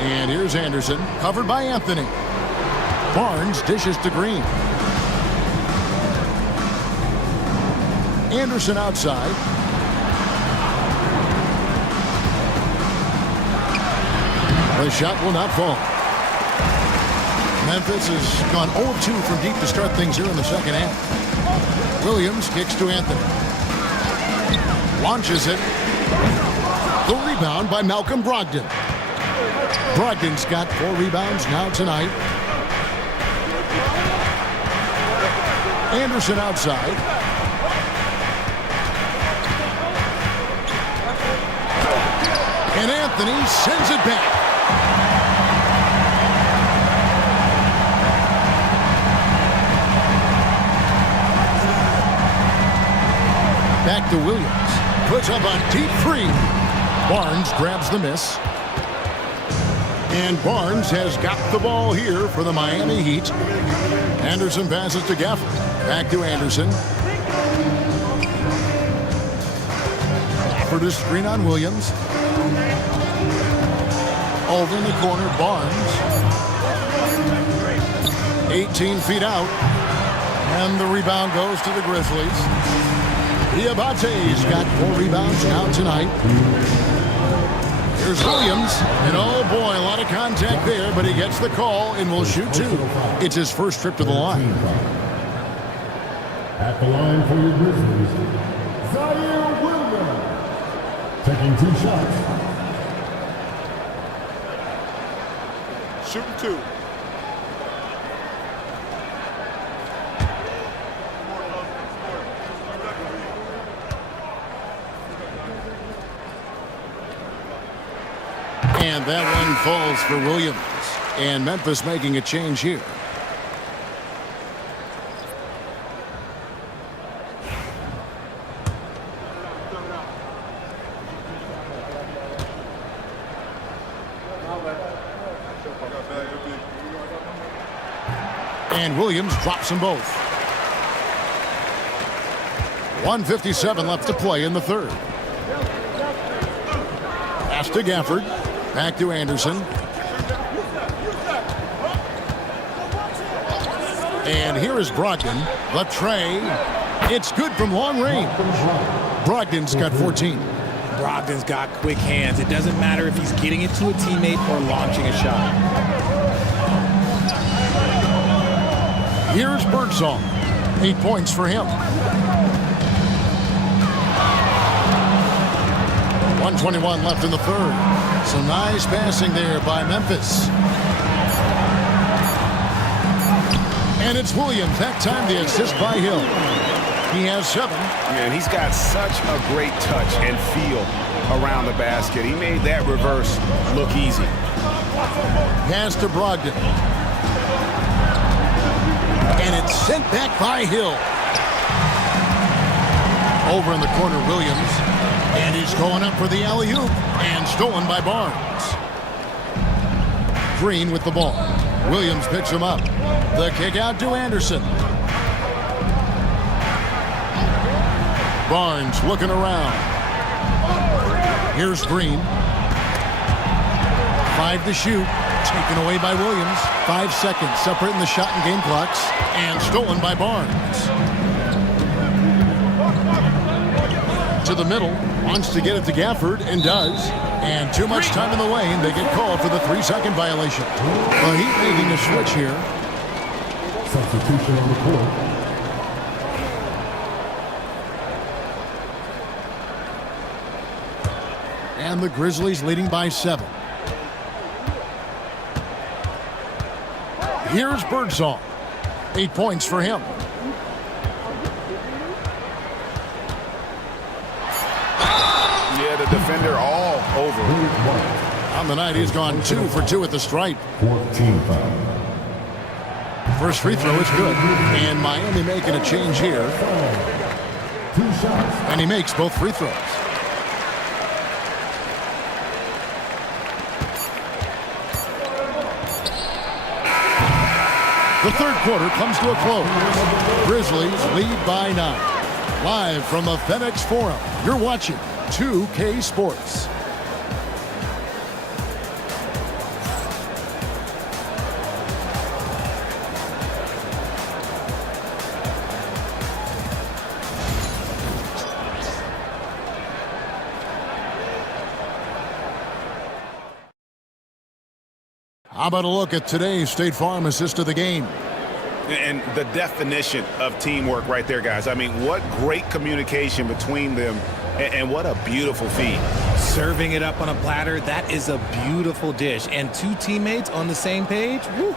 And here's Anderson, covered by Anthony. Barnes dishes to Green. Anderson outside. The shot will not fall. Memphis has gone 0-2 from deep to start things here in the second half. Williams kicks to Anthony. Launches it. The rebound by Malcolm Brogdon. Brogdon's got 4 rebounds now tonight. Anderson outside. And Anthony sends it back. Back to Williams. Puts up a deep 3. Barnes grabs the miss. And Barnes has got the ball here for the Miami Heat. Anderson passes to Gafford. Back to Anderson. Gafford to screen on Williams. Over in the corner, Barnes. 18 feet out. And the rebound goes to the Grizzlies. Diabate's got 4 rebounds now tonight. Here's Williams. And oh boy, a lot of contact there, but he gets the call and will shoot 2. It's his first trip to the line. At the line for your Grizzlies, Zaire Williams. Taking 2 shots. Shooting 2. And that one falls for Williams. And Memphis making a change here. And Williams drops them both. 1:57 left to play in the third. Pass to Gafford. Back to Anderson. And here is Brogdon. The tray. It's good from long range. Brogdon's got 14. Brogdon's got quick hands. It doesn't matter if he's getting it to a teammate or launching a shot. Here's Birdsong. 8 points for him. 1:21 left in the third. Some nice passing there by Memphis. And it's Williams. That time the assist by Hill. He has 7. Man, he's got such a great touch and feel around the basket. He made that reverse look easy. Pass to Brogdon. And it's sent back by Hill. Over in the corner, Williams. And he's going up for the alley-oop. And stolen by Barnes. Green with the ball. Williams picks him up. The kick out to Anderson. Barnes looking around. Here's Green. 5 to shoot. Taken away by Williams. 5 seconds separating the shot and game clocks. And stolen by Barnes. To the middle. Wants to get it to Gafford and does. And too much time in the lane. They get called for the 3-second violation. The Heat making a switch here. Substitution on the court. And the Grizzlies leading by 7. Here's Birdsong. 8 points for him. Yeah, the defender all over. On the night, he's gone 2 for 2 at the stripe. 14 foul. First free throw is good. And Miami making a change here. 2 shots. And he makes both free throws. The third quarter comes to a close. Grizzlies lead by 9. Live from the FedEx Forum, you're watching 2K Sports. How about a look at today's State Farm assist of the game? And the definition of teamwork right there, guys. I mean, what great communication between them, and what a beautiful feed. Serving it up on a platter, that is a beautiful dish. And two teammates on the same page, woo.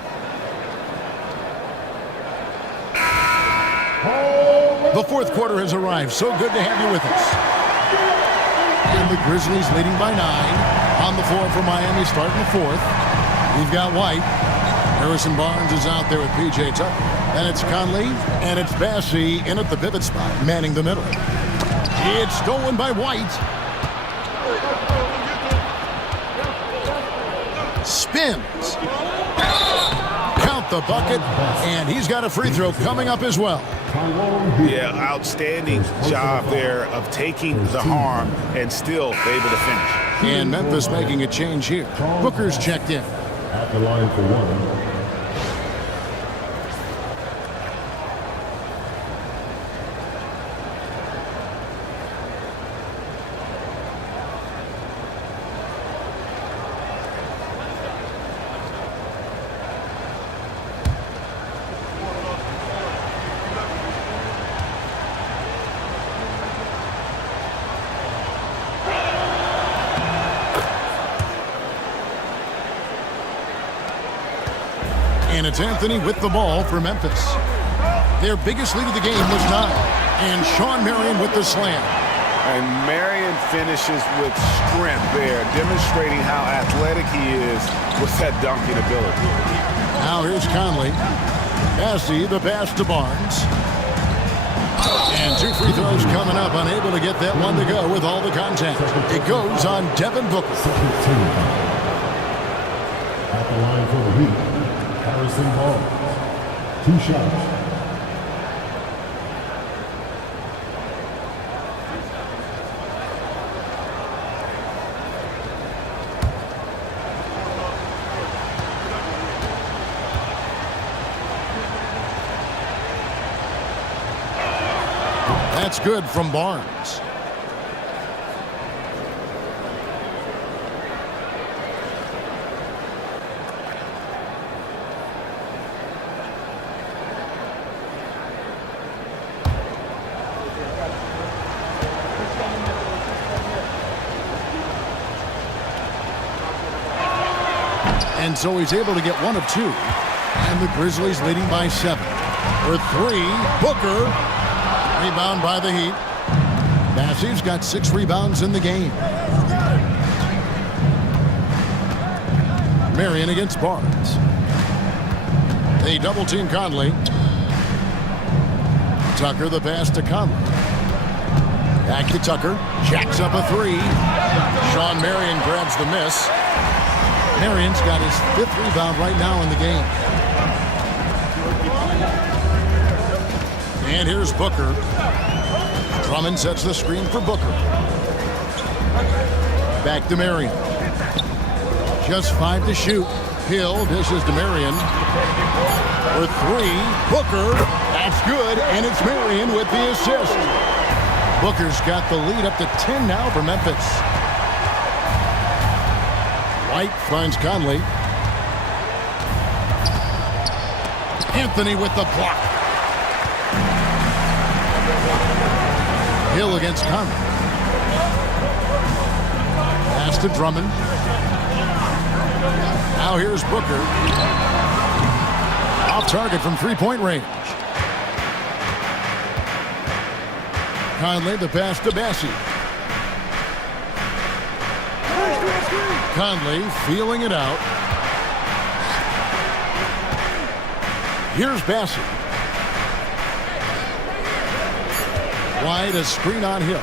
The fourth quarter has arrived. So good to have you with us. And the Grizzlies leading by 9. On the floor for Miami starting the fourth. We've got White. Harrison Barnes is out there with P.J. Tucker. And it's Conley. And it's Bassey in at the pivot spot, manning the middle. It's stolen by White. Spins. Count the bucket. And he's got a free throw coming up as well. Yeah, outstanding job there of taking the harm and still able to finish. And Memphis making a change here. Booker's checked in. At the line for one. And it's Anthony with the ball for Memphis. Their biggest lead of the game was 9. And Shawn Marion with the slam. And Marion finishes with strength there, demonstrating how athletic he is with that dunking ability. Now here's Conley. Bassey, the pass to Barnes. And 2 free throws coming up, unable to get that one to go with all the contact. It goes on Devin Booker. At the line for the Heat, Harrison Barnes. 2 shots. That's good from Barnes. And so he's able to get 1 of 2. And the Grizzlies leading by 7. For 3, Booker. Rebound by the Heat. Bassey's got 6 rebounds in the game. Marion against Barnes. They double team Conley. Tucker the pass to Conley. Back to Tucker. Jacks up a 3. Shawn Marion grabs the miss. Marion's got his 5th rebound right now in the game. And here's Booker. Drummond sets the screen for Booker. Back to Marion. Just 5 to shoot. Hill dishes to Marion. For 3, Booker. That's good, and it's Marion with the assist. Booker's got the lead up to 10 now for Memphis. White finds Conley. Anthony with the block. Hill against Conley. Pass to Drummond. Now here's Booker. Off target from 3-point range. Conley the pass to Bassey. Conley feeling it out. Here's Bassey. Wide, a screen on Hill.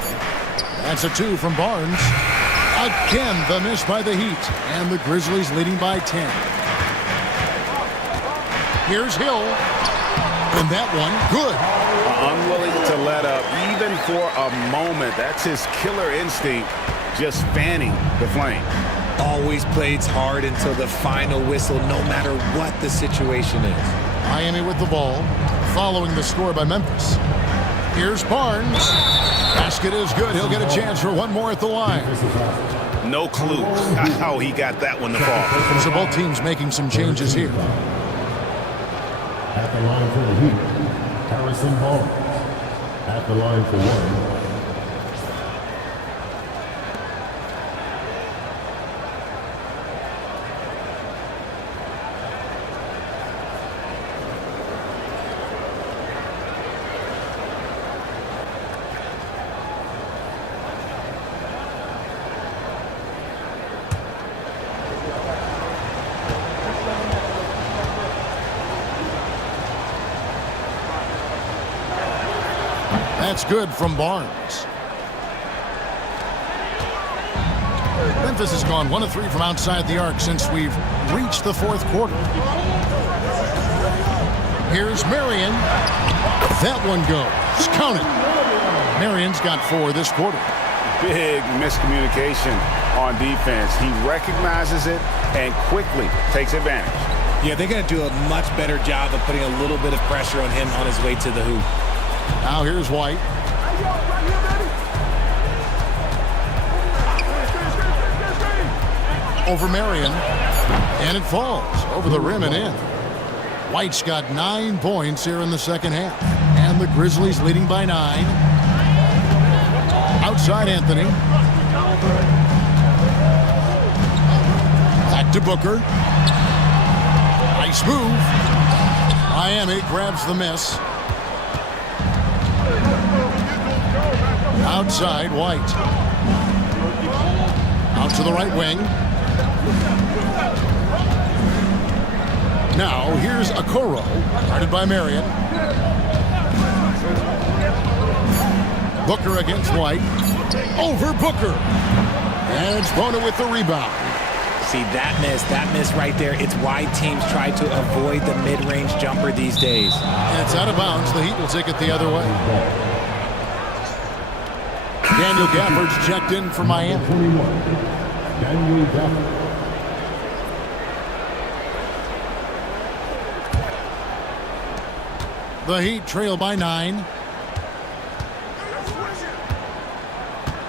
That's a 2 from Barnes. Again, the miss by the Heat. And the Grizzlies leading by 10. Here's Hill. And that one, good. Unwilling to let up, even for a moment. That's his killer instinct, just fanning the flame. Always plays hard until the final whistle, no matter what the situation is. Miami with the ball, following the score by Memphis. Here's Barnes. Basket is good. He'll get a chance for one more at the line. No clue how he got that one to fall. So both teams making some changes here. At the line for the Heat, Harrison Barnes. At the line for one, That's good from Barnes. Memphis has gone 1 of 3 from outside the arc since we've reached the fourth quarter. Here's Marion. That one goes. Count it. Marion's got 4 this quarter. Big miscommunication on defense. He recognizes it and quickly takes advantage. Yeah, they're going to do a much better job of putting a little bit of pressure on him on his way to the hoop. Now here's White. Over Marion. And it falls over the rim and in. White's got 9 points here in the second half. And the Grizzlies leading by 9. Outside Anthony. Back to Booker. Nice move. Miami grabs the miss. Outside, White. Out to the right wing. Now, here's Okoro, guarded by Marion. Booker against White. Over Booker. And it's Bona with the rebound. See, that miss right there, it's why teams try to avoid the mid-range jumper these days. And it's out of bounds. The Heat will take it the other way. Daniel Gafford's checked in for Miami. Daniel Gafford. The Heat trail by 9.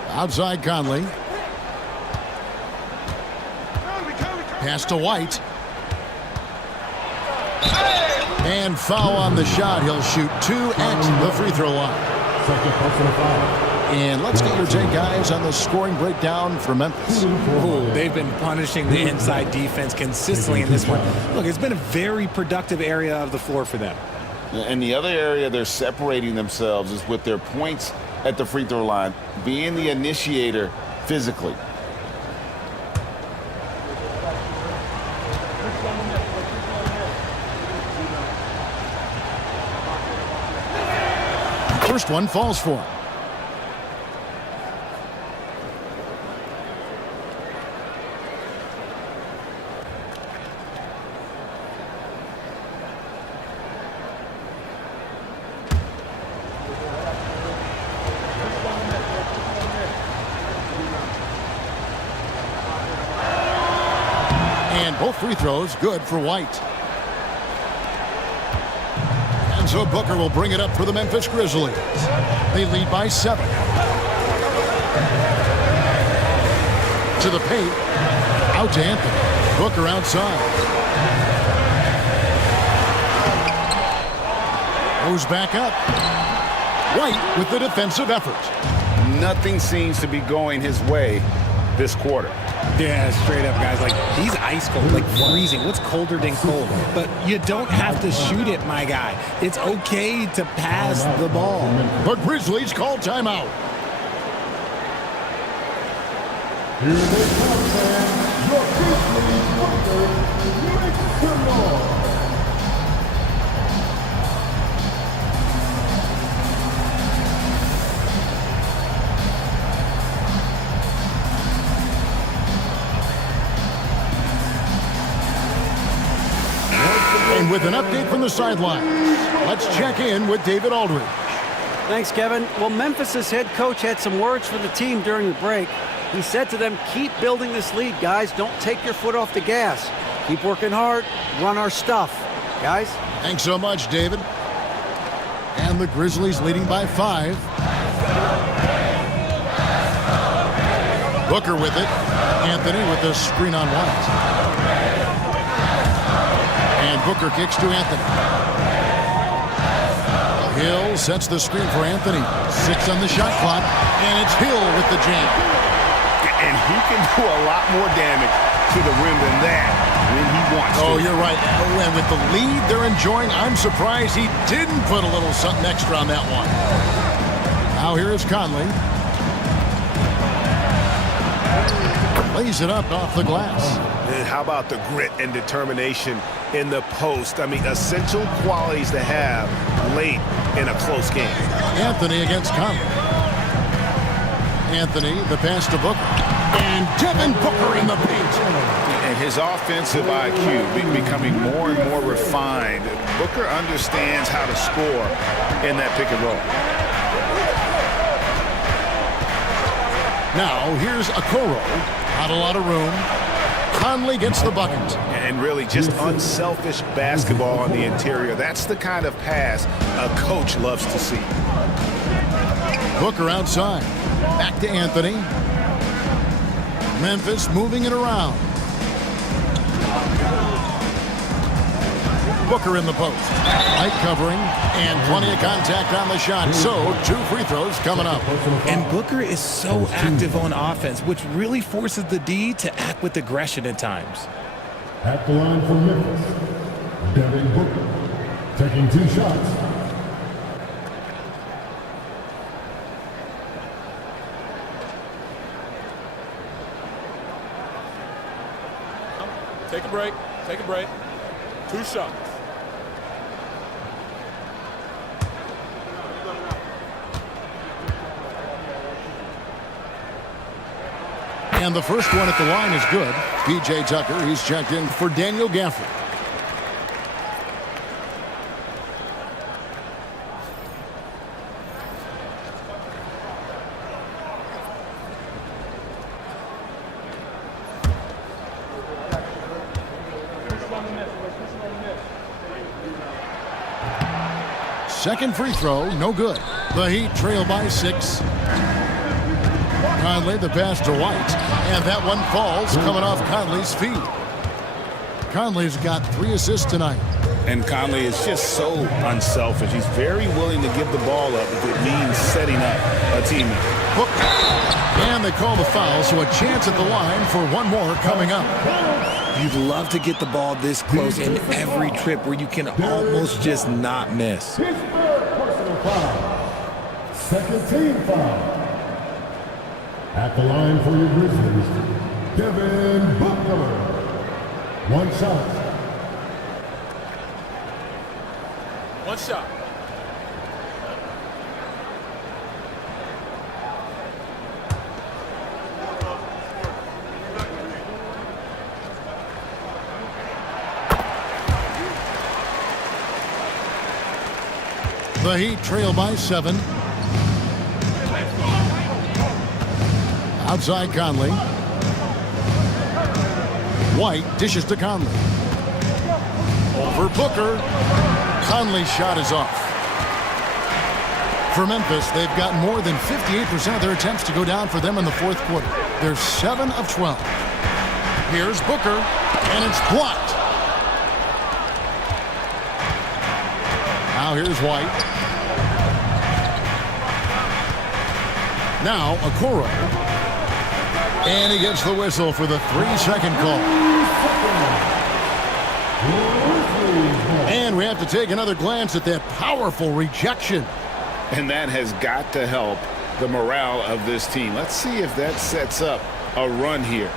Outside Conley. Pass to White. And foul on the shot. He'll shoot 2 at the free throw line. Second personal foul. And let's get your take, guys, on the scoring breakdown for Memphis. Ooh, they've been punishing the inside defense consistently in this one. Look, it's been a very productive area of the floor for them. And the other area they're separating themselves is with their points at the free throw line, being the initiator physically. First one falls for him. And both free throws good for White. And so Booker will bring it up for the Memphis Grizzlies. They lead by 7. To the paint. Out to Anthony. Booker outside. Goes back up. White with the defensive effort. Nothing seems to be going his way this quarter. Yeah, straight up, guys. Like, he's ice cold, like freezing. What's colder than cold? But you don't have to shoot it, my guy. It's okay to pass the ball. The Grizzlies call timeout. Here they come, fans. Your Grizzlies Booker makes some noise. And with an update from the sidelines, let's check in with David Aldridge. Thanks, Kevin. Well, Memphis's head coach had some words for the team during the break. He said to them, keep building this lead, guys. Don't take your foot off the gas. Keep working hard. Run our stuff. Guys? Thanks so much, David. And the Grizzlies leading by 5. Booker with it. Anthony with the screen on White. And Booker kicks to Anthony. Hill sets the screen for Anthony. 6 on the shot clock, and it's Hill with the jam. And he can do a lot more damage to the rim than that when he wants to. Oh, you're right. And with the lead they're enjoying, I'm surprised he didn't put a little something extra on that one. Now here is Conley. Lays it up off the glass. And how about the grit and determination in the post? I mean, essential qualities to have late in a close game. Anthony against Conley. Anthony, the pass to Booker. And Devin Booker in the paint. And his offensive IQ becoming more and more refined. Booker understands how to score in that pick and roll. Now here's Okoro. Not a lot of room. Conley gets the bucket. And really just unselfish basketball on the interior. That's the kind of pass a coach loves to see. Booker outside. Back to Anthony. Memphis moving it around. Booker in the post. Light covering and plenty of contact on the shot. So 2 free throws coming up. And Booker is so active on offense, which really forces the D to act with aggression at times. At the line for Memphis, Devin Booker, taking 2 shots. Take a break. Take a break. 2 shots. And the first one at the line is good. P.J. Tucker, he's checked in for Daniel Gafford. Second free throw, no good. The Heat trail by 6. Conley, the pass to White. And that one falls, coming off Conley's feet. Conley's got 3 assists tonight. And Conley is just so unselfish. He's very willing to give the ball up if it means setting up a teammate. Hook. And they call the foul, so a chance at the line for one more coming up. You'd love to get the ball this close in every trip where you can almost just not miss. His third personal foul. Second team foul. At the line for your Grizzlies, Devin Booker. 1 shot. 1 shot. The Heat trail by 7. Outside Conley. White dishes to Conley. Over Booker. Conley's shot is off. For Memphis, they've got more than 58% of their attempts to go down for them in the 4th quarter. They're 7 of 12. Here's Booker, and it's blocked. Now here's White. Now Okoro. And he gets the whistle for the 3-second call. And we have to take another glance at that powerful rejection. And that has got to help the morale of this team. Let's see if that sets up a run here.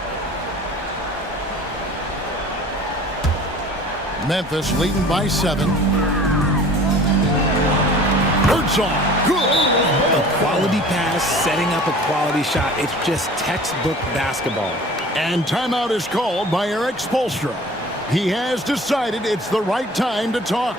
Memphis leading by 7. Birdsong, good. A quality pass, setting up a quality shot. It's just textbook basketball. And timeout is called by Eric Spoelstra. He has decided it's the right time to talk.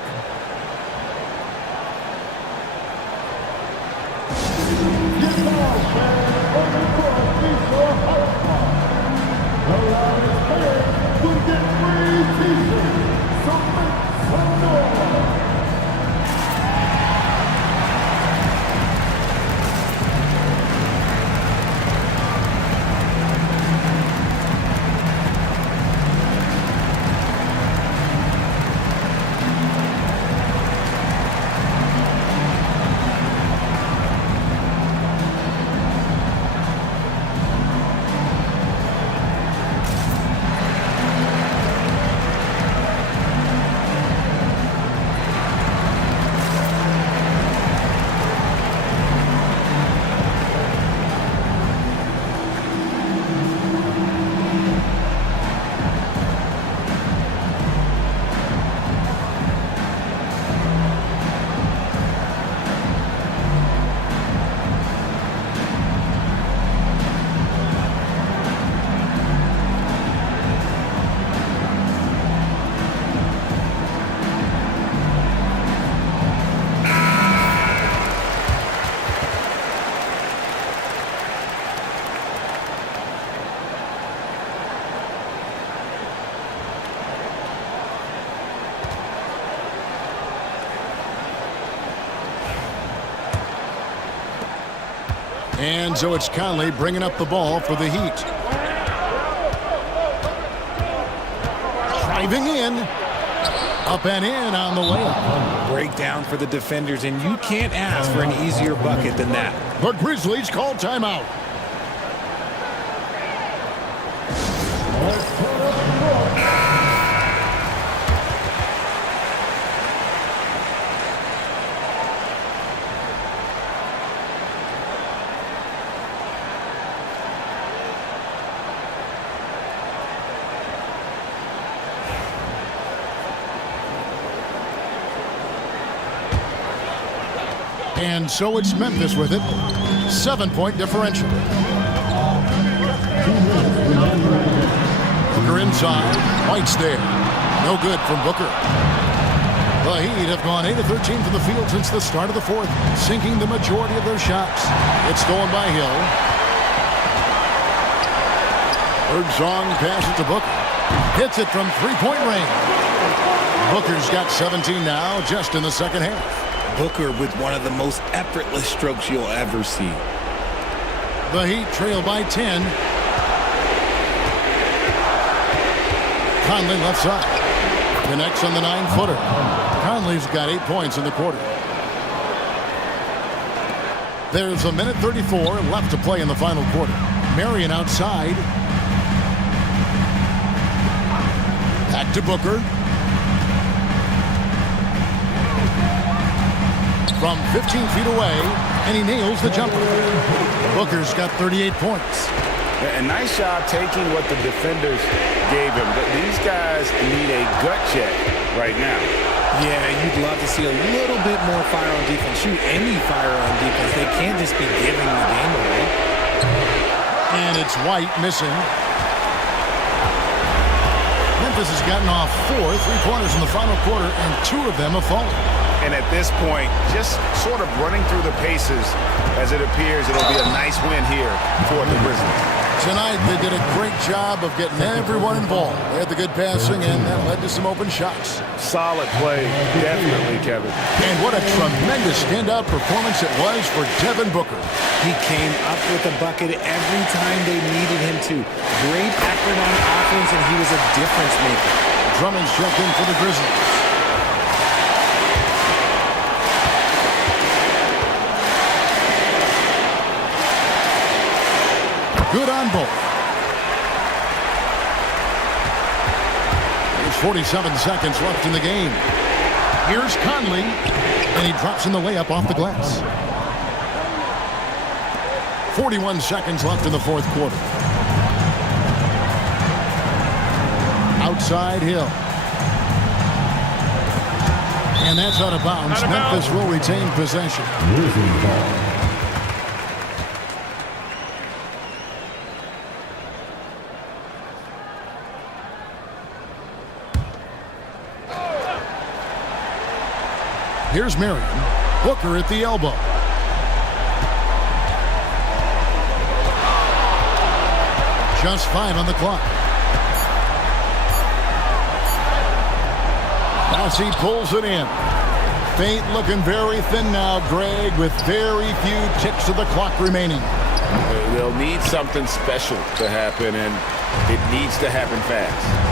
And so it's Conley bringing up the ball for the Heat. Driving in. Up and in on the layup. Breakdown for the defenders, and you can't ask for an easier bucket than that. The Grizzlies call timeout. And so it's Memphis with it. 7-point differential. Booker inside. White's there. No good from Booker. The Heat have gone 8 of 13 from the field since the start of the fourth, sinking the majority of their shots. It's stolen by Hill. Bergzong passes to Booker. Hits it from three-point range. Booker's got 17 now, just in the second half. Booker with one of the most effortless strokes you'll ever see. The Heat trail by 10. Conley left side. Connects on the 9-footer. Conley's got 8 points in the quarter. There's a minute 34 left to play in the final quarter. Marion outside. Back to Booker. From 15 feet away, and he nails the jumper. Booker's got 38 points. A nice job taking what the defenders gave him. These guys need a gut check right now. Yeah, you'd love to see a little bit more fire on defense. Shoot any fire on defense. They can't just be giving the game away. And it's White missing. Memphis has gotten off 4 3-pointers in the final quarter, and 2 of them have fallen. And at this point, just sort of running through the paces, as it appears it'll be a nice win here for the Grizzlies. Tonight, they did a great job of getting everyone involved. They had the good passing, and that led to some open shots. Solid play, definitely, Kevin. And what a tremendous standout performance it was for Devin Booker. He came up with a bucket every time they needed him to. Great effort on offense, and he was a difference maker. Drummond's checked in for the Grizzlies. Good on both. There's 47 seconds left in the game. Here's Conley, and he drops in the layup off the glass. 41 seconds left in the fourth quarter. Outside Hill. And that's out of bounds. Memphis will retain possession. Here's Marion. Booker at the elbow. Just 5 on the clock. Bossy pulls it in. Feint looking very thin now, Greg, with very few ticks of the clock remaining. They'll need something special to happen, and it needs to happen fast.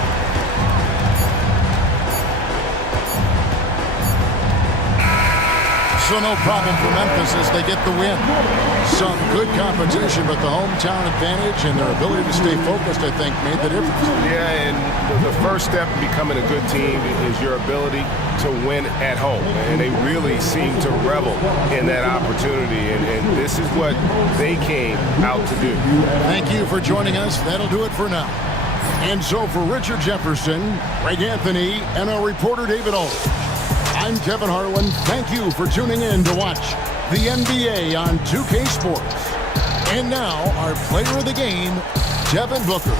So no problem for Memphis as they get the win. Some good competition, but the hometown advantage and their ability to stay focused, I think, made the difference. Yeah, and the first step in becoming a good team is your ability to win at home. And they really seem to revel in that opportunity, and this is what they came out to do. Thank you for joining us. That'll do it for now. And so for Richard Jefferson, Greg Anthony, and our reporter David Aldridge, I'm Kevin Harlan. Thank you for tuning in to watch the NBA on 2K Sports. And now, our player of the game, Devin Booker.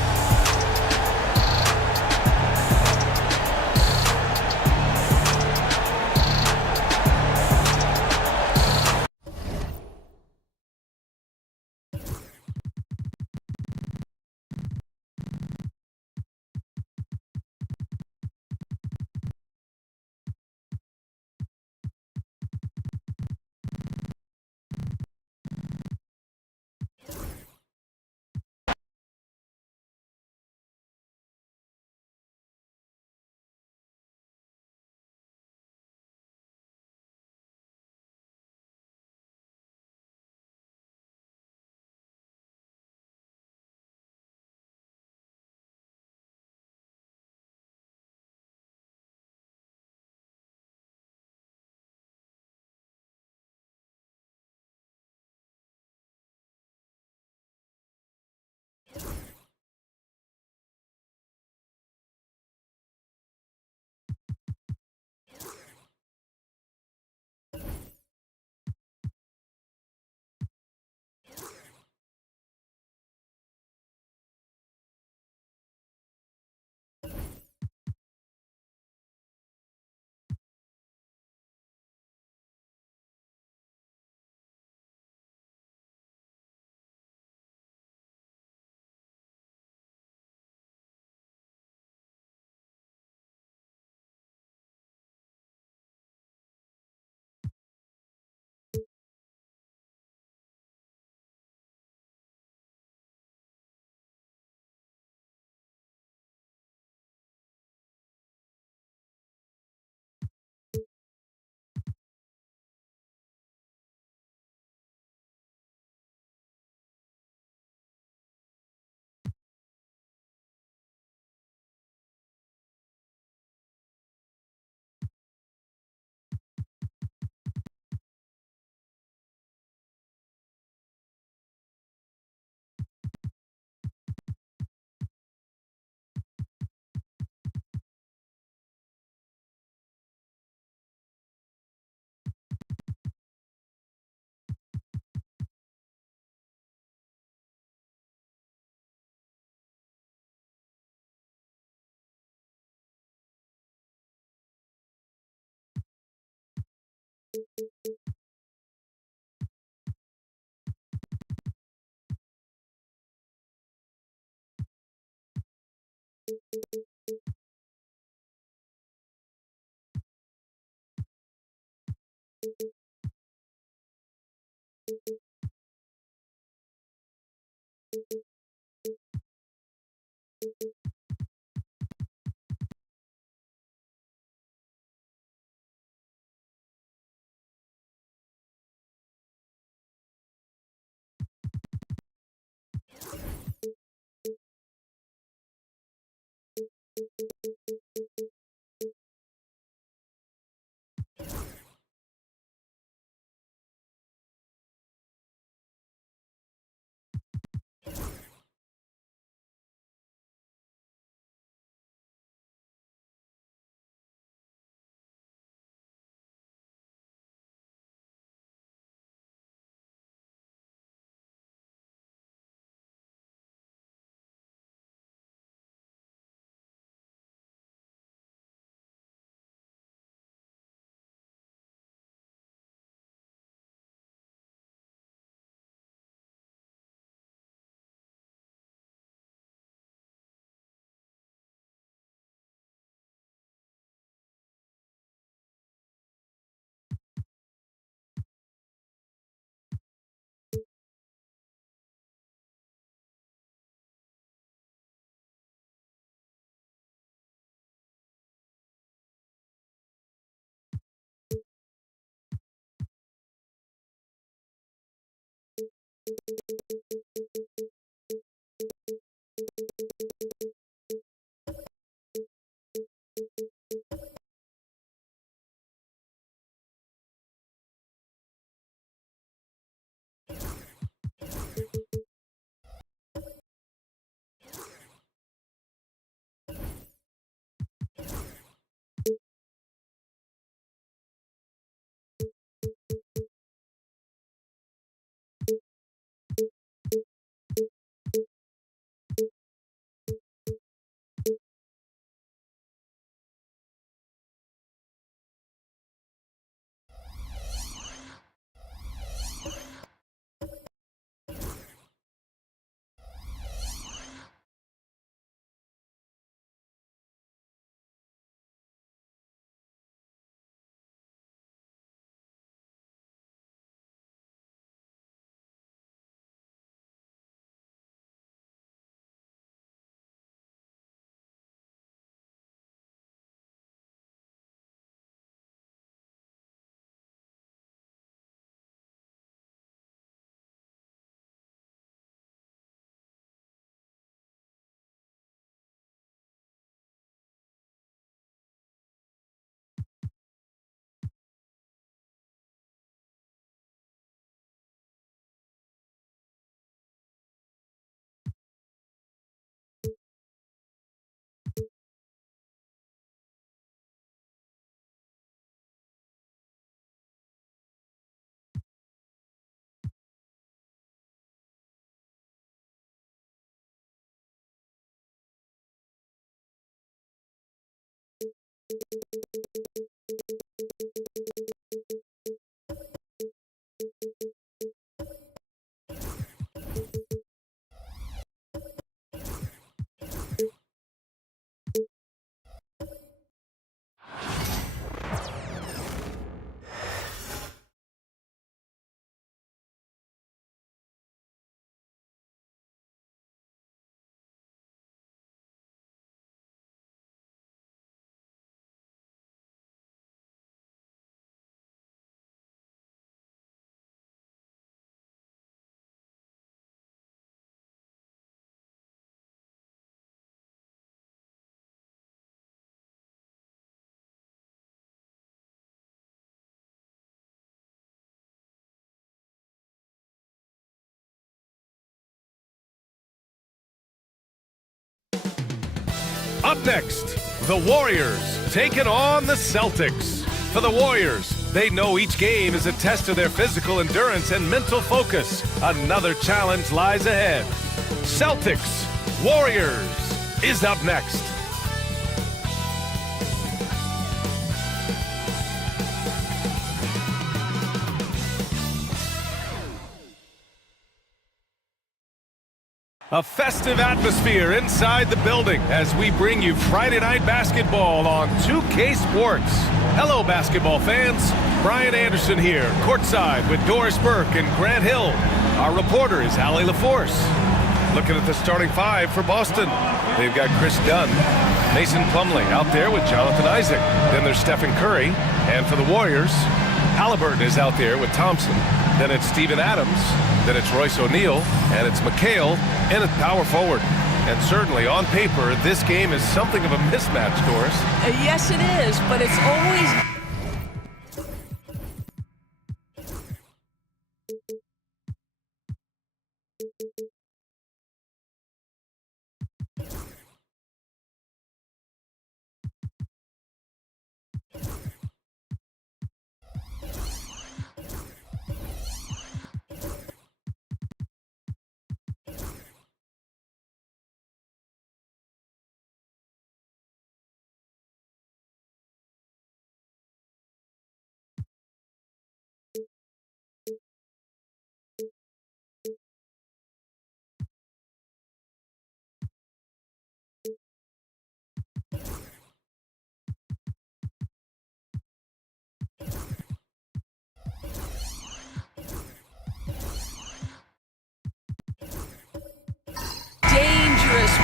Up next, the Warriors taking on the Celtics. For the Warriors, they know each game is a test of their physical endurance and mental focus. Another challenge lies ahead. Celtics, Warriors is up next. A festive atmosphere inside the building as we bring you Friday Night Basketball on 2K Sports. Hello, basketball fans. Brian Anderson here, courtside with Doris Burke and Grant Hill. Our reporter is Allie LaForce. Looking at the starting five for Boston. They've got Chris Dunn, Mason Plumlee out there with Jonathan Isaac. Then there's Stephen Curry. And for the Warriors, Halliburton is out there with Thompson. Then it's Steven Adams. Then it's Royce O'Neal. And it's McHale in at power forward. And certainly on paper, this game is something of a mismatch, Doris. Yes, it is, but it's always...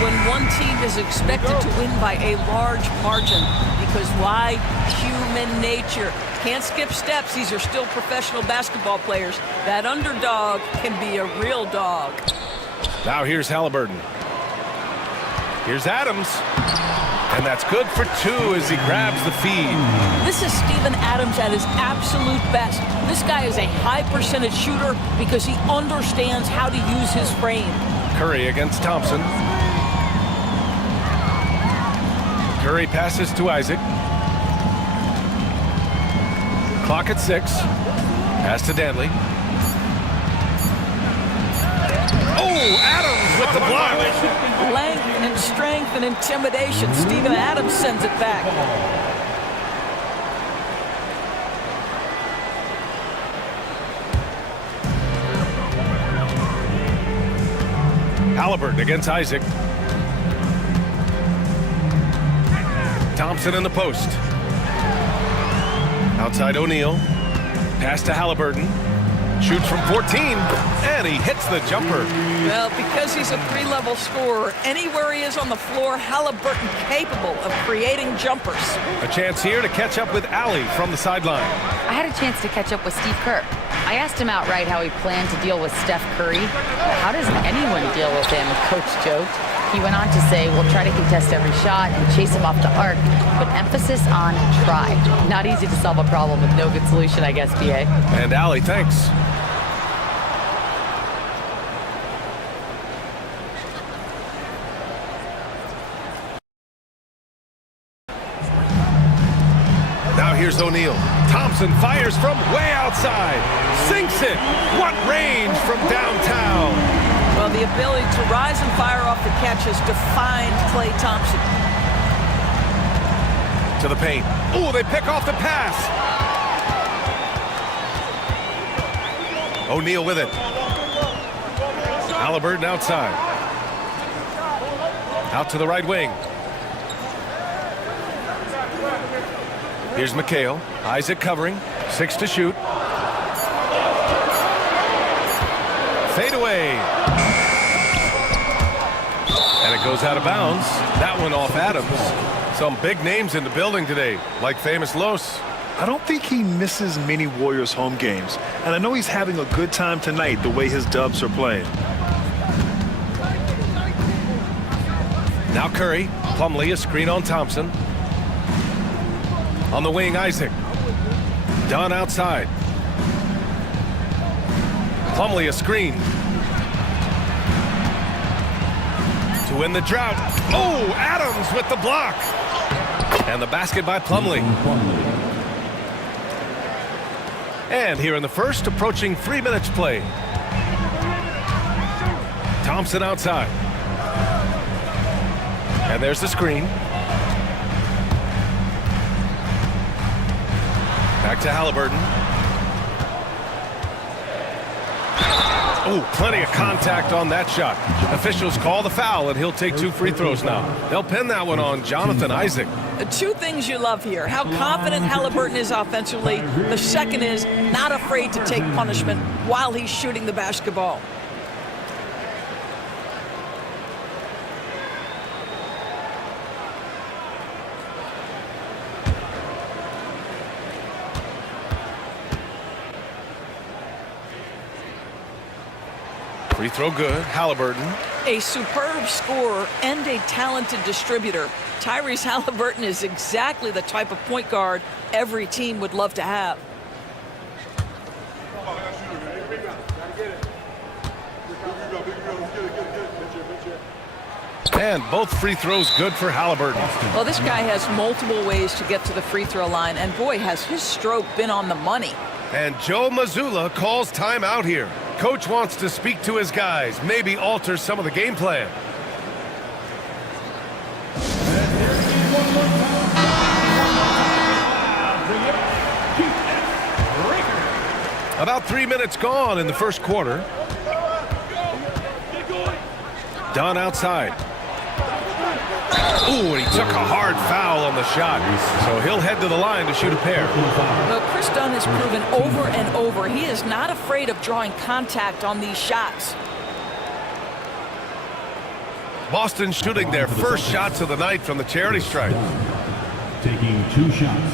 when one team is expected to win by a large margin. Because why? Human nature. Can't skip steps. These are still professional basketball players. That underdog can be a real dog. Now here's Halliburton. Here's Adams. And that's good for two as he grabs the feed. This is Steven Adams at his absolute best. This guy is a high percentage shooter because he understands how to use his frame. Curry against Thompson. Curry passes to Isaac. Clock at 6. Pass to Danley. Oh, Adams with the block. Length and strength and intimidation. Steven Adams sends it back. Halliburton against Isaac. Thompson in the post. Outside O'Neal. Pass to Halliburton. Shoots from 14, and he hits the jumper. Well, because he's a three-level scorer, anywhere he is on the floor, Halliburton capable of creating jumpers. A chance here to catch up with Allie from the sideline. I had a chance to catch up with Steve Kerr. I asked him outright how he planned to deal with Steph Curry. How does anyone deal with him? Coach joked. He went on to say, we'll try to contest every shot and chase him off the arc, but emphasis on try. Not easy to solve a problem with no good solution, I guess, BA. And Allie, thanks. Now here's O'Neal. Thompson fires from way outside. Sinks it. What range from downtown. Well, the ability to rise and fire off the catch has defined Klay Thompson. To the paint. Oh, they pick off the pass. O'Neal with it. Halliburton outside. Out to the right wing. Here's McHale. Isaac covering. 6 to shoot. Fade away. And it goes out of bounds. That one off Adams. Some big names in the building today, like Famous Los. I don't think he misses many Warriors home games. And I know he's having a good time tonight the way his Dubs are playing. Now Curry. Plumlee, a screen on Thompson. On the wing, Isaac. Dunn outside. Plumlee, a screen. To win the drought. Oh, Adams with the block. And the basket by Plumlee. And here in the first, approaching 3 minutes play. Thompson outside. And there's the screen. Back to Halliburton. Oh, plenty of contact on that shot. Officials call the foul, and he'll take 2 free throws now. They'll pin that one on Jonathan Isaac. 2 things you love here. How confident Halliburton is offensively. The second is not afraid to take punishment while he's shooting the basketball. Free throw good. Halliburton. A superb scorer and a talented distributor. Tyrese Halliburton is exactly the type of point guard every team would love to have. And both free throws good for Halliburton. Well, this guy has multiple ways to get to the free throw line, and boy, has his stroke been on the money. And Joe Mazzulla calls timeout here. Coach wants to speak to his guys, maybe alter some of the game plan. About 3 minutes gone in the first quarter. Dunn outside. Ooh, and he took a hard foul on the shot. So he'll head to the line to shoot a pair. Well, Chris Dunn has proven over and over he is not afraid of drawing contact on these shots. Boston shooting their first shots of the night from the charity stripe. Taking 2 shots.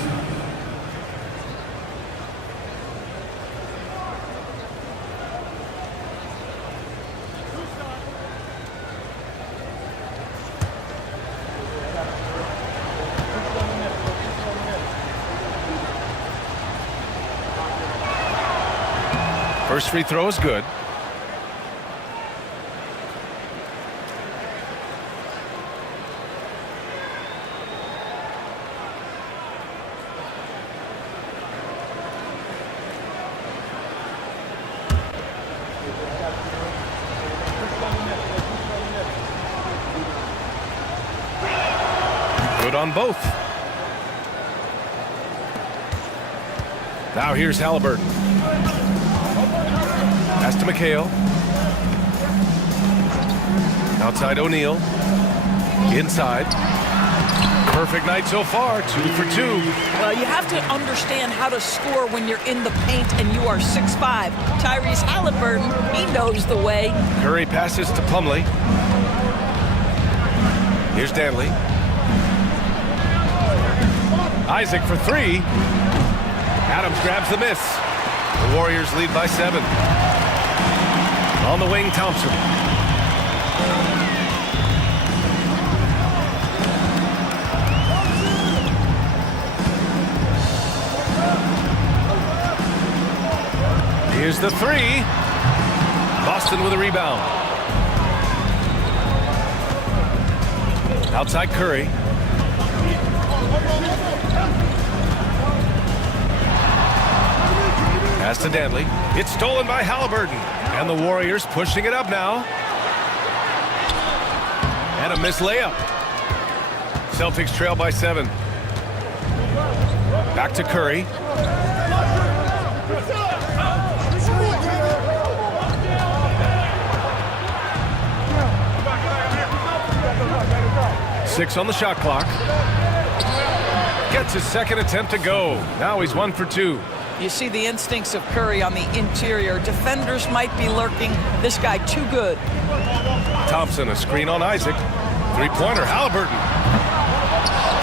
First free throw is good. Good on both. Now here's Halliburton. Pass to McHale. Outside O'Neal. Inside. Perfect night so far. 2 for 2. Well, you have to understand how to score when you're in the paint and you are 6'5". Tyrese Halliburton, he knows the way. Curry passes to Plumlee. Here's Danley. Isaac for 3. Adams grabs the miss. The Warriors lead by 7. On the wing, Thompson. Here's the 3. Boston with a rebound. Outside Curry. Pass to Danley. It's stolen by Halliburton. And the Warriors pushing it up now. And a missed layup. Celtics trail by 7. Back to Curry. Six on the shot clock. Gets his second attempt to go. Now he's 1 for 2. You see the instincts of Curry on the interior. Defenders might be lurking. This guy too good. Thompson, a screen on Isaac. Three-pointer, Halliburton.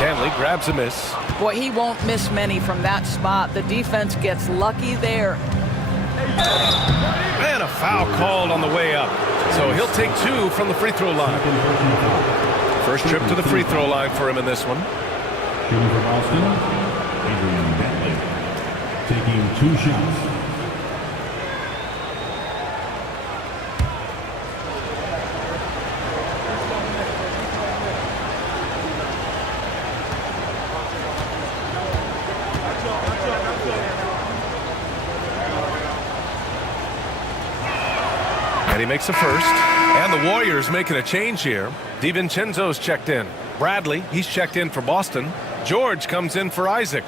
Danley grabs a miss. Boy, he won't miss many from that spot. The defense gets lucky there. And a foul called on the way up. So he'll take 2 from the free throw line. First trip to the free throw line for him in this one. Shooting for Boston, Adrian Dantley, taking 2 shots. And he makes a first. And the Warriors making a change here. DiVincenzo's checked in. Bradley, he's checked in for Boston. George comes in for Isaac.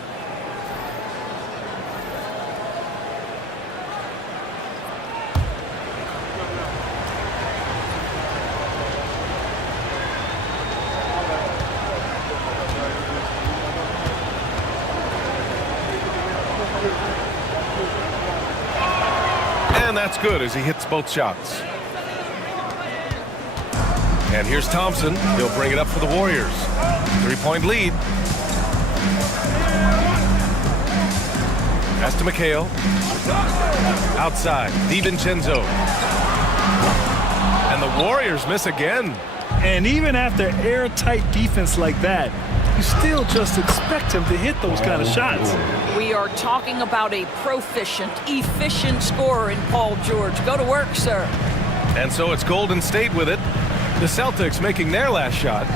that's good as he hits both shots. And here's Thompson. He'll bring it up for the Warriors. 3-point lead. Pass to McHale. Outside, DiVincenzo. And the Warriors miss again. And even after airtight defense like that, you still just expect him to hit those kind of shots. We are talking about a proficient, efficient scorer in Paul George. Go to work, sir. And so it's Golden State with it. The Celtics making their last shot.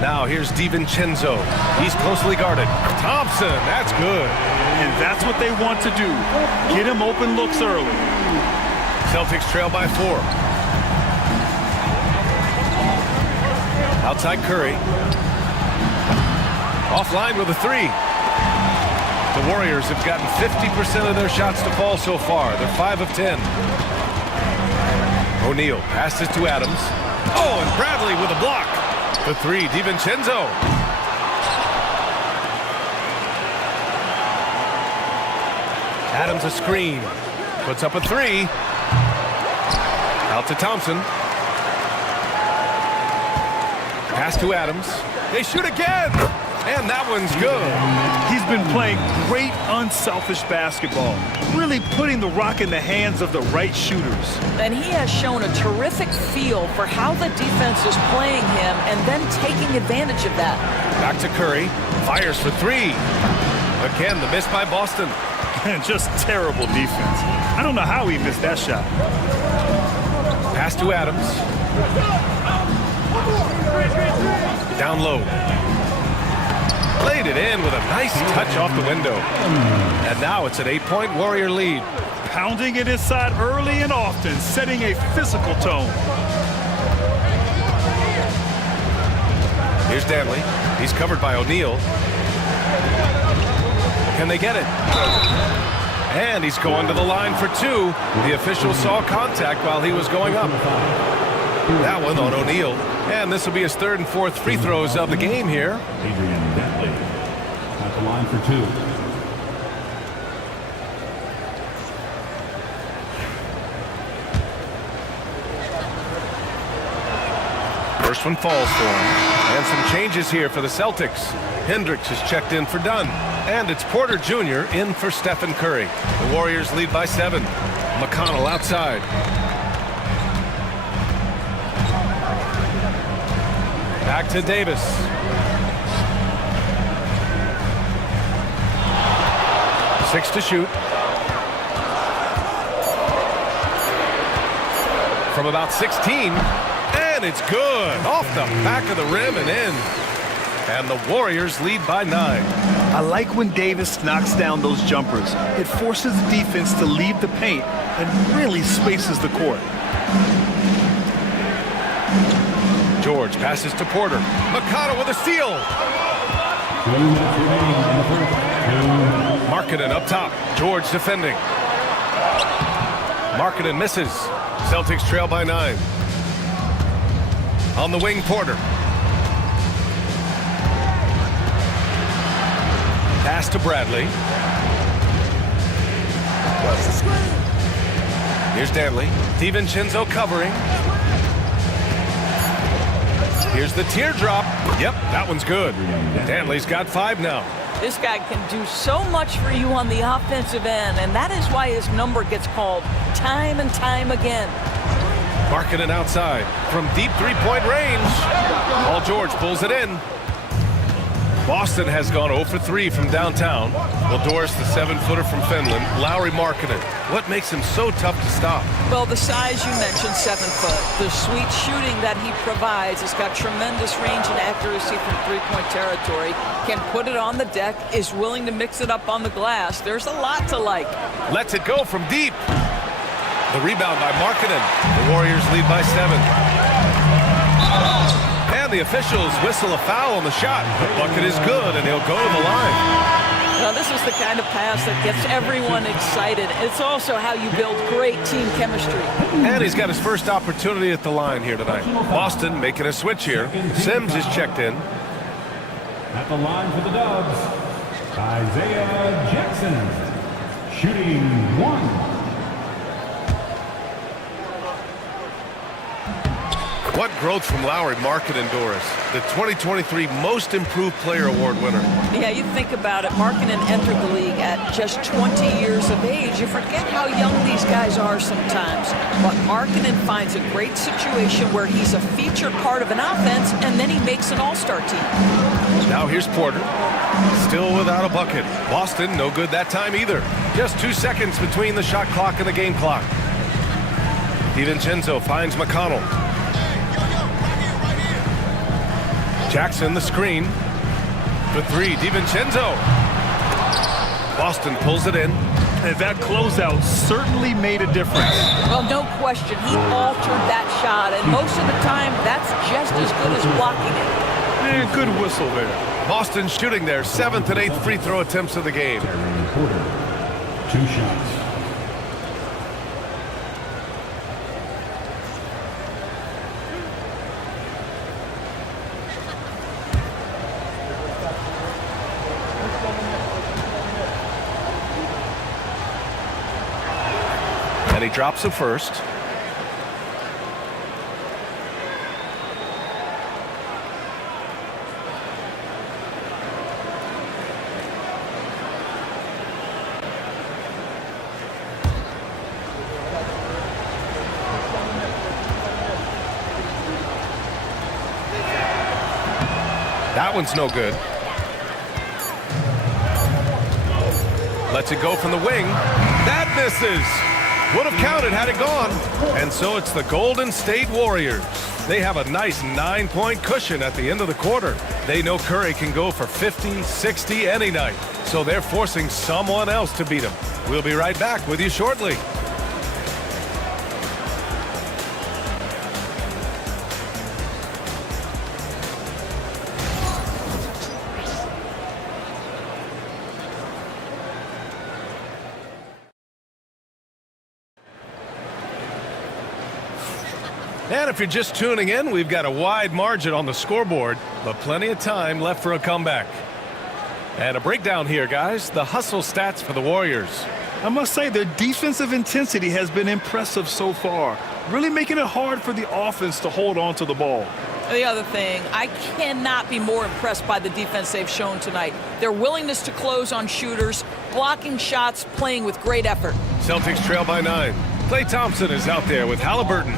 Now here's DiVincenzo. He's closely guarded. Thompson, that's good. And that's what they want to do. Get him open looks early. Celtics trail by 4. Outside Curry. Offline with a 3. The Warriors have gotten 50% of their shots to fall so far. They're 5 of 10. O'Neal passes to Adams. Oh, and Bradley with a block. The 3, DiVincenzo. Adams a screen. Puts up a 3. Out to Thompson. Pass to Adams. They shoot again. And that one's good. He's been playing great unselfish basketball, really putting the rock in the hands of the right shooters. And he has shown a terrific feel for how the defense is playing him and then taking advantage of that. Back to Curry. Fires for 3. Again, the miss by Boston. Just terrible defense. I don't know how he missed that shot. Pass to Adams. Down low. Laid it in with a nice touch off the window. And now it's an 8-point Warrior lead. Pounding it inside early and often, setting a physical tone. Here's Danley. He's covered by O'Neal. Can they get it? And he's going to the line for 2. The official saw contact while he was going up. That one on O'Neal. And this will be his 3rd and 4th free throws of the game here. Adrian Dantley at the line for 2. First one falls for him. And some changes here for the Celtics. Hendricks is checked in for Dunn. And it's Porter Jr. in for Stephen Curry. The Warriors lead by 7. McConnell outside. Back to Davis. Six to shoot. From about 16. And it's good. Off the back of the rim and in. And the Warriors lead by 9. I like when Davis knocks down those jumpers. It forces the defense to leave the paint and really spaces the court. George passes to Porter. McConnell with a steal. 2 minutes remaining in the first. Markkanen up top. George defending. Markkanen misses. Celtics trail by 9. On the wing, Porter. Pass to Bradley. Here's Danley. DiVincenzo covering. Here's the teardrop. Yep, that one's good. Danley's got 5 now. This guy can do so much for you on the offensive end, and that is why his number gets called time and time again. Markkanen outside from deep 3-point range. Paul George pulls it in. Boston has gone 0 for 3 from downtown. Well, Doris, the 7-footer from Finland, Lauri Markkanen. What makes him so tough to stop? Well, the size you mentioned, 7 foot. The sweet shooting that he provides. He's got tremendous range and accuracy from 3-point territory. Can put it on the deck, is willing to mix it up on the glass. There's a lot to like. Lets it go from deep. The rebound by Markkanen. The Warriors lead by 7. And the officials whistle a foul on the shot. The bucket is good, and he'll go to the line. Now, this is the kind of pass that gets everyone excited. It's also how you build great team chemistry. And he's got his first opportunity at the line here tonight. Boston making a switch here. Sims is checked in. At the line for the Dubs, Isaiah Jackson. shooting 1. What growth from Lowry, Markkanen, Doris, the 2023 Most Improved Player Award winner. Yeah, you think about it. Markkanen entered the league at just 20 years of age. You forget how young these guys are sometimes. But Markkanen finds a great situation where he's a featured part of an offense, and then he makes an all-star team. Now here's Porter. Still without a bucket. Boston, no good that time either. Just 2 seconds between the shot clock and the game clock. DiVincenzo finds McConnell. Jackson, the screen. For three, DiVincenzo. Boston pulls it in. And that closeout certainly made a difference. Well, no question. He altered that shot, and most of the time, that's just as good as blocking it. And good whistle there. Boston shooting their 7th and 8th free throw attempts of the game. Porter, 2 shots. And he drops it first. That one's no good. Lets it go from the wing. That misses. Would have counted had it gone. And so it's the Golden State Warriors. They have a nice 9-point cushion at the end of the quarter. They know Curry can go for 50, 60 any night. So they're forcing someone else to beat him. We'll be right back with you shortly. And if you're just tuning in, we've got a wide margin on the scoreboard, but plenty of time left for a comeback. And a breakdown here, guys. The hustle stats for the Warriors. I must say their defensive intensity has been impressive so far, really making it hard for the offense to hold on to the ball. The other thing, I cannot be more impressed by the defense they've shown tonight. Their willingness to close on shooters, blocking shots, playing with great effort. Celtics trail by 9. Klay Thompson is out there with Halliburton.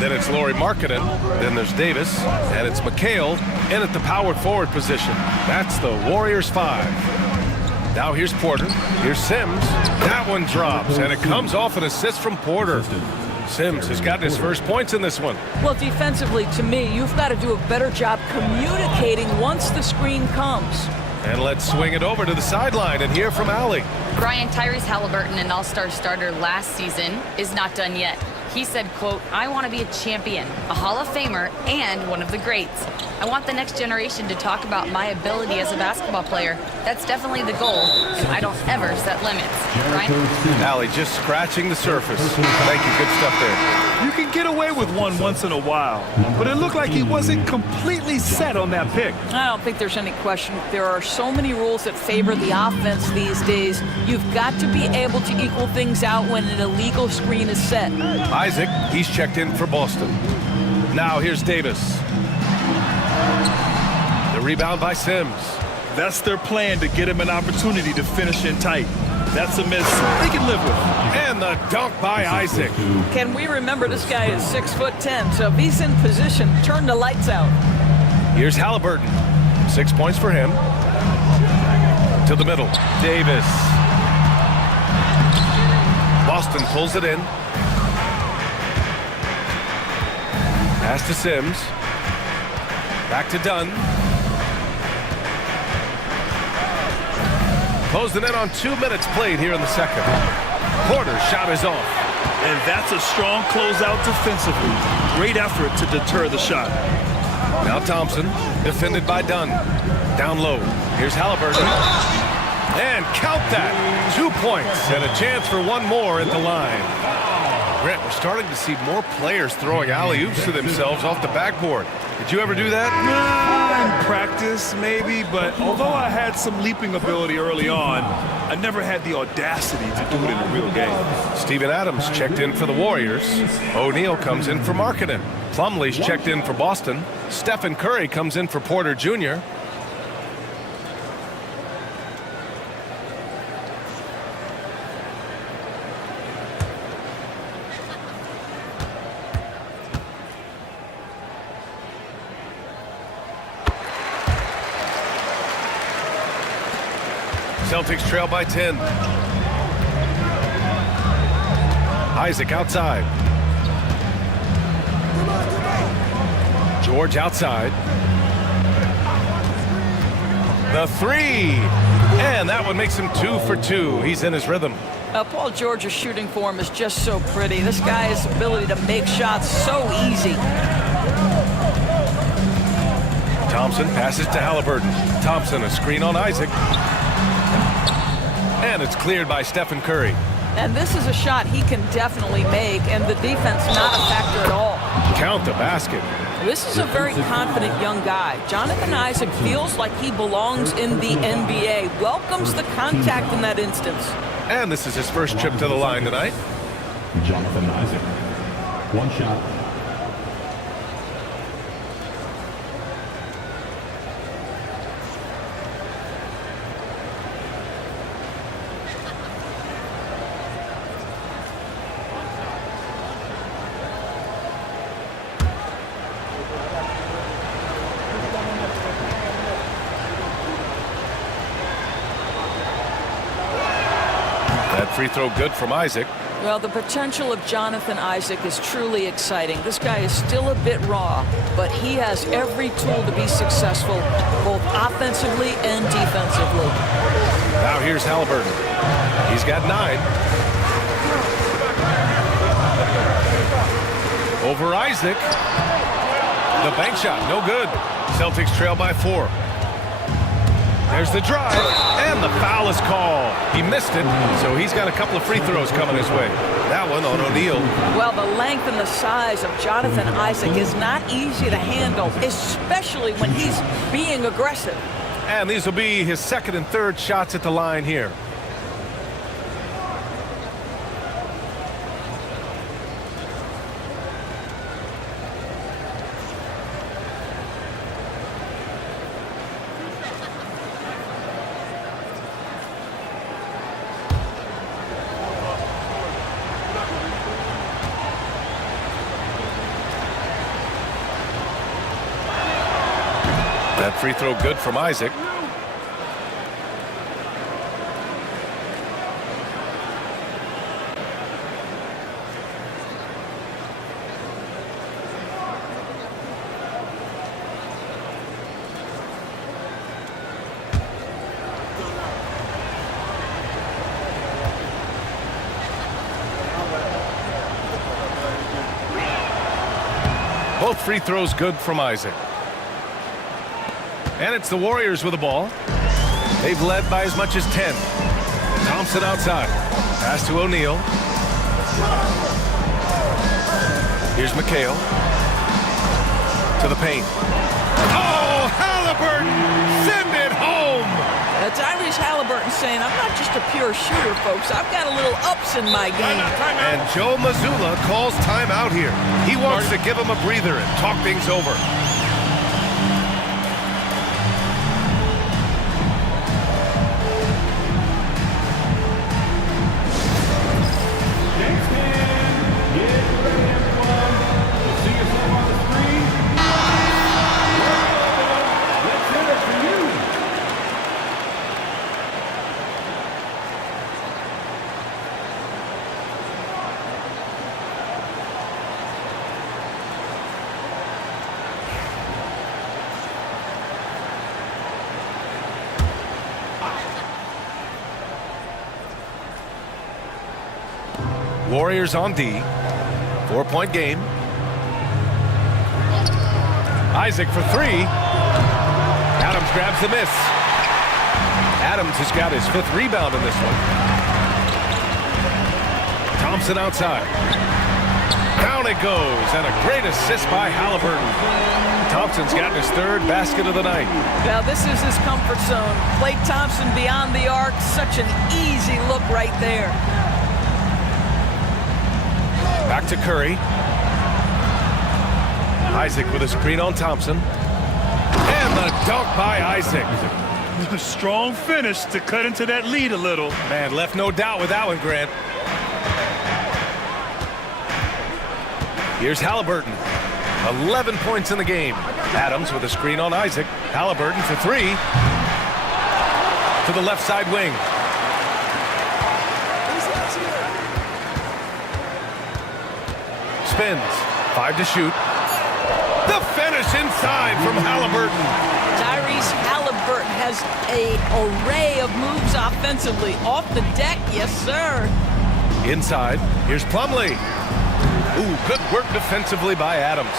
Then it's Lauri Markkanen. Then there's Davis. And it's McHale in at the power forward position. That's the Warriors 5. Now here's Porter. Here's Sims. That one drops, and it comes off an assist from Porter. Sims has gotten his first points in this one. Well, defensively, to me, you've got to do a better job communicating once the screen comes. And let's swing it over to the sideline and hear from Allie. Brian, Tyrese Halliburton, an all-star starter last season, is not done yet. He said, quote, "I want to be a champion, a Hall of Famer, and one of the greats. I want the next generation to talk about my ability as a basketball player. That's definitely the goal, and I don't ever set limits." Brian? Allie just scratching the surface. Thank you. Good stuff there. You can get away with one once in a while, but it looked like he wasn't completely set on that pick. I don't think there's any question. There are so many rules that favor the offense these days. You've got to be able to equal things out when an illegal screen is set. Isaac, he's checked in for Boston. Now here's Davis. The rebound by Sims. That's their plan, to get him an opportunity to finish in tight. That's a miss they can live with. And the dunk by Isaac. Can we remember this guy is 6'10", so if he's in position, turn the lights out. Here's Halliburton. 6 points for him. To the middle. Davis. Boston pulls it in. Pass to Sims. Back to Dunn. Close the net on 2 minutes played here in the second. Porter's shot is off. And that's a strong closeout defensively. Great effort to deter the shot. Now Thompson, defended by Dunn. Down low. Here's Halliburton. And count that. 2 points and a chance for one more at the line. Brett, we're starting to see more players throwing alley-oops to themselves off the backboard. Did you ever do that? In practice, maybe, but although I had some leaping ability early on, I never had the audacity to do it in a real game. Steven Adams checked in for the Warriors. O'Neal comes in for Markkanen. Plumlee's checked in for Boston. Stephen Curry comes in for Porter Jr. Celtics trail by 10. Isaac outside. George outside. The three. And that one makes him 2 for 2. He's in his rhythm. Paul George's shooting form is just so pretty. This guy's ability to make shots so easy. Thompson passes to Halliburton. Thompson, a screen on Isaac. And it's cleared by Stephen Curry. And this is a shot he can definitely make, and the defense not a factor at all. Count the basket. This is a very confident young guy. Jonathan Isaac feels like he belongs in the NBA. Welcomes the contact in that instance. And this is his first trip to the line tonight. Jonathan Isaac. One shot. Free throw good from Isaac. Well, the potential of Jonathan Isaac is truly exciting. This guy is still a bit raw, but he has every tool to be successful, both offensively and defensively. Now here's Halliburton. He's got 9. Over Isaac. The bank shot, no good. Celtics trail by 4. There's the drive, and the foul is called. He missed it, so he's got a couple of free throws coming his way. That one on O'Neal. Well, the length and the size of Jonathan Isaac is not easy to handle, especially when he's being aggressive. And these will be his second and third shots at the line here. That free throw good from Isaac. Both free throws good from Isaac. And it's the Warriors with the ball. They've led by as much as 10. Thompson outside. Pass to O'Neal. Here's McHale. To the paint. Oh, Halliburton! Send it home! Tyrese Halliburton saying, I'm not just a pure shooter, folks. I've got a little ups in my game. And Joe Mazzulla calls timeout here. He wants to give him a breather and talk things over. Warriors on D. 4-point game. Isaac for 3. Adams grabs the miss. Adams has got his 5th rebound in this one. Thompson outside. Down it goes, and a great assist by Halliburton. Thompson's gotten his third basket of the night. Now this is his comfort zone. Klay Thompson beyond the arc, such an easy look right there. Back to Curry. Isaac with a screen on Thompson. And the dunk by Isaac. Strong finish to cut into that lead a little. Man, left no doubt with that one, Grant. Here's Halliburton. 11 points in the game. Adams with a screen on Isaac. Halliburton for three. To the left side wing. Spins. 5 to shoot. The finish inside from Halliburton. Tyrese Halliburton has an array of moves offensively. Off the deck, yes, sir. Inside. Here's Plumlee. Ooh, good work defensively by Adams.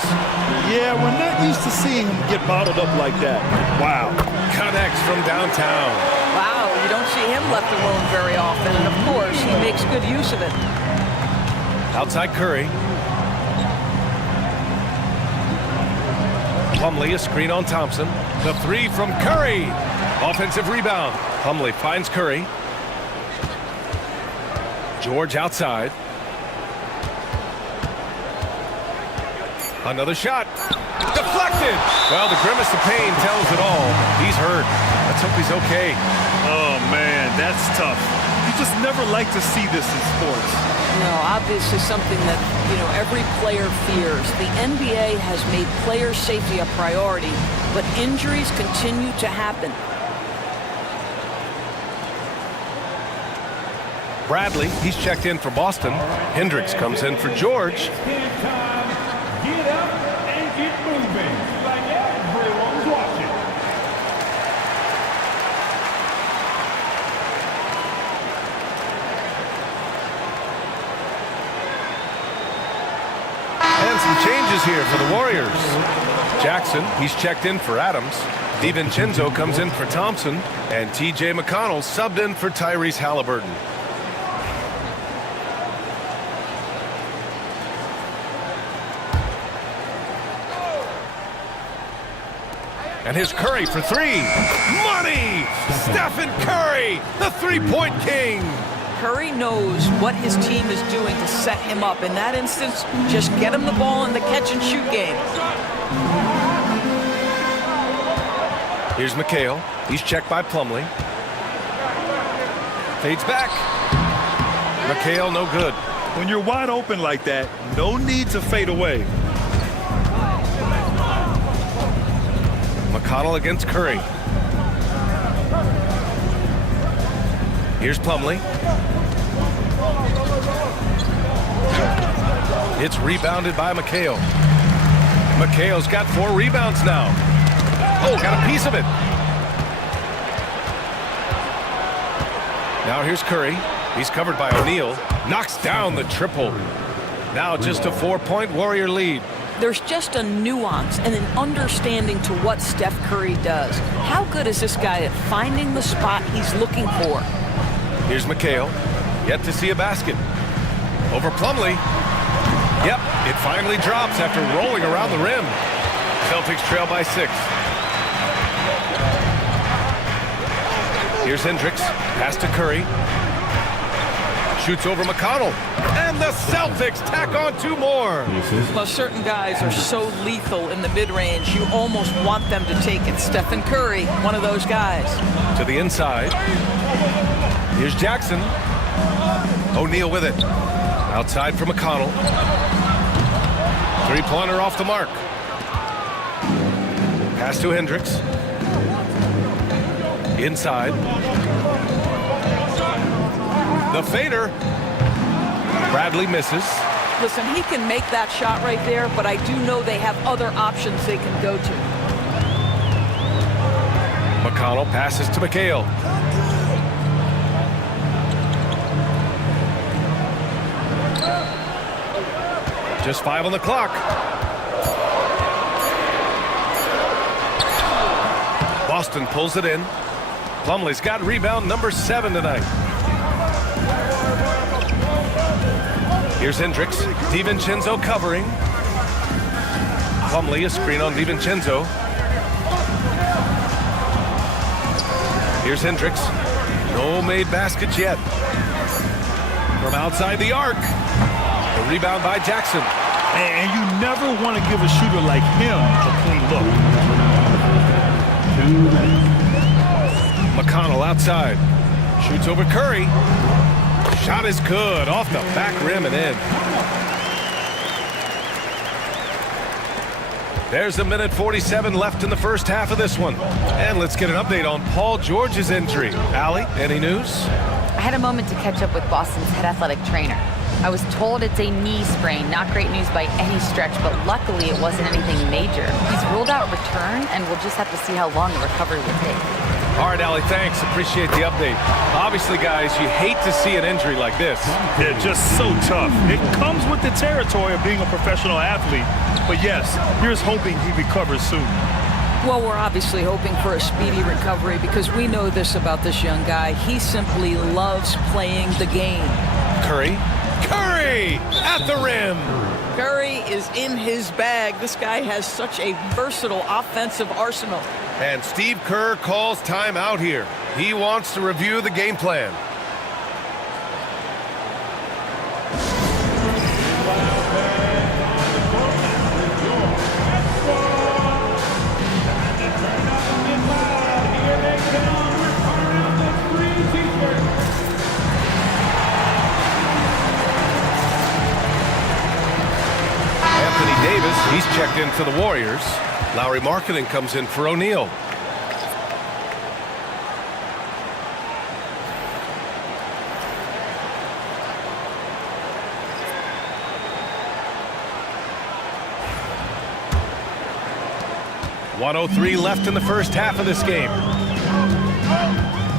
Yeah, we're not used to seeing him get bottled up like that. Wow. Connects from downtown. Wow, you don't see him left alone very often. And, of course, he makes good use of it. Outside Curry. Plumlee, a screen on Thompson. The three from Curry. Offensive rebound. Plumlee finds Curry. George outside. Another shot. Deflected. Well, the grimace of pain tells it all. He's hurt. Let's hope he's okay. Oh, man, that's tough. You just never like to see this in sports. No, obviously something that, every player fears. The NBA has made player safety a priority, but injuries continue to happen. Bradley, he's checked in for Boston. Hendricks comes in for George. Get up and get moving like everyone's watching. And some changes here for the Warriors. Jackson, he's checked in for Adams. DiVincenzo comes in for Thompson. And T.J. McConnell subbed in for Tyrese Halliburton. And here's Curry for three. Money! Stephen Curry, the three-point king. Curry knows what his team is doing to set him up. In that instance, just get him the ball in the catch-and-shoot game. Here's McHale. He's checked by Plumlee. Fades back. McHale, no good. When you're wide open like that, no need to fade away. McConnell against Curry. Here's Plumlee. It's rebounded by McHale. McHale's got 4 rebounds now. Oh, got a piece of it. Now here's Curry. He's covered by O'Neal. Knocks down the triple. Now just a 4-point Warrior lead. There's just a nuance and an understanding to what Steph Curry does. How good is this guy at finding the spot he's looking for? Here's McHale. Yet to see a basket. Over Plumlee. Yep, it finally drops after rolling around the rim. Celtics trail by 6. Here's Hendricks. Pass to Curry. Shoots over McConnell. And the Celtics tack on 2 more. Well, certain guys are so lethal in the mid-range, you almost want them to take it. Stephen Curry, one of those guys. To the inside. Here's Jackson. O'Neal with it. Outside for McConnell. 3-pointer off the mark. Pass to Hendricks. Inside. The fader. Bradley misses. Listen, he can make that shot right there, but I do know they have other options they can go to. McConnell passes to McHale. Just 5 on the clock. Boston pulls it in. Plumlee's got rebound number 7 tonight. Here's Hendricks. DiVincenzo covering. Plumlee, a screen on DiVincenzo. Here's Hendricks. No made baskets yet. From outside the arc. The rebound by Jackson. And you never want to give a shooter like him a clean look. McConnell outside. Shoots over Curry. Shot is good. Off the back rim and in. There's a minute 47 left in the first half of this one. And let's get an update on Paul George's injury. Allie, any news? I had a moment to catch up with Boston's head athletic trainer. I was told it's a knee sprain, not great news by any stretch, but luckily it wasn't anything major. He's ruled out return, and we'll just have to see how long the recovery will take. All right, Allie, thanks. Appreciate the update. Obviously, guys, you hate to see an injury like this. Yeah, just so tough. It comes with the territory of being a professional athlete. But yes, here's hoping he recovers soon. Well, we're obviously hoping for a speedy recovery because we know this about this young guy. He simply loves playing the game. Curry at the rim. Curry is in his bag. This guy has such a versatile offensive arsenal. And Steve Kerr calls timeout here. He wants to review the game plan. He's checked in for the Warriors. Lauri Markkanen comes in for O'Neal. .103 left in the first half of this game.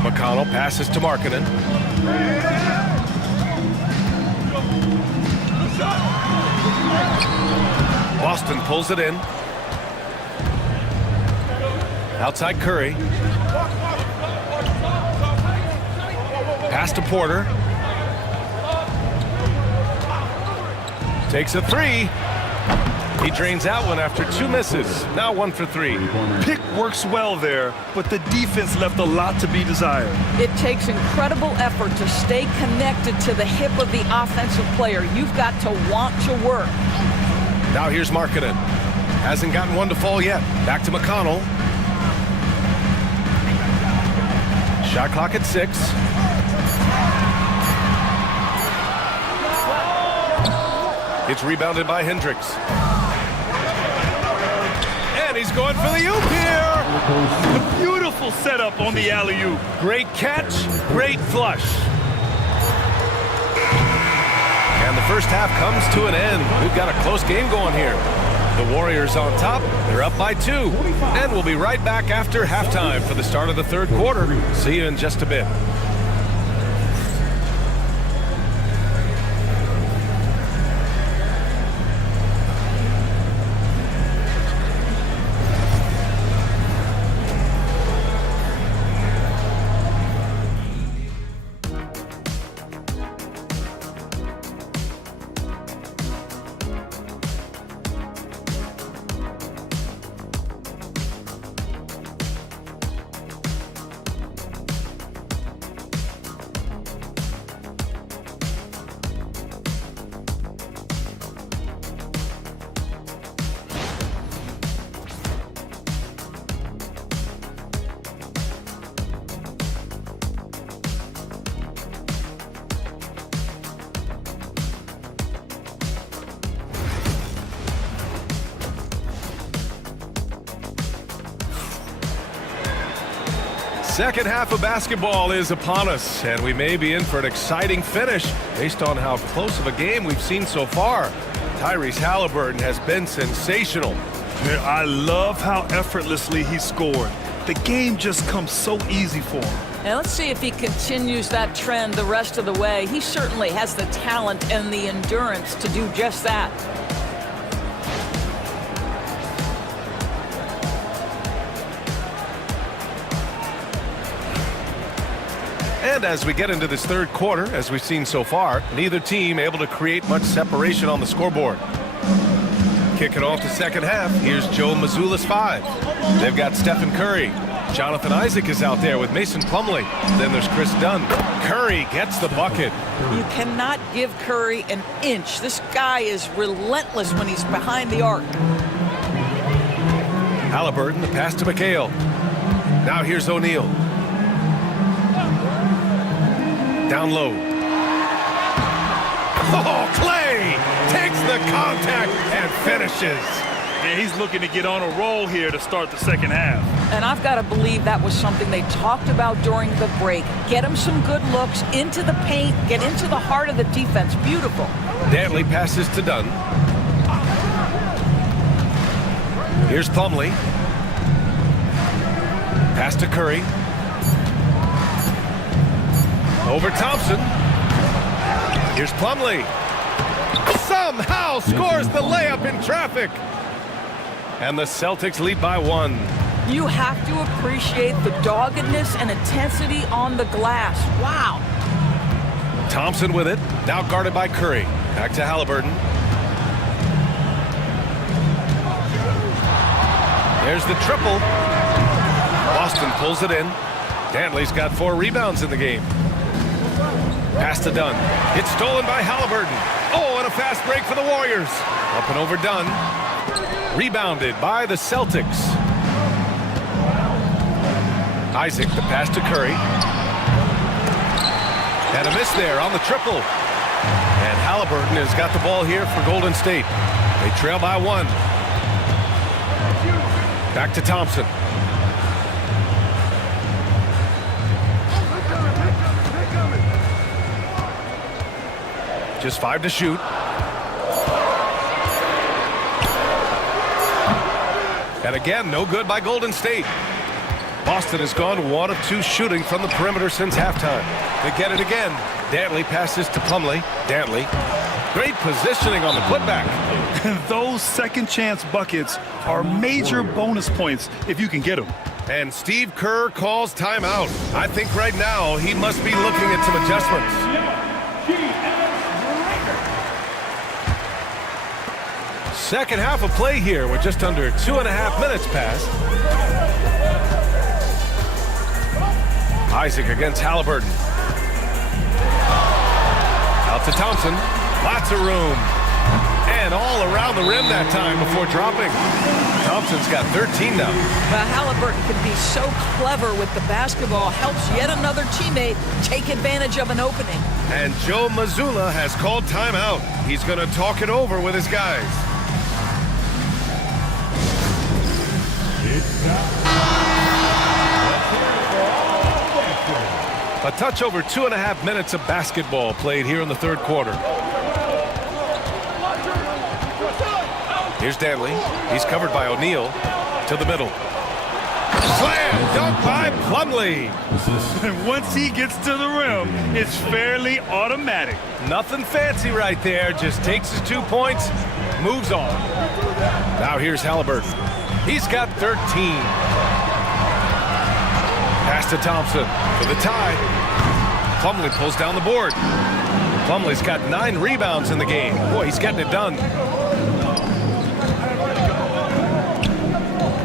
McConnell passes to Markkanen. Boston pulls it in. Outside Curry. Pass to Porter. Takes a three. He drains that one after two misses. Now 1 for 3. Pick works well there, but the defense left a lot to be desired. It takes incredible effort to stay connected to the hip of the offensive player. You've got to want to work. Now here's Markkanen. Hasn't gotten one to fall yet. Back to McConnell. Shot clock at 6. It's rebounded by Hendricks. And he's going for the oop here. A beautiful setup on the alley-oop. Great catch, great flush. And the first half comes to an end. We've got a close game going here. The Warriors on top. They're up by 2. And we'll be right back after halftime for the start of the third quarter. See you in just a bit. Second half of basketball is upon us, and we may be in for an exciting finish based on how close of a game we've seen so far. Tyrese Halliburton has been sensational. Man, I love how effortlessly he scored. The game just comes so easy for him. And let's see if he continues that trend the rest of the way. He certainly has the talent and the endurance to do just that. And as we get into this third quarter, as we've seen so far, neither team able to create much separation on the scoreboard. Kicking off the second half, here's Joe Mazzulla's 5. They've got Stephen Curry. Jonathan Isaac is out there with Mason Plumlee. Then there's Chris Dunn. Curry gets the bucket. You cannot give Curry an inch. This guy is relentless when he's behind the arc. Halliburton, the pass to McHale. Now here's O'Neal. Down low. Oh, Clay takes the contact and finishes. And he's looking to get on a roll here to start the second half. And I've got to believe that was something they talked about during the break. Get him some good looks into the paint, get into the heart of the defense. Beautiful. Dantley passes to Dunn. Here's Plumlee. Pass to Curry. Over Thompson. Here's Plumlee. Somehow scores the layup in traffic. And the Celtics lead by 1. You have to appreciate the doggedness and intensity on the glass. Wow. Thompson with it. Now guarded by Curry. Back to Halliburton. There's the triple. Boston pulls it in. Dantley's got 4 rebounds in the game. Pass to Dunn. It's stolen by Halliburton. Oh, and a fast break for the Warriors. Up and over Dunn. Rebounded by the Celtics. Isaac, the pass to Curry. And a miss there on the triple. And Halliburton has got the ball here for Golden State. They trail by 1. Back to Thompson. Just 5 to shoot. And again, no good by Golden State. Boston has gone 1 of 2 shooting from the perimeter since halftime. They get it again. Dantley passes to Plumlee. Dantley. Great positioning on the putback. Those second chance buckets are major bonus points if you can get them. And Steve Kerr calls timeout. I think right now he must be looking at some adjustments. Second half of play here with just under 2.5 minutes passed. Isaac against Halliburton. Out to Thompson. Lots of room. And all around the rim that time before dropping. Thompson's got 13 now. Well, Halliburton can be so clever with the basketball. Helps yet another teammate take advantage of an opening. And Joe Mazzulla has called timeout. He's going to talk it over with his guys. A touch over 2.5 minutes of basketball played here in the third quarter. Here's Dantley. He's covered by O'Neal. To the middle. Slam dunk by Plumlee. And once he gets to the rim, it's fairly automatic. Nothing fancy right there. Just takes his 2 points, moves on. Now here's Halliburton. He's got 13. Pass to Thompson for the tie. Plumlee pulls down the board. Plumlee's got 9 rebounds in the game. Boy, he's getting it done.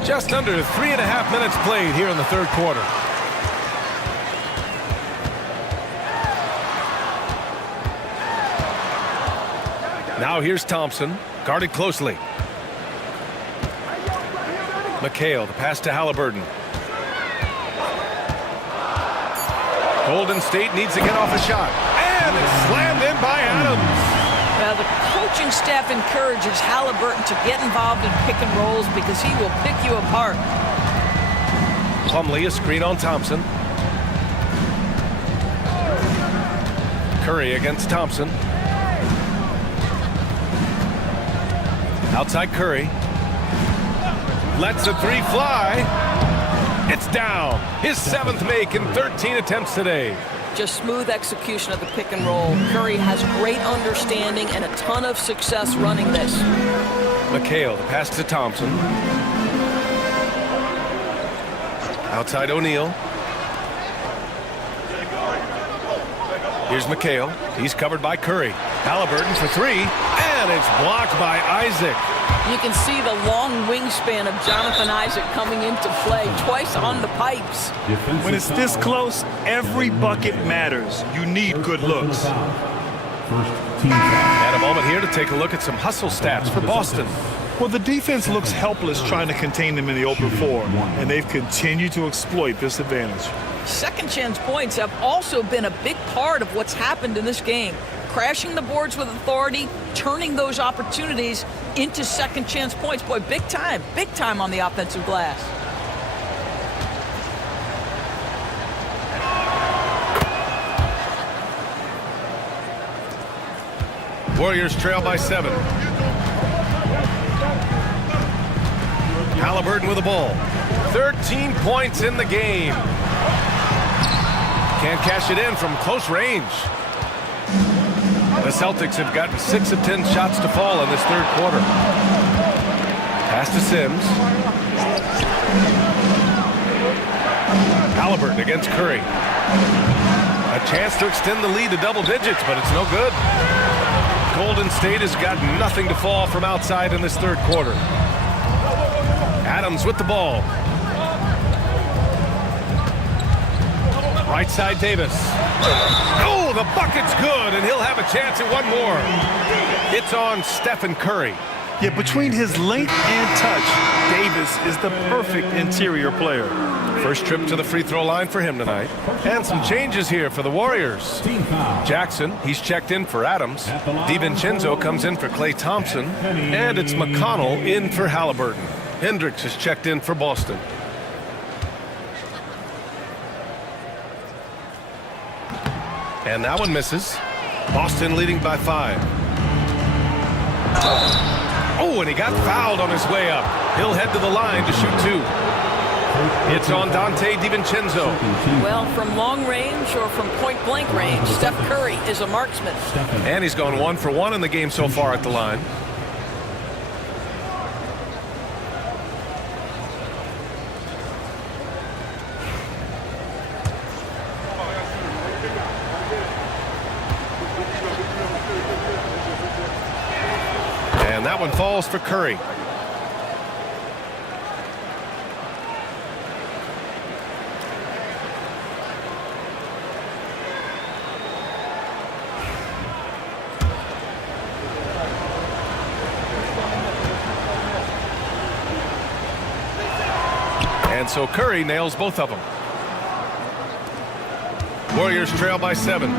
Just under 3.5 minutes played here in the third quarter. Now here's Thompson, guarded closely. McHale, the pass to Halliburton. Golden State needs to get off a shot. And it's slammed in by Adams. Well, the coaching staff encourages Halliburton to get involved in pick and rolls because he will pick you apart. Plumlee, a screen on Thompson. Curry against Thompson. Outside Curry. Lets the 3 fly. It's down. His 7th make in 13 attempts today. Just smooth execution of the pick and roll. Curry has great understanding and a ton of success running this. McHale, the pass to Thompson. Outside O'Neal. Here's McHale. He's covered by Curry. Halliburton for three, and it's blocked by Isaac. You can see the long wingspan of Jonathan Isaac coming into play twice on the pipes. When it's this close, every bucket matters. You need good looks. And a moment here to take a look at some hustle stats for Boston. Well, the defense looks helpless trying to contain them in the open floor, and they've continued to exploit this advantage. Second chance points have also been a big part of what's happened in this game. Crashing the boards with authority, turning those opportunities into second chance points. Boy, big time on the offensive glass. Warriors trail by 7. Halliburton with the ball. 13 points in the game. Can't cash it in from close range. The Celtics have gotten 6 of 10 shots to fall in this third quarter. Pass to Sims. Halliburton against Curry. A chance to extend the lead to double digits, but it's no good. Golden State has got nothing to fall from outside in this third quarter. Adams with the ball. Right side, Davis. Oh, the bucket's good, and he'll have a chance at one more. It's on Stephen Curry. Yeah, between his length and touch, Davis is the perfect interior player. First trip to the free throw line for him tonight. And some changes here for the Warriors. Jackson, he's checked in for Adams. DiVincenzo comes in for Klay Thompson. And it's McConnell in for Halliburton. Hendricks is checked in for Boston. And that one misses. Boston leading by 5. Oh, and he got fouled on his way up. He'll head to the line to shoot 2. It's on Dante DiVincenzo. Well, from long range or from point-blank range, Steph Curry is a marksman. And he's gone 1 for 1 in the game so far at the line. And that one falls for Curry. And so Curry nails both of them. Warriors trail by 7.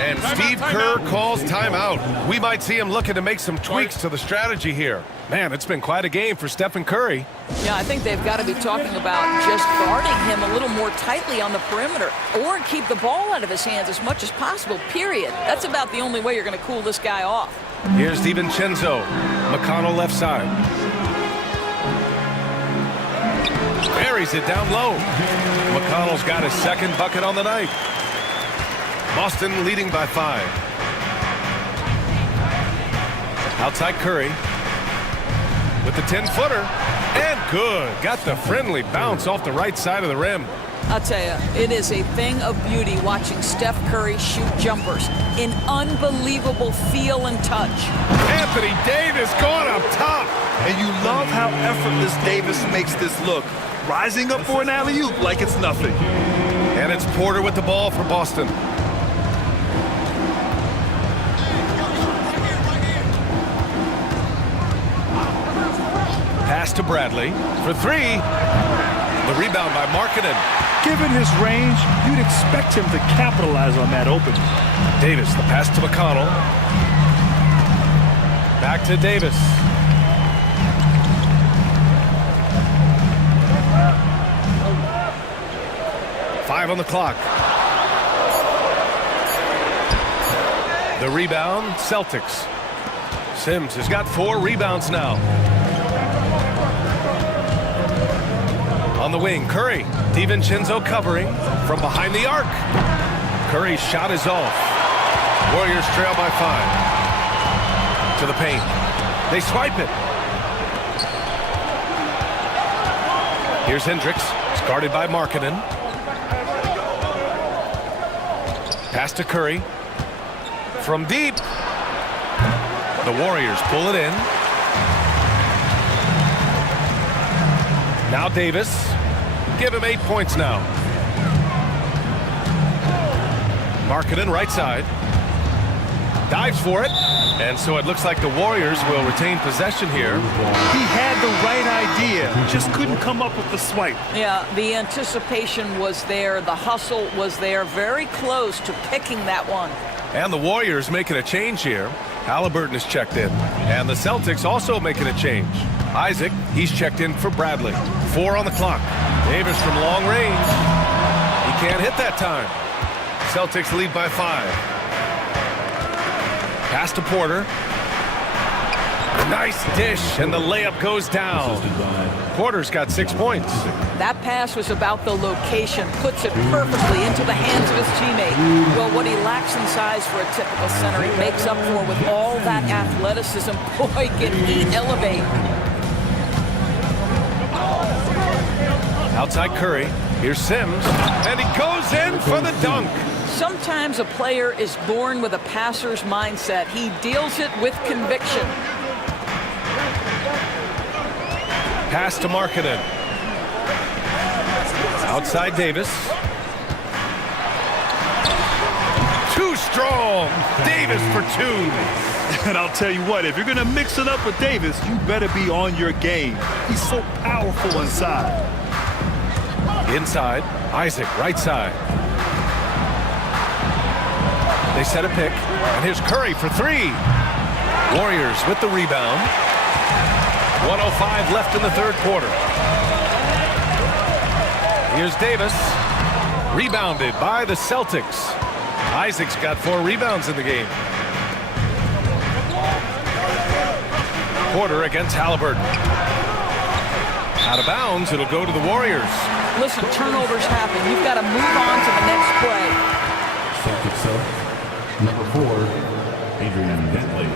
And Steve Kerr calls timeout. We might see him looking to make some tweaks to the strategy here. Man, it's been quite a game for Stephen Curry. Yeah, I think they've got to be talking about just guarding him a little more tightly on the perimeter or keep the ball out of his hands as much as possible, period. That's about the only way you're going to cool this guy off. Here's DiVincenzo. McConnell left side. Buries it down low. McConnell's got his second bucket on the night. Boston leading by 5. Outside Curry with the 10-footer. And good. Got the friendly bounce off the right side of the rim. I'll tell you, it is a thing of beauty watching Steph Curry shoot jumpers. An unbelievable feel and touch. Anthony Davis going up top. And you love how effortless Davis makes this look. Rising up for an alley-oop like it's nothing. And it's Porter with the ball for Boston. Pass to Bradley for 3. The rebound by Markkanen. Given his range, you'd expect him to capitalize on that opening. Davis, the pass to McConnell. Back to Davis. Five on the clock. The rebound, Celtics. Sims has got 4 rebounds now. On the wing, Curry. DiVincenzo covering from behind the arc. Curry's shot is off. Warriors trail by 5. To the paint. They swipe it. Here's Hendricks. It's guarded by Markkanen. Pass to Curry. From deep. The Warriors pull it in. Now Davis. Give him 8 points now. Markkanen right side. Dives for it. And so it looks like the Warriors will retain possession here. He had the right idea, just couldn't come up with the swipe. Yeah, the anticipation was there. The hustle was there. Very close to picking that one. And the Warriors making a change here. Halliburton is checked in. And the Celtics also making a change. Isaac, he's checked in for Bradley. 4 on the clock. Davis from long range. He can't hit that time. Celtics lead by 5. Pass to Porter. Nice dish, and the layup goes down. Porter's got 6 points. That pass was about the location. Puts it perfectly into the hands of his teammate. Well, what he lacks in size for a typical center, he makes up for with all that athleticism. Boy, can he elevate. Outside Curry. Here's Sims. And he goes in for the dunk. Sometimes a player is born with a passer's mindset. He deals it with conviction. Pass to Markkanen. Outside Davis. Too strong. Davis for 2. And I'll tell you what, if you're going to mix it up with Davis, you better be on your game. He's so powerful inside. Inside, Isaac, right side. They set a pick, and here's Curry for 3. Warriors with the rebound. 1:05 left in the third quarter. Here's Davis. Rebounded by the Celtics. Isaac's got 4 rebounds in the game. Porter against Halliburton. Out of bounds, it'll go to the Warriors. Listen, turnovers happen. You've got to move on to the next play. Celtics up. Number 4, Adrian Bentley.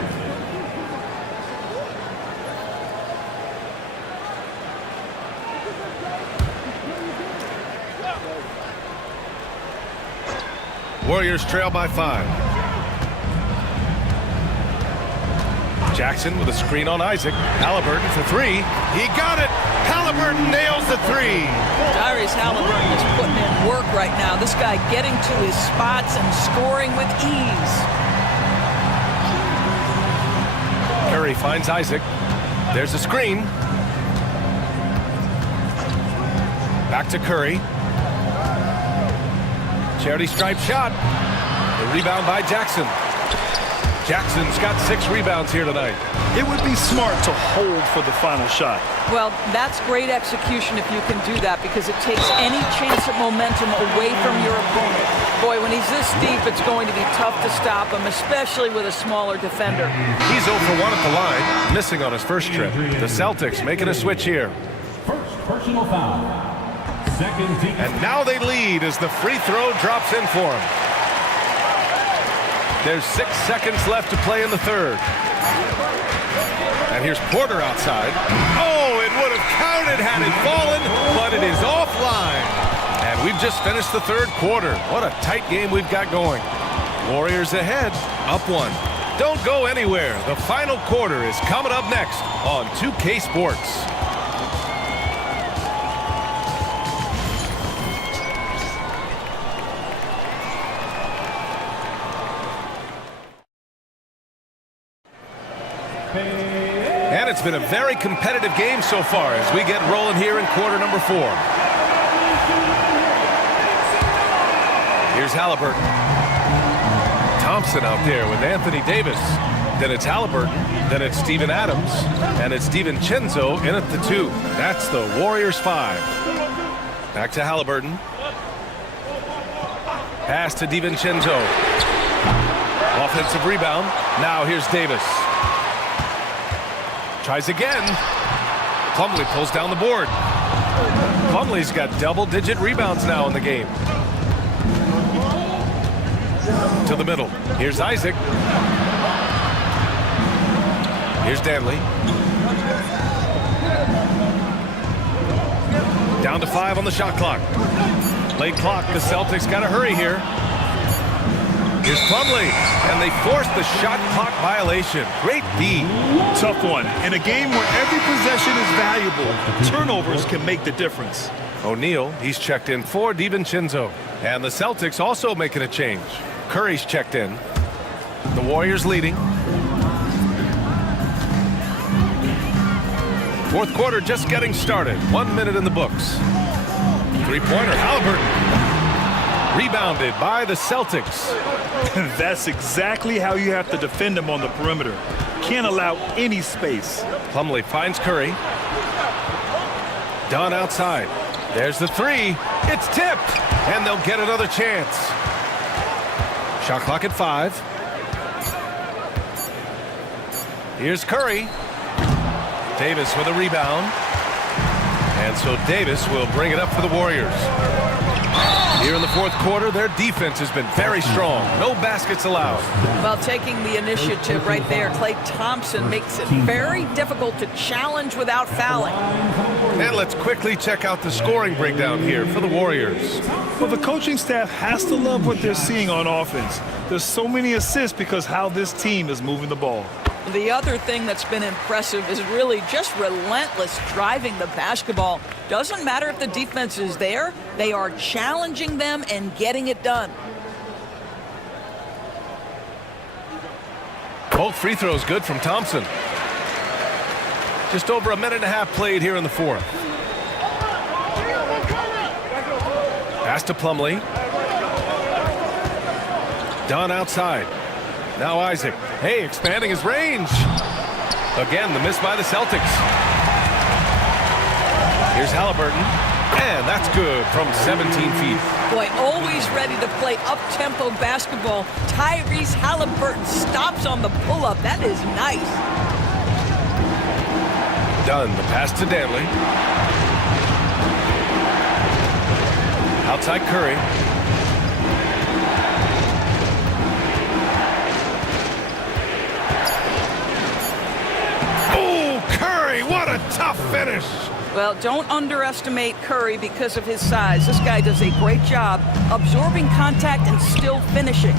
Warriors trail by 5. Jackson with a screen on Isaac. Halliburton for 3. He got it. Halliburton nails the 3. Tyrese Halliburton is putting in work right now. This guy getting to his spots and scoring with ease. Curry finds Isaac. There's a screen. Back to Curry. Charity stripe shot. The rebound by Jackson. Jackson's got 6 rebounds here tonight. It would be smart to hold for the final shot. Well, that's great execution if you can do that, because it takes any chance of momentum away from your opponent. Boy, when he's this deep, it's going to be tough to stop him, especially with a smaller defender. He's 0 for 1 at the line, missing on his first trip. The Celtics making a switch here. First personal foul. Second team. And now they lead as the free throw drops in for him. There's 6 seconds left to play in the third. And here's Porter outside. Oh, it would have counted had it fallen, but it is offline. And we've just finished the third quarter. What a tight game we've got going. Warriors ahead, up 1. Don't go anywhere. The final quarter is coming up next on 2K Sports. And it's been a very competitive game so far as we get rolling here in quarter number 4. Here's Halliburton. Thompson out there with Anthony Davis. Then it's Halliburton. Then it's Steven Adams. And it's DiVincenzo in at the 2. That's the Warriors 5. Back to Halliburton. Pass to DiVincenzo. Offensive rebound. Now here's Davis. Tries again. Plumlee pulls down the board. Plumlee's got double-digit rebounds now in the game. To the middle. Here's Isaac. Here's Danley. Down to 5 on the shot clock. Late clock. The Celtics got to hurry here. Here's Plumlee, and they forced the shot clock violation. Great D. Tough one. In a game where every possession is valuable, turnovers can make the difference. O'Neal, he's checked in for DiVincenzo. And the Celtics also making a change. Curry's checked in. The Warriors leading. Fourth quarter just getting started. 1 minute in the books. Three-pointer, Haliburton. Rebounded by the Celtics. That's exactly how you have to defend them on the perimeter. Can't allow any space. Plumlee finds Curry. Dunn outside. There's the three. It's tipped. And they'll get another chance. Shot clock at 5. Here's Curry. Davis with a rebound. And so Davis will bring it up for the Warriors. Here in the fourth quarter, their defense has been very strong. No baskets allowed. Well, taking the initiative right there, Klay Thompson makes it very difficult to challenge without fouling. And let's quickly check out the scoring breakdown here for the Warriors. Well, the coaching staff has to love what they're seeing on offense. There's so many assists because how this team is moving the ball. The other thing that's been impressive is really just relentless driving the basketball. Doesn't matter if the defense is there, they are challenging them and getting it done. Both free throws good from Thompson. Just over a minute and a half played here in the fourth. Pass to Plumlee. Dunn outside. Now Isaac. Hey, expanding his range. Again, the miss by the Celtics. Here's Haliburton. And that's good from 17 feet. Boy, always ready to play up-tempo basketball. Tyrese Haliburton stops on the pull-up. That is nice. Dunn, the pass to Danley. Outside Curry. What a tough finish. Well, don't underestimate Curry because of his size. This guy does a great job absorbing contact and still finishing.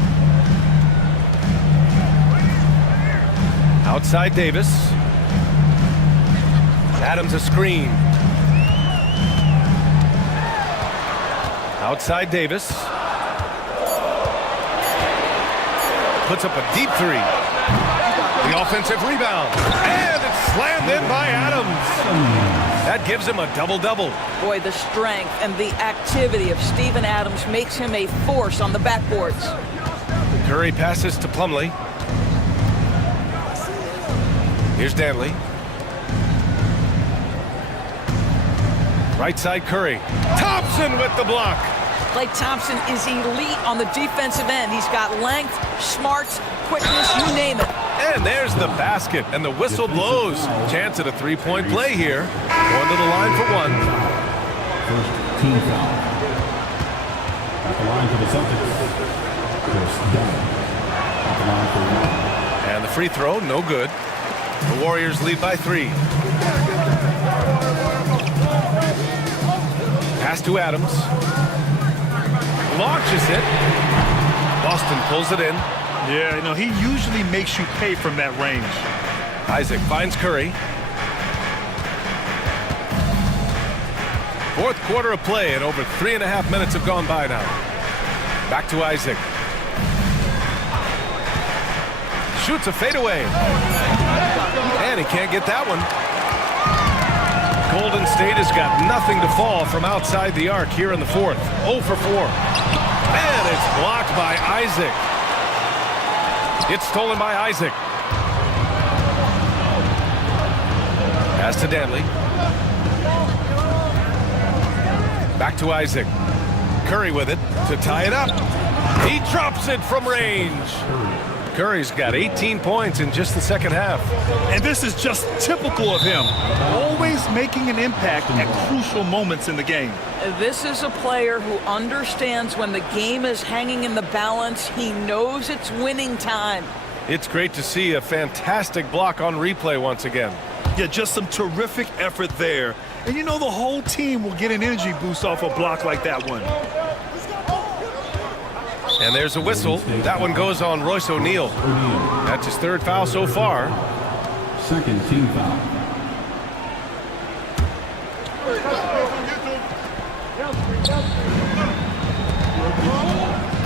Outside Davis. Adams a screen. Outside Davis. Puts up a deep three. The offensive rebound. And it's slammed in by Adams. That gives him a double-double. Boy, the strength and the activity of Steven Adams makes him a force on the backboards. Curry passes to Plumlee. Here's Danley. Right side Curry. Thompson with the block. Klay Thompson is elite on the defensive end. He's got length, smarts, quickness, you name it. And there's the basket, and the whistle blows. Chance at a three-point play here. Going to the line for one. First team foul. At the line for the Celtics. Chris Dunn. At the line for one. And the free throw, no good. The Warriors lead by 3. Pass to Adams. Launches it. Boston pulls it in. Yeah, he usually makes you pay from that range. Isaac finds Curry. Fourth quarter of play, and over 3.5 minutes have gone by now. Back to Isaac. Shoots a fadeaway. And he can't get that one. Golden State has got nothing to fall from outside the arc here in the fourth. 0 for 4. And it's blocked by Isaac. It's stolen by Isaac. Pass to Danley. Back to Isaac. Curry with it to tie it up. He drops it from range. Curry's got 18 points in just the second half. And this is just typical of him. Always making an impact at crucial moments in the game. This is a player who understands when the game is hanging in the balance. He knows it's winning time. It's great to see a fantastic block on replay once again. Yeah, just some terrific effort there. And the whole team will get an energy boost off a block like that one. And there's a whistle. That one goes on Royce O'Neal. That's his third foul so far. Second team foul.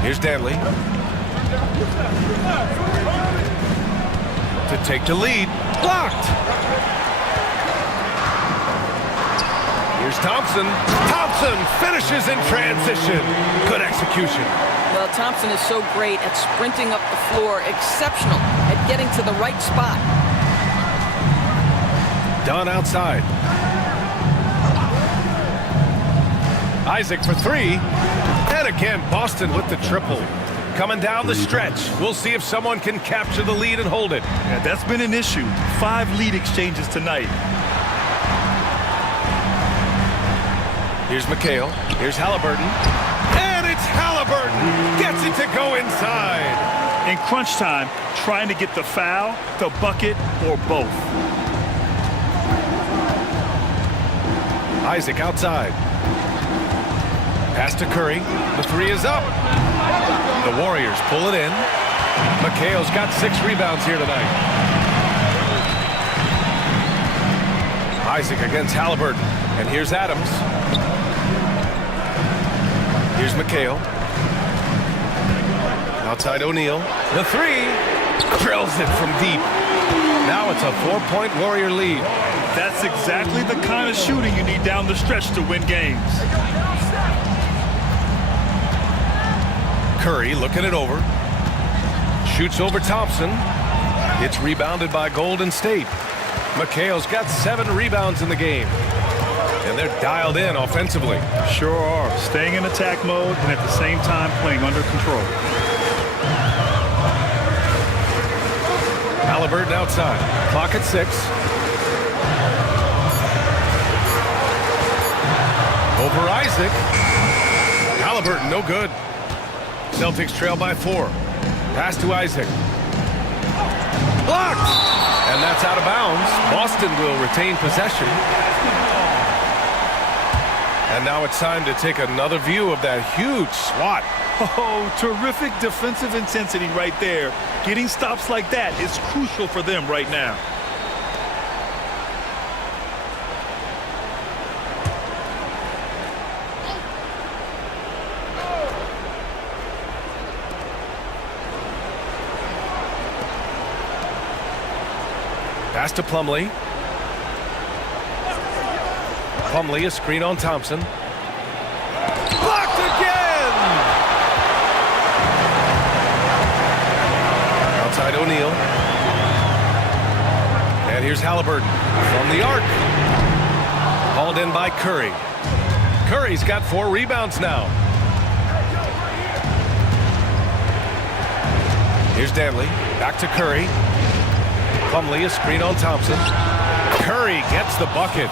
Here's Danley to take the lead. Blocked. Here's Thompson. Thompson finishes in transition. Good execution. Well, Thompson is so great at sprinting up the floor, exceptional at getting to the right spot. Dunn outside. Isaac for three. And again, Boston with the triple. Coming down the stretch. We'll see if someone can capture the lead and hold it. Yeah, that's been an issue. 5 lead exchanges tonight. Here's McHale. Here's Halliburton. And it's Halliburton. Gets it to go inside. In crunch time, trying to get the foul, the bucket, or both. Isaac outside. Pass to Curry. The three is up. The Warriors pull it in. McHale's got 6 rebounds here tonight. Isaac against Halliburton. And here's Adams. Here's McHale. Outside O'Neal. The three. Drills it from deep. Now it's a 4-point Warrior lead. That's exactly the kind of shooting you need down the stretch to win games. Curry looking it over. Shoots over Thompson. It's rebounded by Golden State. McHale's got 7 rebounds in the game. And they're dialed in offensively. Sure are. Staying in attack mode and at the same time playing under control. Halliburton outside. Clock at 6. Over Isaac. Halliburton, no good. Celtics trail by 4. Pass to Isaac. Blocked! And that's out of bounds. Boston will retain possession. And now it's time to take another view of that huge swat. Oh, terrific defensive intensity right there. Getting stops like that is crucial for them right now. Pass to Plumlee. Plumlee, a screen on Thompson. Blocked again! Outside O'Neal. And here's Halliburton from the arc. Hauled in by Curry. Curry's got 4 rebounds now. Here's Danley. Back to Curry. Plumlee, a screen on Thompson. Curry gets the bucket.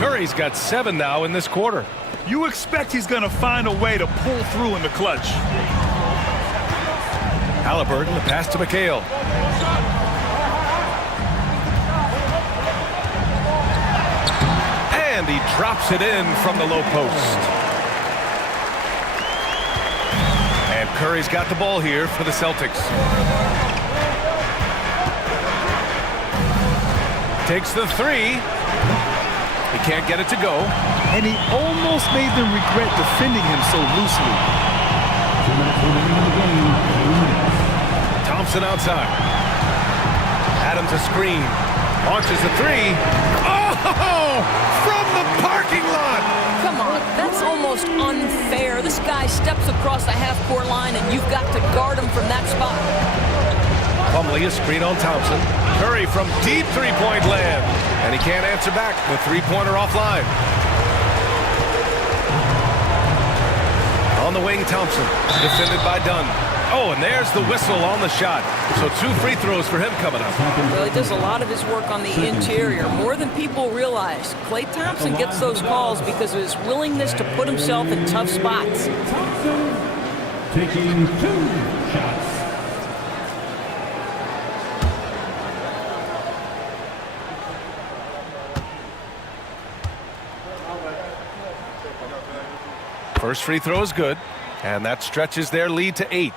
Curry's got 7 now in this quarter. You expect he's going to find a way to pull through in the clutch. Halliburton, the pass to McHale. And he drops it in from the low post. And Curry's got the ball here for the Celtics. Takes the 3. He can't get it to go. And he almost made them regret defending him so loosely. Thompson outside. Adams a screen. Launches a 3. Oh! From the parking lot! Come on, that's almost unfair. This guy steps across the half-court line, and you've got to guard him from that spot. Plumlee, a screen on Thompson. Curry from deep 3-point land. And he can't answer back. The 3-pointer offline. On the wing, Thompson. Defended by Dunn. Oh, and there's the whistle on the shot. So 2 free throws for him coming up. Well, he does a lot of his work on the interior, more than people realize. Klay Thompson gets those calls because of his willingness to put himself in tough spots. Thompson taking 2 shots. First free throw is good. And that stretches their lead to 8.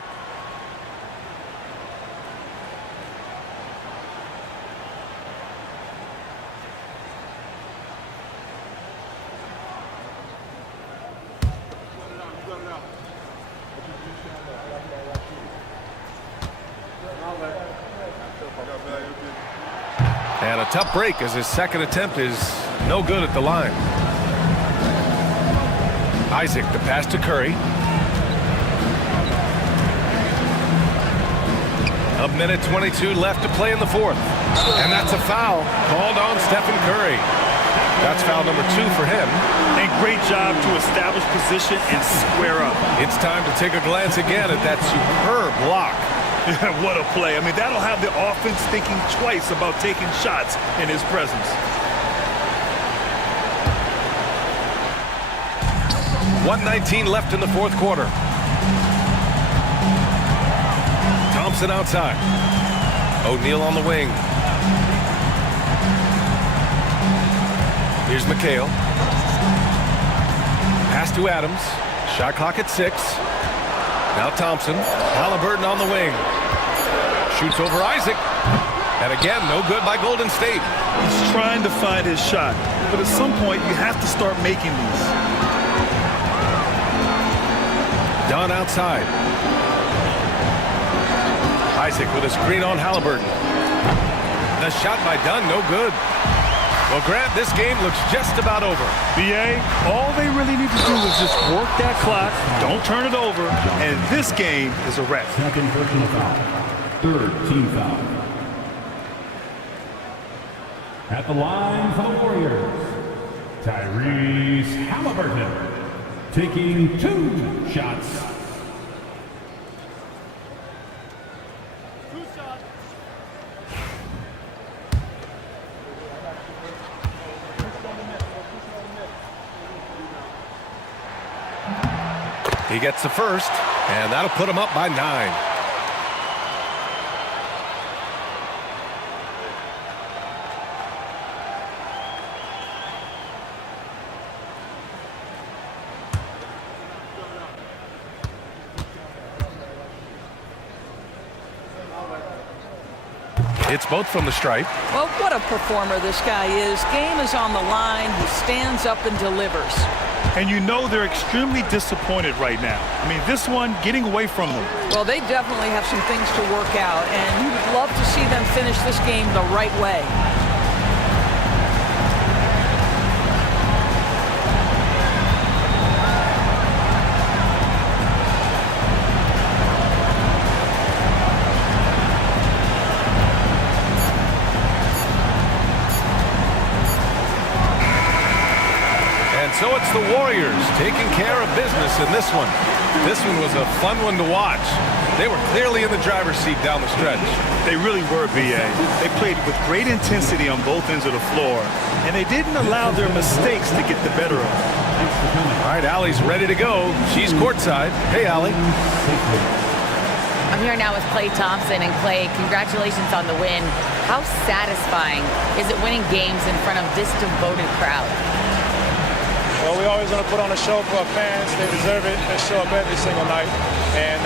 And a tough break as his second attempt is no good at the line. Isaac, the pass to Curry. A minute 22 left to play in the fourth. And that's a foul called on Stephen Curry. That's foul number 2 for him. And great job to establish position and square up. It's time to take a glance again at that superb block. What a play. I mean, that'll have the offense thinking twice about taking shots in his presence. .119 left in the fourth quarter. Thompson outside. O'Neal on the wing. Here's McHale. Pass to Adams. Shot clock at 6. Now Thompson. Halliburton on the wing. Shoots over Isaac. And again, no good by Golden State. He's trying to find his shot. But at some point, you have to start making these. Dunn outside. Isaac with a screen on Halliburton. The shot by Dunn, no good. Well, Grant, this game looks just about over. BA, all they really need to do is just work that clock, don't turn it over, and this game is a wrap. Second personal foul. Third team foul. At the line for the Warriors, Tyrese Halliburton, taking 2 shots. He gets the first, and that'll put him up by 9. It's both from the stripe. Well, what a performer this guy is. Game is on the line. He stands up and delivers. And you know they're extremely disappointed right now. I mean, this one getting away from them. Well, they definitely have some things to work out, and you would love to see them finish this game the right way. So it's the Warriors taking care of business in this one. This one was a fun one to watch. They were clearly in the driver's seat down the stretch. They really were, B.A. They played with great intensity on both ends of the floor, and they didn't allow their mistakes to get the better of them. All right, Allie's ready to go. She's courtside. Hey, Allie. I'm here now with Klay Thompson. And Klay, congratulations on the win. How satisfying is it winning games in front of this devoted crowd? Well, we always want to put on a show for our fans. They deserve it. They show up every single night. And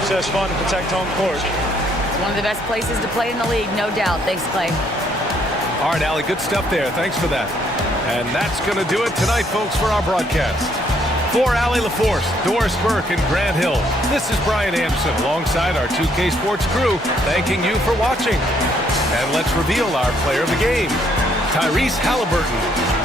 it's just fun to protect home court. It's one of the best places to play in the league, no doubt. Thanks, Klay. All right, Allie, good stuff there. Thanks for that. And that's going to do it tonight, folks, for our broadcast. For Allie LaForce, Doris Burke, and Grant Hill, this is Brian Anderson alongside our 2K Sports crew, thanking you for watching. And let's reveal our player of the game, Tyrese Halliburton.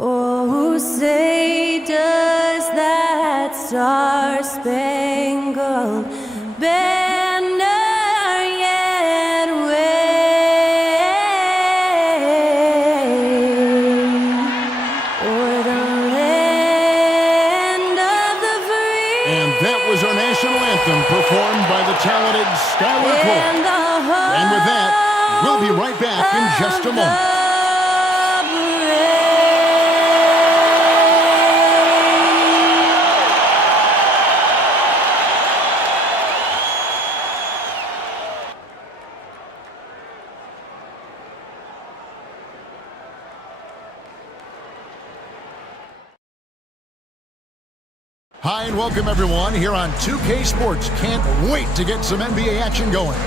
Oh, say does that star-spangled banner yet wave o'er the land of the free? And that was our national anthem performed by the talented Skylar Cole. And with that, we'll be right back in just a moment. Hi and welcome everyone here on 2K Sports. Can't wait to get some NBA action going.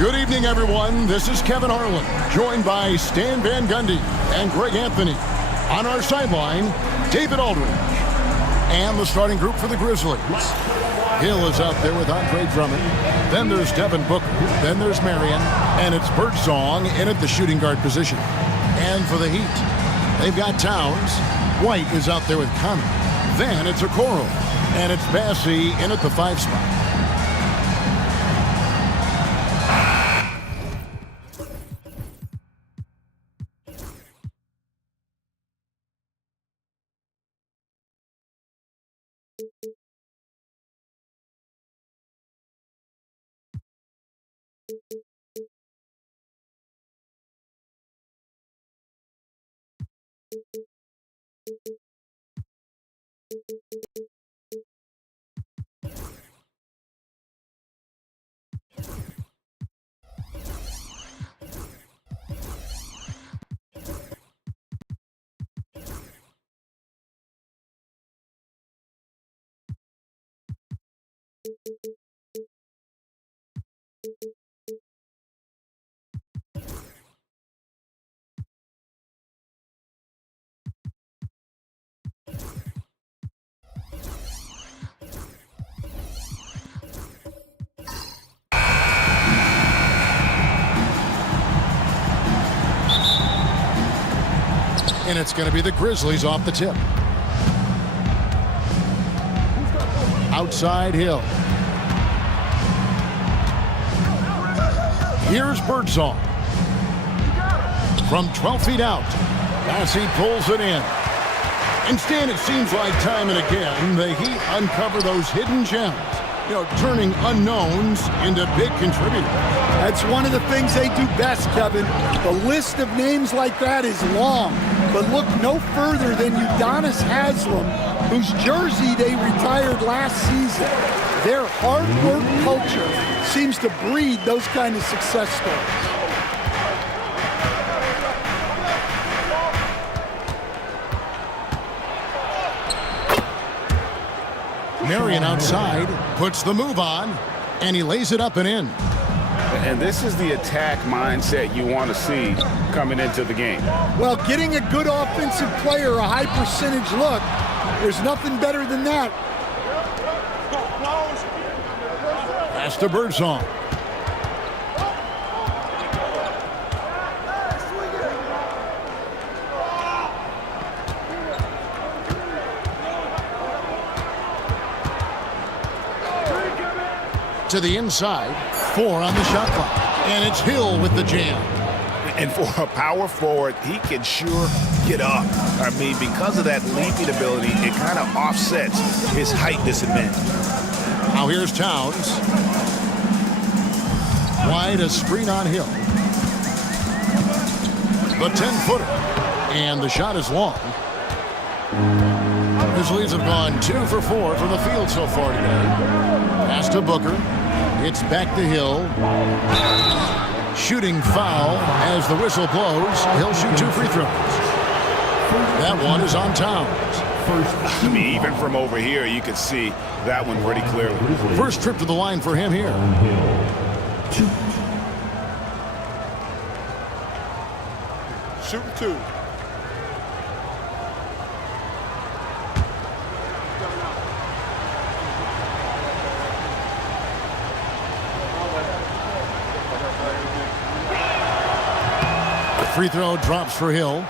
Good evening everyone. This is Kevin Harlan, joined by Stan Van Gundy and Greg Anthony. On our sideline, David Aldridge. And the starting group for the Grizzlies. Hill is out there with Andre Drummond. Then there's Devin Booker. Then there's Marion. And it's Birdsong in at the shooting guard position. And for the Heat, they've got Towns. White is out there with Conley. Then it's Okoro, and it's Bassey in at the 5 spot. And it's going to be the Grizzlies off the tip. Outside Hill. Here's Birdsong. From 12 feet out, Bassey pulls it in. Instead, it seems like time and again, the Heat uncover those hidden gems. You know, turning unknowns into big contributors. That's one of the things they do best, Kevin. The list of names like that is long, but look no further than Udonis Haslem, whose jersey they retired last season. Their hard work culture seems to breed those kind of success stories. Marion outside, puts the move on, and he lays it up and in. And this is the attack mindset you want to see coming into the game. Well, getting a good offensive player a high percentage look, there's nothing better than that. Pass to Birdsong. To the inside, 4 on the shot clock, and it's Hill with the jam. And for a power forward, he can sure get up. I mean, because of that leaping ability, it kind of offsets his height disadvantage. Now here's Towns. Wide, a screen on Hill. The 10-footer, and the shot is long. Grizzlies have gone 2 for 4 from the field so far today. Pass to Booker. It's back to Hill. Shooting foul as the whistle blows. He'll shoot 2 free throws. That one is on Towns. I mean, even from over here, you can see that one pretty clearly. First trip to the line for him here. Shooting 2. Free throw drops for Hill.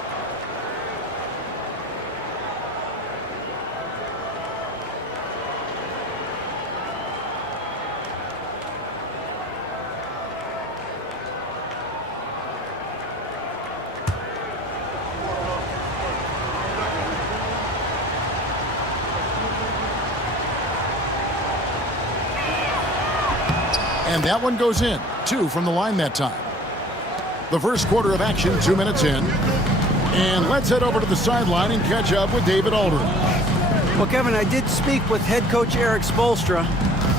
And that one goes in. 2 from the line that time. The first quarter of action, 2 minutes in. And let's head over to the sideline and catch up with David Aldridge. Well, Kevin, I did speak with head coach Erik Spoelstra.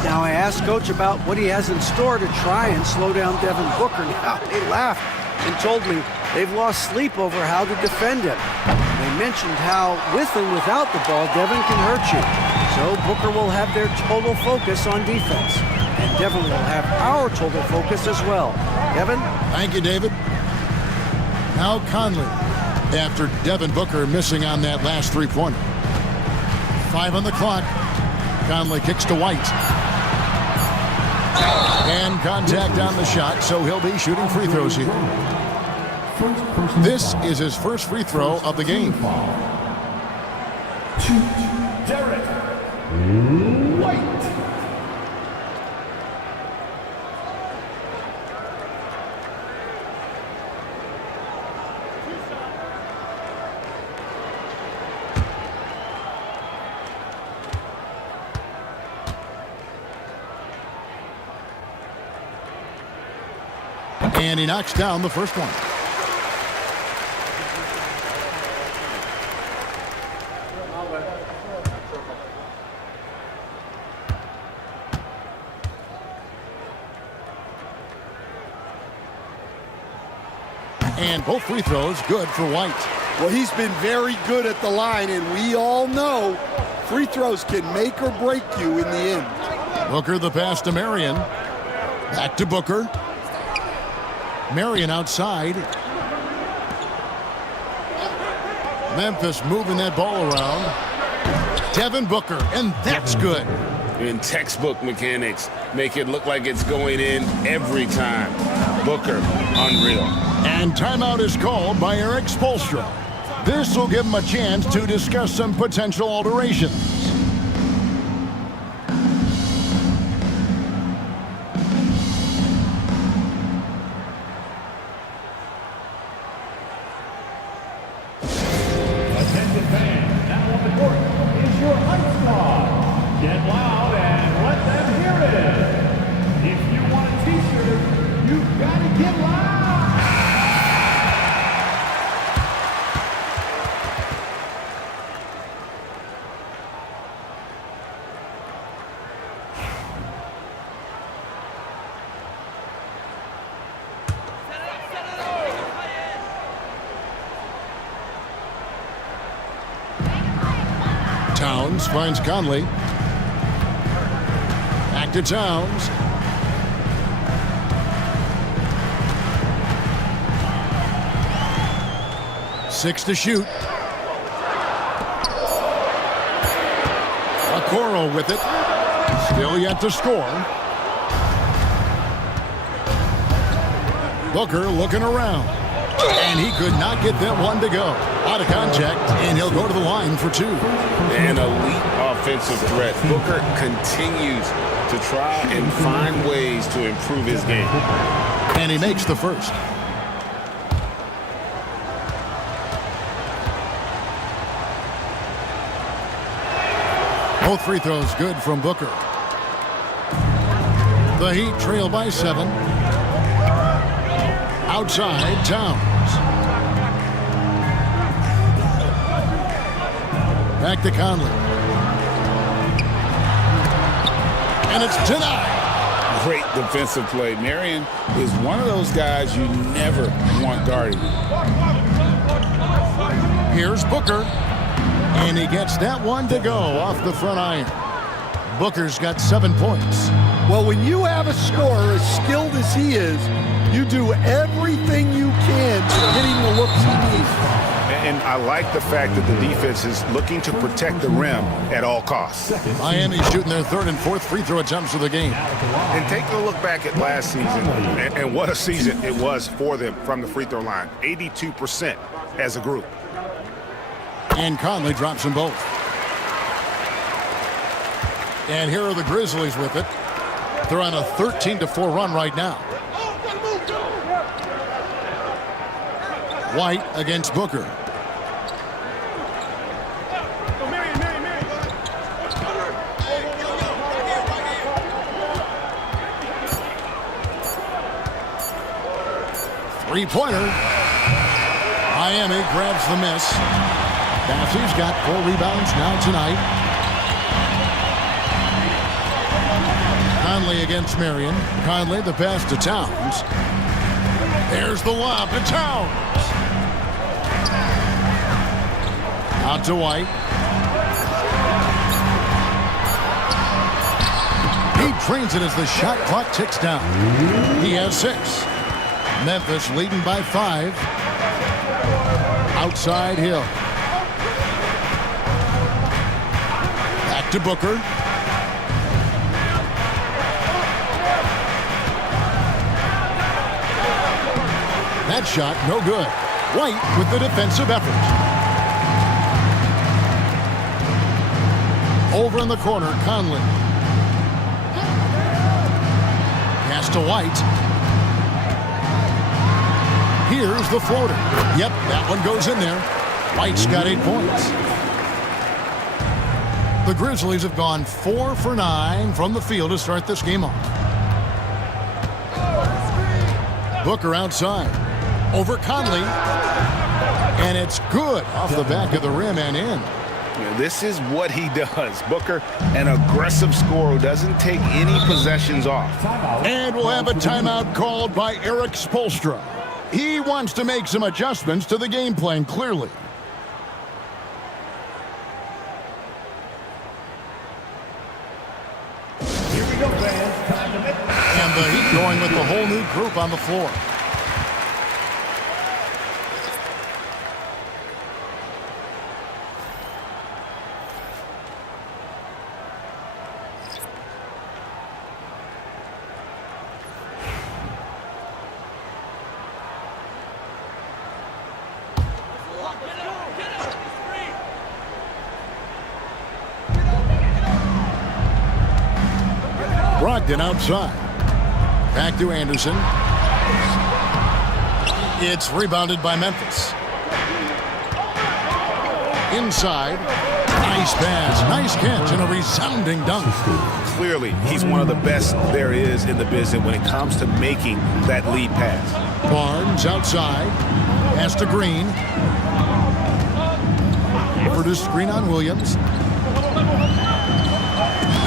Now, I asked Coach about what he has in store to try and slow down Devin Booker. Now, he laughed and told me they've lost sleep over how to defend him. They mentioned how with and without the ball, Devin can hurt you. So Booker will have their total focus on defense. And Devin will have our total focus as well. Kevin? Thank you, David. Now Conley, after Devin Booker missing on that last three-pointer. 5 on the clock. Conley kicks to White. And contact on the shot, so he'll be shooting free throws here. This is his first free throw of the game. Derek White. And he knocks down the first one. And both free throws good for White. Well, he's been very good at the line, and we all know free throws can make or break you in the end. Booker the pass to Marion. Back to Booker. Marion outside. Memphis moving that ball around. Devin Booker, and that's good. In textbook mechanics, make it look like it's going in every time. Booker, unreal. And timeout is called by Eric Spoelstra. This will give him a chance to discuss some potential alterations. Attention fans, now on the court is your Hype Squad. Get loud and let them hear it. If you want a t-shirt, you've got to get loud. Towns finds Conley. Back to Towns. Six to shoot. Okoro with it. Still yet to score. Booker looking around. And he could not get that one to go. Out of contact, and he'll go to the line for two. An elite offensive threat. Booker continues to try and find ways to improve his game. And he makes the first. Both free throws good from Booker. The Heat trail by 7. Outside, Towns. Back to Conley. And it's denied. Great defensive play. Marion is one of those guys you never want guarding. Here's Booker. And he gets that one to go off the front iron. Booker's got 7 points. Well, when you have a scorer as skilled as he is, you do everything you can to getting the looks he needs. And I like the fact that the defense is looking to protect the rim at all costs. Miami's shooting their third and fourth free throw attempts of the game. And take a look back at last season, and what a season it was for them from the free throw line. 82% as a group. And Conley drops them both. And here are the Grizzlies with it. They're on a 13-4 run right now. White against Booker. Three-pointer. Miami grabs the miss. Bassey's got 4 rebounds now tonight. Conley against Marion. Conley the pass to Towns. There's the lob to Towns. Out to White. trains it as the shot clock ticks down. He has 6. Memphis leading by 5. Outside Hill. Back to Booker. That shot, no good. White with the defensive effort. Over in the corner, Conley. Pass to White. Here's the floater. Yep, that one goes in there. White's got 8 points. The Grizzlies have gone 4 for 9 from the field to start this game off. Booker outside. Over Conley. And it's good off the back of the rim and in. This is what he does. Booker, an aggressive scorer who doesn't take any possessions off. And we'll have a timeout called by Eric Spoelstra. He wants to make some adjustments to the game plan, clearly. Here we go, fans. Time to make And the Heat going with the whole new group on the floor. Brogdon outside. Back to Anderson. It's rebounded by Memphis. Inside. Nice pass. Nice catch and a resounding dunk. Clearly, he's one of the best there is in the business when it comes to making that lead pass. Barnes outside. Pass to Green. For the screen on Williams.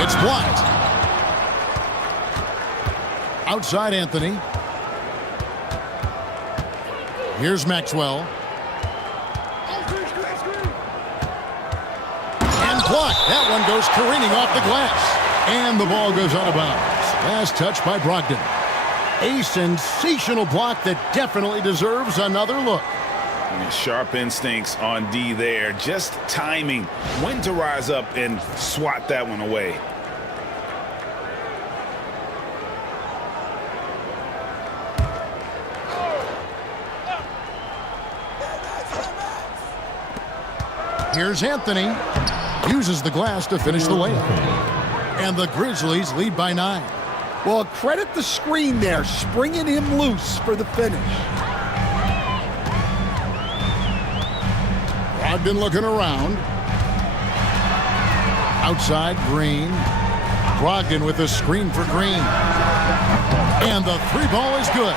It's blocked. Outside Anthony. Here's Maxwell. And blocked. That one goes careening off the glass. And the ball goes out of bounds. Last touch by Brogdon. A sensational block that definitely deserves another look. Sharp instincts on D there. Just timing when to rise up and swat that one away. Here's Anthony. Uses the glass to finish the layup. And the Grizzlies lead by 9. Well, credit the screen there, springing him loose for the finish. Brogdon looking around. Outside Green. Brogdon with a screen for Green. And the 3 ball is good.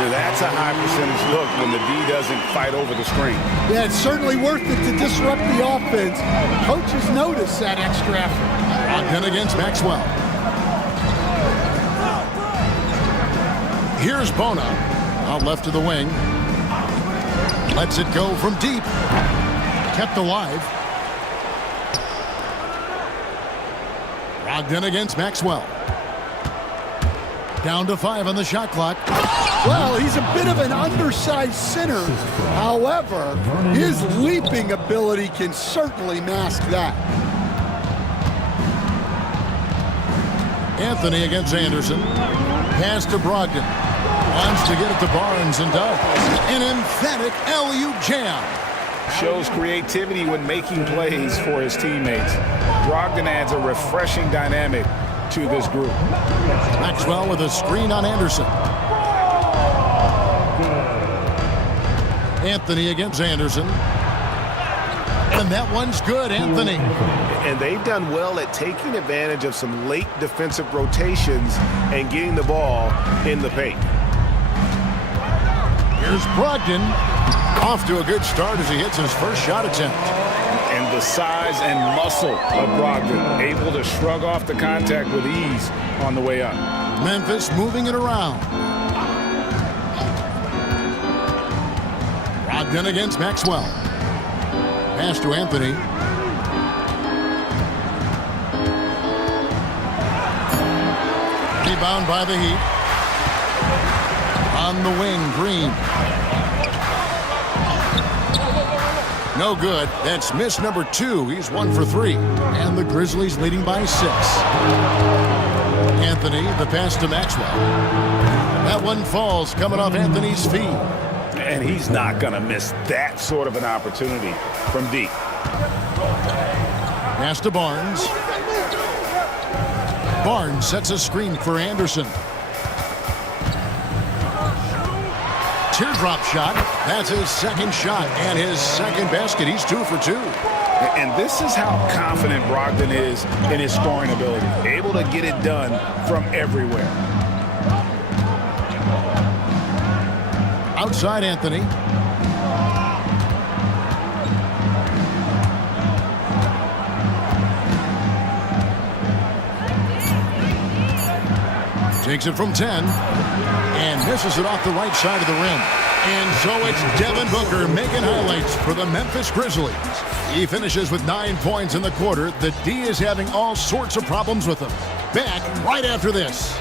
That's a high percentage look when the D doesn't fight over the screen. Yeah, it's certainly worth it to disrupt the offense. Coaches notice that extra effort. Brogdon against Maxwell. Here's Bona. Out left to the wing. Lets it go from deep. Kept alive. Brogdon against Maxwell. Down to 5 on the shot clock. Well, he's a bit of an undersized center. However, his leaping ability can certainly mask that. Anthony against Anderson. Pass to Brogdon. Wants to get it to Barnes and does. An emphatic alley-oop jam. Shows creativity when making plays for his teammates. Brogdon adds a refreshing dynamic to this group. Maxwell with a screen on Anderson. Anthony against Anderson. And that one's good, Anthony. And they've done well at taking advantage of some late defensive rotations and getting the ball in the paint. Here's Brogdon. Off to a good start as he hits his first shot attempt. And the size and muscle of Brogdon, able to shrug off the contact with ease on the way up. Memphis moving it around. Brogdon against Maxwell. Pass to Anthony. Rebound by the Heat. On the wing, Green. No good. That's miss number 2. He's 1 for 3. And the Grizzlies leading by 6. Anthony, the pass to Maxwell. That one falls coming off Anthony's feet. And he's not going to miss that sort of an opportunity from deep. Pass to Barnes. Barnes sets a screen for Anderson. Teardrop shot. That's his second shot and his second basket. He's 2 for 2. And this is how confident Brogdon is in his scoring ability. Able to get it done from everywhere. Outside Anthony. Takes it from 10 and misses it off the right side of the rim. And so it's Devin Booker making highlights for the Memphis Grizzlies. He finishes with 9 points in the quarter. The D is having all sorts of problems with him. Back right after this.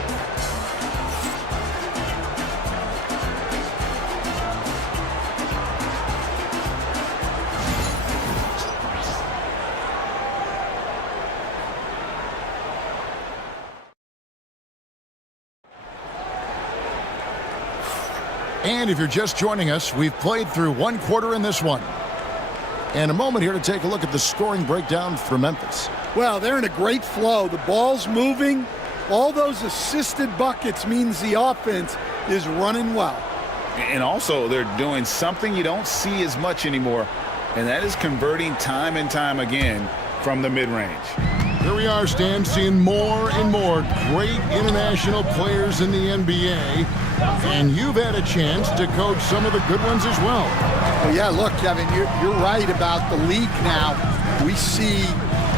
And if you're just joining us, we've played through 1 quarter in this one. And a moment here to take a look at the scoring breakdown for Memphis. Well, they're in a great flow. The ball's moving. All those assisted buckets means the offense is running well. And also, they're doing something you don't see as much anymore, and that is converting time and time again from the mid-range. Here we are, Stan, seeing more and more great international players in the NBA. And you've had a chance to coach some of the good ones as well. Well, yeah, look, Kevin, you're right about the league now. We see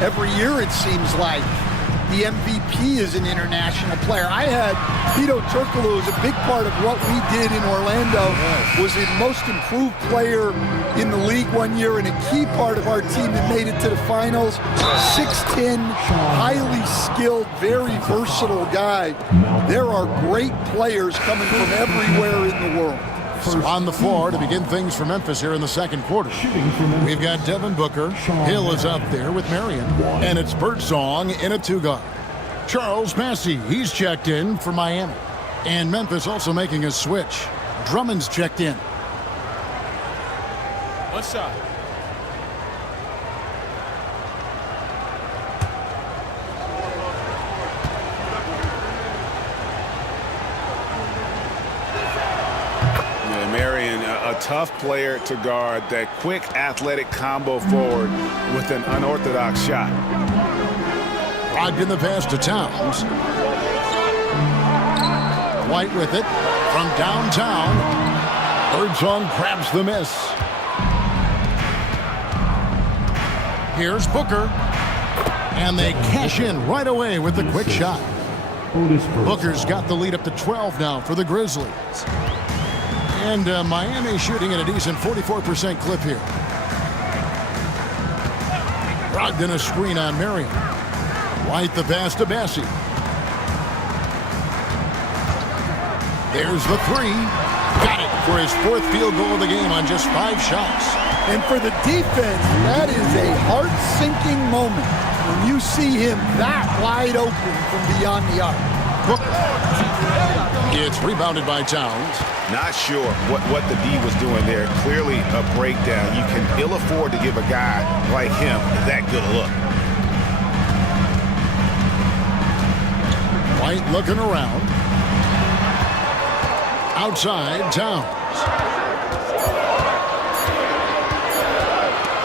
every year, it seems like, the MVP is an international player. I had Pito Turkoglu as a big part of what we did in Orlando. Was the most improved player in the league one year and a key part of our team that made it to the finals. 6'10", highly skilled, very versatile guy. There are great players coming from everywhere in the world. On the floor to begin things for Memphis here in the second quarter. We've got Devin Booker. Hill is up there with Marion. And it's Birdsong in a 2-guard. Charles Massey, he's checked in for Miami. And Memphis also making a switch. Drummond's checked in. One shot. A tough player to guard, that quick athletic combo forward with an unorthodox shot. Brogdon the pass to Towns. White with it from downtown. Birdsong grabs the miss. Here's Booker. And they cash in right away with the quick shot. Booker's got the lead up to 12 now for the Grizzlies. And Miami shooting at a decent 44% clip here. Brogdon a screen on Marion. White the pass to Bassey. There's the 3. Got it for his 4th field goal of the game on just 5 shots. And for the defense, that is a heart-sinking moment when you see him that wide open from beyond the arc. Booker. It's rebounded by Towns. Not sure what the D was doing there. Clearly a breakdown. You can ill afford to give a guy like him that good a look. White looking around. Outside, Towns.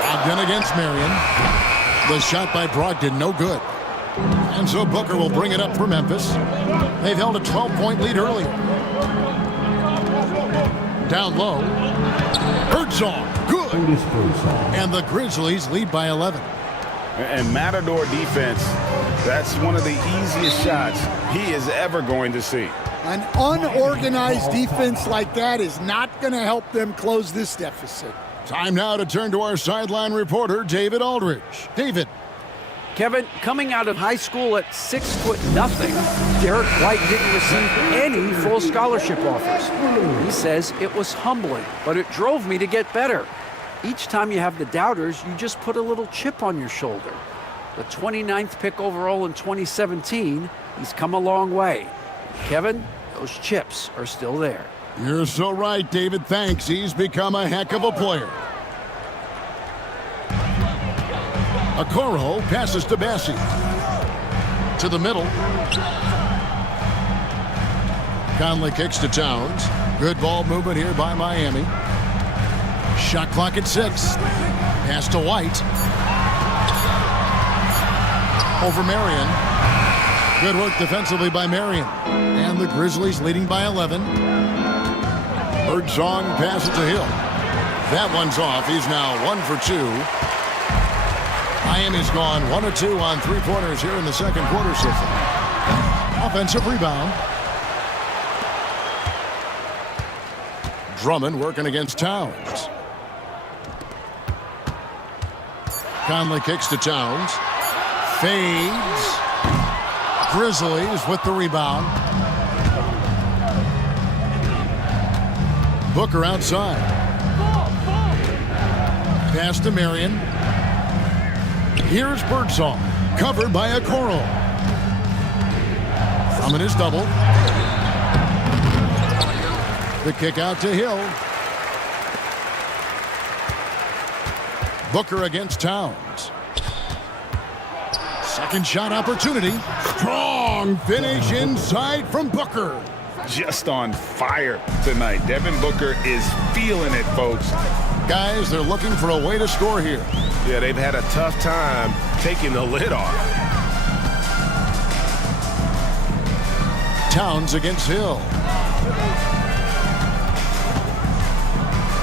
Brogdon against Marion. The shot by Brogdon, no good. And so Booker will bring it up for Memphis. They've held a 12-point lead earlier. Down low. Birdsong, good. And the Grizzlies lead by 11. And Matador defense, that's one of the easiest shots he is ever going to see. An unorganized defense like that is not going to help them close this deficit. Time now to turn to our sideline reporter, David Aldridge. David. Kevin, coming out of high school at 6'0", Derek White didn't receive any full scholarship offers. He says it was humbling, but it drove me to get better. Each time you have the doubters, you just put a little chip on your shoulder. The 29th pick overall in 2017, he's come a long way. Kevin, those chips are still there. You're so right, David. Thanks. He's become a heck of a player. Okoro passes to Bassi. To the middle. Conley kicks to Towns. Good ball movement here by Miami. Shot clock at 6. Pass to White. Over Marion. Good work defensively by Marion. And the Grizzlies leading by 11. Birdsong passes to Hill. That one's off. He's now 1 for 2. Miami's gone 1 of 2 on three-pointers here in the second quarter so far. Offensive rebound. Drummond working against Towns. Conley kicks to Towns. Fades. Grizzlies with the rebound. Booker outside. Pass to Marion. Here's Birdsong, covered by Okoro. Drummond is double. The kick out to Hill. Booker against Towns. Second shot opportunity. Strong finish inside from Booker. Just on fire tonight. Devin Booker is feeling it, folks. Guys, they're looking for a way to score here. Yeah, they've had a tough time taking the lid off. Towns against Hill.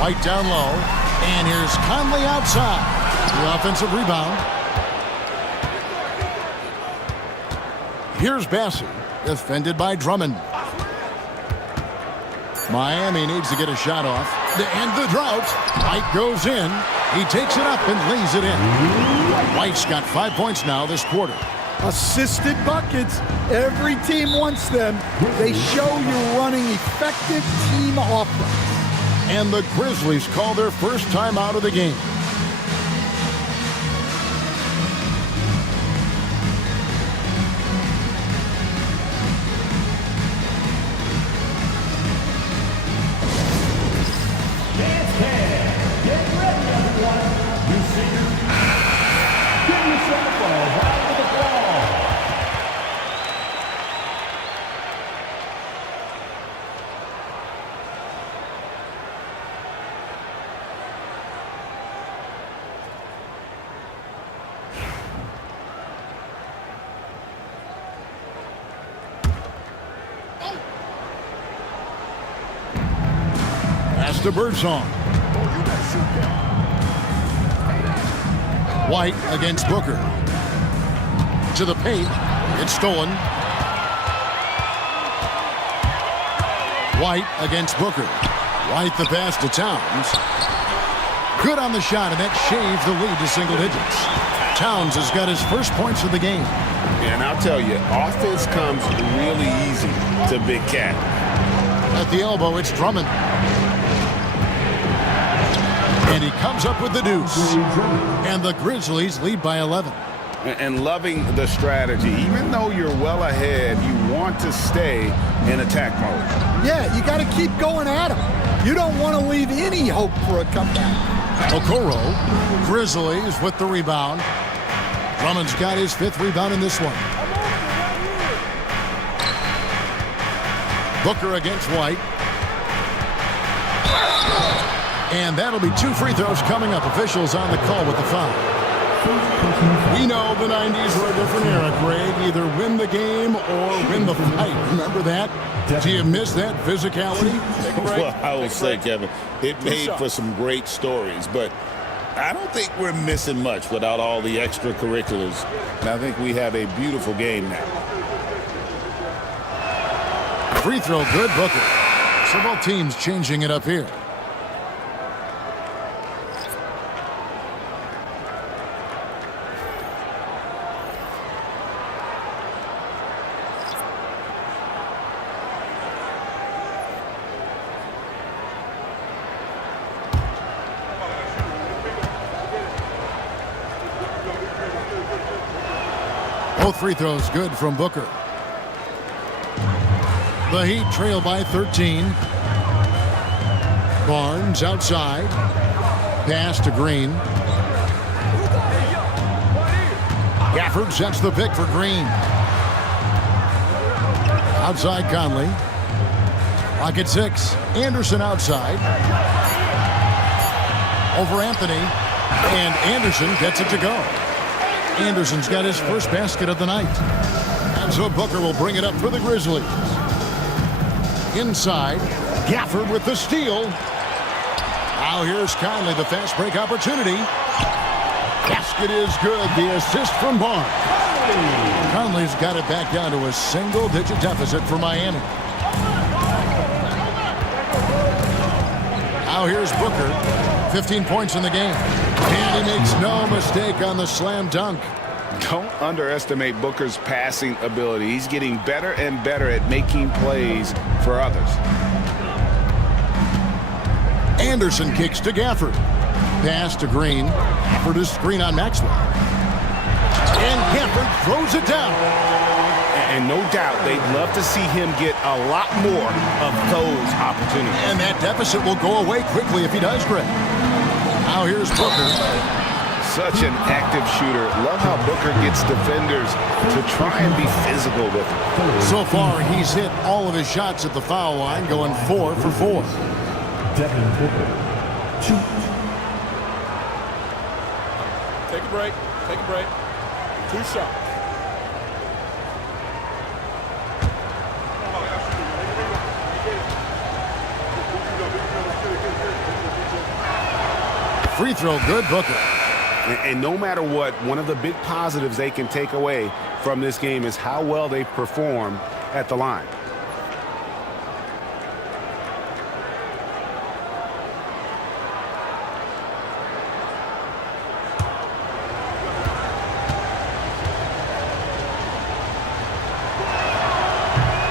White down low. And here's Conley outside. The offensive rebound. Here's Bassi, defended by Drummond. Miami needs to get a shot off. To end the drought. White goes in. He takes it up and lays it in. White's got 5 points now this quarter. Assisted buckets. Every team wants them. They show you're running effective team offense. And the Grizzlies call their first time out of the game. To Birdsong. White against Booker. To the paint. It's stolen. White against Booker. White the pass to Towns. Good on the shot, and that shaves the lead to single digits. Towns has got his first points of the game. And I'll tell you, offense comes really easy to Big Cat. At the elbow, it's Drummond. And he comes up with the deuce. And the Grizzlies lead by 11. And loving the strategy. Even though you're well ahead, you want to stay in attack mode. Yeah, you got to keep going at him. You don't want to leave any hope for a comeback. Okoro, Grizzlies with the rebound. Drummond's got his 5th rebound in this one. Booker against White. And that'll be 2 free throws coming up. Officials on the call with the foul. We know the 90s were a different era, Greg. Either win the game or win the fight. Remember that? Do you miss that physicality? Well, I will say, Kevin, it made for some great stories, but I don't think we're missing much without all the extracurriculars. And I think we have a beautiful game now. Free throw good, Booker. So both teams changing it up here. Both free throws good from Booker. The Heat trail by 13. Barnes outside. Pass to Green. Gafford sets the pick for Green. Outside Conley. Lock at 6. Anderson outside. Over Anthony. And Anderson gets it to go. Anderson's got his first basket of the night. And so Booker will bring it up for the Grizzlies. Inside. Gafford with the steal. Now here's Conley, the fast break opportunity. Basket is good. The assist from Barnes. Conley's got it back down to a single-digit deficit for Miami. Now here's Booker. 15 points in the game. And he makes no mistake on the slam dunk. Don't underestimate Booker's passing ability. He's getting better and better at making plays for others. Anderson kicks to Gafford. Pass to Green. Gafford is screen on Maxwell. And Gafford throws it down. And no doubt they'd love to see him get a lot more of those opportunities. And that deficit will go away quickly if he does, Greg. Now here's Booker. Such an active shooter. Love how Booker gets defenders to try and be physical with him. So far, he's hit all of his shots at the foul line, going 4 for 4. Devin Booker, shoot. Take a break. Take a break. 2 shots. Free throw good, Booker. And no matter what, one of the big positives they can take away from this game is how well they perform at the line.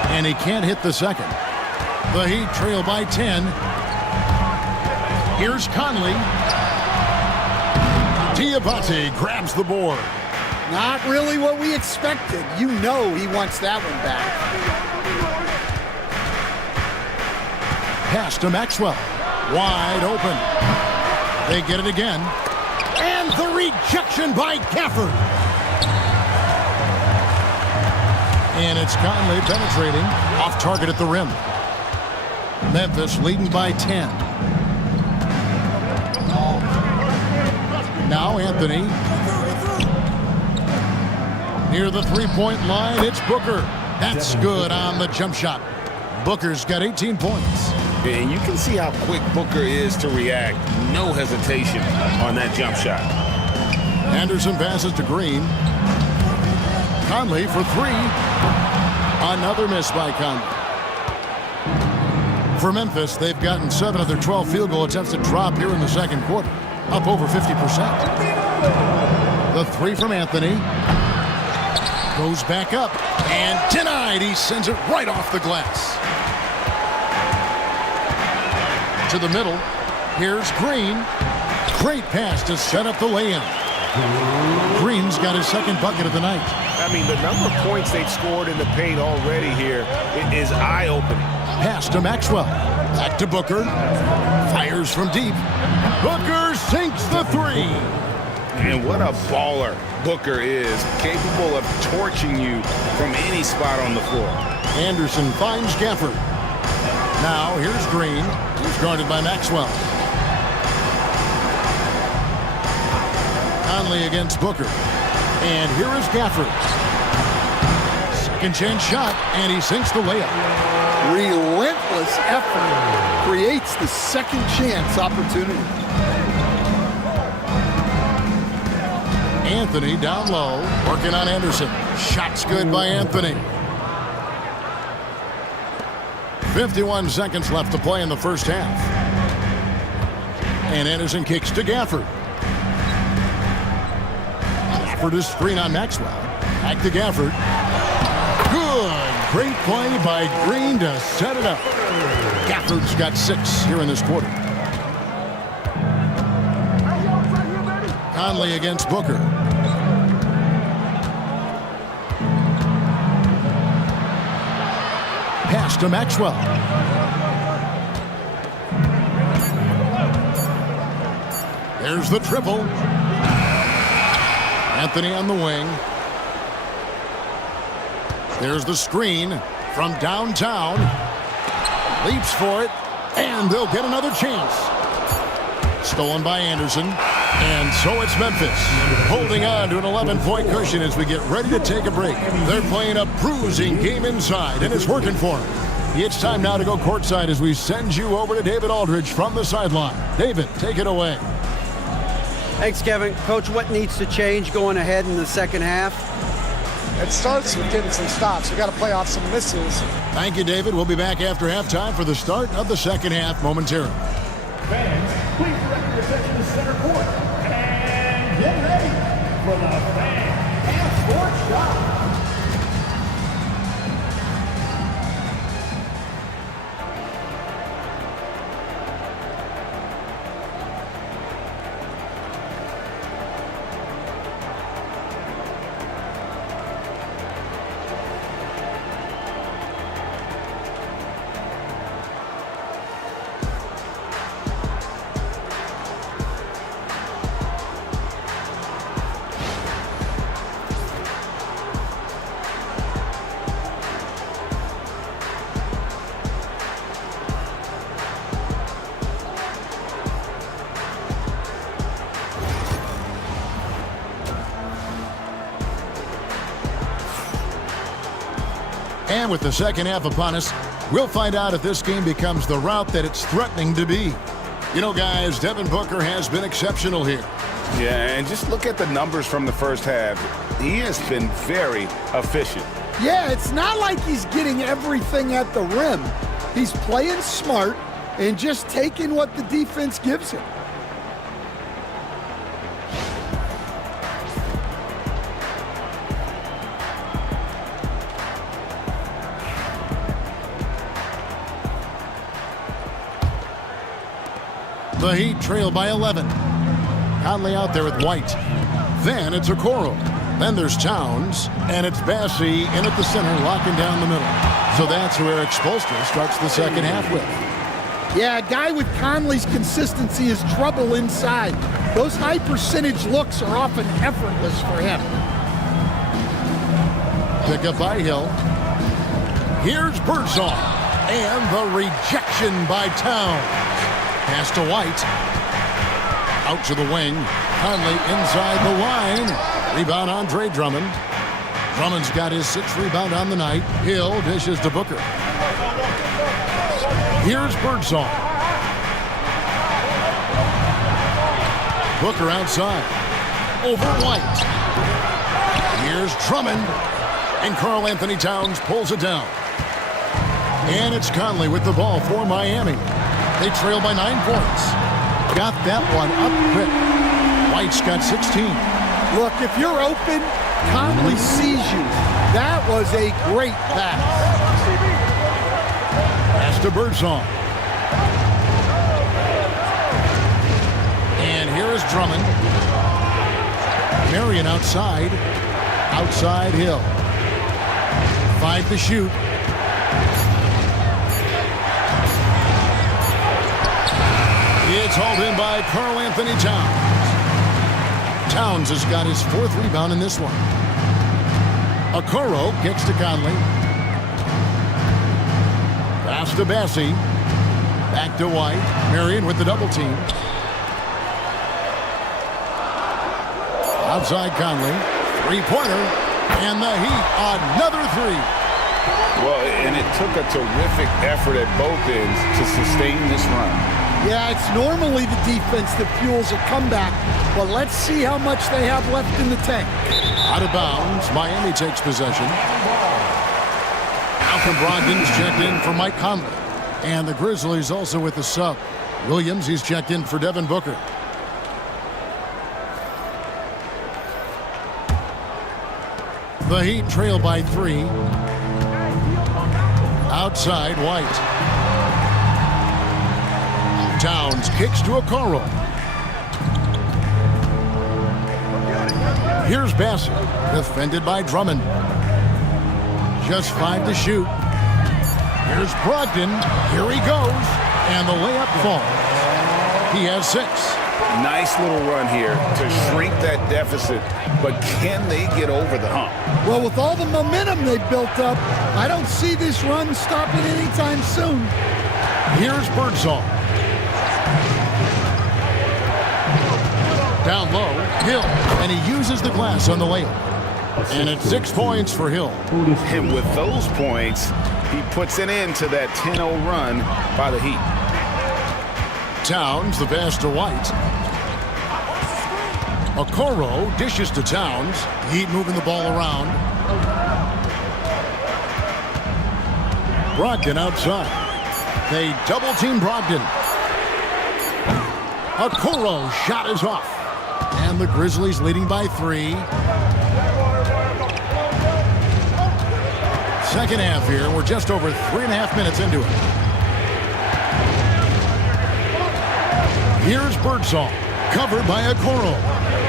And he can't hit the second. The Heat trail by 10. Here's Conley. Diabate grabs the board. Not really what we expected. You know he wants that one back. Pass to Maxwell. Wide open. They get it again. And the rejection by Gafford. And it's Conley penetrating. Off target at the rim. Memphis leading by 10. Now Anthony. Near the three-point line, it's Booker. That's good on the jump shot. Booker's got 18 points. And you can see how quick Booker is to react. No hesitation on that jump shot. Anderson passes to Green. Conley for 3. Another miss by Conley. For Memphis, they've gotten 7 of their 12 field goal attempts to drop here in the second quarter. Up over 50%. The 3 from Anthony. Goes back up. And denied. He sends it right off the glass. To the middle. Here's Green. Great pass to set up the lay-in. Green's got his second bucket of the night. I mean, the number of points they've scored in the paint already here is eye-opening. Pass to Maxwell. Back to Booker. Fires from deep. Booker sinks the 3. And what a baller Booker is. Capable of torching you from any spot on the floor. Anderson finds Gafford. Now here's Green. He's guarded by Maxwell. Conley against Booker. And here is Gafford. Second chance shot, and he sinks the layup. Relentless effort creates the second chance opportunity. Anthony down low, working on Anderson. Shot's good by Anthony. 51 seconds left to play in the first half. And Anderson kicks to Gafford. Gafford is screen on Maxwell. Back to Gafford. Good. Great play by Green to set it up. Gafford's got 6 here in this quarter. Conley against Booker. pass to Maxwell. There's the triple. Anthony on the wing. There's the screen from downtown. Leaps for it, and they'll get another chance. Stolen by Anderson, and so it's Memphis holding on to an 11-point cushion as we get ready to take a break. They're playing a bruising game inside, and it's working for them. It's time now to go courtside as we send you over to David Aldridge from the sideline. David, take it away. Thanks, Kevin. Coach, what needs to change going ahead in the second half? It starts with getting some stops. We got to play off some misses. Thank you, David. We'll be back after halftime for the start of the second half momentarily. Fans, please direct your attention to center court. And get ready for the Fan and Sports Shop. And with the second half upon us, we'll find out if this game becomes the route that it's threatening to be. You know, guys, Devin Booker has been exceptional here. Yeah, and just look at the numbers from the first half. He has been very efficient. Yeah, it's not like he's getting everything at the rim. He's playing smart and just taking what the defense gives him. The Heat trail by 11. Conley out there with White. Then it's Okoro. Then there's Towns. And it's Bassey in at the center, locking down the middle. So that's who Eric Spoelstra starts the second half with. Yeah, a guy with Conley's consistency is trouble inside. Those high percentage looks are often effortless for him. Pick up by Hill. Here's Birdsong. And the rejection by Towns. Pass to White. Out to the wing. Conley inside the line. Rebound Andre Drummond. Drummond's got his 6th rebound on the night. Hill dishes to Booker. Here's Birdsong. Booker outside. Over White. Here's Drummond. And Karl Anthony Towns pulls it down. And it's Conley with the ball for Miami. They trail by 9 points. Got that one up quick. White's got 16. Look, if you're open, Conley sees you. That was a great pass. Pass to Birdsong. And here is Drummond. Marion outside. Outside Hill. 5 to shoot. It's hauled in by Karl Anthony Towns. Towns has got his 4th rebound in this one. Okoro kicks to Conley. Pass to Bassey. Back to White. Marion with the double team. Outside Conley. 3-pointer. And the Heat, another 3. Well, and it took a terrific effort at both ends to sustain this run. Yeah, it's normally the defense that fuels a comeback, but let's see how much they have left in the tank. Out of bounds, Miami takes possession. Malcolm Brogdon's checked in for Mike Conley. And the Grizzlies also with the sub. Williams, he's checked in for Devin Booker. The Heat trail by 3. Outside, White. Towns kicks to Okoro. Here's Bassett, defended by Drummond. Just 5 to shoot. Here's Brogdon. Here he goes. And the layup falls. He has 6. Nice little run here to shrink that deficit, but can they get over the hump? Well, with all the momentum they've built up, I don't see this run stopping anytime soon. Here's Birdsall. Down low, Hill, and he uses the glass on the layup. And it's 6 points for Hill. And with those points, he puts an end to that 10-0 run by the Heat. Towns, the pass to White. Okoro dishes to Towns. Heat moving the ball around. Brogdon outside. They double-team Brogdon. Okoro shot is off. And the Grizzlies leading by 3. Second half here. We're just over 3.5 minutes into it. Here's Birdsall. Covered by Okoro.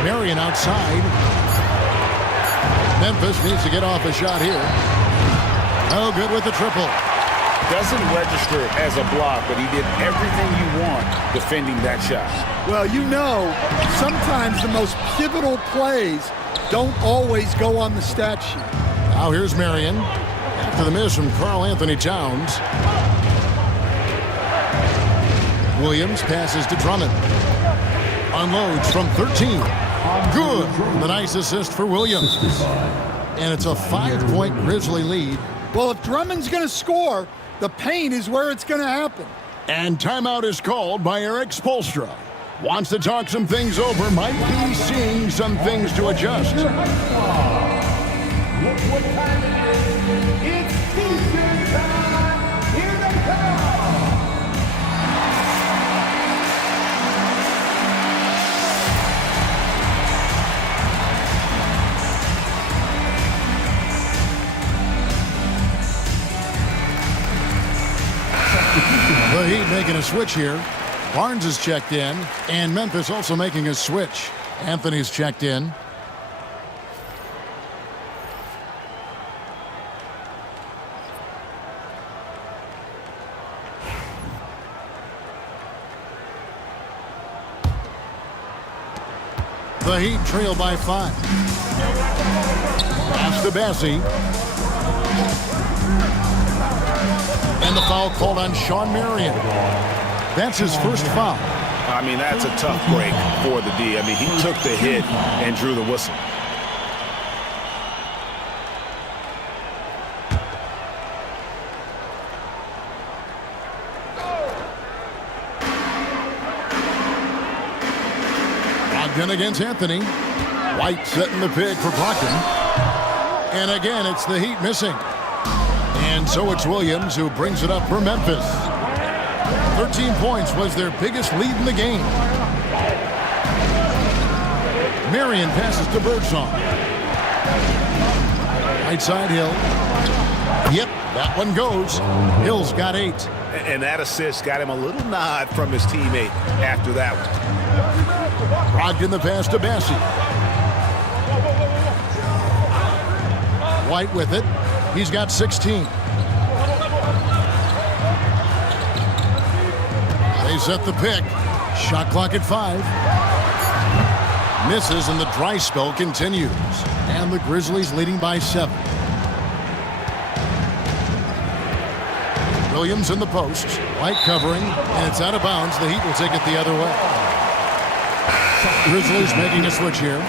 Marion outside. Memphis needs to get off a shot here. Oh, good with the triple. Doesn't register as a block, but he did everything you want defending that shot. Well, you know, sometimes the most pivotal plays don't always go on the stat sheet. Now here's Marion. After the miss from Karl Anthony Towns. Williams passes to Drummond. Unloads from 13. Good. The nice assist for Williams. And it's a 5-point Grizzly lead. Well, if Drummond's going to score, the paint is where it's going to happen. And timeout is called by Eric Spoelstra. Wants to talk some things over. Might be seeing some things to adjust. Look what time it is. It's Eastern time. Here they come. The Heat making a switch here. Barnes is checked in, and Memphis also making a switch. Anthony's checked in. The Heat trail by 5. Pass to Bassie. And the foul called on Shawn Marion. That's his first foul. I mean, that's a tough break for the D. I mean, he took the hit and drew the whistle. Brogdon against Anthony. White setting the pick for Brogdon. And again, it's the Heat missing. And so it's Williams who brings it up for Memphis. 13 points was their biggest lead in the game. Marion passes to Birdsall. Right side Hill. Yep, that one goes. Hill's got 8. And that assist got him a little nod from his teammate after that one. Brogdon the pass to Bassie. White with it. He's got 16. They set the pick. Shot clock at 5. Misses and the dry spell continues. And the Grizzlies leading by 7. Williams in the post. White covering. And it's out of bounds. The Heat will take it the other way. Grizzlies making a switch here.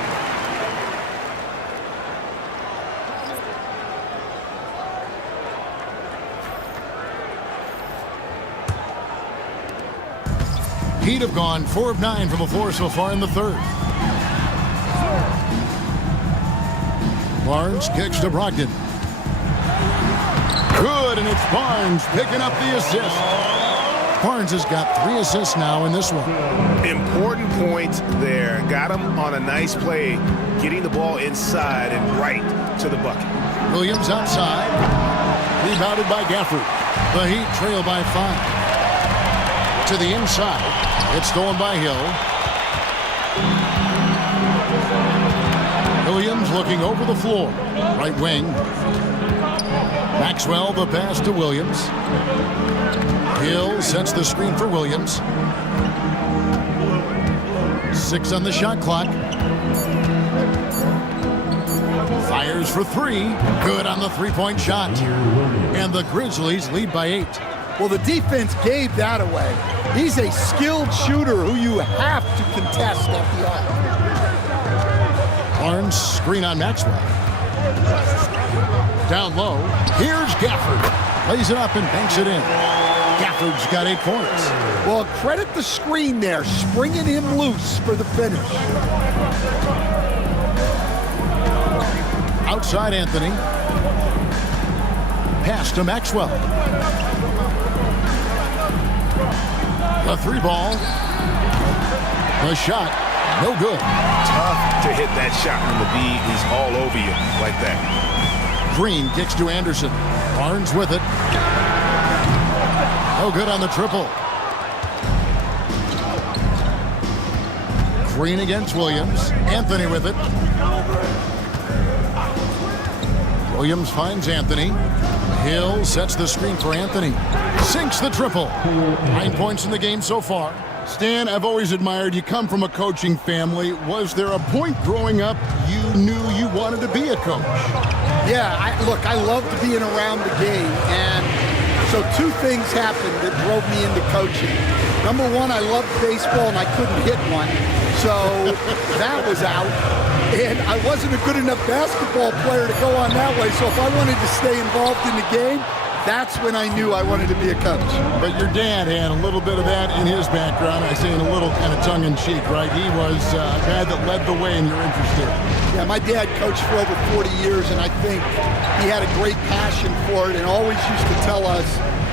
Heat have gone 4 of 9 from the floor so far in the third. Barnes kicks to Brogdon. Good, and it's Barnes picking up the assist. Barnes has got 3 assists now in this one. Important point there. Got him on a nice play, getting the ball inside and right to the bucket. Williams outside. Rebounded by Gafford. The Heat trail by 5. To the inside. It's stolen by Hill. Williams looking over the floor. Right wing. Maxwell, the pass to Williams. Hill sets the screen for Williams. 6 on the shot clock. Fires for 3. Good on the three-point shot. And the Grizzlies lead by 8. Well, the defense gave that away. He's a skilled shooter who you have to contest at the arc. Barnes screen on Maxwell. Down low. Here's Gafford. Plays it up and banks it in. Gafford's got 8 points. Well, credit the screen there, springing him loose for the finish. Outside Anthony. Pass to Maxwell. The 3 ball. The shot. No good. Tough to hit that shot when the D is all over you like that. Green kicks to Anderson. Barnes with it. No good on the triple. Green against Williams. Anthony with it. Williams finds Anthony. Hill sets the screen for Anthony. Sinks the triple. 9 points in the game so far. Stan, I've always admired you. Come from a coaching family. Was there a point growing up you knew you wanted to be a coach? Yeah, I loved being around the game. And so 2 things happened that drove me into coaching. Number 1, I loved baseball and I couldn't hit one. So that was out. And I wasn't a good enough basketball player to go on that way. So if I wanted to stay involved in the game, that's when I knew I wanted to be a coach. But your dad had a little bit of that in his background. I say in a little kind of tongue-in-cheek, right? He was a guy that led the way in your interest there. Yeah, my dad coached for over 40 years, and I think he had a great passion for it and always used to tell us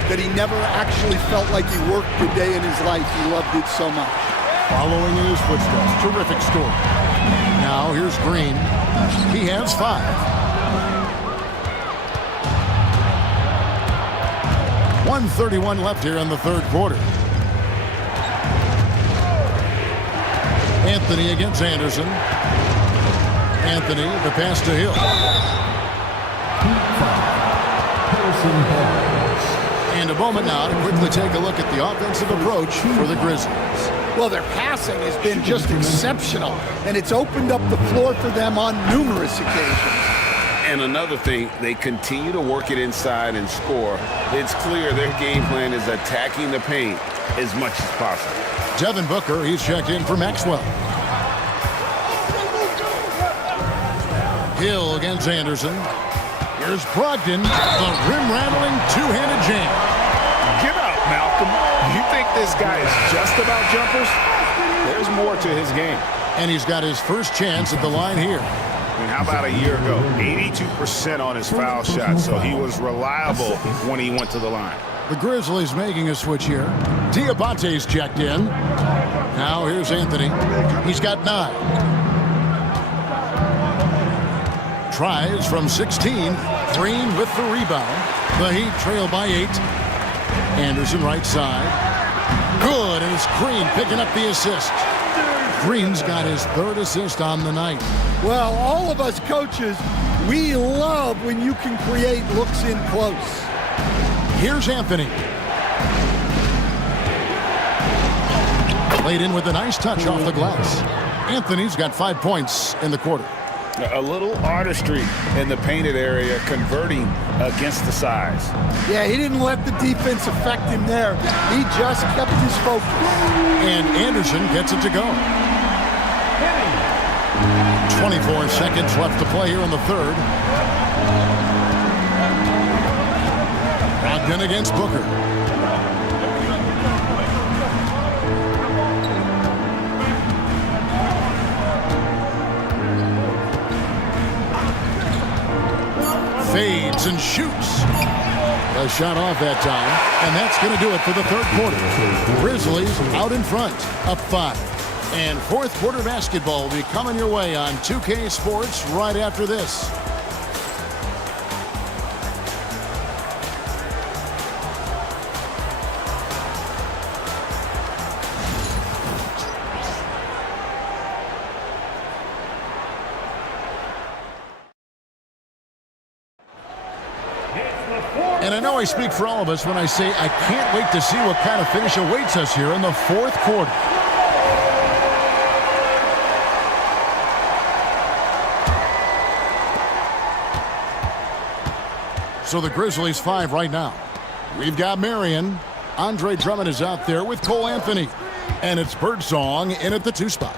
that he never actually felt like he worked a day in his life. He loved it so much. Following in his footsteps. Terrific story. Now here's Green. He has 5. 1:31 left here in the 3rd quarter. Anthony against Anderson. Anthony, the pass to Hill. And a moment now to quickly take a look at the offensive approach for the Grizzlies. Well, their passing has been just exceptional, and it's opened up the floor for them on numerous occasions. And another thing, they continue to work it inside and score. It's clear their game plan is attacking the paint as much as possible. Devin Booker, he's checked in for Maxwell. Hill against Anderson. Here's Brogdon, the rim-rattling 2-handed jam. Get out, Malcolm. You think this guy is just about jumpers? There's more to his game. And he's got his first chance at the line here. And how about a year ago? 82% on his foul shot, so he was reliable when he went to the line. The Grizzlies making a switch here. Diabate's checked in. Now here's Anthony. He's got 9. Tries from 16. Green with the rebound. The Heat trail by 8. Anderson right side. Good, and it's Green picking up the assist. Green's got his 3rd assist on the night. Well, all of us coaches, we love when you can create looks in close. Here's Anthony. Laid in with a nice touch off the glass. Anthony's got 5 points in the quarter. A little artistry in the painted area, converting against the size. Yeah, he didn't let the defense affect him there. He just kept his focus. And Anderson gets it to go. 24 seconds left to play here in the 3rd. Brogdon against Booker. Fades and shoots. A shot off that time, and that's going to do it for the 3rd quarter. Grizzlies out in front, up 5. And 4th quarter basketball will be coming your way on 2K Sports right after this. It's And I know I speak for all of us when I say I can't wait to see what kind of finish awaits us here in the fourth quarter. So the Grizzlies 5 right now. We've got Marion. Andre Drummond is out there with Cole Anthony. And it's Birdsong in at the 2 spot.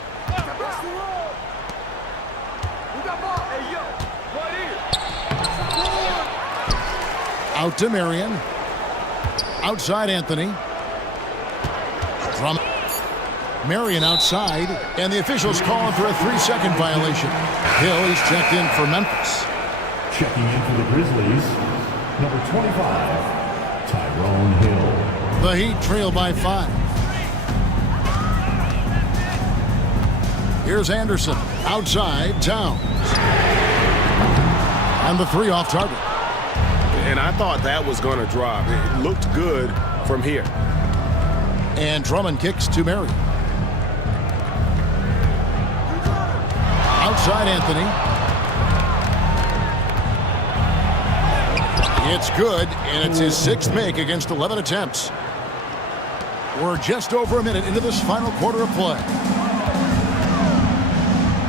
Out to Marion. Outside Anthony. Drummond. Marion outside. And the officials calling for a 3-second violation. Hill is checked in for Memphis. Checking in for the Grizzlies, number 25, Tyrone Hill. The Heat trail by 5. Here's Anderson. Outside, Towns. And the 3 off target. And I thought that was going to drop. It looked good from here. And Drummond kicks to Marion. Outside Anthony. It's good, and it's his 6th make against 11 attempts. We're just over a minute into this final quarter of play.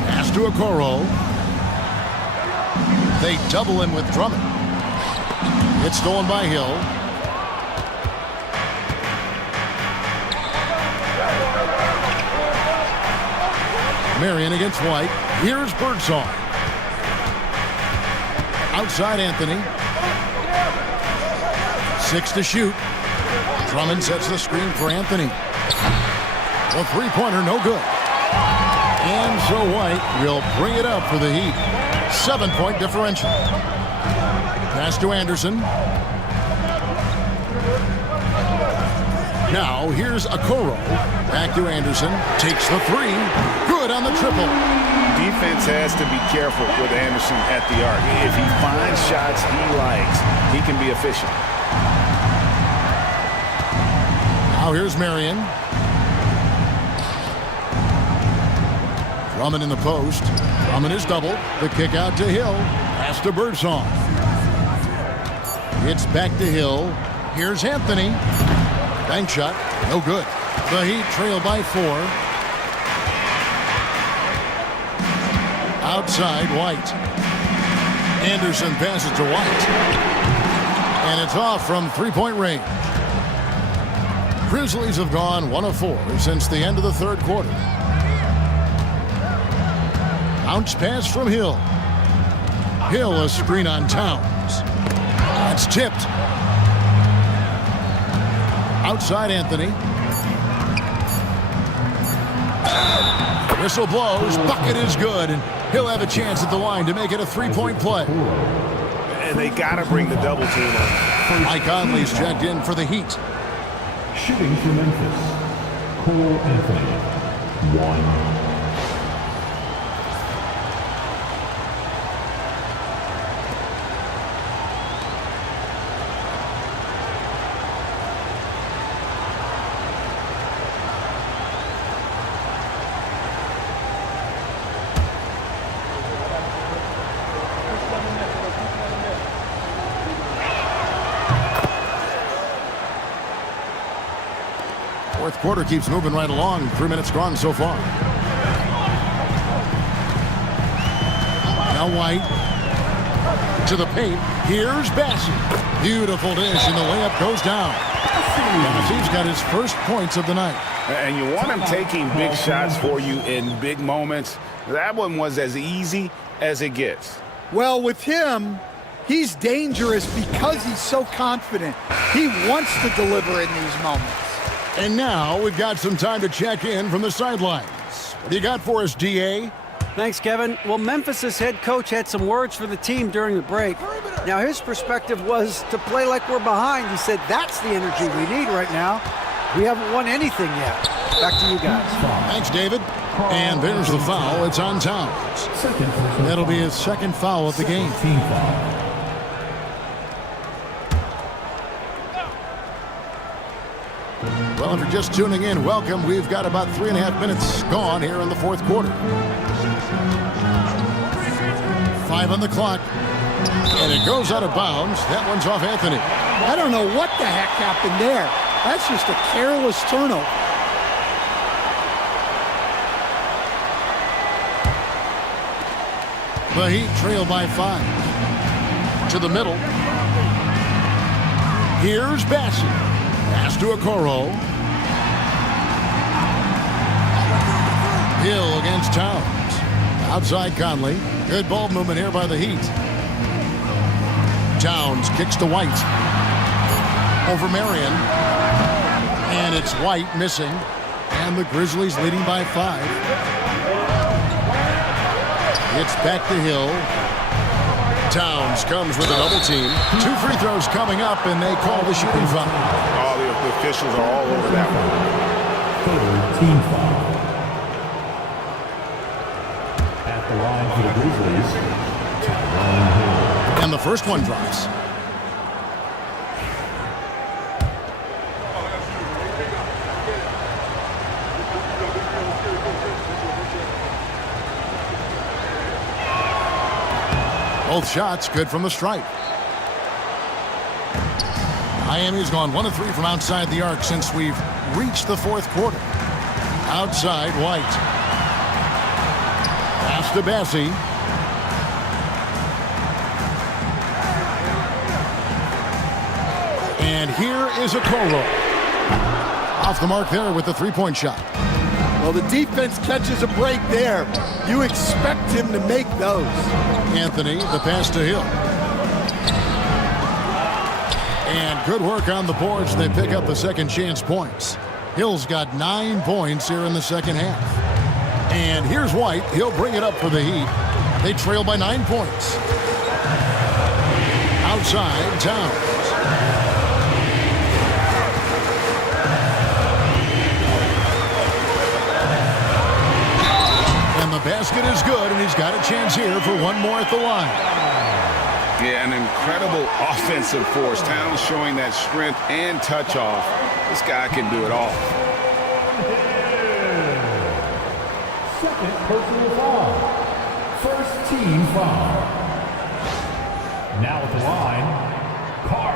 Pass to Okoro. They double him with Drummond. It's stolen by Hill. Marion against White. Here's Birdsong. Outside Anthony. 6 to shoot. Drummond sets the screen for Anthony. A 3-pointer, no good. And so White will bring it up for the Heat. 7-point differential. Pass to Anderson. Now here's Okoro. Back to Anderson. Takes the 3. Good on the triple. Defense has to be careful with Anderson at the arc. If he finds shots he likes, he can be efficient. Now here's Marion. Drummond in the post. Drummond is doubled. The kick out to Hill. Pass to Birdsong. It's back to Hill. Here's Anthony. Bank shot. No good. The Heat trail by 4. Outside White. Anderson passes to White. And it's off from 3-point range. Grizzlies have gone 1 of 4 since the end of the 3rd quarter. Bounce pass from Hill. Hill a screen on Towns. That's tipped. Outside Anthony. Whistle blows. Bucket is good. And he'll have a chance at the line to make it a 3-point play. And they got to bring the double team on. Mike Conley's checked in for the Heat. Shooting for Memphis, Cole Anthony, 1. Fourth quarter keeps moving right along. 3 minutes gone so far. Now White to the paint. Here's Bassey. Beautiful dish, and the layup goes down. Bassey's got his first points of the night. And you want him taking big shots for you in big moments. That one was as easy as it gets. Well, with him, he's dangerous because he's so confident. He wants to deliver in these moments. And now we've got some time to check in from the sidelines. What do you got for us, DA? Thanks, Kevin. Well, Memphis's head coach had some words for the team during the break. Now, his perspective was to play like we're behind. He said that's the energy we need right now. We haven't won anything yet. Back to you guys. Thanks, David. And there's the foul. It's on Towns. That'll be his 2nd foul of the game. Team foul. Well, if you're just tuning in, welcome. We've got about 3.5 minutes gone here in the 4th quarter. 5 on the clock. And it goes out of bounds. That one's off Anthony. I don't know what the heck happened there. That's just a careless turnover. The Heat trail by 5. To the middle. Here's Bassey. Pass to Okoro. Hill against Towns. Outside Conley. Good ball movement here by the Heat. Towns kicks to White. Over Marion. And it's White missing. And the Grizzlies leading by 5. It's back to Hill. Towns comes with a double team. 2 free throws coming up, and they call the shooting foul. All the officials are all over that one. Team foul. At the line for the Grizzlies, Tyrone Hill. And the first one drops. Both shots good from the stripe. Miami's gone 1 of 3 from outside the arc since we've reached the 4th quarter. Outside White. Pass to Bassey. And here is Okoro. Off the mark there with the 3-point shot. Well, the defense catches a break there. You expect him to make those. Anthony, the pass to Hill. And good work on the boards. They pick up the second chance points. Hill's got 9 points here in the second half. And here's White. He'll bring it up for the Heat. They trail by 9 points. Outside, Towns. The basket is good, and he's got a chance here for one more at the line. Yeah, an incredible offensive force. Towns showing that strength and touch off. This guy can do it all. Second personal foul. First team foul. Now at the line, Karl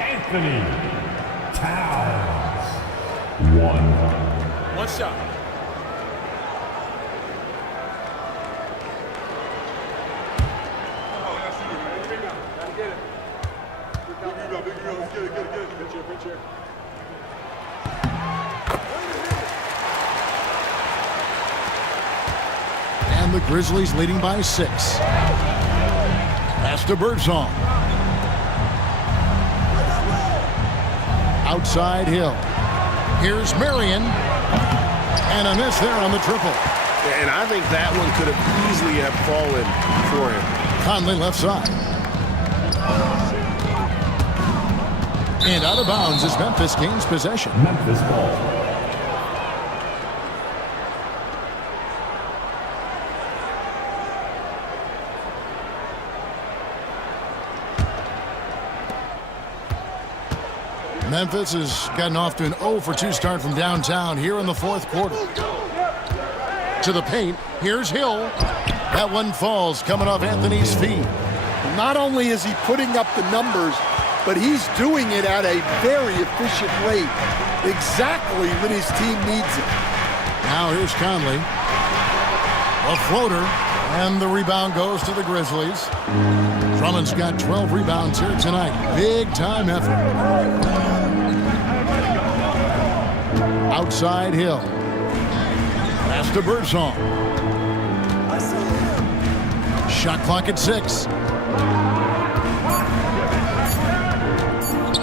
Anthony Towns. One shot. And the Grizzlies leading by 6. Pass to Birdsong. Outside Hill. Here's Marion. And a miss there on the triple. And I think that one could have easily have fallen for him. Conley left side. And out of bounds as Memphis gains possession. Memphis ball. Memphis has gotten off to an 0 for 2 start from downtown here in the 4th quarter. To the paint. Here's Hill. That one falls coming off Anthony's feet. Not only is he putting up the numbers, but he's doing it at a very efficient rate, exactly when his team needs it. Now here's Conley. A floater, and the rebound goes to the Grizzlies. Drummond's got 12 rebounds here tonight. Big time effort. Outside Hill. Pass to Birdsong. Shot clock at 6.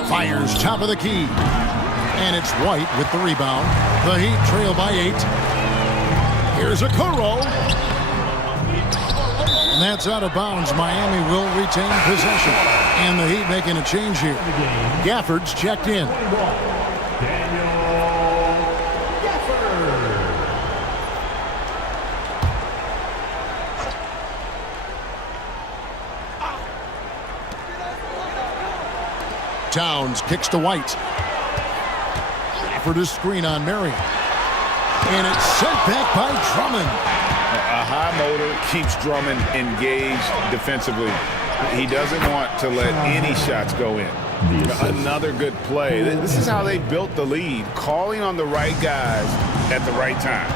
Fires top of the key. And it's White with the rebound. The Heat trail by 8. Here's Okoro. And that's out of bounds. Miami will retain possession. And the Heat making a change here. Gafford's checked in. Towns kicks to White. Gafford is screen on Marion. And it's sent back by Drummond. A high motor keeps Drummond engaged defensively. He doesn't want to let any shots go in. Another good play. This is how they built the lead, calling on the right guys at the right time.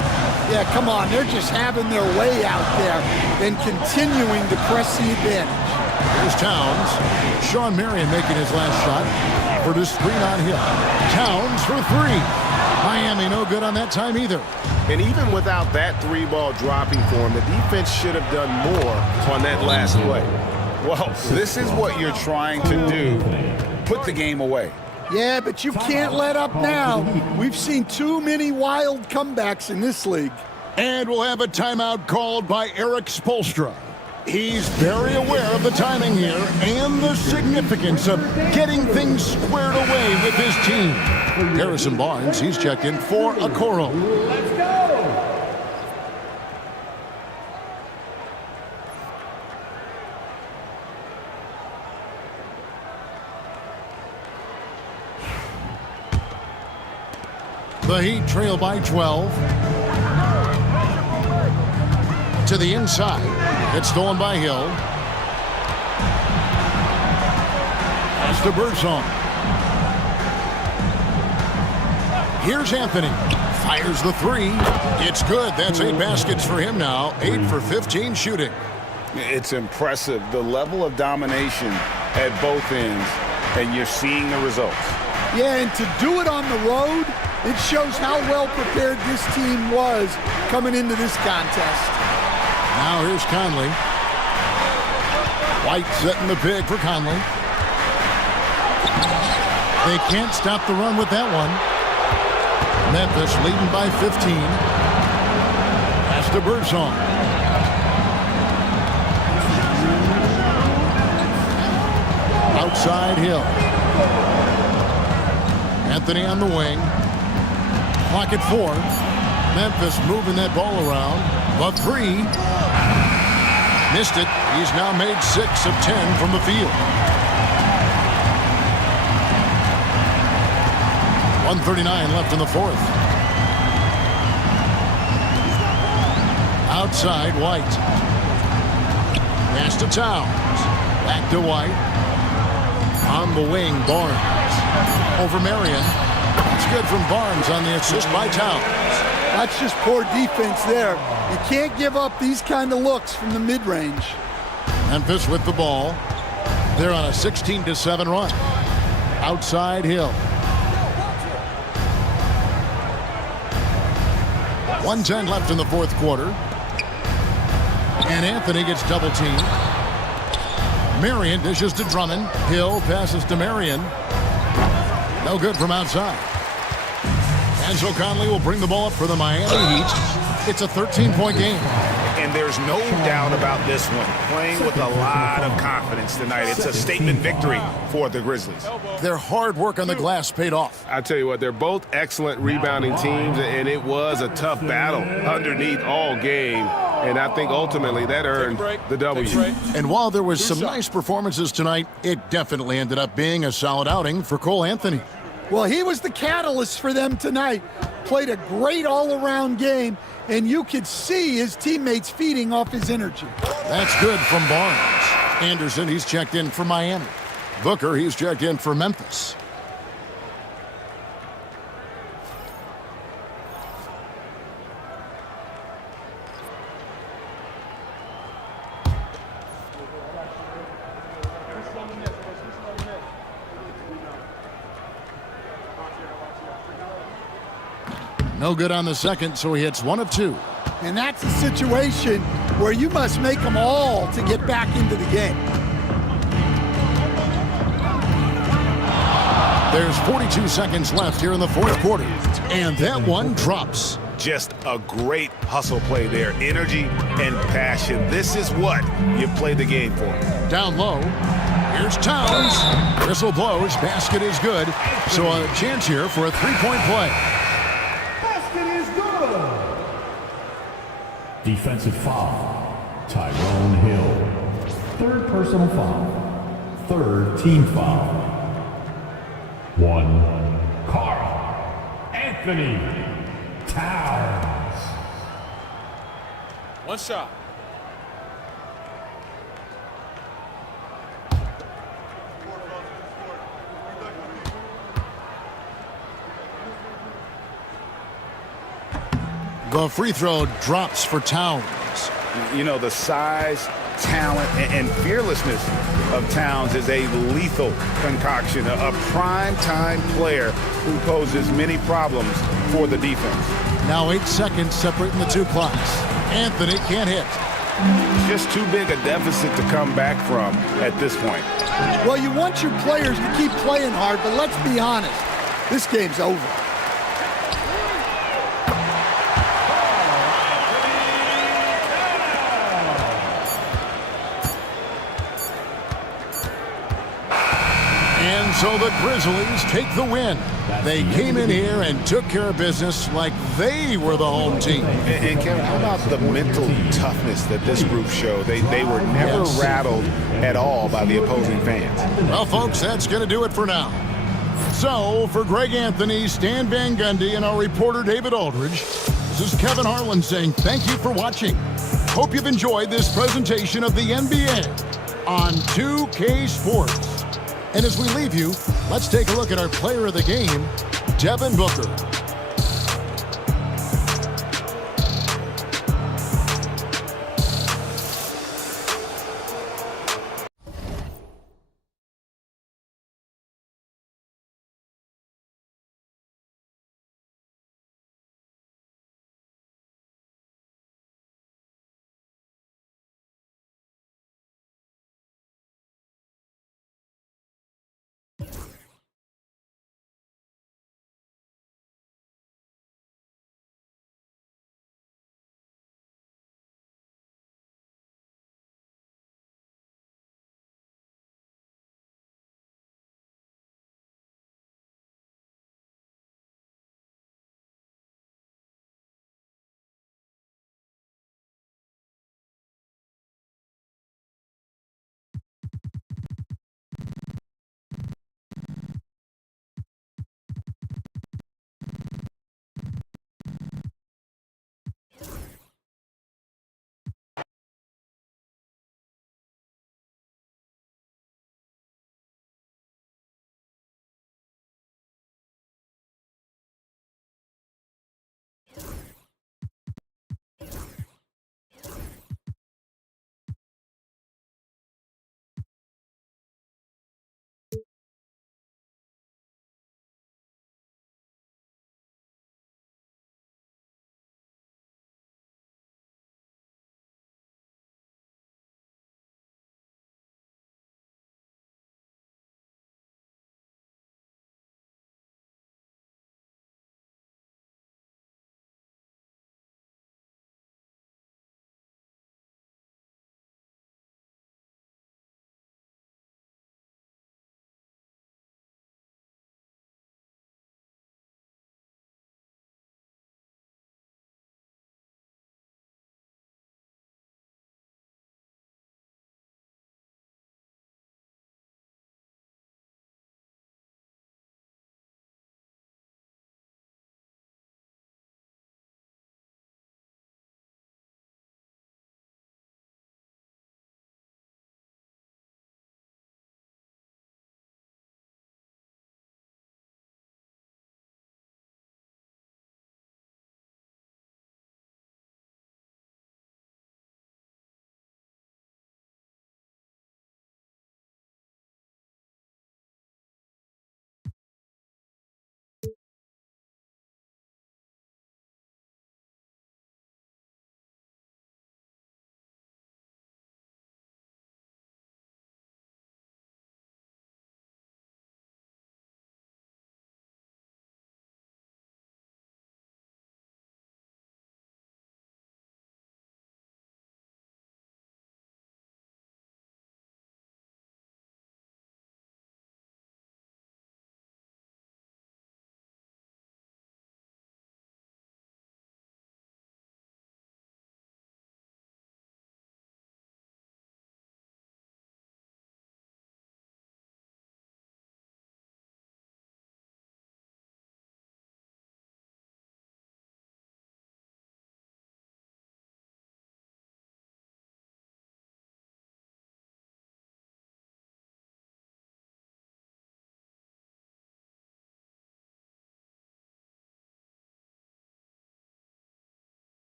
Yeah, come on. They're just having their way out there and continuing to press the advantage. Here's Towns. Sean Marion making his last shot. Offered a screen on Hill. Towns for three. Miami no good on that time either. And even without that three-ball dropping for him, the defense should have done more on that last play. Well, this is what you're trying to do. Put the game away. Yeah, but you can't let up now. We've seen too many wild comebacks in this league. And we'll have a timeout called by Eric Spoelstra. He's very aware of the timing here and the significance of getting things squared away with his team. Harrison Barnes, he's checked in for Okoro. Let's go! The Heat trail by 12. To the inside. It's stolen by Hill. Pass to Birdsong. Here's Anthony. Fires the three. It's good. That's 8 baskets for him now. 8 for 15 shooting. It's impressive, the level of domination at both ends, and you're seeing the results. Yeah, and to do it on the road, it shows how well prepared this team was coming into this contest. Now here's Conley. White setting the pick for Conley. They can't stop the run with that one. Memphis leading by 15. Pass to Birdsong. Outside Hill. Anthony on the wing. Clock at 4. Memphis moving that ball around. The three. Missed it. He's now made 6 of 10 from the field. 1:39 left in the fourth. Outside White. Pass to Towns. Back to White. On the wing, Barnes. Over Marion. It's good from Barnes on the assist by Towns. That's just poor defense there. You can't give up these kind of looks from the mid-range. Memphis with the ball. They're on a 16-7 run. Outside Hill. 1:10 left in the fourth quarter. And Anthony gets double teamed. Marion dishes to Drummond. Hill passes to Marion. No good from outside. And so Conley will bring the ball up for the Miami Heat. It's a 13-point game. And there's no doubt about this one. Playing with a lot of confidence tonight. It's a statement victory for the Grizzlies. Their hard work on the glass paid off. I tell you what, they're both excellent rebounding teams, and it was a tough battle underneath all game. And I think ultimately that earned the W. And while there was some nice performances tonight, it definitely ended up being a solid outing for Cole Anthony. Well, he was the catalyst for them tonight. Played a great all-around game, and you could see his teammates feeding off his energy. That's good from Barnes. Anderson, he's checked in for Miami. Booker, he's checked in for Memphis. No good on the second, so he hits 1 of 2. And that's a situation where you must make them all to get back into the game. There's 42 seconds left here in the fourth quarter. And that one drops. Just a great hustle play there. Energy and passion. This is what you play the game for. Down low. Here's Towns. Whistle blows. Basket is good. So a chance here for a three-point play. Defensive foul, Tyrone Hill. Third personal foul. Third team foul. 1, Karl Anthony Towns. One shot. The free throw drops for Towns. You know, the size, talent, and fearlessness of Towns is a lethal concoction, a prime-time player who poses many problems for the defense. Now 8 seconds separating the two clocks. Anthony can't hit. Just too big a deficit to come back from at this point. Well, you want your players to keep playing hard, but let's be honest. This game's over. And so the Grizzlies take the win. They came in here and took care of business like they were the home team. And Kevin, how about the mental toughness that this group showed? They were never rattled at all by the opposing fans. Well, folks, that's going to do it for now. So, for Greg Anthony, Stan Van Gundy, and our reporter David Aldridge, this is Kevin Harlan saying thank you for watching. Hope you've enjoyed this presentation of the NBA on 2K Sports. And as we leave you, let's take a look at our player of the game, Devin Booker.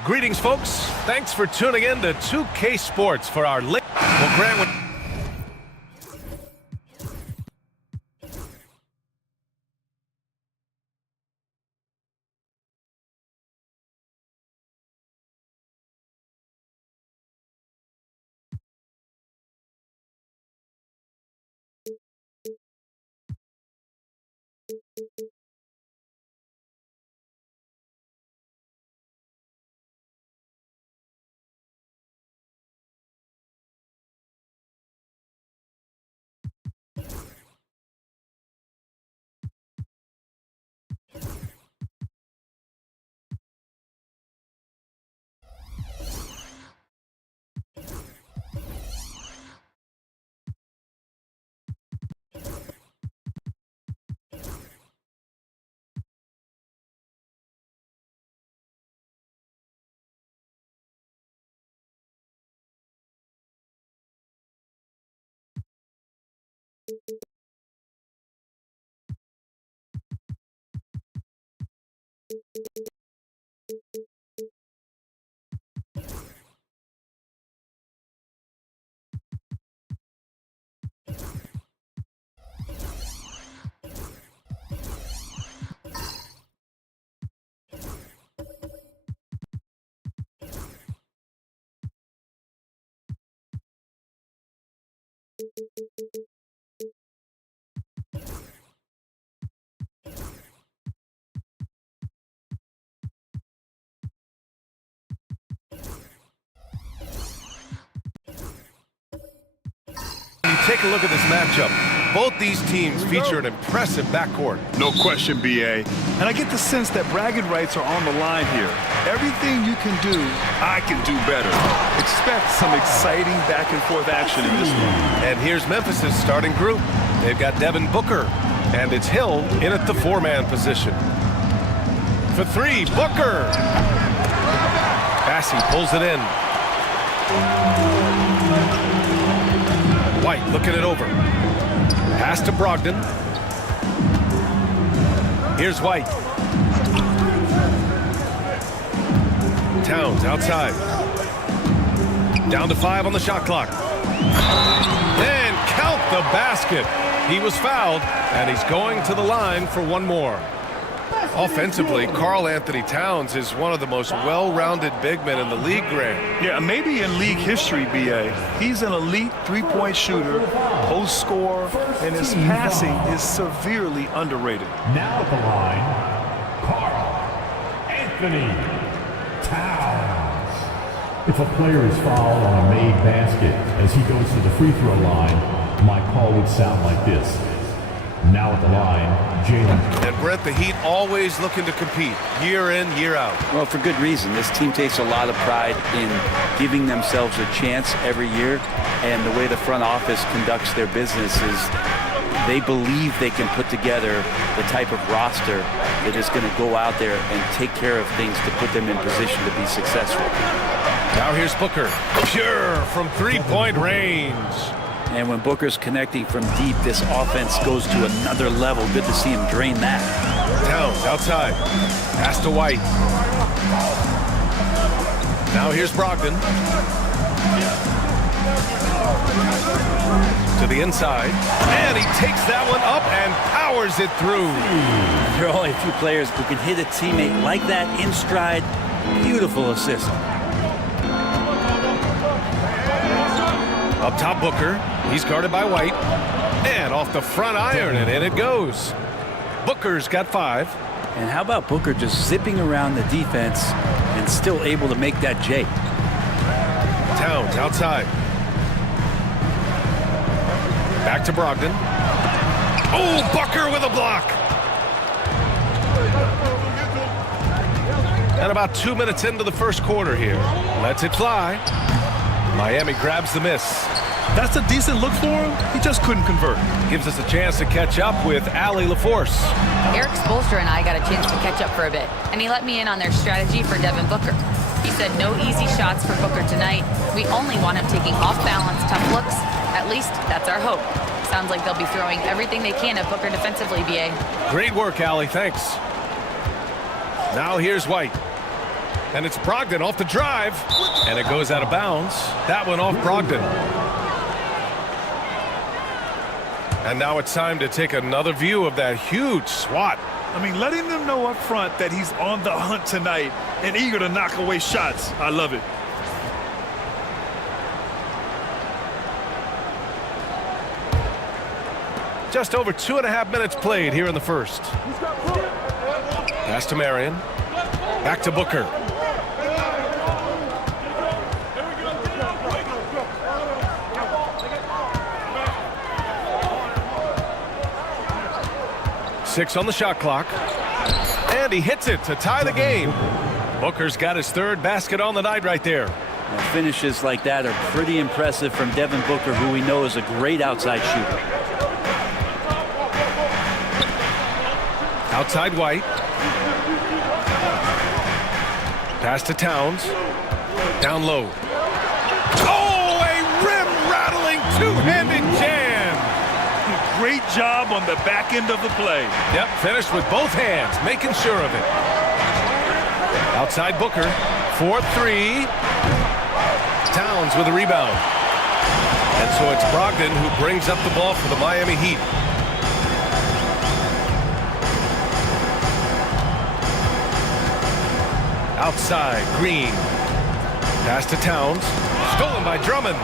Greetings, folks. Thanks for tuning in to 2K Sports for our late. Well, Grant. You take a look at this matchup. Both these teams feature an impressive backcourt. No question, BA. And I get the sense that bragging rights are on the line here. Everything you can do, I can do better. Expect some exciting back-and-forth action in this one. And here's Memphis' starting group. They've got Devin Booker, and it's Hill in at the four-man position. For three, Booker. Bassey pulls it in. White looking it over. Pass to Brogdon. Here's White. Towns outside. Down to 5 on the shot clock. And count the basket. He was fouled, and he's going to the line for one more. Offensively, Karl Anthony Towns is one of the most well-rounded big men in the league, Grant. Yeah, maybe in league history, BA. He's an elite three-point shooter, post scorer, and his passing is severely underrated. Now at the line, Karl Anthony Towns. If a player is fouled on a made basket as he goes to the free throw line, my call would sound like this. Now at the line, Jalen. And Brett, the Heat always looking to compete year in, year out. Well, for good reason. This team takes a lot of pride in giving themselves a chance every year, and the way the front office conducts their business is they believe they can put together the type of roster that is going to go out there and take care of things to put them in position to be successful. Now here's Booker. Pure from three-point range. And when Booker's connecting from deep, this offense goes to another level. Good to see him drain that. Towns outside. Pass to White. Now here's Brogdon. To the inside. And he takes that one up and powers it through. There are only a few players who can hit a teammate like that in stride. Beautiful assist. Up top, Booker. He's guarded by White. And off the front iron, and in it goes. Booker's got 5. And how about Booker just zipping around the defense and still able to make that J? Towns outside. Back to Brogdon. Oh, Booker with a block. And about 2 minutes into the first quarter here. Lets it fly. Miami grabs the miss. That's a decent look for him. He just couldn't convert. Gives us a chance to catch up with Allie LaForce. Eric Spoelstra and I got a chance to catch up for a bit, and he let me in on their strategy for Devin Booker. He said no easy shots for Booker tonight. We only want him taking off-balance tough looks. At least that's our hope. Sounds like they'll be throwing everything they can at Booker defensively, BA. Great work, Allie. Thanks. Now here's White. And it's Brogdon off the drive. And it goes out of bounds. That one off Brogdon. And now it's time to take another view of that huge swat. I mean, letting them know up front that he's on the hunt tonight and eager to knock away shots. I love it. Just over 2.5 minutes played here in the first. Pass to Marion. Back to Booker. Six on the shot clock. And he hits it to tie the game. Booker's got his third basket on the night right there. Now, finishes like that are pretty impressive from Devin Booker, who we know is a great outside shooter. Outside White. Pass to Towns. Down low. Oh, a rim-rattling two-handed jam. Great job on the back end of the play. Yep, finished with both hands, making sure of it. Outside Booker. 4-3. Towns with a rebound. And so it's Brogdon who brings up the ball for the Miami Heat. Outside, Green. Pass to Towns. Stolen by Drummond.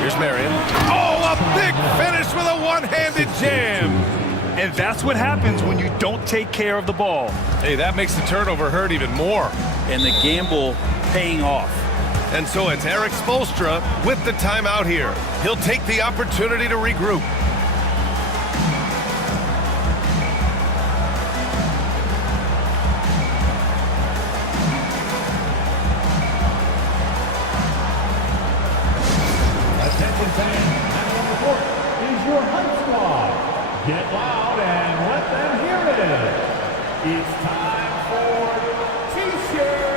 Here's Marion. Oh, a big finish with a one-handed jam. And that's what happens when you don't take care of the ball. Hey, that makes the turnover hurt even more. And the gamble paying off. And so it's Eric Spoelstra with the timeout here. He'll take the opportunity to regroup. Attention fans, and on the court is your Hype Squad. Get loud and let them hear it. It's time for T-shirts.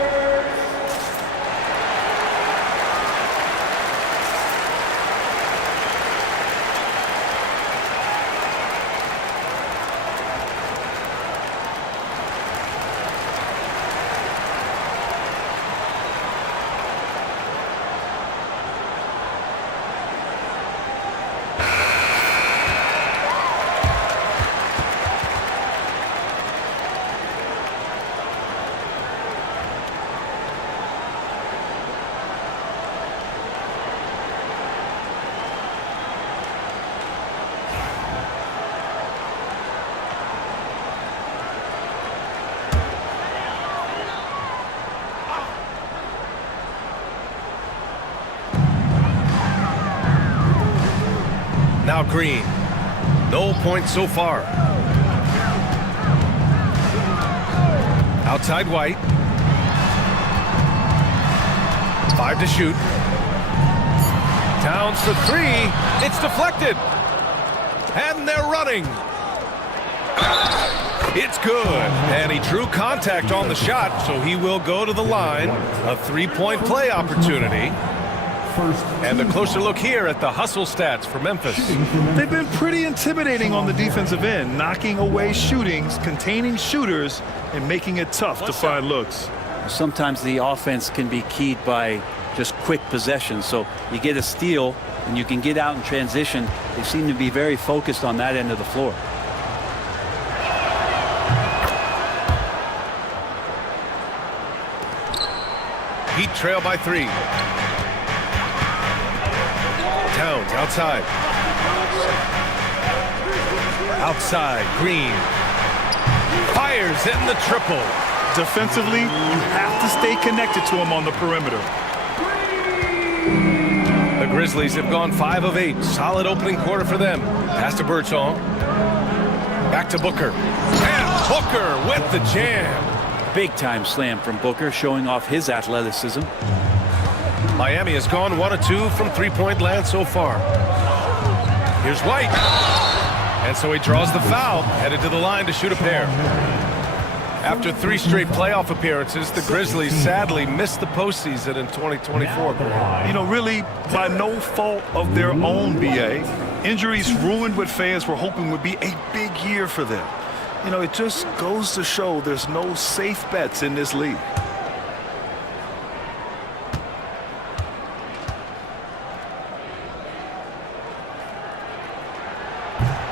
Now Green. No points so far. Outside White. 5 to shoot. Towns for 3. It's deflected. And they're running. It's good. And he drew contact on the shot, so he will go to the line. A three-point play opportunity. And a closer look here at the hustle stats for Memphis. They've been pretty intimidating on the defensive end, knocking away shootings, containing shooters, and making it tough to find looks. Sometimes the offense can be keyed by just quick possession. So you get a steal and you can get out in transition. They seem to be very focused on that end of the floor. Heat trail by 3. Towns outside. Outside, Green. Fires in the triple. Defensively, you have to stay connected to him on the perimeter. The Grizzlies have gone 5 of 8. Solid opening quarter for them. Pass to Birdsong. Back to Booker. And Booker with the jam. Big time slam from Booker, showing off his athleticism. Miami has gone 1 of 2 from three-point land so far. Here's White. And so he draws the foul, headed to the line to shoot a pair. After 3 straight playoff appearances, the Grizzlies sadly missed the postseason in 2024. You know, really, by no fault of their own, B.A. Injuries ruined what fans were hoping would be a big year for them. You know, it just goes to show there's no safe bets in this league.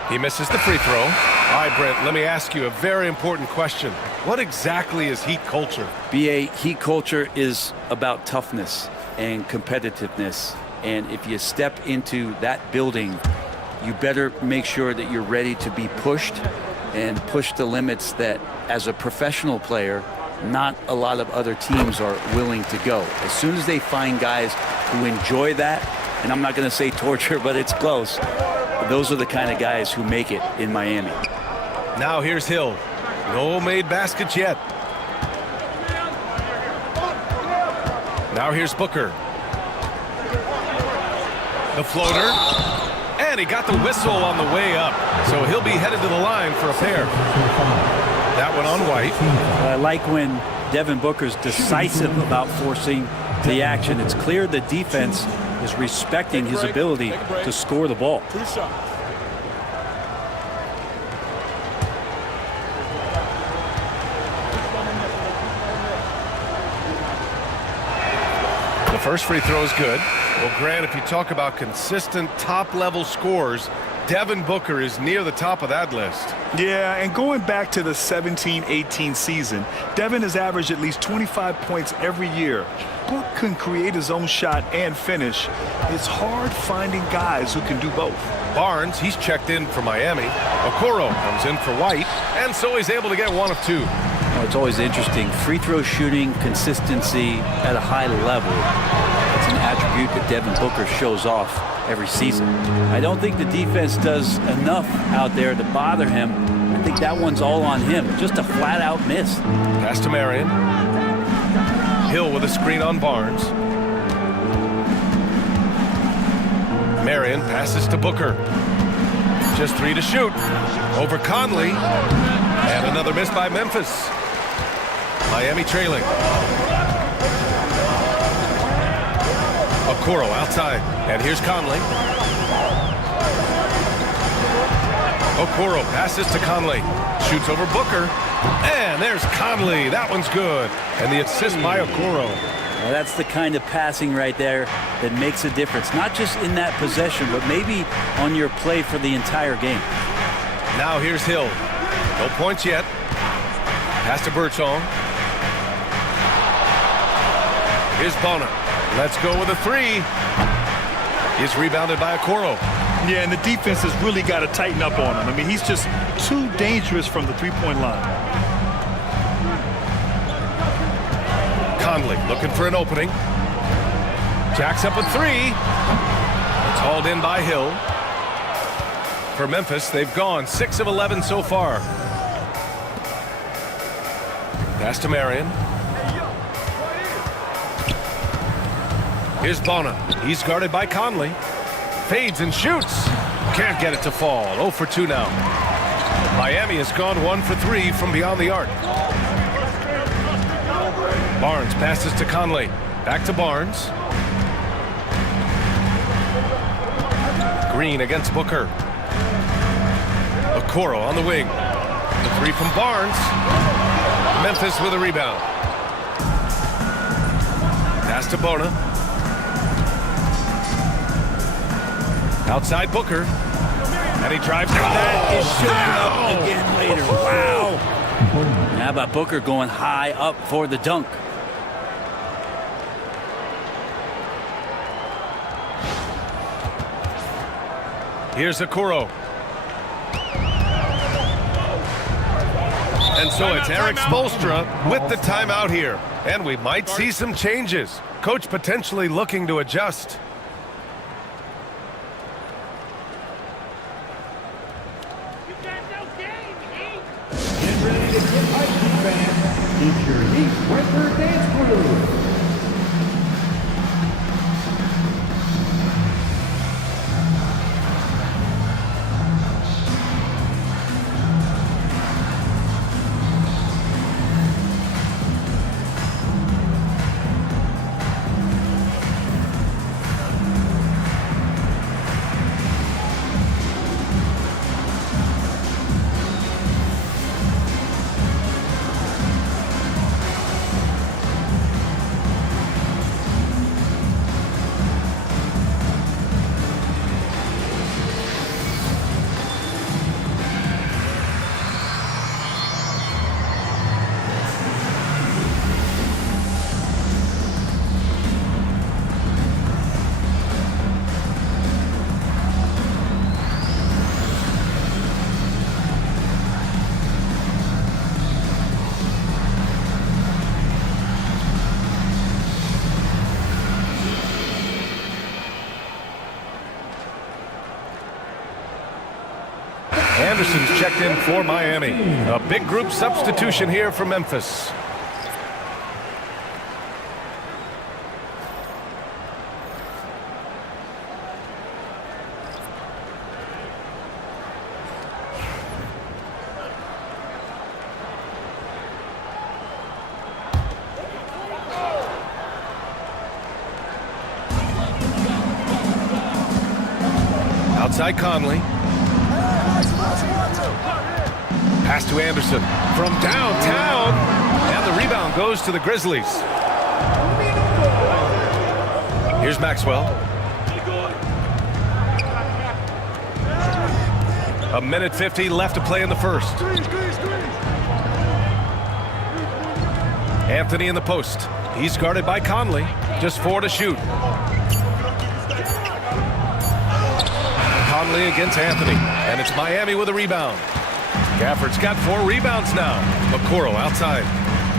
He misses the free throw. All right, Brent, let me ask you a very important question. What exactly is Heat culture? BA, Heat culture is about toughness and competitiveness. And if you step into that building, you better make sure that you're ready to be pushed and push the limits that, as a professional player, not a lot of other teams are willing to go. As soon as they find guys who enjoy that, and I'm not going to say torture, but it's close, those are the kind of guys who make it in Miami. Now here's Hill. No made baskets yet. Now here's Booker. The floater. And he got the whistle on the way up. So he'll be headed to the line for a pair. That one on White. I like when Devin Booker's decisive about forcing the action. It's clear the defense is respecting his ability to score the ball. The first free throw is good. Well, Grant, if you talk about consistent top-level scores, Devin Booker is near the top of that list. Yeah, and going back to the 17-18 season, Devin has averaged at least 25 points every year. Book can create his own shot and finish. It's hard finding guys who can do both. Barnes, he's checked in for Miami. Okoro comes in for White, and so he's able to get one of two. Well, it's always interesting. Free throw shooting consistency at a high level. It's an attribute that Devin Booker shows off every season. I don't think the defense does enough out there to bother him. I think that one's all on him. Just a flat-out miss. Pass to Marion. Hill with a screen on Barnes. Marion passes to Booker. Just three to shoot. Over Conley. And another miss by Memphis. Miami trailing. Okoro outside. And here's Conley. Okoro passes to Conley. Shoots over Booker. And there's Conley. That one's good. And the assist by Okoro. Well, that's the kind of passing right there that makes a difference. Not just in that possession, but maybe on your play for the entire game. Now here's Hill. No points yet. Pass to Birdsong. Here's Bona. Let's go with a three. He's rebounded by Okoro. Yeah, and the defense has really got to tighten up on him. I mean, he's just too dangerous from the three-point line. Conley looking for an opening. Jacks up a three. It's hauled in by Hill. For Memphis, they've gone 6 of 11 so far. Pass to Marion. Here's Bona. He's guarded by Conley. Fades and shoots. Can't get it to fall. 0 for 2 now. Miami has gone 1 for 3 from beyond the arc. Barnes passes to Conley. Back to Barnes. Green against Booker. Okoro on the wing. The three from Barnes. Memphis with a rebound. Pass to Bona. Outside Booker. And he drives down. That is shooting up again later. Wow. How about Booker going high up for the dunk? Here's Okoro. And so it's Eric Spoelstra with the timeout here. And we might see some changes. Coach potentially looking to adjust. Get ready to get hyped, fans. It's your Heat Record Dance Crew. Anderson's checked in for Miami. A big group substitution here for Memphis. Outside Conley. Pass to Anderson from downtown. And the rebound goes to the Grizzlies. Here's Maxwell. A minute 50 left to play in the first. Anthony in the post. He's guarded by Conley. Just 4 to shoot. Conley against Anthony, and it's Miami with a rebound. Gafford's got 4 rebounds now. Okoro outside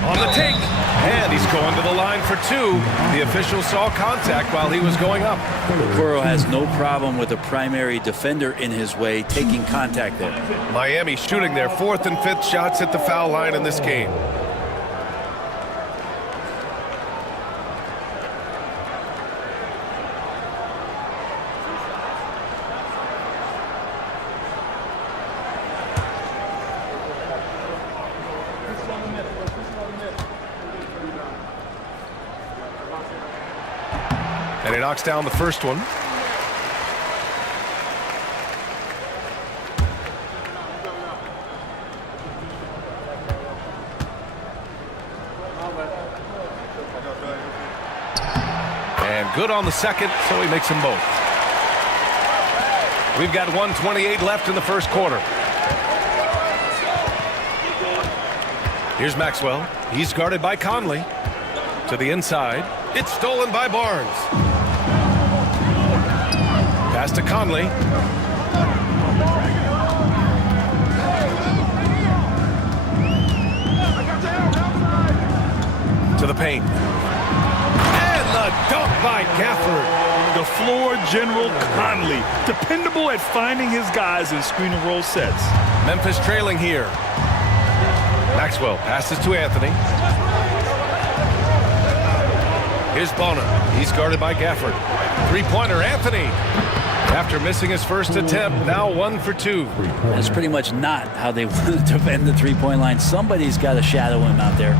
on the take, and he's going to the line for 2. The official saw contact while he was going up. Okoro has no problem with a primary defender in his way taking contact there. Miami shooting their 4th and 5th shots at the foul line in this game. And he knocks down the first one. And good on the second, so he makes them both. We've got 1:28 left in the first quarter. Here's Maxwell. He's guarded by Conley. To the inside. It's stolen by Barnes. Pass to Conley. To the paint. And the dunk by Gafford. The floor general Conley. Dependable at finding his guys in screen and roll sets. Memphis trailing here. Maxwell passes to Anthony. Here's Bona. He's guarded by Gafford. Three-pointer, Anthony. After missing his first attempt, now 1 for 2. That's pretty much not how they want to defend the three-point line. Somebody's got to shadow him out there.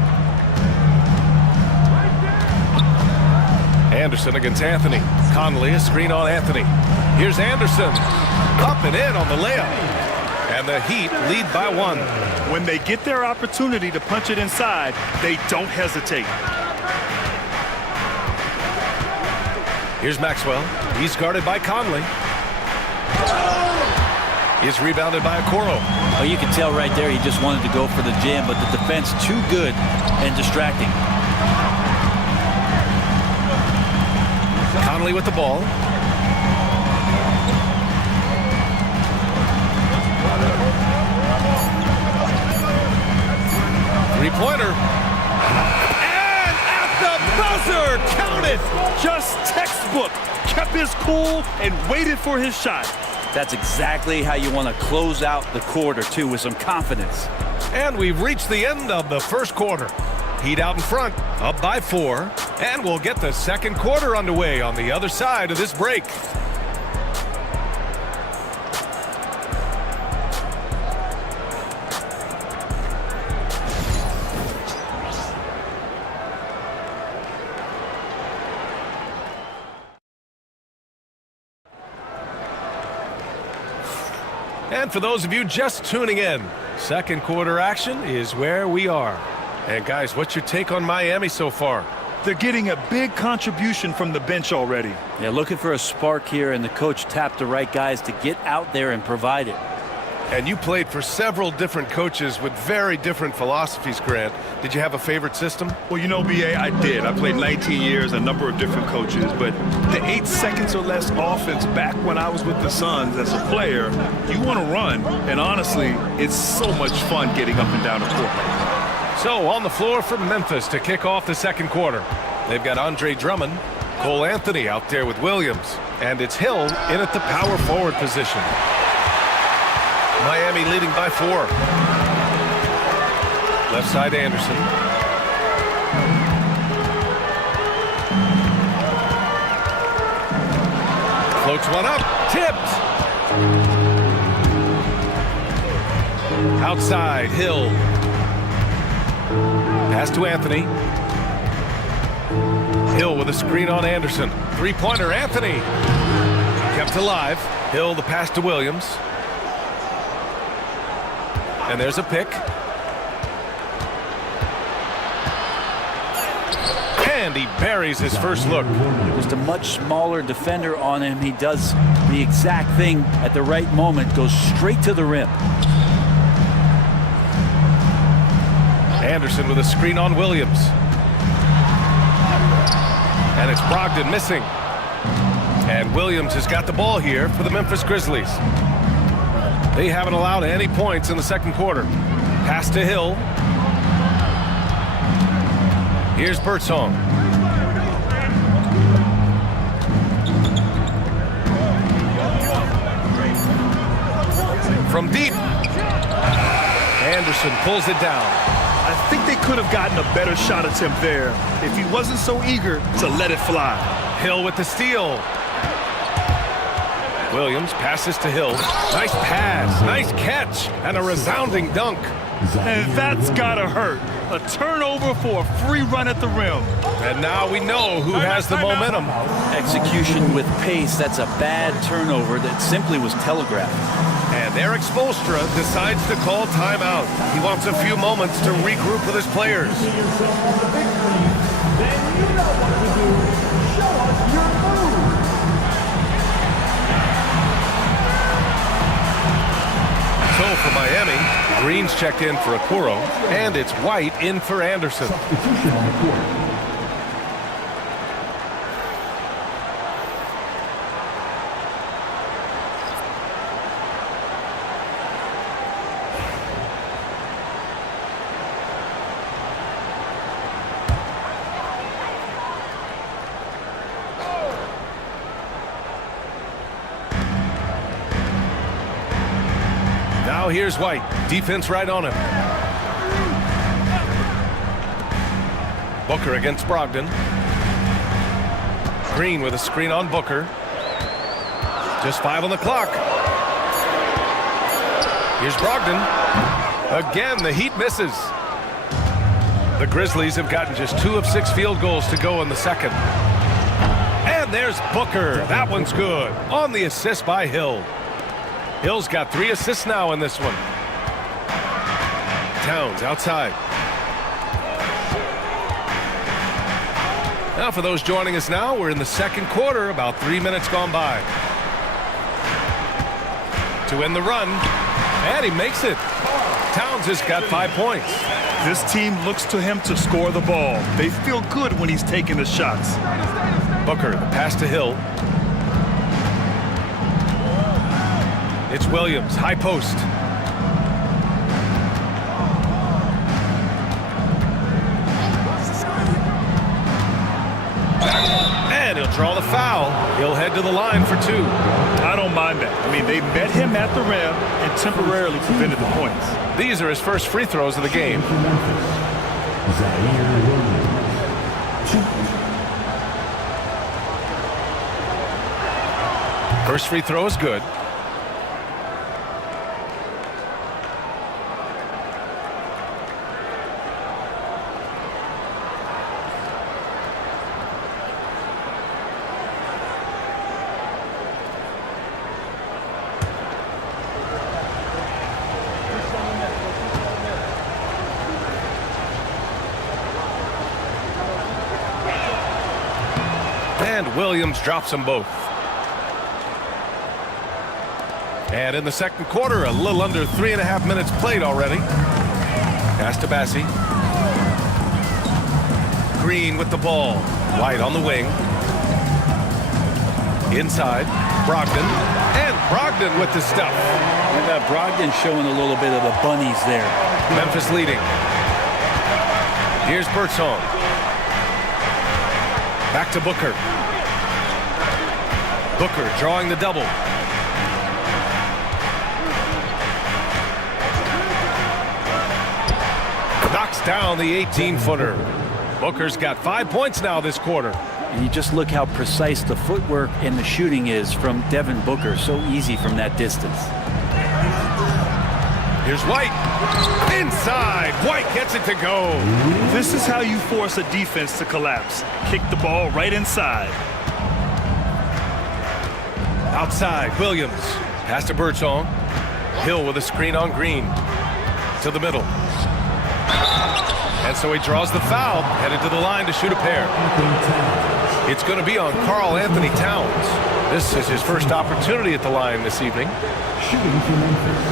Anderson against Anthony. Conley, a screen on Anthony. Here's Anderson. Up and in on the layup. And the Heat lead by 1. When they get their opportunity to punch it inside, they don't hesitate. Here's Maxwell. He's guarded by Conley. He's rebounded by Okoro. Oh, you can tell right there he just wanted to go for the jam, but the defense too good and distracting. Conley with the ball. Three-pointer. And at the buzzer, count it. Just textbook. Kept his cool and waited for his shot. That's exactly how you want to close out the quarter, too, with some confidence. And we've reached the end of the first quarter. Heat out in front, up by 4. And we'll get the second quarter underway on the other side of this break. And for those of you just tuning in, second quarter action is where we are. And guys, what's your take on Miami so far? They're getting a big contribution from the bench already. Yeah, looking for a spark here, and the coach tapped the right guys to get out there and provide it. And you played for several different coaches with very different philosophies, Grant. Did you have a favorite system? Well, you know, B.A., I did. I played 19 years, a number of different coaches. But the 8 seconds or less offense back when I was with the Suns as a player, you want to run. And honestly, it's so much fun getting up and down the court. So on the floor for Memphis to kick off the second quarter. They've got Andre Drummond, Cole Anthony out there with Williams. And it's Hill in at the power forward position. Miami leading by 4. Left side Anderson. Floats one up. Tipped. Outside, Hill. Pass to Anthony. Hill with a screen on Anderson. Three-pointer, Anthony. Kept alive. Hill, the pass to Williams. And there's a pick. And he buries his first look. Just a much smaller defender on him. He does the exact thing at the right moment. Goes straight to the rim. Anderson with a screen on Williams. And it's Brogdon missing. And Williams has got the ball here for the Memphis Grizzlies. They haven't allowed any points in the second quarter. Pass to Hill. Here's Birdsong. From deep. Anderson pulls it down. I think they could have gotten a better shot attempt there if he wasn't so eager to let it fly. Hill with the steal. Williams passes to Hill. Nice pass, nice catch, and a resounding dunk. And that's gotta hurt. A turnover for a free run at the rim. And now we know who has the momentum. Execution with pace. That's a bad turnover that simply was telegraphed. And Eric Spoelstra decides to call timeout. He wants a few moments to regroup with his players. So for Miami, Green's checked in for Okoro, and it's White in for Anderson. Now here's White. Defense right on him. Booker against Brogdon. Green with a screen on Booker. Just 5 on the clock. Here's Brogdon. Again, the Heat misses. The Grizzlies have gotten just 2 of 6 field goals to go in the second. And there's Booker. That one's good. On the assist by Hill. Hill's got 3 assists now in this one. Towns outside. Now for those joining us now, we're in the second quarter, about 3 minutes gone by. To end the run, and he makes it. Towns has got 5 points. This team looks to him to score the ball. They feel good when he's taking the shots. Booker, the pass to Hill. It's Williams, high post. And he'll draw the foul. He'll head to the line for 2. I don't mind that. I mean, they met him at the rim and temporarily prevented the points. These are his first free throws of the game. First free throw is good. And Williams drops them both. And in the second quarter, a little under 3.5 minutes played already. Pass to Bassi. Green with the ball. White on the wing. Inside, Brogdon. And Brogdon with the stuff. I got Brogdon showing a little bit of the bunnies there. Memphis leading. Here's Birdsong. Back to Booker. Booker drawing the double. Knocks down the 18-footer. Booker's got 5 points now this quarter. And you just look how precise the footwork and the shooting is from Devin Booker. So easy from that distance. Here's White. Inside. White gets it to go. This is how you force a defense to collapse. Kick the ball right inside. Outside, Williams. Pass to Birdsong. Hill with a screen on Green. To the middle. And so he draws the foul, headed to the line to shoot a pair. It's going to be on Karl Anthony Towns. This is his first opportunity at the line this evening. Shooting for Memphis,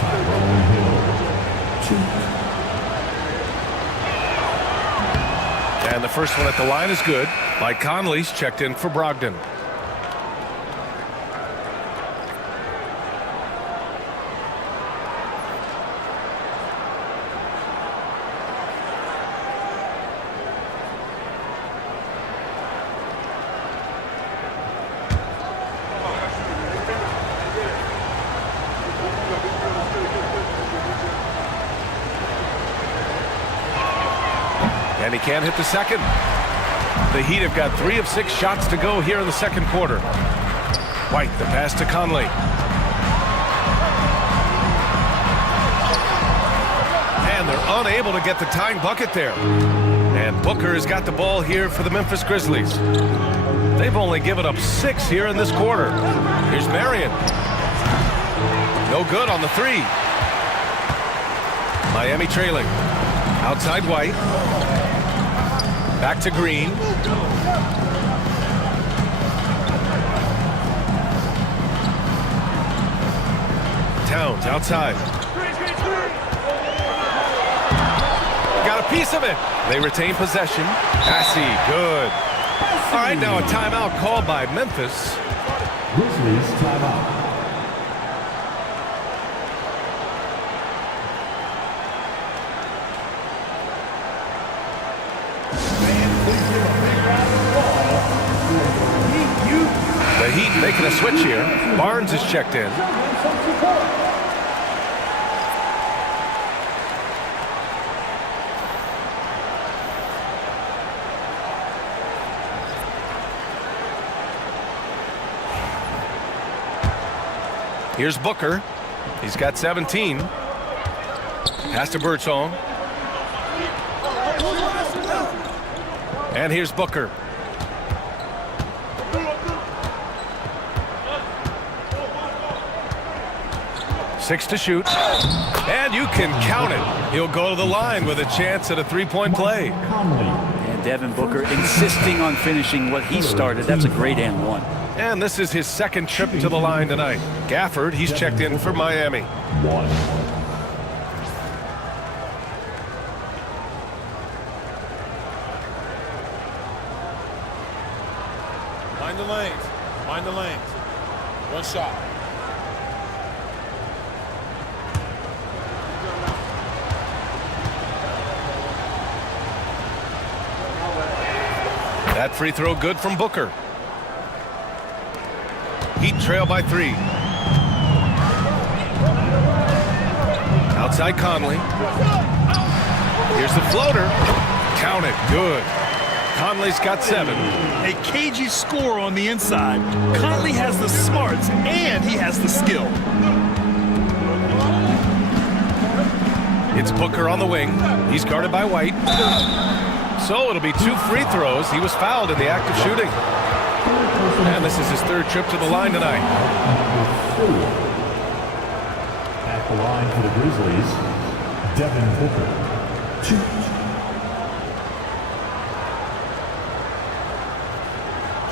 Tyrone Hill. And the first one at the line is good. Mike Conley's checked in for Brogdon. And he can't hit the second. The Heat have got 3 of 6 shots to go here in the second quarter. White, the pass to Conley. And they're unable to get the tying bucket there. And Booker has got the ball here for the Memphis Grizzlies. They've only given up 6 here in this quarter. Here's Marion. No good on the 3. Miami trailing. Outside White. Back to Green. Towns outside. Got a piece of it. They retain possession. Passy, good. All right, now a timeout called by Memphis. Grizzlies timeout. The Heat making a switch here. Barnes is checked in. Here's Booker. He's got 17. Pass to Birdsong. And here's Booker. Six to shoot. And you can count it. He'll go to the line with a chance at a three-point play. And Devin Booker insisting on finishing what he started. That's a great and one. And this is his second trip to the line tonight. Gafford, he's checked in for Miami. Mind the lanes. Mind the lanes. One shot. That free throw good from Booker. Heat trail by 3. Outside Conley. Here's the floater. Count it. Good. Conley's got 7. A cagey score on the inside. Conley has the smarts and he has the skill. It's Booker on the wing. He's guarded by White. So it'll be 2 free throws. He was fouled in the act of shooting. And this is his 3rd trip to the line tonight. At the line for the Grizzlies, Devin Booker. 2.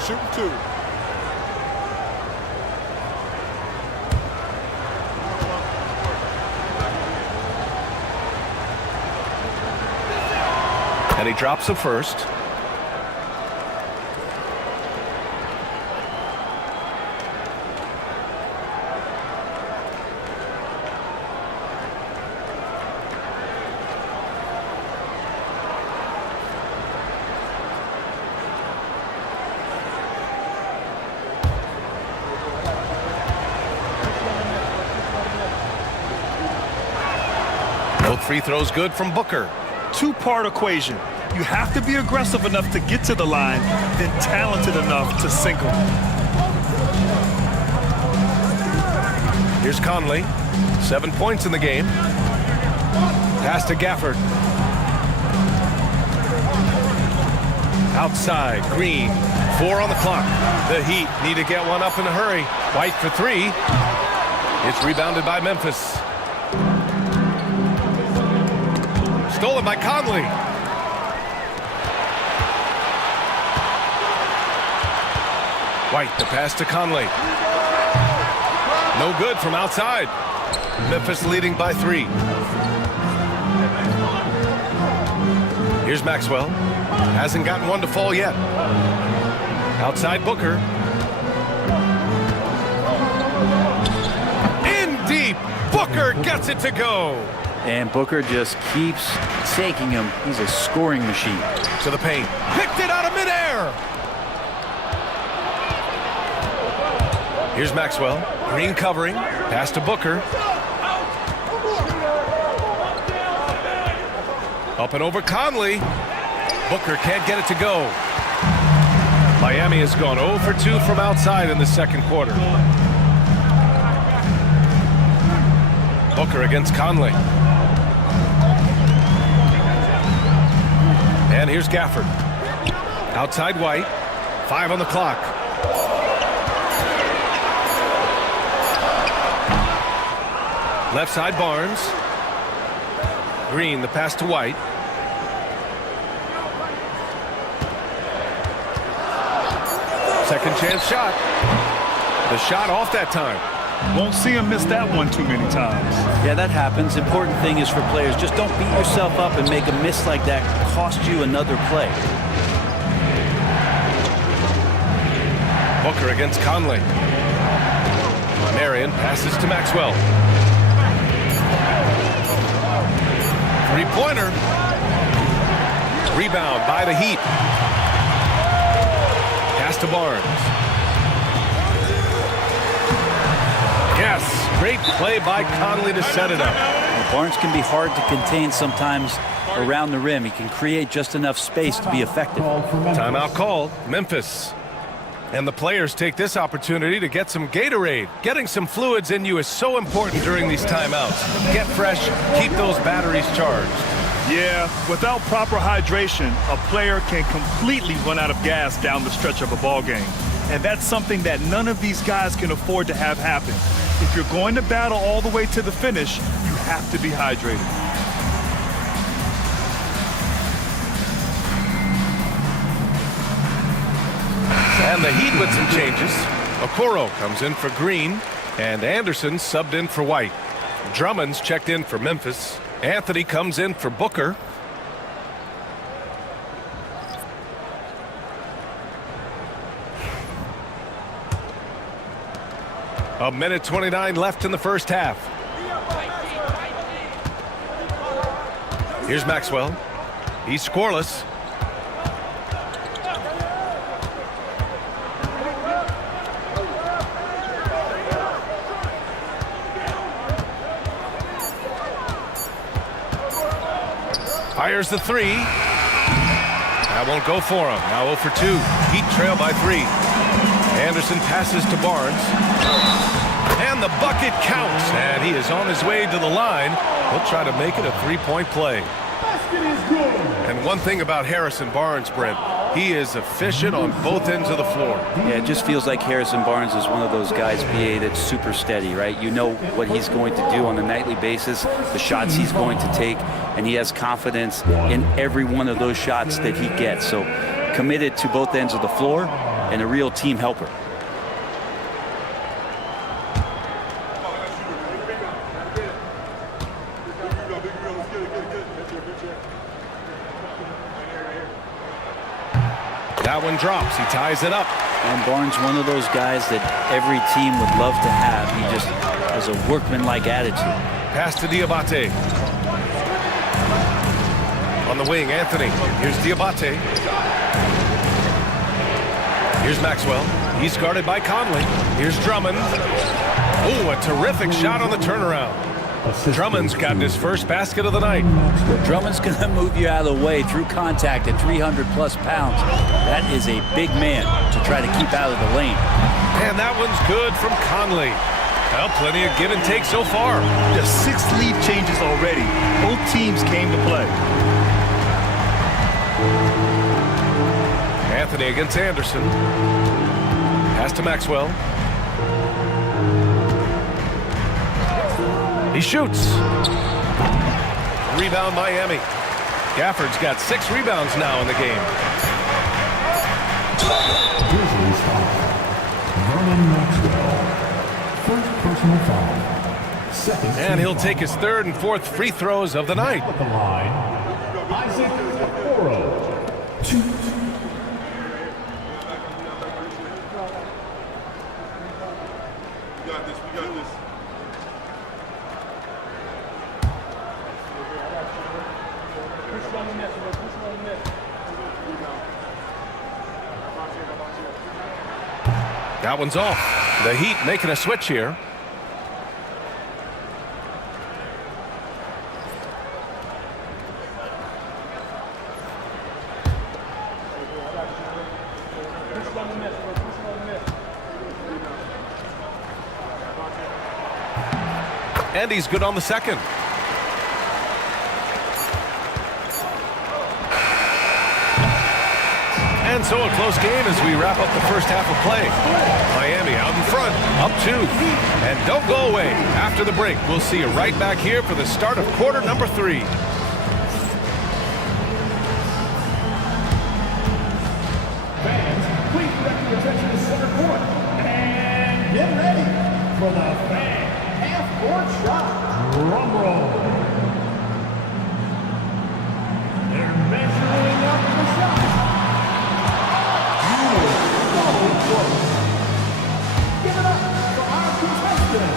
Shooting 2. And he drops the first. free throw's good from Booker. Two-part equation. You have to be aggressive enough to get to the line, then talented enough to sink them. Here's Conley. 7 points in the game. Pass to Gafford. Outside, Green. 4 on the clock. The Heat need to get one up in a hurry. White for 3. It's rebounded by Memphis. Stolen by Conley. White, the pass to Conley. No good from outside. Memphis leading by 3. Here's Maxwell. Hasn't gotten one to fall yet. Outside Booker. In deep. Booker gets it to go. And Booker just keeps taking him. He's a scoring machine. To the paint. Picked it out of midair. Here's Maxwell. Green covering. Pass to Booker. Up and over Conley. Booker can't get it to go. Miami has gone 0 for 2 from outside in the second quarter. Booker against Conley. And here's Gafford. Outside White. 5 on the clock. Left side Barnes. Green, the pass to White. Second chance shot. The shot off that time. Won't see him miss that one too many times. Yeah, that happens. Important thing is for players, just don't beat yourself up and make a miss like that cost you another play. Booker against Conley. Marion passes to Maxwell. Three-pointer. Rebound by the Heat. Pass to Barnes. Yes, great play by Conley to set it up. Well, Barnes can be hard to contain sometimes around the rim. He can create just enough space to be effective. Timeout called. Memphis. And the players take this opportunity to get some Gatorade. Getting some fluids in you is so important during these timeouts. Get fresh, keep those batteries charged. Yeah, without proper hydration, a player can completely run out of gas down the stretch of a ball game. And that's something that none of these guys can afford to have happen. If you're going to battle all the way to the finish, you have to be hydrated. And the Heat with some changes. Okoro comes in for Green, and Anderson subbed in for White. Drummond's checked in for Memphis. Anthony comes in for Booker. A minute 29 left in the first half. Here's Maxwell. He's scoreless. Fires the 3. That won't go for him. Now 0 for 2. Heat trail by 3. Anderson passes to Barnes. And the bucket counts. And he is on his way to the line. He'll try to make it a 3-point play. And one thing about Harrison Barnes, Brent, he is efficient on both ends of the floor. Yeah, it just feels like Harrison Barnes is one of those guys, BA, that's super steady, right? You know what he's going to do on a nightly basis, the shots he's going to take, and he has confidence in every one of those shots that he gets. So committed to both ends of the floor and a real team helper. That one drops. He ties it up. And Barnes, one of those guys that every team would love to have. He just has a workmanlike attitude. Pass to Diabate. On the wing, Anthony. Here's Diabate. Here's Maxwell. He's guarded by Conley. Here's Drummond. Oh, a terrific shot on the turnaround. Drummond's gotten his first basket of the night. Drummond's going to move you out of the way through contact at 300-plus pounds. That is a big man to try to keep out of the lane. And that one's good from Conley. Well, plenty of give and take so far. Just 6 lead changes already. Both teams came to play. Anthony against Anderson. Pass to Maxwell. He shoots. Rebound Miami. Gafford's got 6 rebounds now in the game. Grizzlies foul. Vernon Maxwell. First personal foul. Second. And he'll take his 3rd and 4th free throws of the night. At the line, Isaac Okoro. 2. That one's off. The Heat making a switch here. And he's good on the second. And so a close game as we wrap up the first half of play. Miami out in front, up 2. And don't go away. After the break, we'll see you right back here for the start of quarter number 3. Fans, please direct your attention to center court. And get ready for the fan half-court shot. Drum roll. They're measuring up the shot. Give it up for our contestant.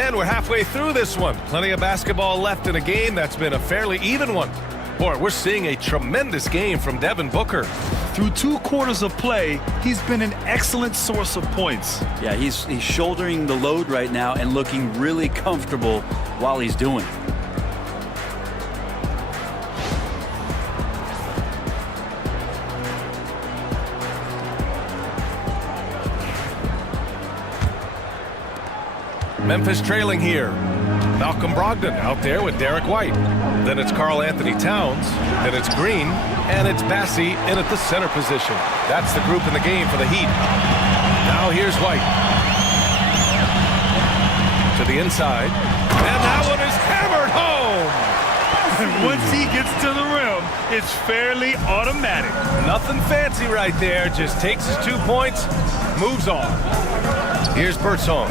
And we're halfway through this one. Plenty of basketball left in a game that's been a fairly even one. Boy, we're seeing a tremendous game from Devin Booker. Through 2 quarters of play, he's been an excellent source of points. Yeah, he's shouldering the load right now and looking really comfortable while he's doing it. Memphis trailing here. Malcolm Brogdon out there with Derek White. Then it's Karl Anthony Towns. Then it's Green. And it's Bassey in at the center position. That's the group in the game for the Heat. Now here's White. To the inside. And that one is hammered home. And once he gets to the rim, it's fairly automatic. Nothing fancy right there. Just takes his 2 points, moves on. Here's Birdsong.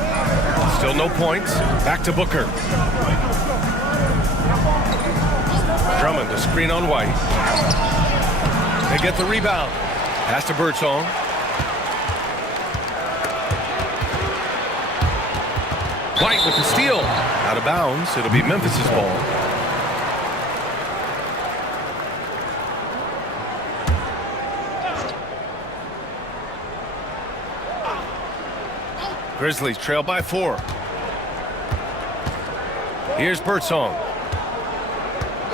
Still no points. Back to Booker. Drummond to screen on White. They get the rebound. Pass to Birdsong. White with the steal. Out of bounds. It'll be Memphis's ball. Grizzlies trail by 4. Here's Birdsong.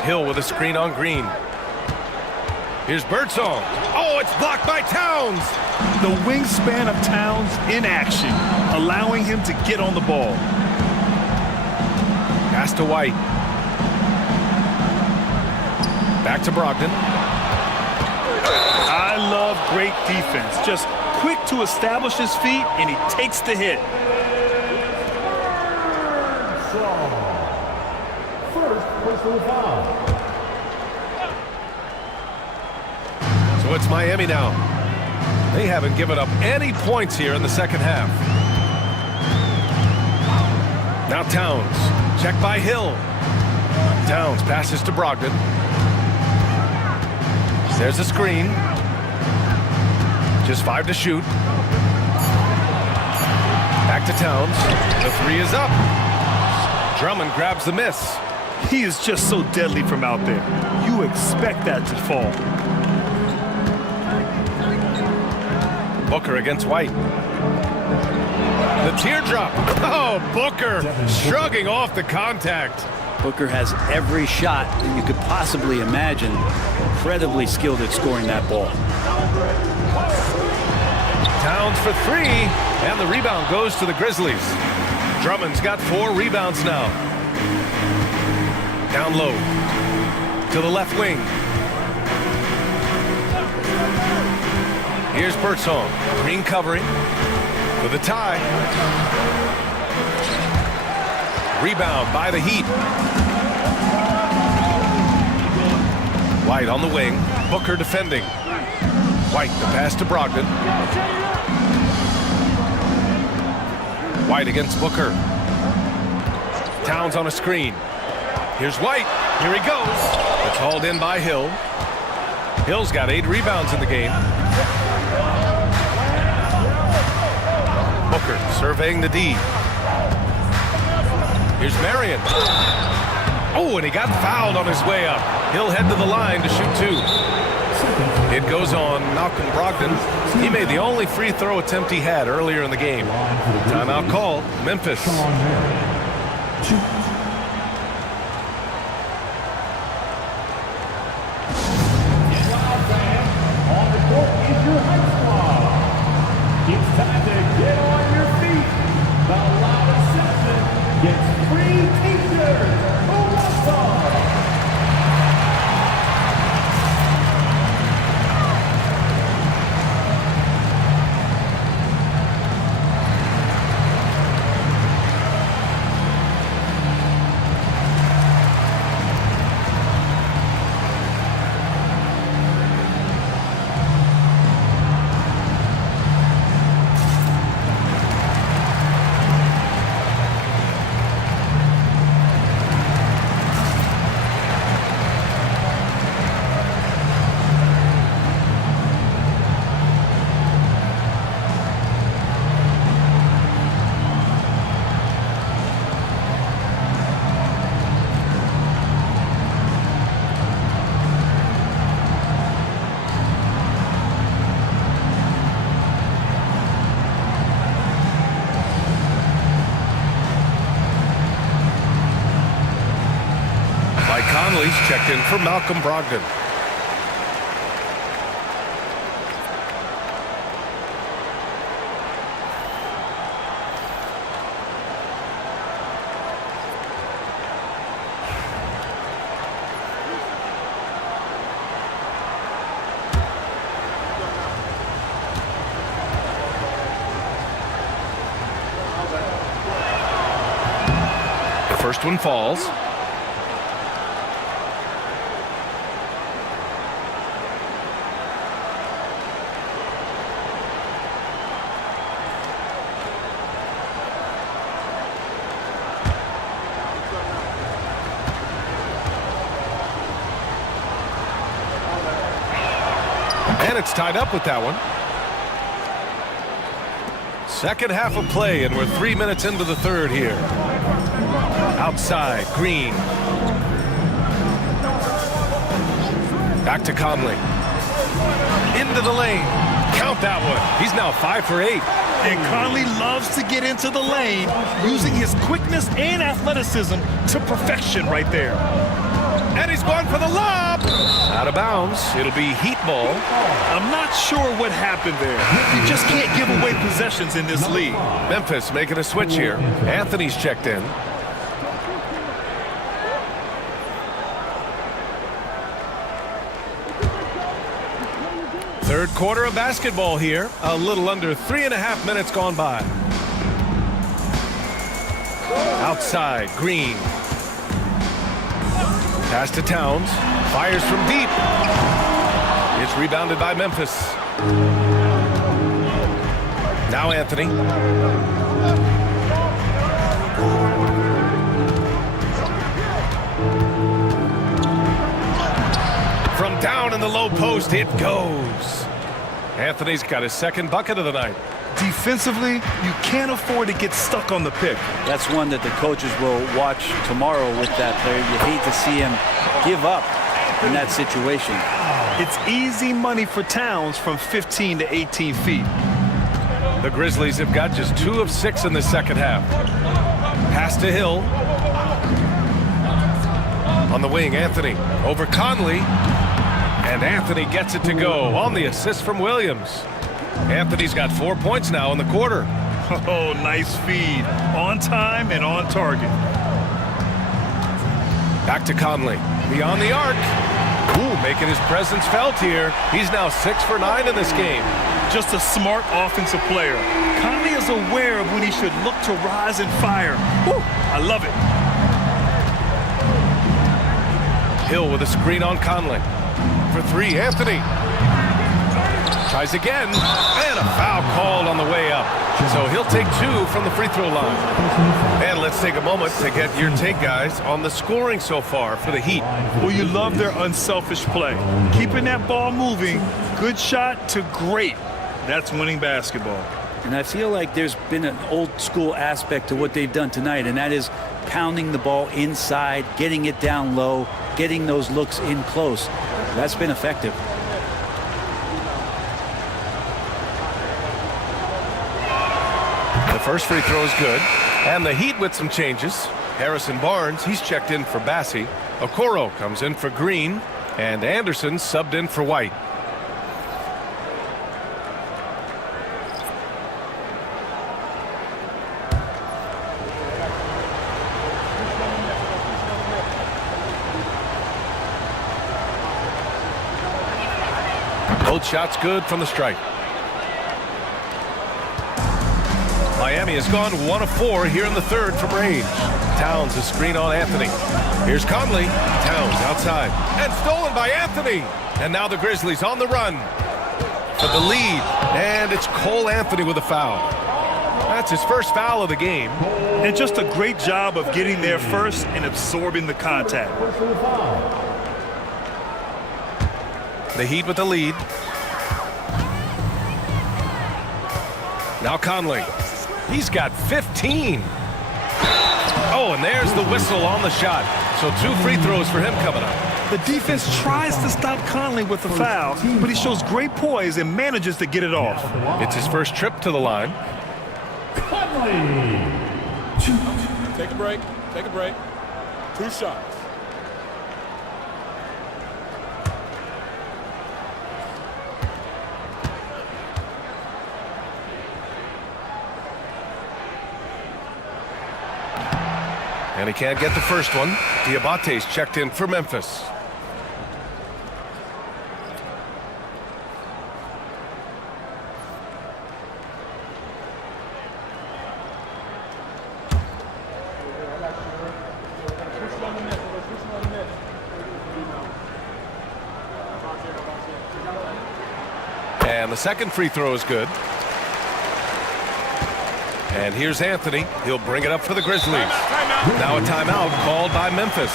Hill with a screen on Green. Here's Birdsong. Oh, it's blocked by Towns. The wingspan of Towns in action, allowing him to get on the ball. Pass to White. Back to Brogdon. I love great defense. Just quick to establish his feet, and he takes the hit. First personal foul. So it's Miami now. They haven't given up any points here in the second half. Now Towns. Check by Hill. Towns passes to Brogdon. There's a screen. Just 5 to shoot. Back to Towns. The 3 is up. Drummond grabs the miss. He is just so deadly from out there. You expect that to fall. Booker against White. The teardrop. Oh, Booker shrugging off the contact. Booker has every shot that you could possibly imagine. Incredibly skilled at scoring that ball. Towns for 3, and the rebound goes to the Grizzlies. Drummond's got 4 rebounds now. Down low to the left wing. Here's Birdsong. Green covering for the tie. Rebound by the Heat. White on the wing. Booker defending. White the pass to Brogdon. White against Booker. Towns on a screen. Here's White. Here he goes. It's hauled in by Hill. Hill's got 8 rebounds in the game. Booker surveying the D. Here's Marion. Oh, and he got fouled on his way up. He'll head to the line to shoot 2. It goes on Malcolm Brogdon. He made the only free throw attempt he had earlier in the game. Timeout call, Memphis. It's time to get on your feet. The loudest section gets free t-shirts. Who wants some? Conley's checked in for Malcolm Brogdon. The first one falls. And it's tied up with that one. Second half of play, and we're 3 minutes into the third here. Outside, Green. Back to Conley. Into the lane. Count that one. He's now 5 for 8. And Conley loves to get into the lane, using his quickness and athleticism to perfection right there. And he's going for the lob. Out of bounds. It'll be Heat ball. I'm not sure what happened there. You just can't give away possessions in this league. Memphis making a switch here. Anthony's checked in. Third quarter of basketball here. A little under 3.5 minutes gone by. Outside, Green. Pass to Towns. Fires from deep. It's rebounded by Memphis. Now Anthony. From down in the low post, it goes. Anthony's got his second bucket of the night. Defensively, you can't afford to get stuck on the pick. That's one that the coaches will watch tomorrow with that player. You hate to see him give up in that situation. It's easy money for Towns from 15 to 18 feet. The Grizzlies have got just 2 of 6 in the second half. Pass to Hill. On the wing, Anthony over Conley. And Anthony gets it to go on the assist from Williams. Anthony's got 4 points now in the quarter. Oh, nice feed. On time and on target. Back to Conley. Beyond the arc. Ooh, making his presence felt here. He's now 6 for 9 in this game. Just a smart offensive player. Conley is aware of when he should look to rise and fire. Woo, I love it. Hill with a screen on Conley. For 3, Anthony. Tries again, and a foul called on the way up. So he'll take 2 from the free throw line. And let's take a moment to get your take, guys, on the scoring so far for the Heat. Well, you love their unselfish play. Keeping that ball moving, good shot to great. That's winning basketball. And I feel like there's been an old school aspect to what they've done tonight, and that is pounding the ball inside, getting it down low, getting those looks in close. That's been effective. The first free throw is good. And the Heat with some changes. Harrison Barnes, he's checked in for Bassey. Okoro comes in for Green. And Anderson subbed in for White. Both shots good from the stripe. Miami has gone 1 of 4 here in the third from range. Towns a screen on Anthony. Here's Conley. Towns outside. And stolen by Anthony. And now the Grizzlies on the run for the lead. And it's Cole Anthony with a foul. That's his first foul of the game. And just a great job of getting there first and absorbing the contact. The Heat with the lead. Now Conley. He's got 15. Oh, and there's the whistle on the shot. So 2 free throws for him coming up. The defense tries to stop Conley with the foul, but he shows great poise and manages to get it off. It's his first trip to the line. Conley. Take a break. Take a break. 2 shots. And he can't get the first one. Diabate's checked in for Memphis. And the second free throw is good. And here's Anthony. He'll bring it up for the Grizzlies. Now a timeout called by Memphis.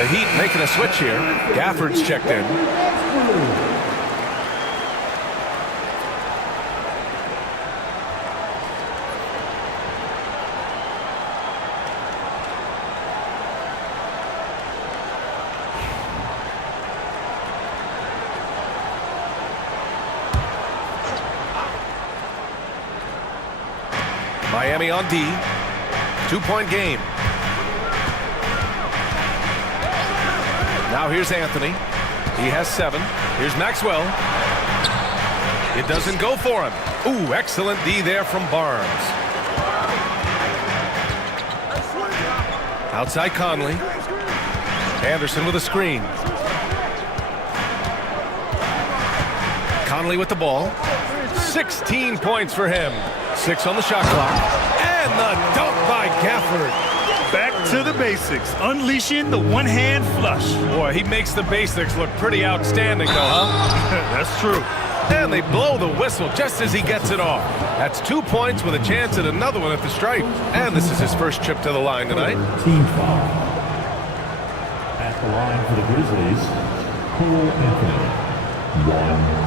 The Heat making a switch here. Gafford's checked in. Miami on D. 2-point game. Now here's Anthony. He has 7. Here's Maxwell. It doesn't go for him. Ooh, excellent D there from Barnes. Outside Conley. Anderson with a screen. Conley with the ball. 16 points for him. 6 on the shot clock. And the dunk by Gafford. Back to the basics, unleashing the one-hand flush. Boy, he makes the basics look pretty outstanding, though, huh? That's true. And they blow the whistle just as he gets it off. That's 2 points with a chance at another one at the stripe. And this is his first trip to the line tonight. Team foul. At the line for the Grizzlies, Cole Anthony. 1.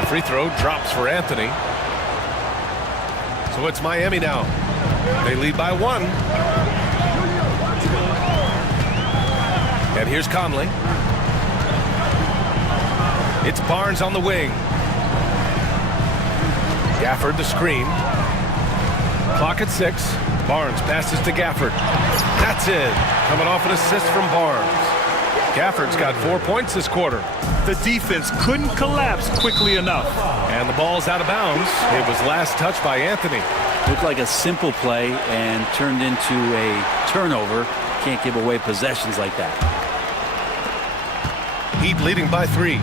The free throw drops for Anthony. So it's Miami now. They lead by 1. And here's Conley. It's Barnes on the wing. Gafford the screen. Clock at 6. Barnes passes to Gafford. That's it. Coming off an assist from Barnes. Gafford's got 4 points this quarter. The defense couldn't collapse quickly enough. And the ball's out of bounds. It was last touched by Anthony. Looked like a simple play and turned into a turnover. Can't give away possessions like that. Heat leading by 3.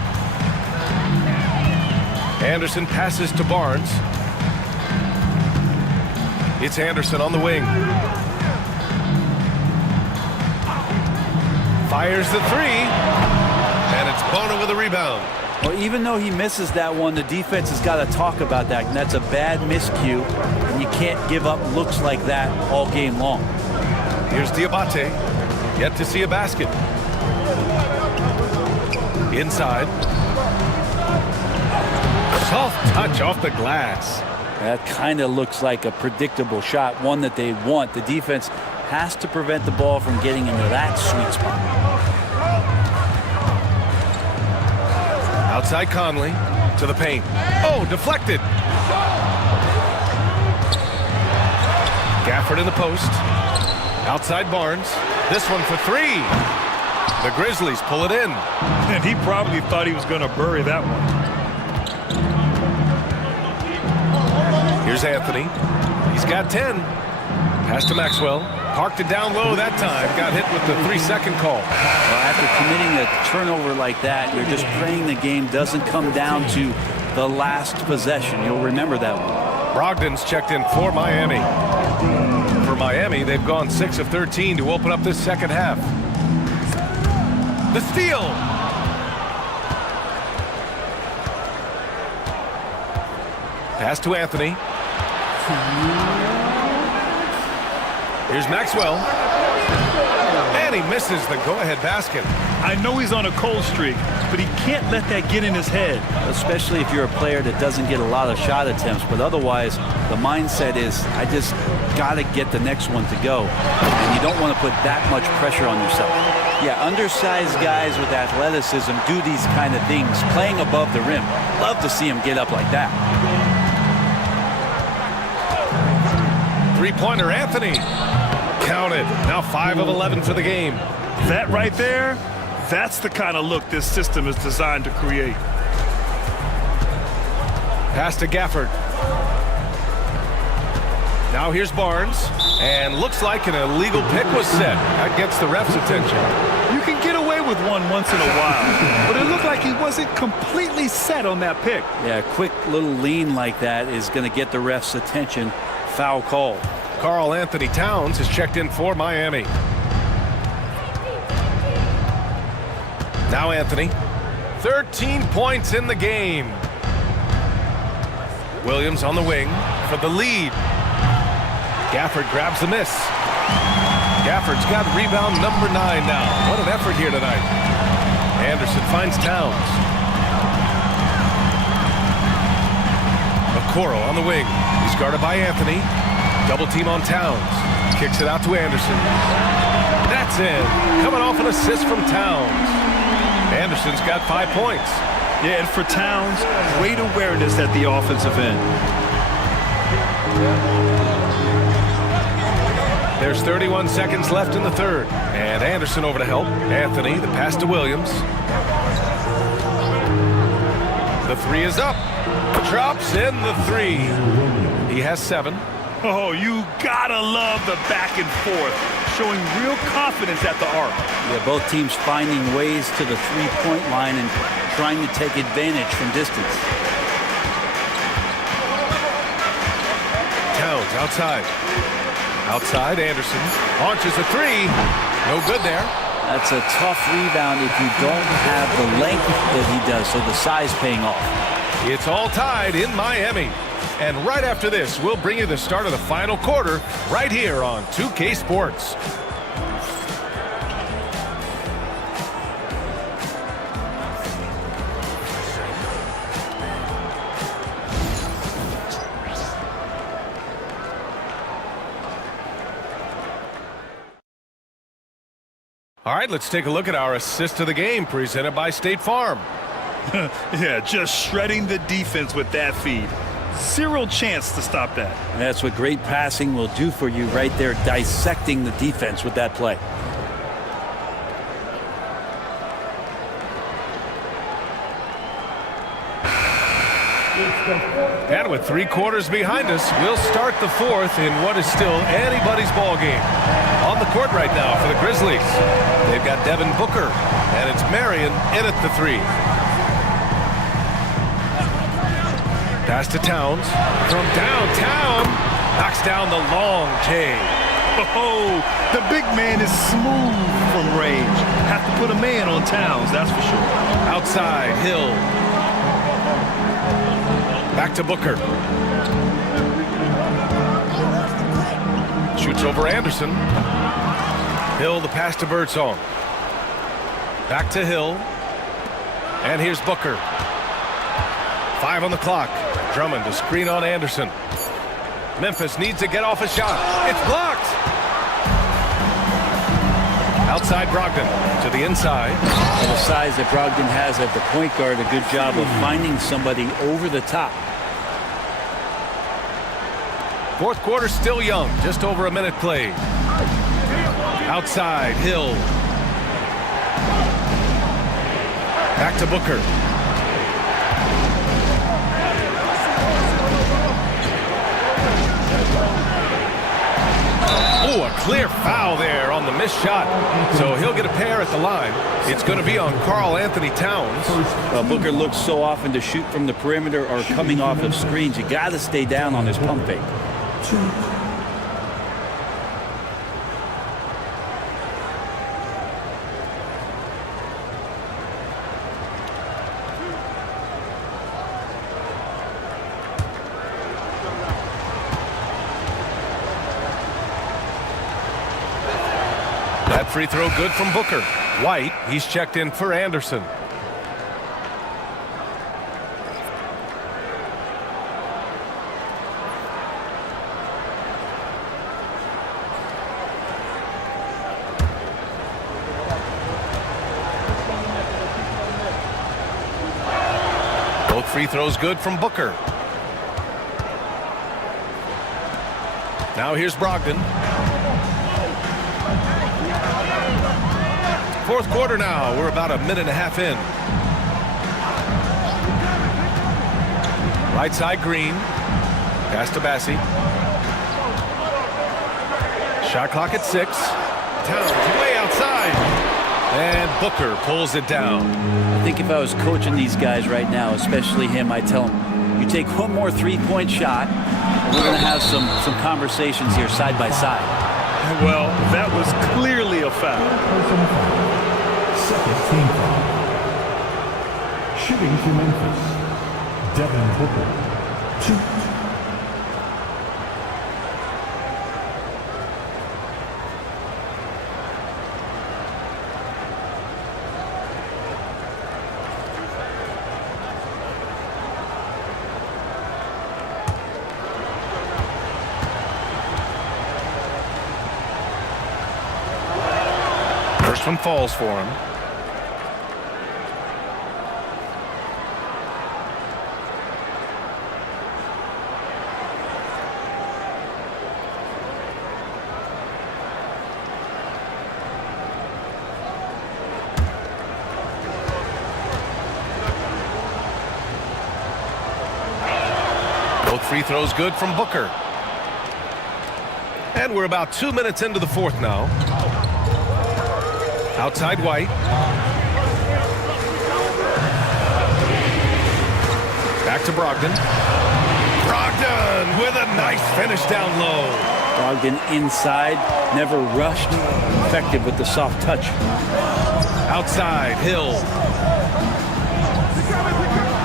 Anderson passes to Barnes. It's Anderson on the wing. Fires the 3. And it's Bona with a rebound. Well, even though he misses that one, the defense has got to talk about that. And that's a bad miscue. And you can't give up looks like that all game long. Here's Diabate. Yet to see a basket. Inside. Soft touch off the glass. That kind of looks like a predictable shot, one that they want. The defense has to prevent the ball from getting into that sweet spot. Outside Conley to the paint. Oh, deflected. Gafford in the post. Outside Barnes. This one for 3. The Grizzlies pull it in. And he probably thought he was going to bury that one. Here's Anthony. He's got 10. Pass to Maxwell. Parked it down low that time. Got hit with the 3-second call. Well, after committing a turnover like that, you're just praying the game doesn't come down to the last possession. You'll remember that one. Brogdon's checked in for Miami. For Miami, they've gone 6 of 13 to open up this second half. The steal. Pass to Anthony. Here's Maxwell. And he misses the go-ahead basket. I know he's on a cold streak, but he can't let that get in his head. Especially if you're a player that doesn't get a lot of shot attempts. But otherwise, the mindset is, I just got to get the next one to go. And you don't want to put that much pressure on yourself. Yeah, undersized guys with athleticism do these kind of things, playing above the rim. Love to see him get up like that. Three-pointer, Anthony. Counted. Now 5 of 11 for the game. That right there, that's the kind of look this system is designed to create. Pass to Gafford. Now here's Barnes. And looks like an illegal pick was set. That gets the ref's attention. You can get away with one once in a while, but it looked like he wasn't completely set on that pick. Yeah, a quick little lean like that is going to get the ref's attention. Foul call. Karl Anthony Towns is checked in for Miami. Now Anthony. 13 points in the game. Williams on the wing for the lead. Gafford grabs the miss. Gafford's got rebound number 9 now. What an effort here tonight. Anderson finds Towns. Okoro on the wing. He's guarded by Anthony. Double team on Towns. Kicks it out to Anderson. That's in. Coming off an assist from Towns. Anderson's got 5 points. Yeah, and for Towns, great awareness at the offensive end. There's 31 seconds left in the third. And Anderson over to help. Anthony, the pass to Williams. The 3 is up. Drops in the 3. He has 7. Oh, you gotta love the back and forth, showing real confidence at the arc. Yeah, both teams finding ways to the three-point line and trying to take advantage from distance. Towns outside. Outside, Anderson launches a 3. No good there. That's a tough rebound if you don't have the length that he does, so the size paying off. It's all tied in Miami. And right after this, we'll bring you the start of the final quarter right here on 2K Sports. All right, let's take a look at our assist of the game presented by State Farm. Yeah, just shredding the defense with that feed. Zero chance to stop that. And that's what great passing will do for you right there, dissecting the defense with that play. And with 3 quarters behind us, we'll start the fourth in what is still anybody's ball game. On the court right now for the Grizzlies, they've got Devin Booker, and it's Marion in at the 3. Pass to Towns from downtown. Knocks down the long J. Oh, the big man is smooth from range. Have to put a man on Towns, that's for sure. Outside, Hill. Back to Booker. Shoots over Anderson. Hill, the pass to Birdsong. Back to Hill. And here's Booker. 5 on the clock. Drummond to screen on Anderson. Memphis needs to get off a shot. It's blocked. Outside Brogdon to the inside. And the size that Brogdon has at the point guard, a good job of finding somebody over the top. Fourth quarter still young, just over a minute played. Outside, Hill. Back to Booker. Oh, a clear foul there on the missed shot. So he'll get a pair at the line. It's going to be on Karl Anthony Towns. Well, Booker looks so often to shoot from the perimeter or coming off of screens. You got to stay down on his pump fake. That free throw good from Booker. White, he's checked in for Anderson. Both free throws good from Booker. Now here's Brogdon. Fourth quarter now. We're about a minute and a half in. Right side Green. Pass to Bassie. Shot clock at 6. Towns way outside. And Booker pulls it down. I think if I was coaching these guys right now, especially him, I'd tell him, you take one more three-point shot, and we're going to have some conversations here side by side. Well, that was clearly a foul. Second team foul. Shooting for Memphis, Devin Booker, 2. First one falls for him. Both free throws good from Booker. And we're about 2 minutes into the fourth now. Outside White. Back to Brogdon. Brogdon with a nice finish down low. Brogdon inside, never rushed, effective with the soft touch. Outside, Hill.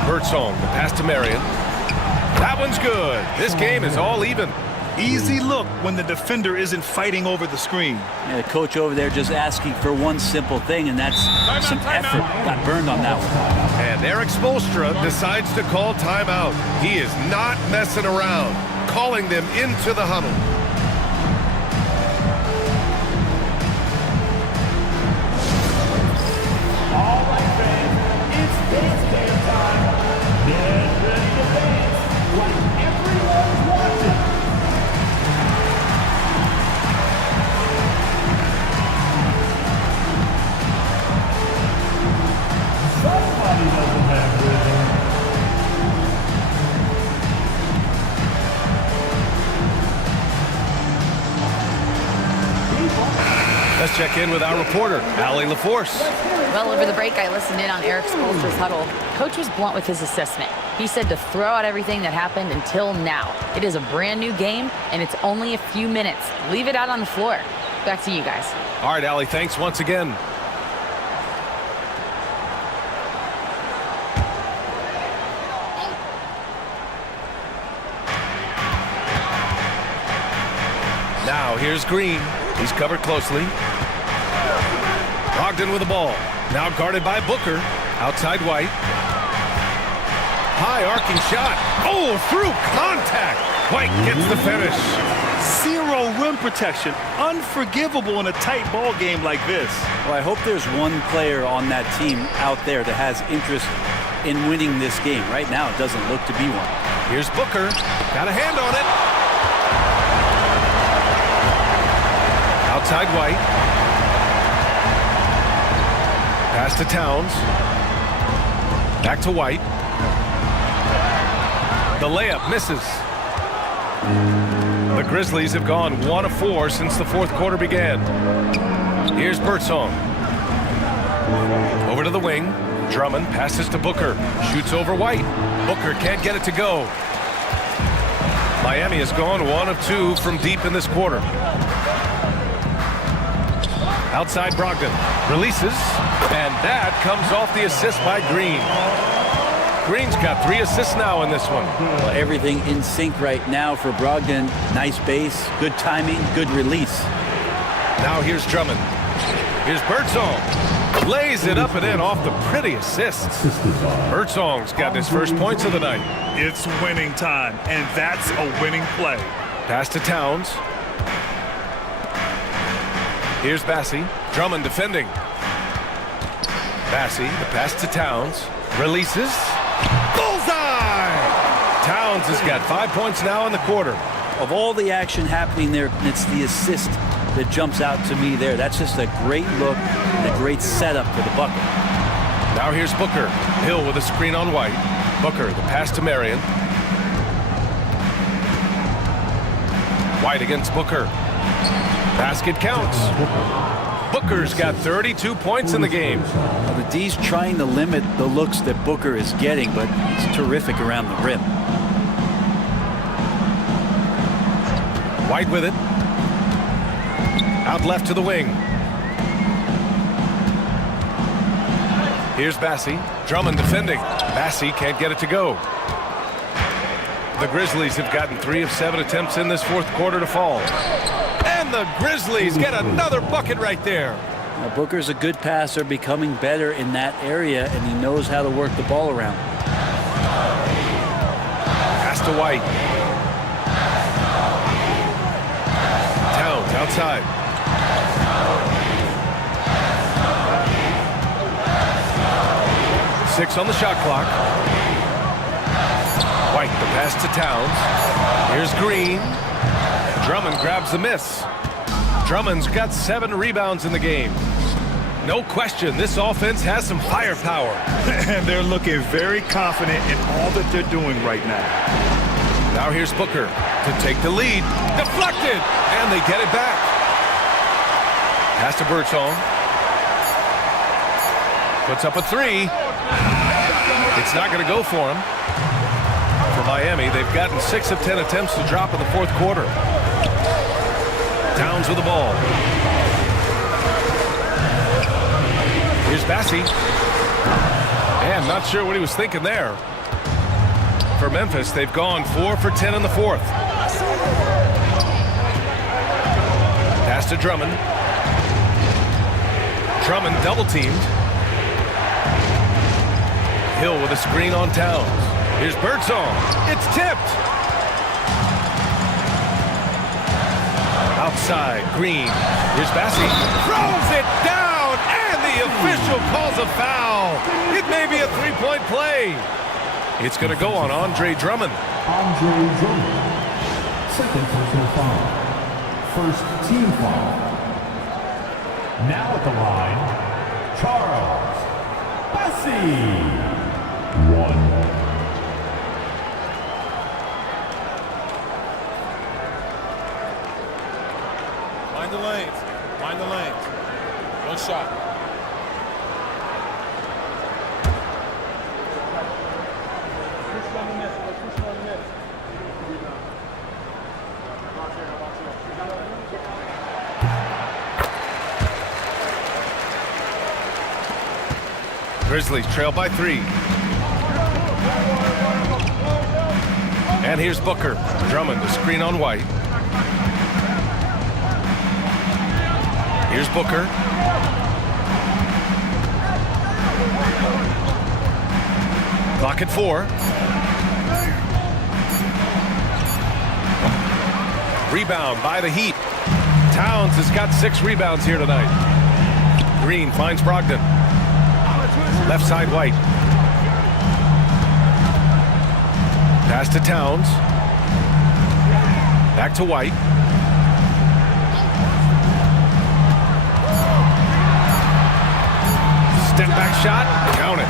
Birdsong, the pass to Marion. That one's good. This game is all even. Easy look when the defender isn't fighting over the screen. Yeah, the coach over there just asking for one simple thing, and that's some effort. Got burned on that one. And Eric Spoelstra decides to call timeout. He is not messing around, calling them into the huddle. All right, fans, it's dance time. Get ready to dance like everyone's watching. Somebody doesn't have rhythm. Let's check in with our reporter, Allie LaForce. Well, over the break, I listened in on Eric Spoelstra's huddle. Coach was blunt with his assessment. He said to throw out everything that happened until now. It is a brand new game, and it's only a few minutes. Leave it out on the floor. Back to you guys. All right, Allie, thanks once again. Now here's Green. He's covered closely. Brogdon with the ball. Now guarded by Booker. Outside White. High arcing shot. Oh, through contact. White gets the finish. Zero rim protection. Unforgivable in a tight ball game like this. Well, I hope there's one player on that team out there that has interest in winning this game. Right now, it doesn't look to be one. Here's Booker. Got a hand on it. Outside White. Pass to Towns. Back to White. The layup misses. The Grizzlies have gone 1 of 4 since the fourth quarter began. Here's Birdsong. Over to the wing. Drummond passes to Booker. Shoots over White. Booker can't get it to go. Miami has gone 1 of 2 from deep in this quarter. Outside Brogdon. Releases. And that comes off the assist by Green. Green's got 3 assists now in this one. Well, everything in sync right now for Brogdon. Nice base, good timing, good release. Now here's Drummond. Here's Birdsong. Lays it up and in off the pretty assists. Birdsong's got his first points of the night. It's winning time, and that's a winning play. Pass to Towns. Here's Bassey. Drummond defending. Bassey, the pass to Towns. Releases. Bullseye! Towns has got 5 points now in the quarter. Of all the action happening there, it's the assist that jumps out to me there. That's just a great look and a great setup for the bucket. Now here's Booker. Hill with a screen on White. Booker, the pass to Marion. White against Booker. Basket counts. Booker's got 32 points in the game. Well, the D's trying to limit the looks that Booker is getting, but he's terrific around the rim. White with it. Out left to the wing. Here's Bassey. Drummond defending. Bassey can't get it to go. The Grizzlies have gotten 3 of 7 attempts in this fourth quarter to fall. And the Grizzlies get another bucket right there. Now, Booker's a good passer, becoming better in that area, and he knows how to work the ball around. Pass to White. Towns outside. 6 on the shot clock. White, the pass to Towns. Here's Green. Drummond grabs the miss. Drummond's got 7 rebounds in the game. No question, this offense has some firepower. And they're looking very confident in all that they're doing right now. Now here's Booker to take the lead. Deflected, and they get it back. Pass to Birdsong. Puts up a 3. It's not going to go for him. For Miami, they've gotten 6 of 10 attempts to drop in the fourth quarter. Towns with the ball. Here's Bassey. And not sure what he was thinking there. For Memphis, they've gone 4 for 10 in the fourth. Pass to Drummond. Drummond double teamed. Hill with a screen on Towns. Here's Birdsong. It's tipped. Outside, Green. Here's Bassey. Throws it down, and the official calls a foul. It may be a 3-point play. It's going to go on Andre Drummond. Andre Drummond. Second personal foul. First team foul. Now at the line, Charles Bassey. 1. Mind the lanes. Mind the lanes. One shot. Grizzlies trail by 3. And here's Booker. Drummond, the screen on White. Here's Booker. Clock at 4. Rebound by the Heat. Towns has got 6 rebounds here tonight. Green finds Brogdon. Left side, White. Pass to Towns. Back to White. Step back shot. Count it.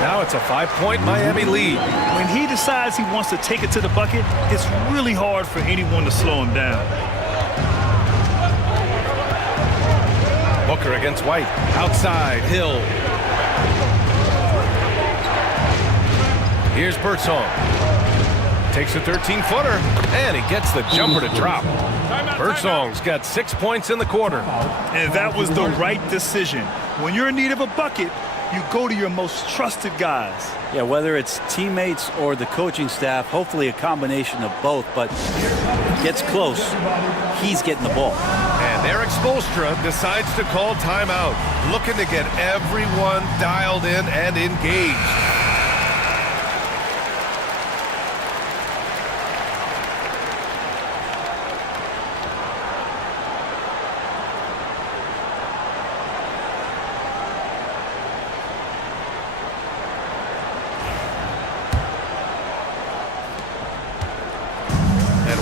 Now it's a 5-point Miami lead. When he decides he wants to take it to the bucket, it's really hard for anyone to slow him down. Booker against White. Outside, Hill. Here's Birdsong. Takes a 13-footer, and he gets the jumper to drop. Birdsong's got 6 points in the quarter. And that was the right decision. When you're in need of a bucket, you go to your most trusted guys. Yeah, whether it's teammates or the coaching staff, hopefully a combination of both, but it gets close. He's getting the ball. And Eric Spoelstra decides to call timeout, looking to get everyone dialed in and engaged.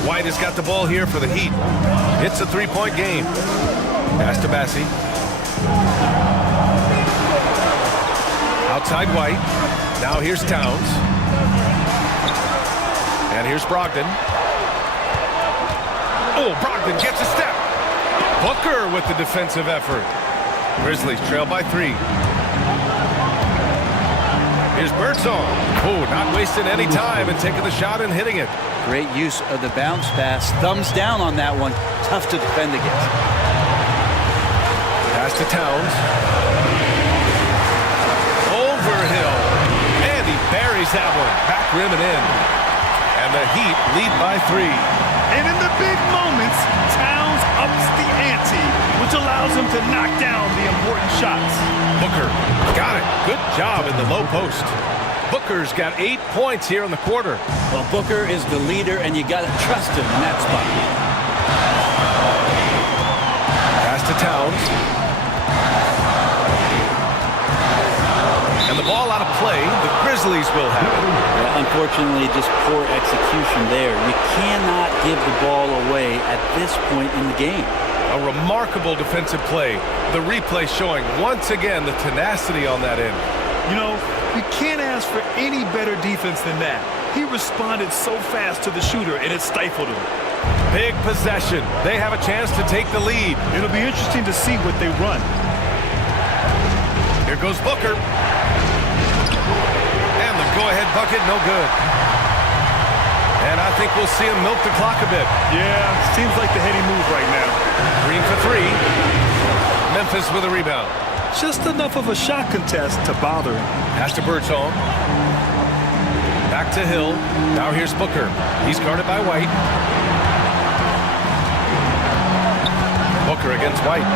White has got the ball here for the Heat. It's a 3-point game. Pass to Bassey. Outside White. Now here's Towns. And here's Brogdon. Oh, Brogdon gets a step. Booker with the defensive effort. Grizzlies trail by 3. Here's Birdsong. Oh, not wasting any time and taking the shot and hitting it. Great use of the bounce pass. Thumbs down on that one. Tough to defend against. Pass to Towns. Over Hill. And he buries that one. Back rim and in. And the Heat lead by 3. And in the big moments, Towns ups the ante, which allows him to knock down the important shots. Booker got it. Good job in the low post. Booker's got 8 points here in the quarter. Well, Booker is the leader, and you got to trust him in that spot. Pass to Towns. And the ball out of Grizzlies will have it. Yeah, unfortunately, just poor execution there. You cannot give the ball away at this point in the game. A remarkable defensive play. The replay showing once again the tenacity on that end. You know, you can't ask for any better defense than that. He responded so fast to the shooter, and it stifled him. Big possession. They have a chance to take the lead. It'll be interesting to see what they run. Here goes Booker. And the go-ahead bucket, no good. And I think we'll see him milk the clock a bit. Yeah, seems like the heady move right now. Green for three. Memphis with a rebound. Just enough of a shot contest to bother him. Pass to Birdsong. Back to Hill. Now here's Booker. He's guarded by White. Booker against White.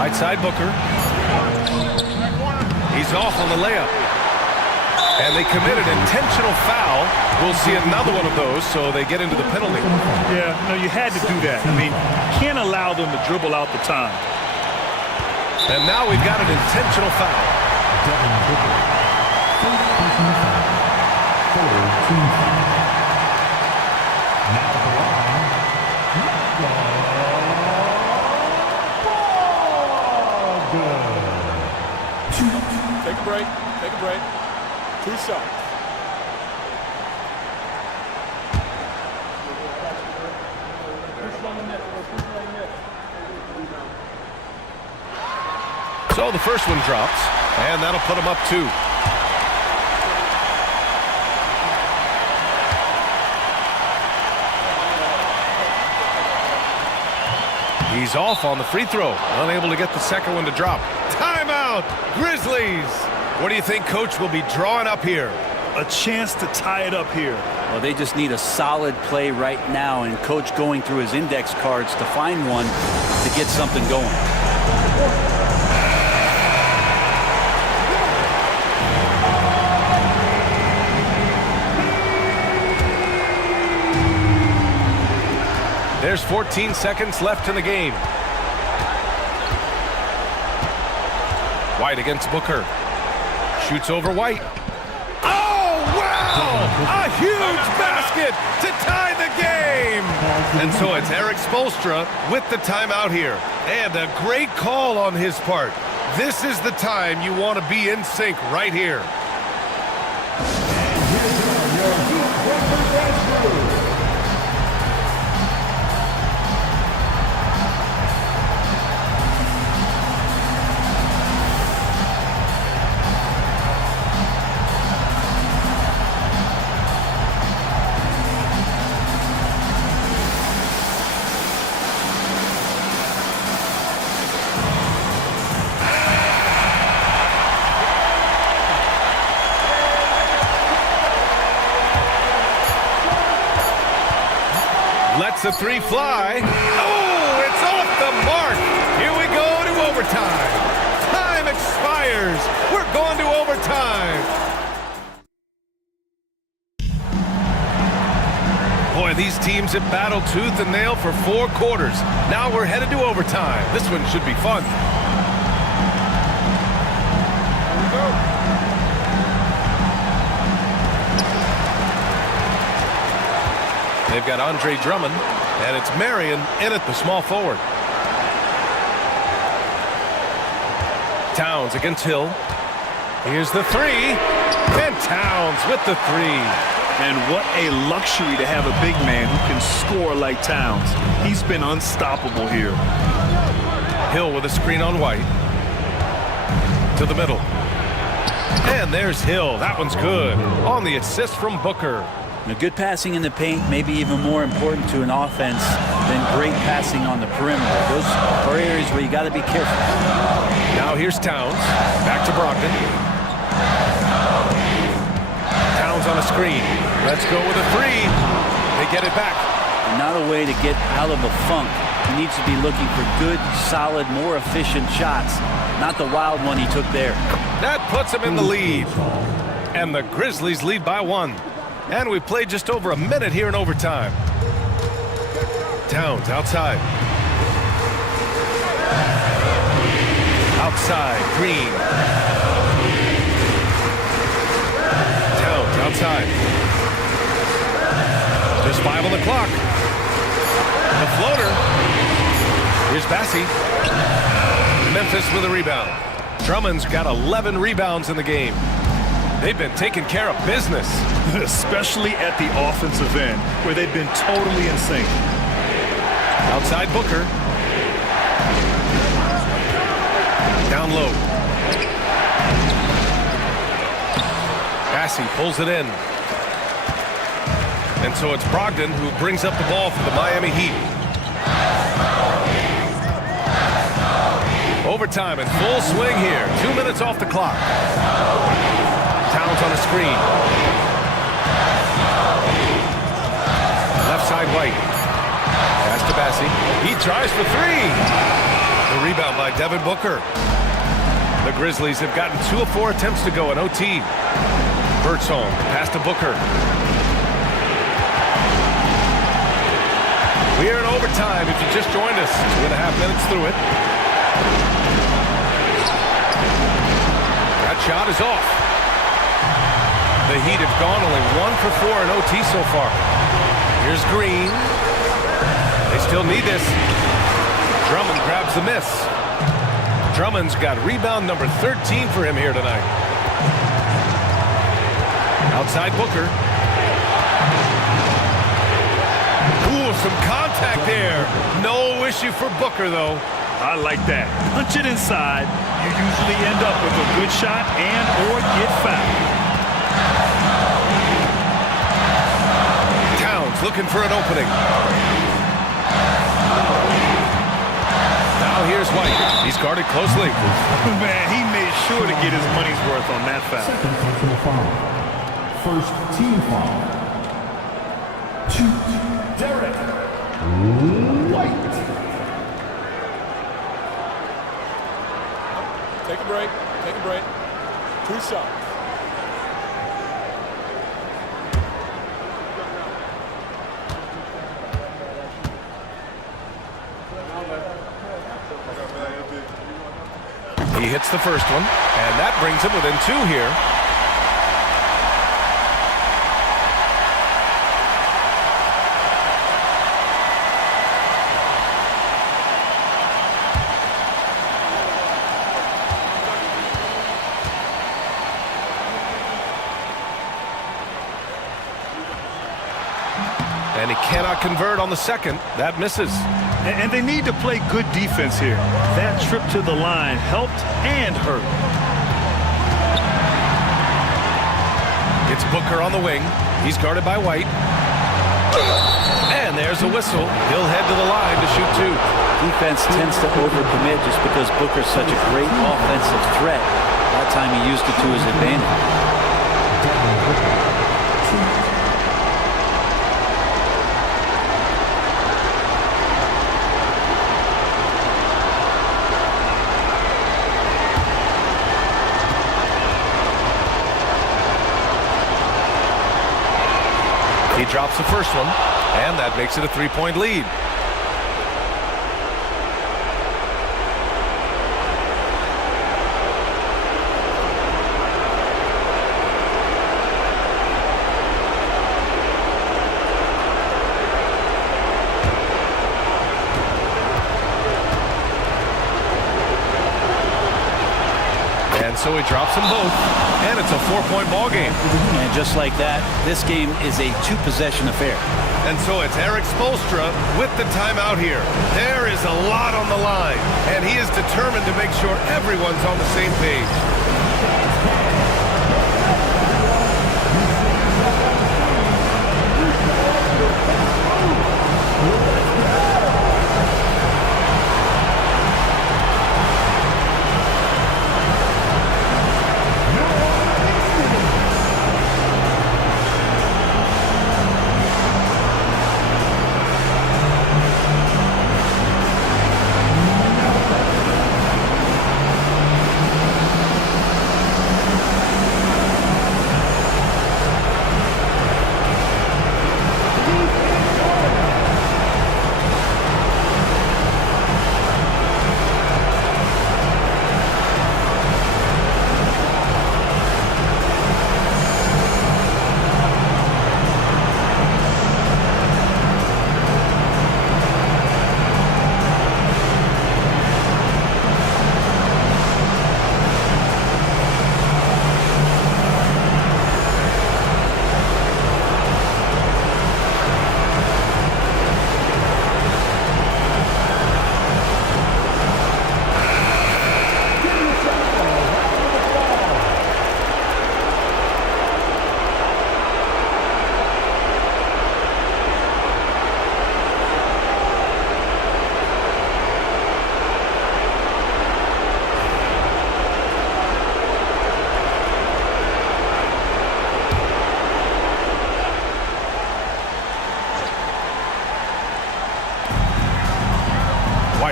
Right side Booker. He's off on the layup. And they committed intentional foul. We'll see another one of those, so they get into the penalty. Yeah, no, you had to do that. I mean, can't allow them to dribble out the time. And now we've got an intentional foul. Take a break. Take a break. 2 shots. So the first one drops, and that'll put him up 2. He's off on the free throw, unable to get the second one to drop. Timeout, Grizzlies. What do you think Coach will be drawing up here? A chance to tie it up here. Well, they just need a solid play right now, and Coach going through his index cards to find one to get something going. There's 14 seconds left in the game. White against Booker. Shoots over White. Oh, wow! A huge basket to tie the game! And so it's Eric Spoelstra with the timeout here. And a great call on his part. This is the time you want to be in sync right here. Lets the three fly. Oh, it's off the mark. Here we go to overtime. Time expires. We're going to overtime. Boy, these teams have battled tooth and nail for 4 quarters. Now we're headed to overtime. This one should be fun. They've got Andre Drummond, and it's Marion in at the small forward. Towns against Hill. Here's the three, and Towns with the three. And what a luxury to have a big man who can score like Towns. He's been unstoppable here. Hill with a screen on White. To the middle. And there's Hill. That one's good. On the assist from Booker. Now, good passing in the paint may be even more important to an offense than great passing on the perimeter. Those are areas where you got to be careful. Now here's Towns. Back to Brogdon. Towns on a screen. Let's go with a three. They get it back. Not a way to get out of a funk. He needs to be looking for good, solid, more efficient shots. Not the wild one he took there. That puts him in the lead. And the Grizzlies lead by 1. And we played just over a minute here in overtime. Towns outside. Outside, Green. overtime. Just 5 on the clock. The floater. Here's Bassey. Memphis with a rebound. Drummond's got 11 rebounds in the game. They've been taking care of business. Especially at the offensive end, where they've been totally in sync. Outside Booker. Down low. Bassey pulls it in. And so it's Brogdon who brings up the ball for the Miami Heat. Overtime in full swing here. 2 minutes off the clock. Towns on a screen. Left side White. Pass to Bassey. He tries for three. The rebound by Devin Booker. The Grizzlies have gotten 2 of 4 attempts to go in OT. Birdsong. Pass to Booker. We are in overtime if you just joined us. 2.5 minutes through it. That shot is off. The Heat have gone only 1 for 4 in OT so far. Here's Green. They still need this. Drummond grabs the miss. Drummond's got rebound number 13 for him here tonight. Outside Booker. Ooh, some contact there. No issue for Booker, though. I like that. Punch it inside. You usually end up with a good shot and or get fouled. Towns looking for an opening. Now here's White. He's guarded closely. Man, he made sure to get his money's worth on that foul. Second personal foul. First team foul. Shoot, Derek White. Take a break. Take a break. 2 shots. He hits the first one, and that brings him within 2 here. And he cannot convert on the second. That misses. And they need to play good defense here. That trip to the line helped and hurt. It's Booker on the wing. He's guarded by White. And there's a whistle. He'll head to the line to shoot 2. Defense tends to overcommit just because Booker's such a great offensive threat. That time he used it to his advantage. He drops the first one, and that makes it a 3-point lead. And so he drops them both, and it's a 4-point ball game. And just like that, this game is a 2-possession affair. And so it's Eric Spoelstra with the timeout here. There is a lot on the line, and he is determined to make sure everyone's on the same page.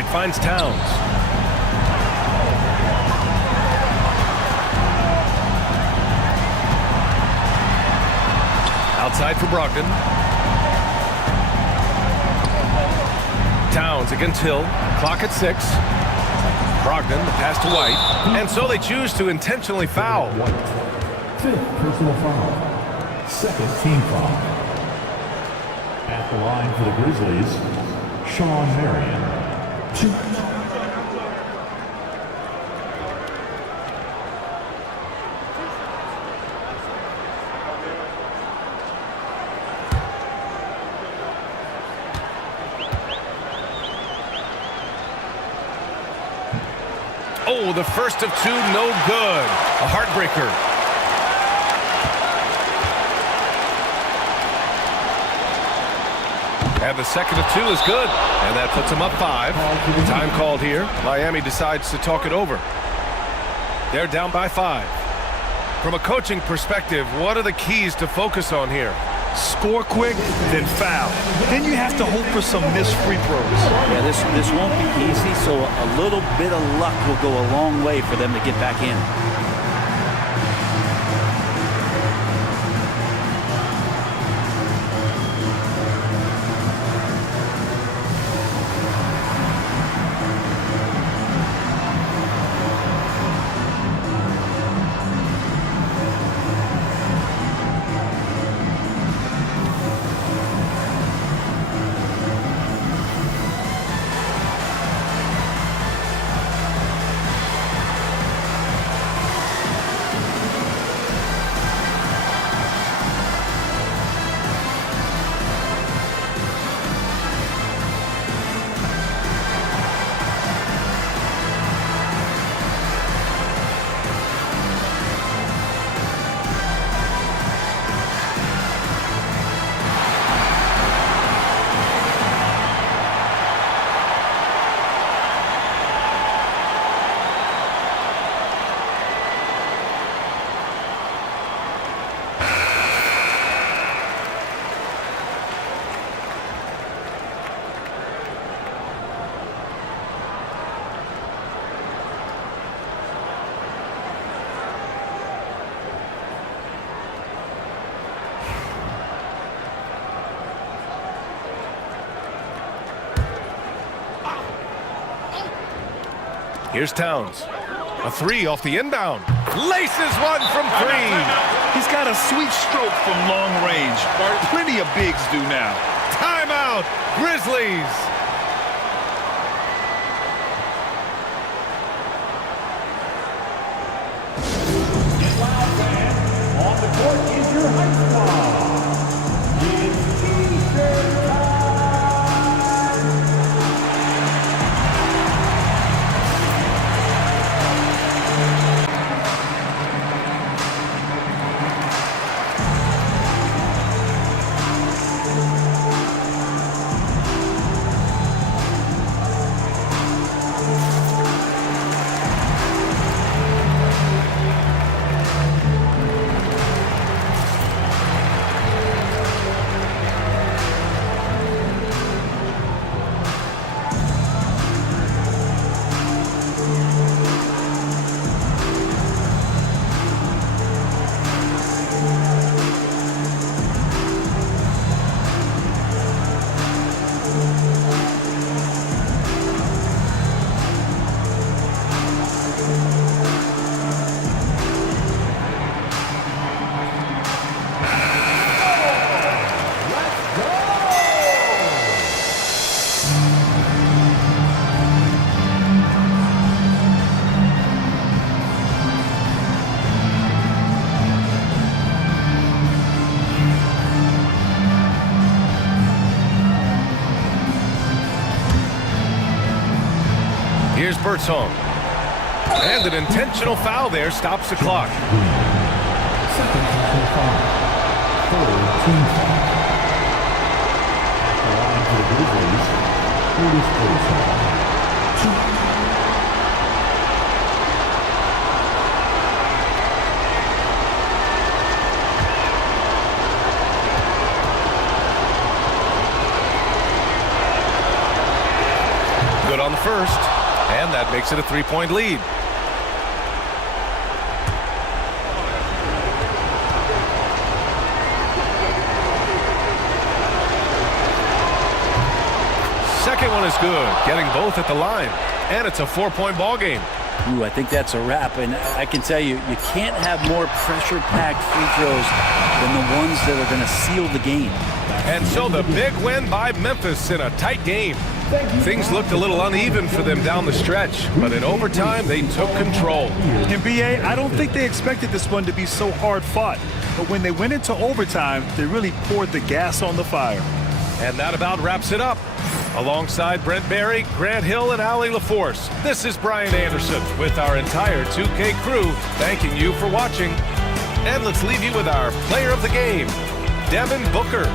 right, finds Towns. Outside for Brogdon. Towns against Hill. Clock at 6. Brogdon, the pass to White. And so they choose to intentionally foul. Fifth personal foul. Second team foul. At the line for the Grizzlies, Sean Marion. 2. Oh, the first of 2, no good. A heartbreaker. And the second of 2 is good. And that puts them up 5. Time called here. Miami decides to talk it over. They're down by 5. From a coaching perspective, what are the keys to focus on here? Score quick, then foul. Then you have to hope for some missed free throws. Yeah, this won't be easy, so a little bit of luck will go a long way for them to get back in. Here's Towns. A 3 off the inbound. Laces one from 3. He's got a sweet stroke from long range. Plenty of bigs do now. Timeout, Grizzlies. On the court is your high squad. It's T-shirt time. Here's Birdsong. And an intentional foul there stops the clock. Second personal foul. Third team foul. At the line for the Grizzlies, Curtis Birdsong. 2. Good on the first. first, and that makes it a 3-point lead. Second one is good, getting both at the line, and it's a 4-point ball game. Ooh, I think that's a wrap, and I can tell you, you can't have more pressure-packed free throws than the ones that are going to seal the game. And so the big win by Memphis in a tight game. Things looked a little uneven for them down the stretch, but in overtime, they took control. In BA, I don't think they expected this one to be so hard fought, but when they went into overtime, they really poured the gas on the fire. And that about wraps it up. Alongside Brent Barry, Grant Hill, and Allie LaForce, this is Brian Anderson with our entire 2K crew thanking you for watching. And let's leave you with our player of the game, Devin Booker.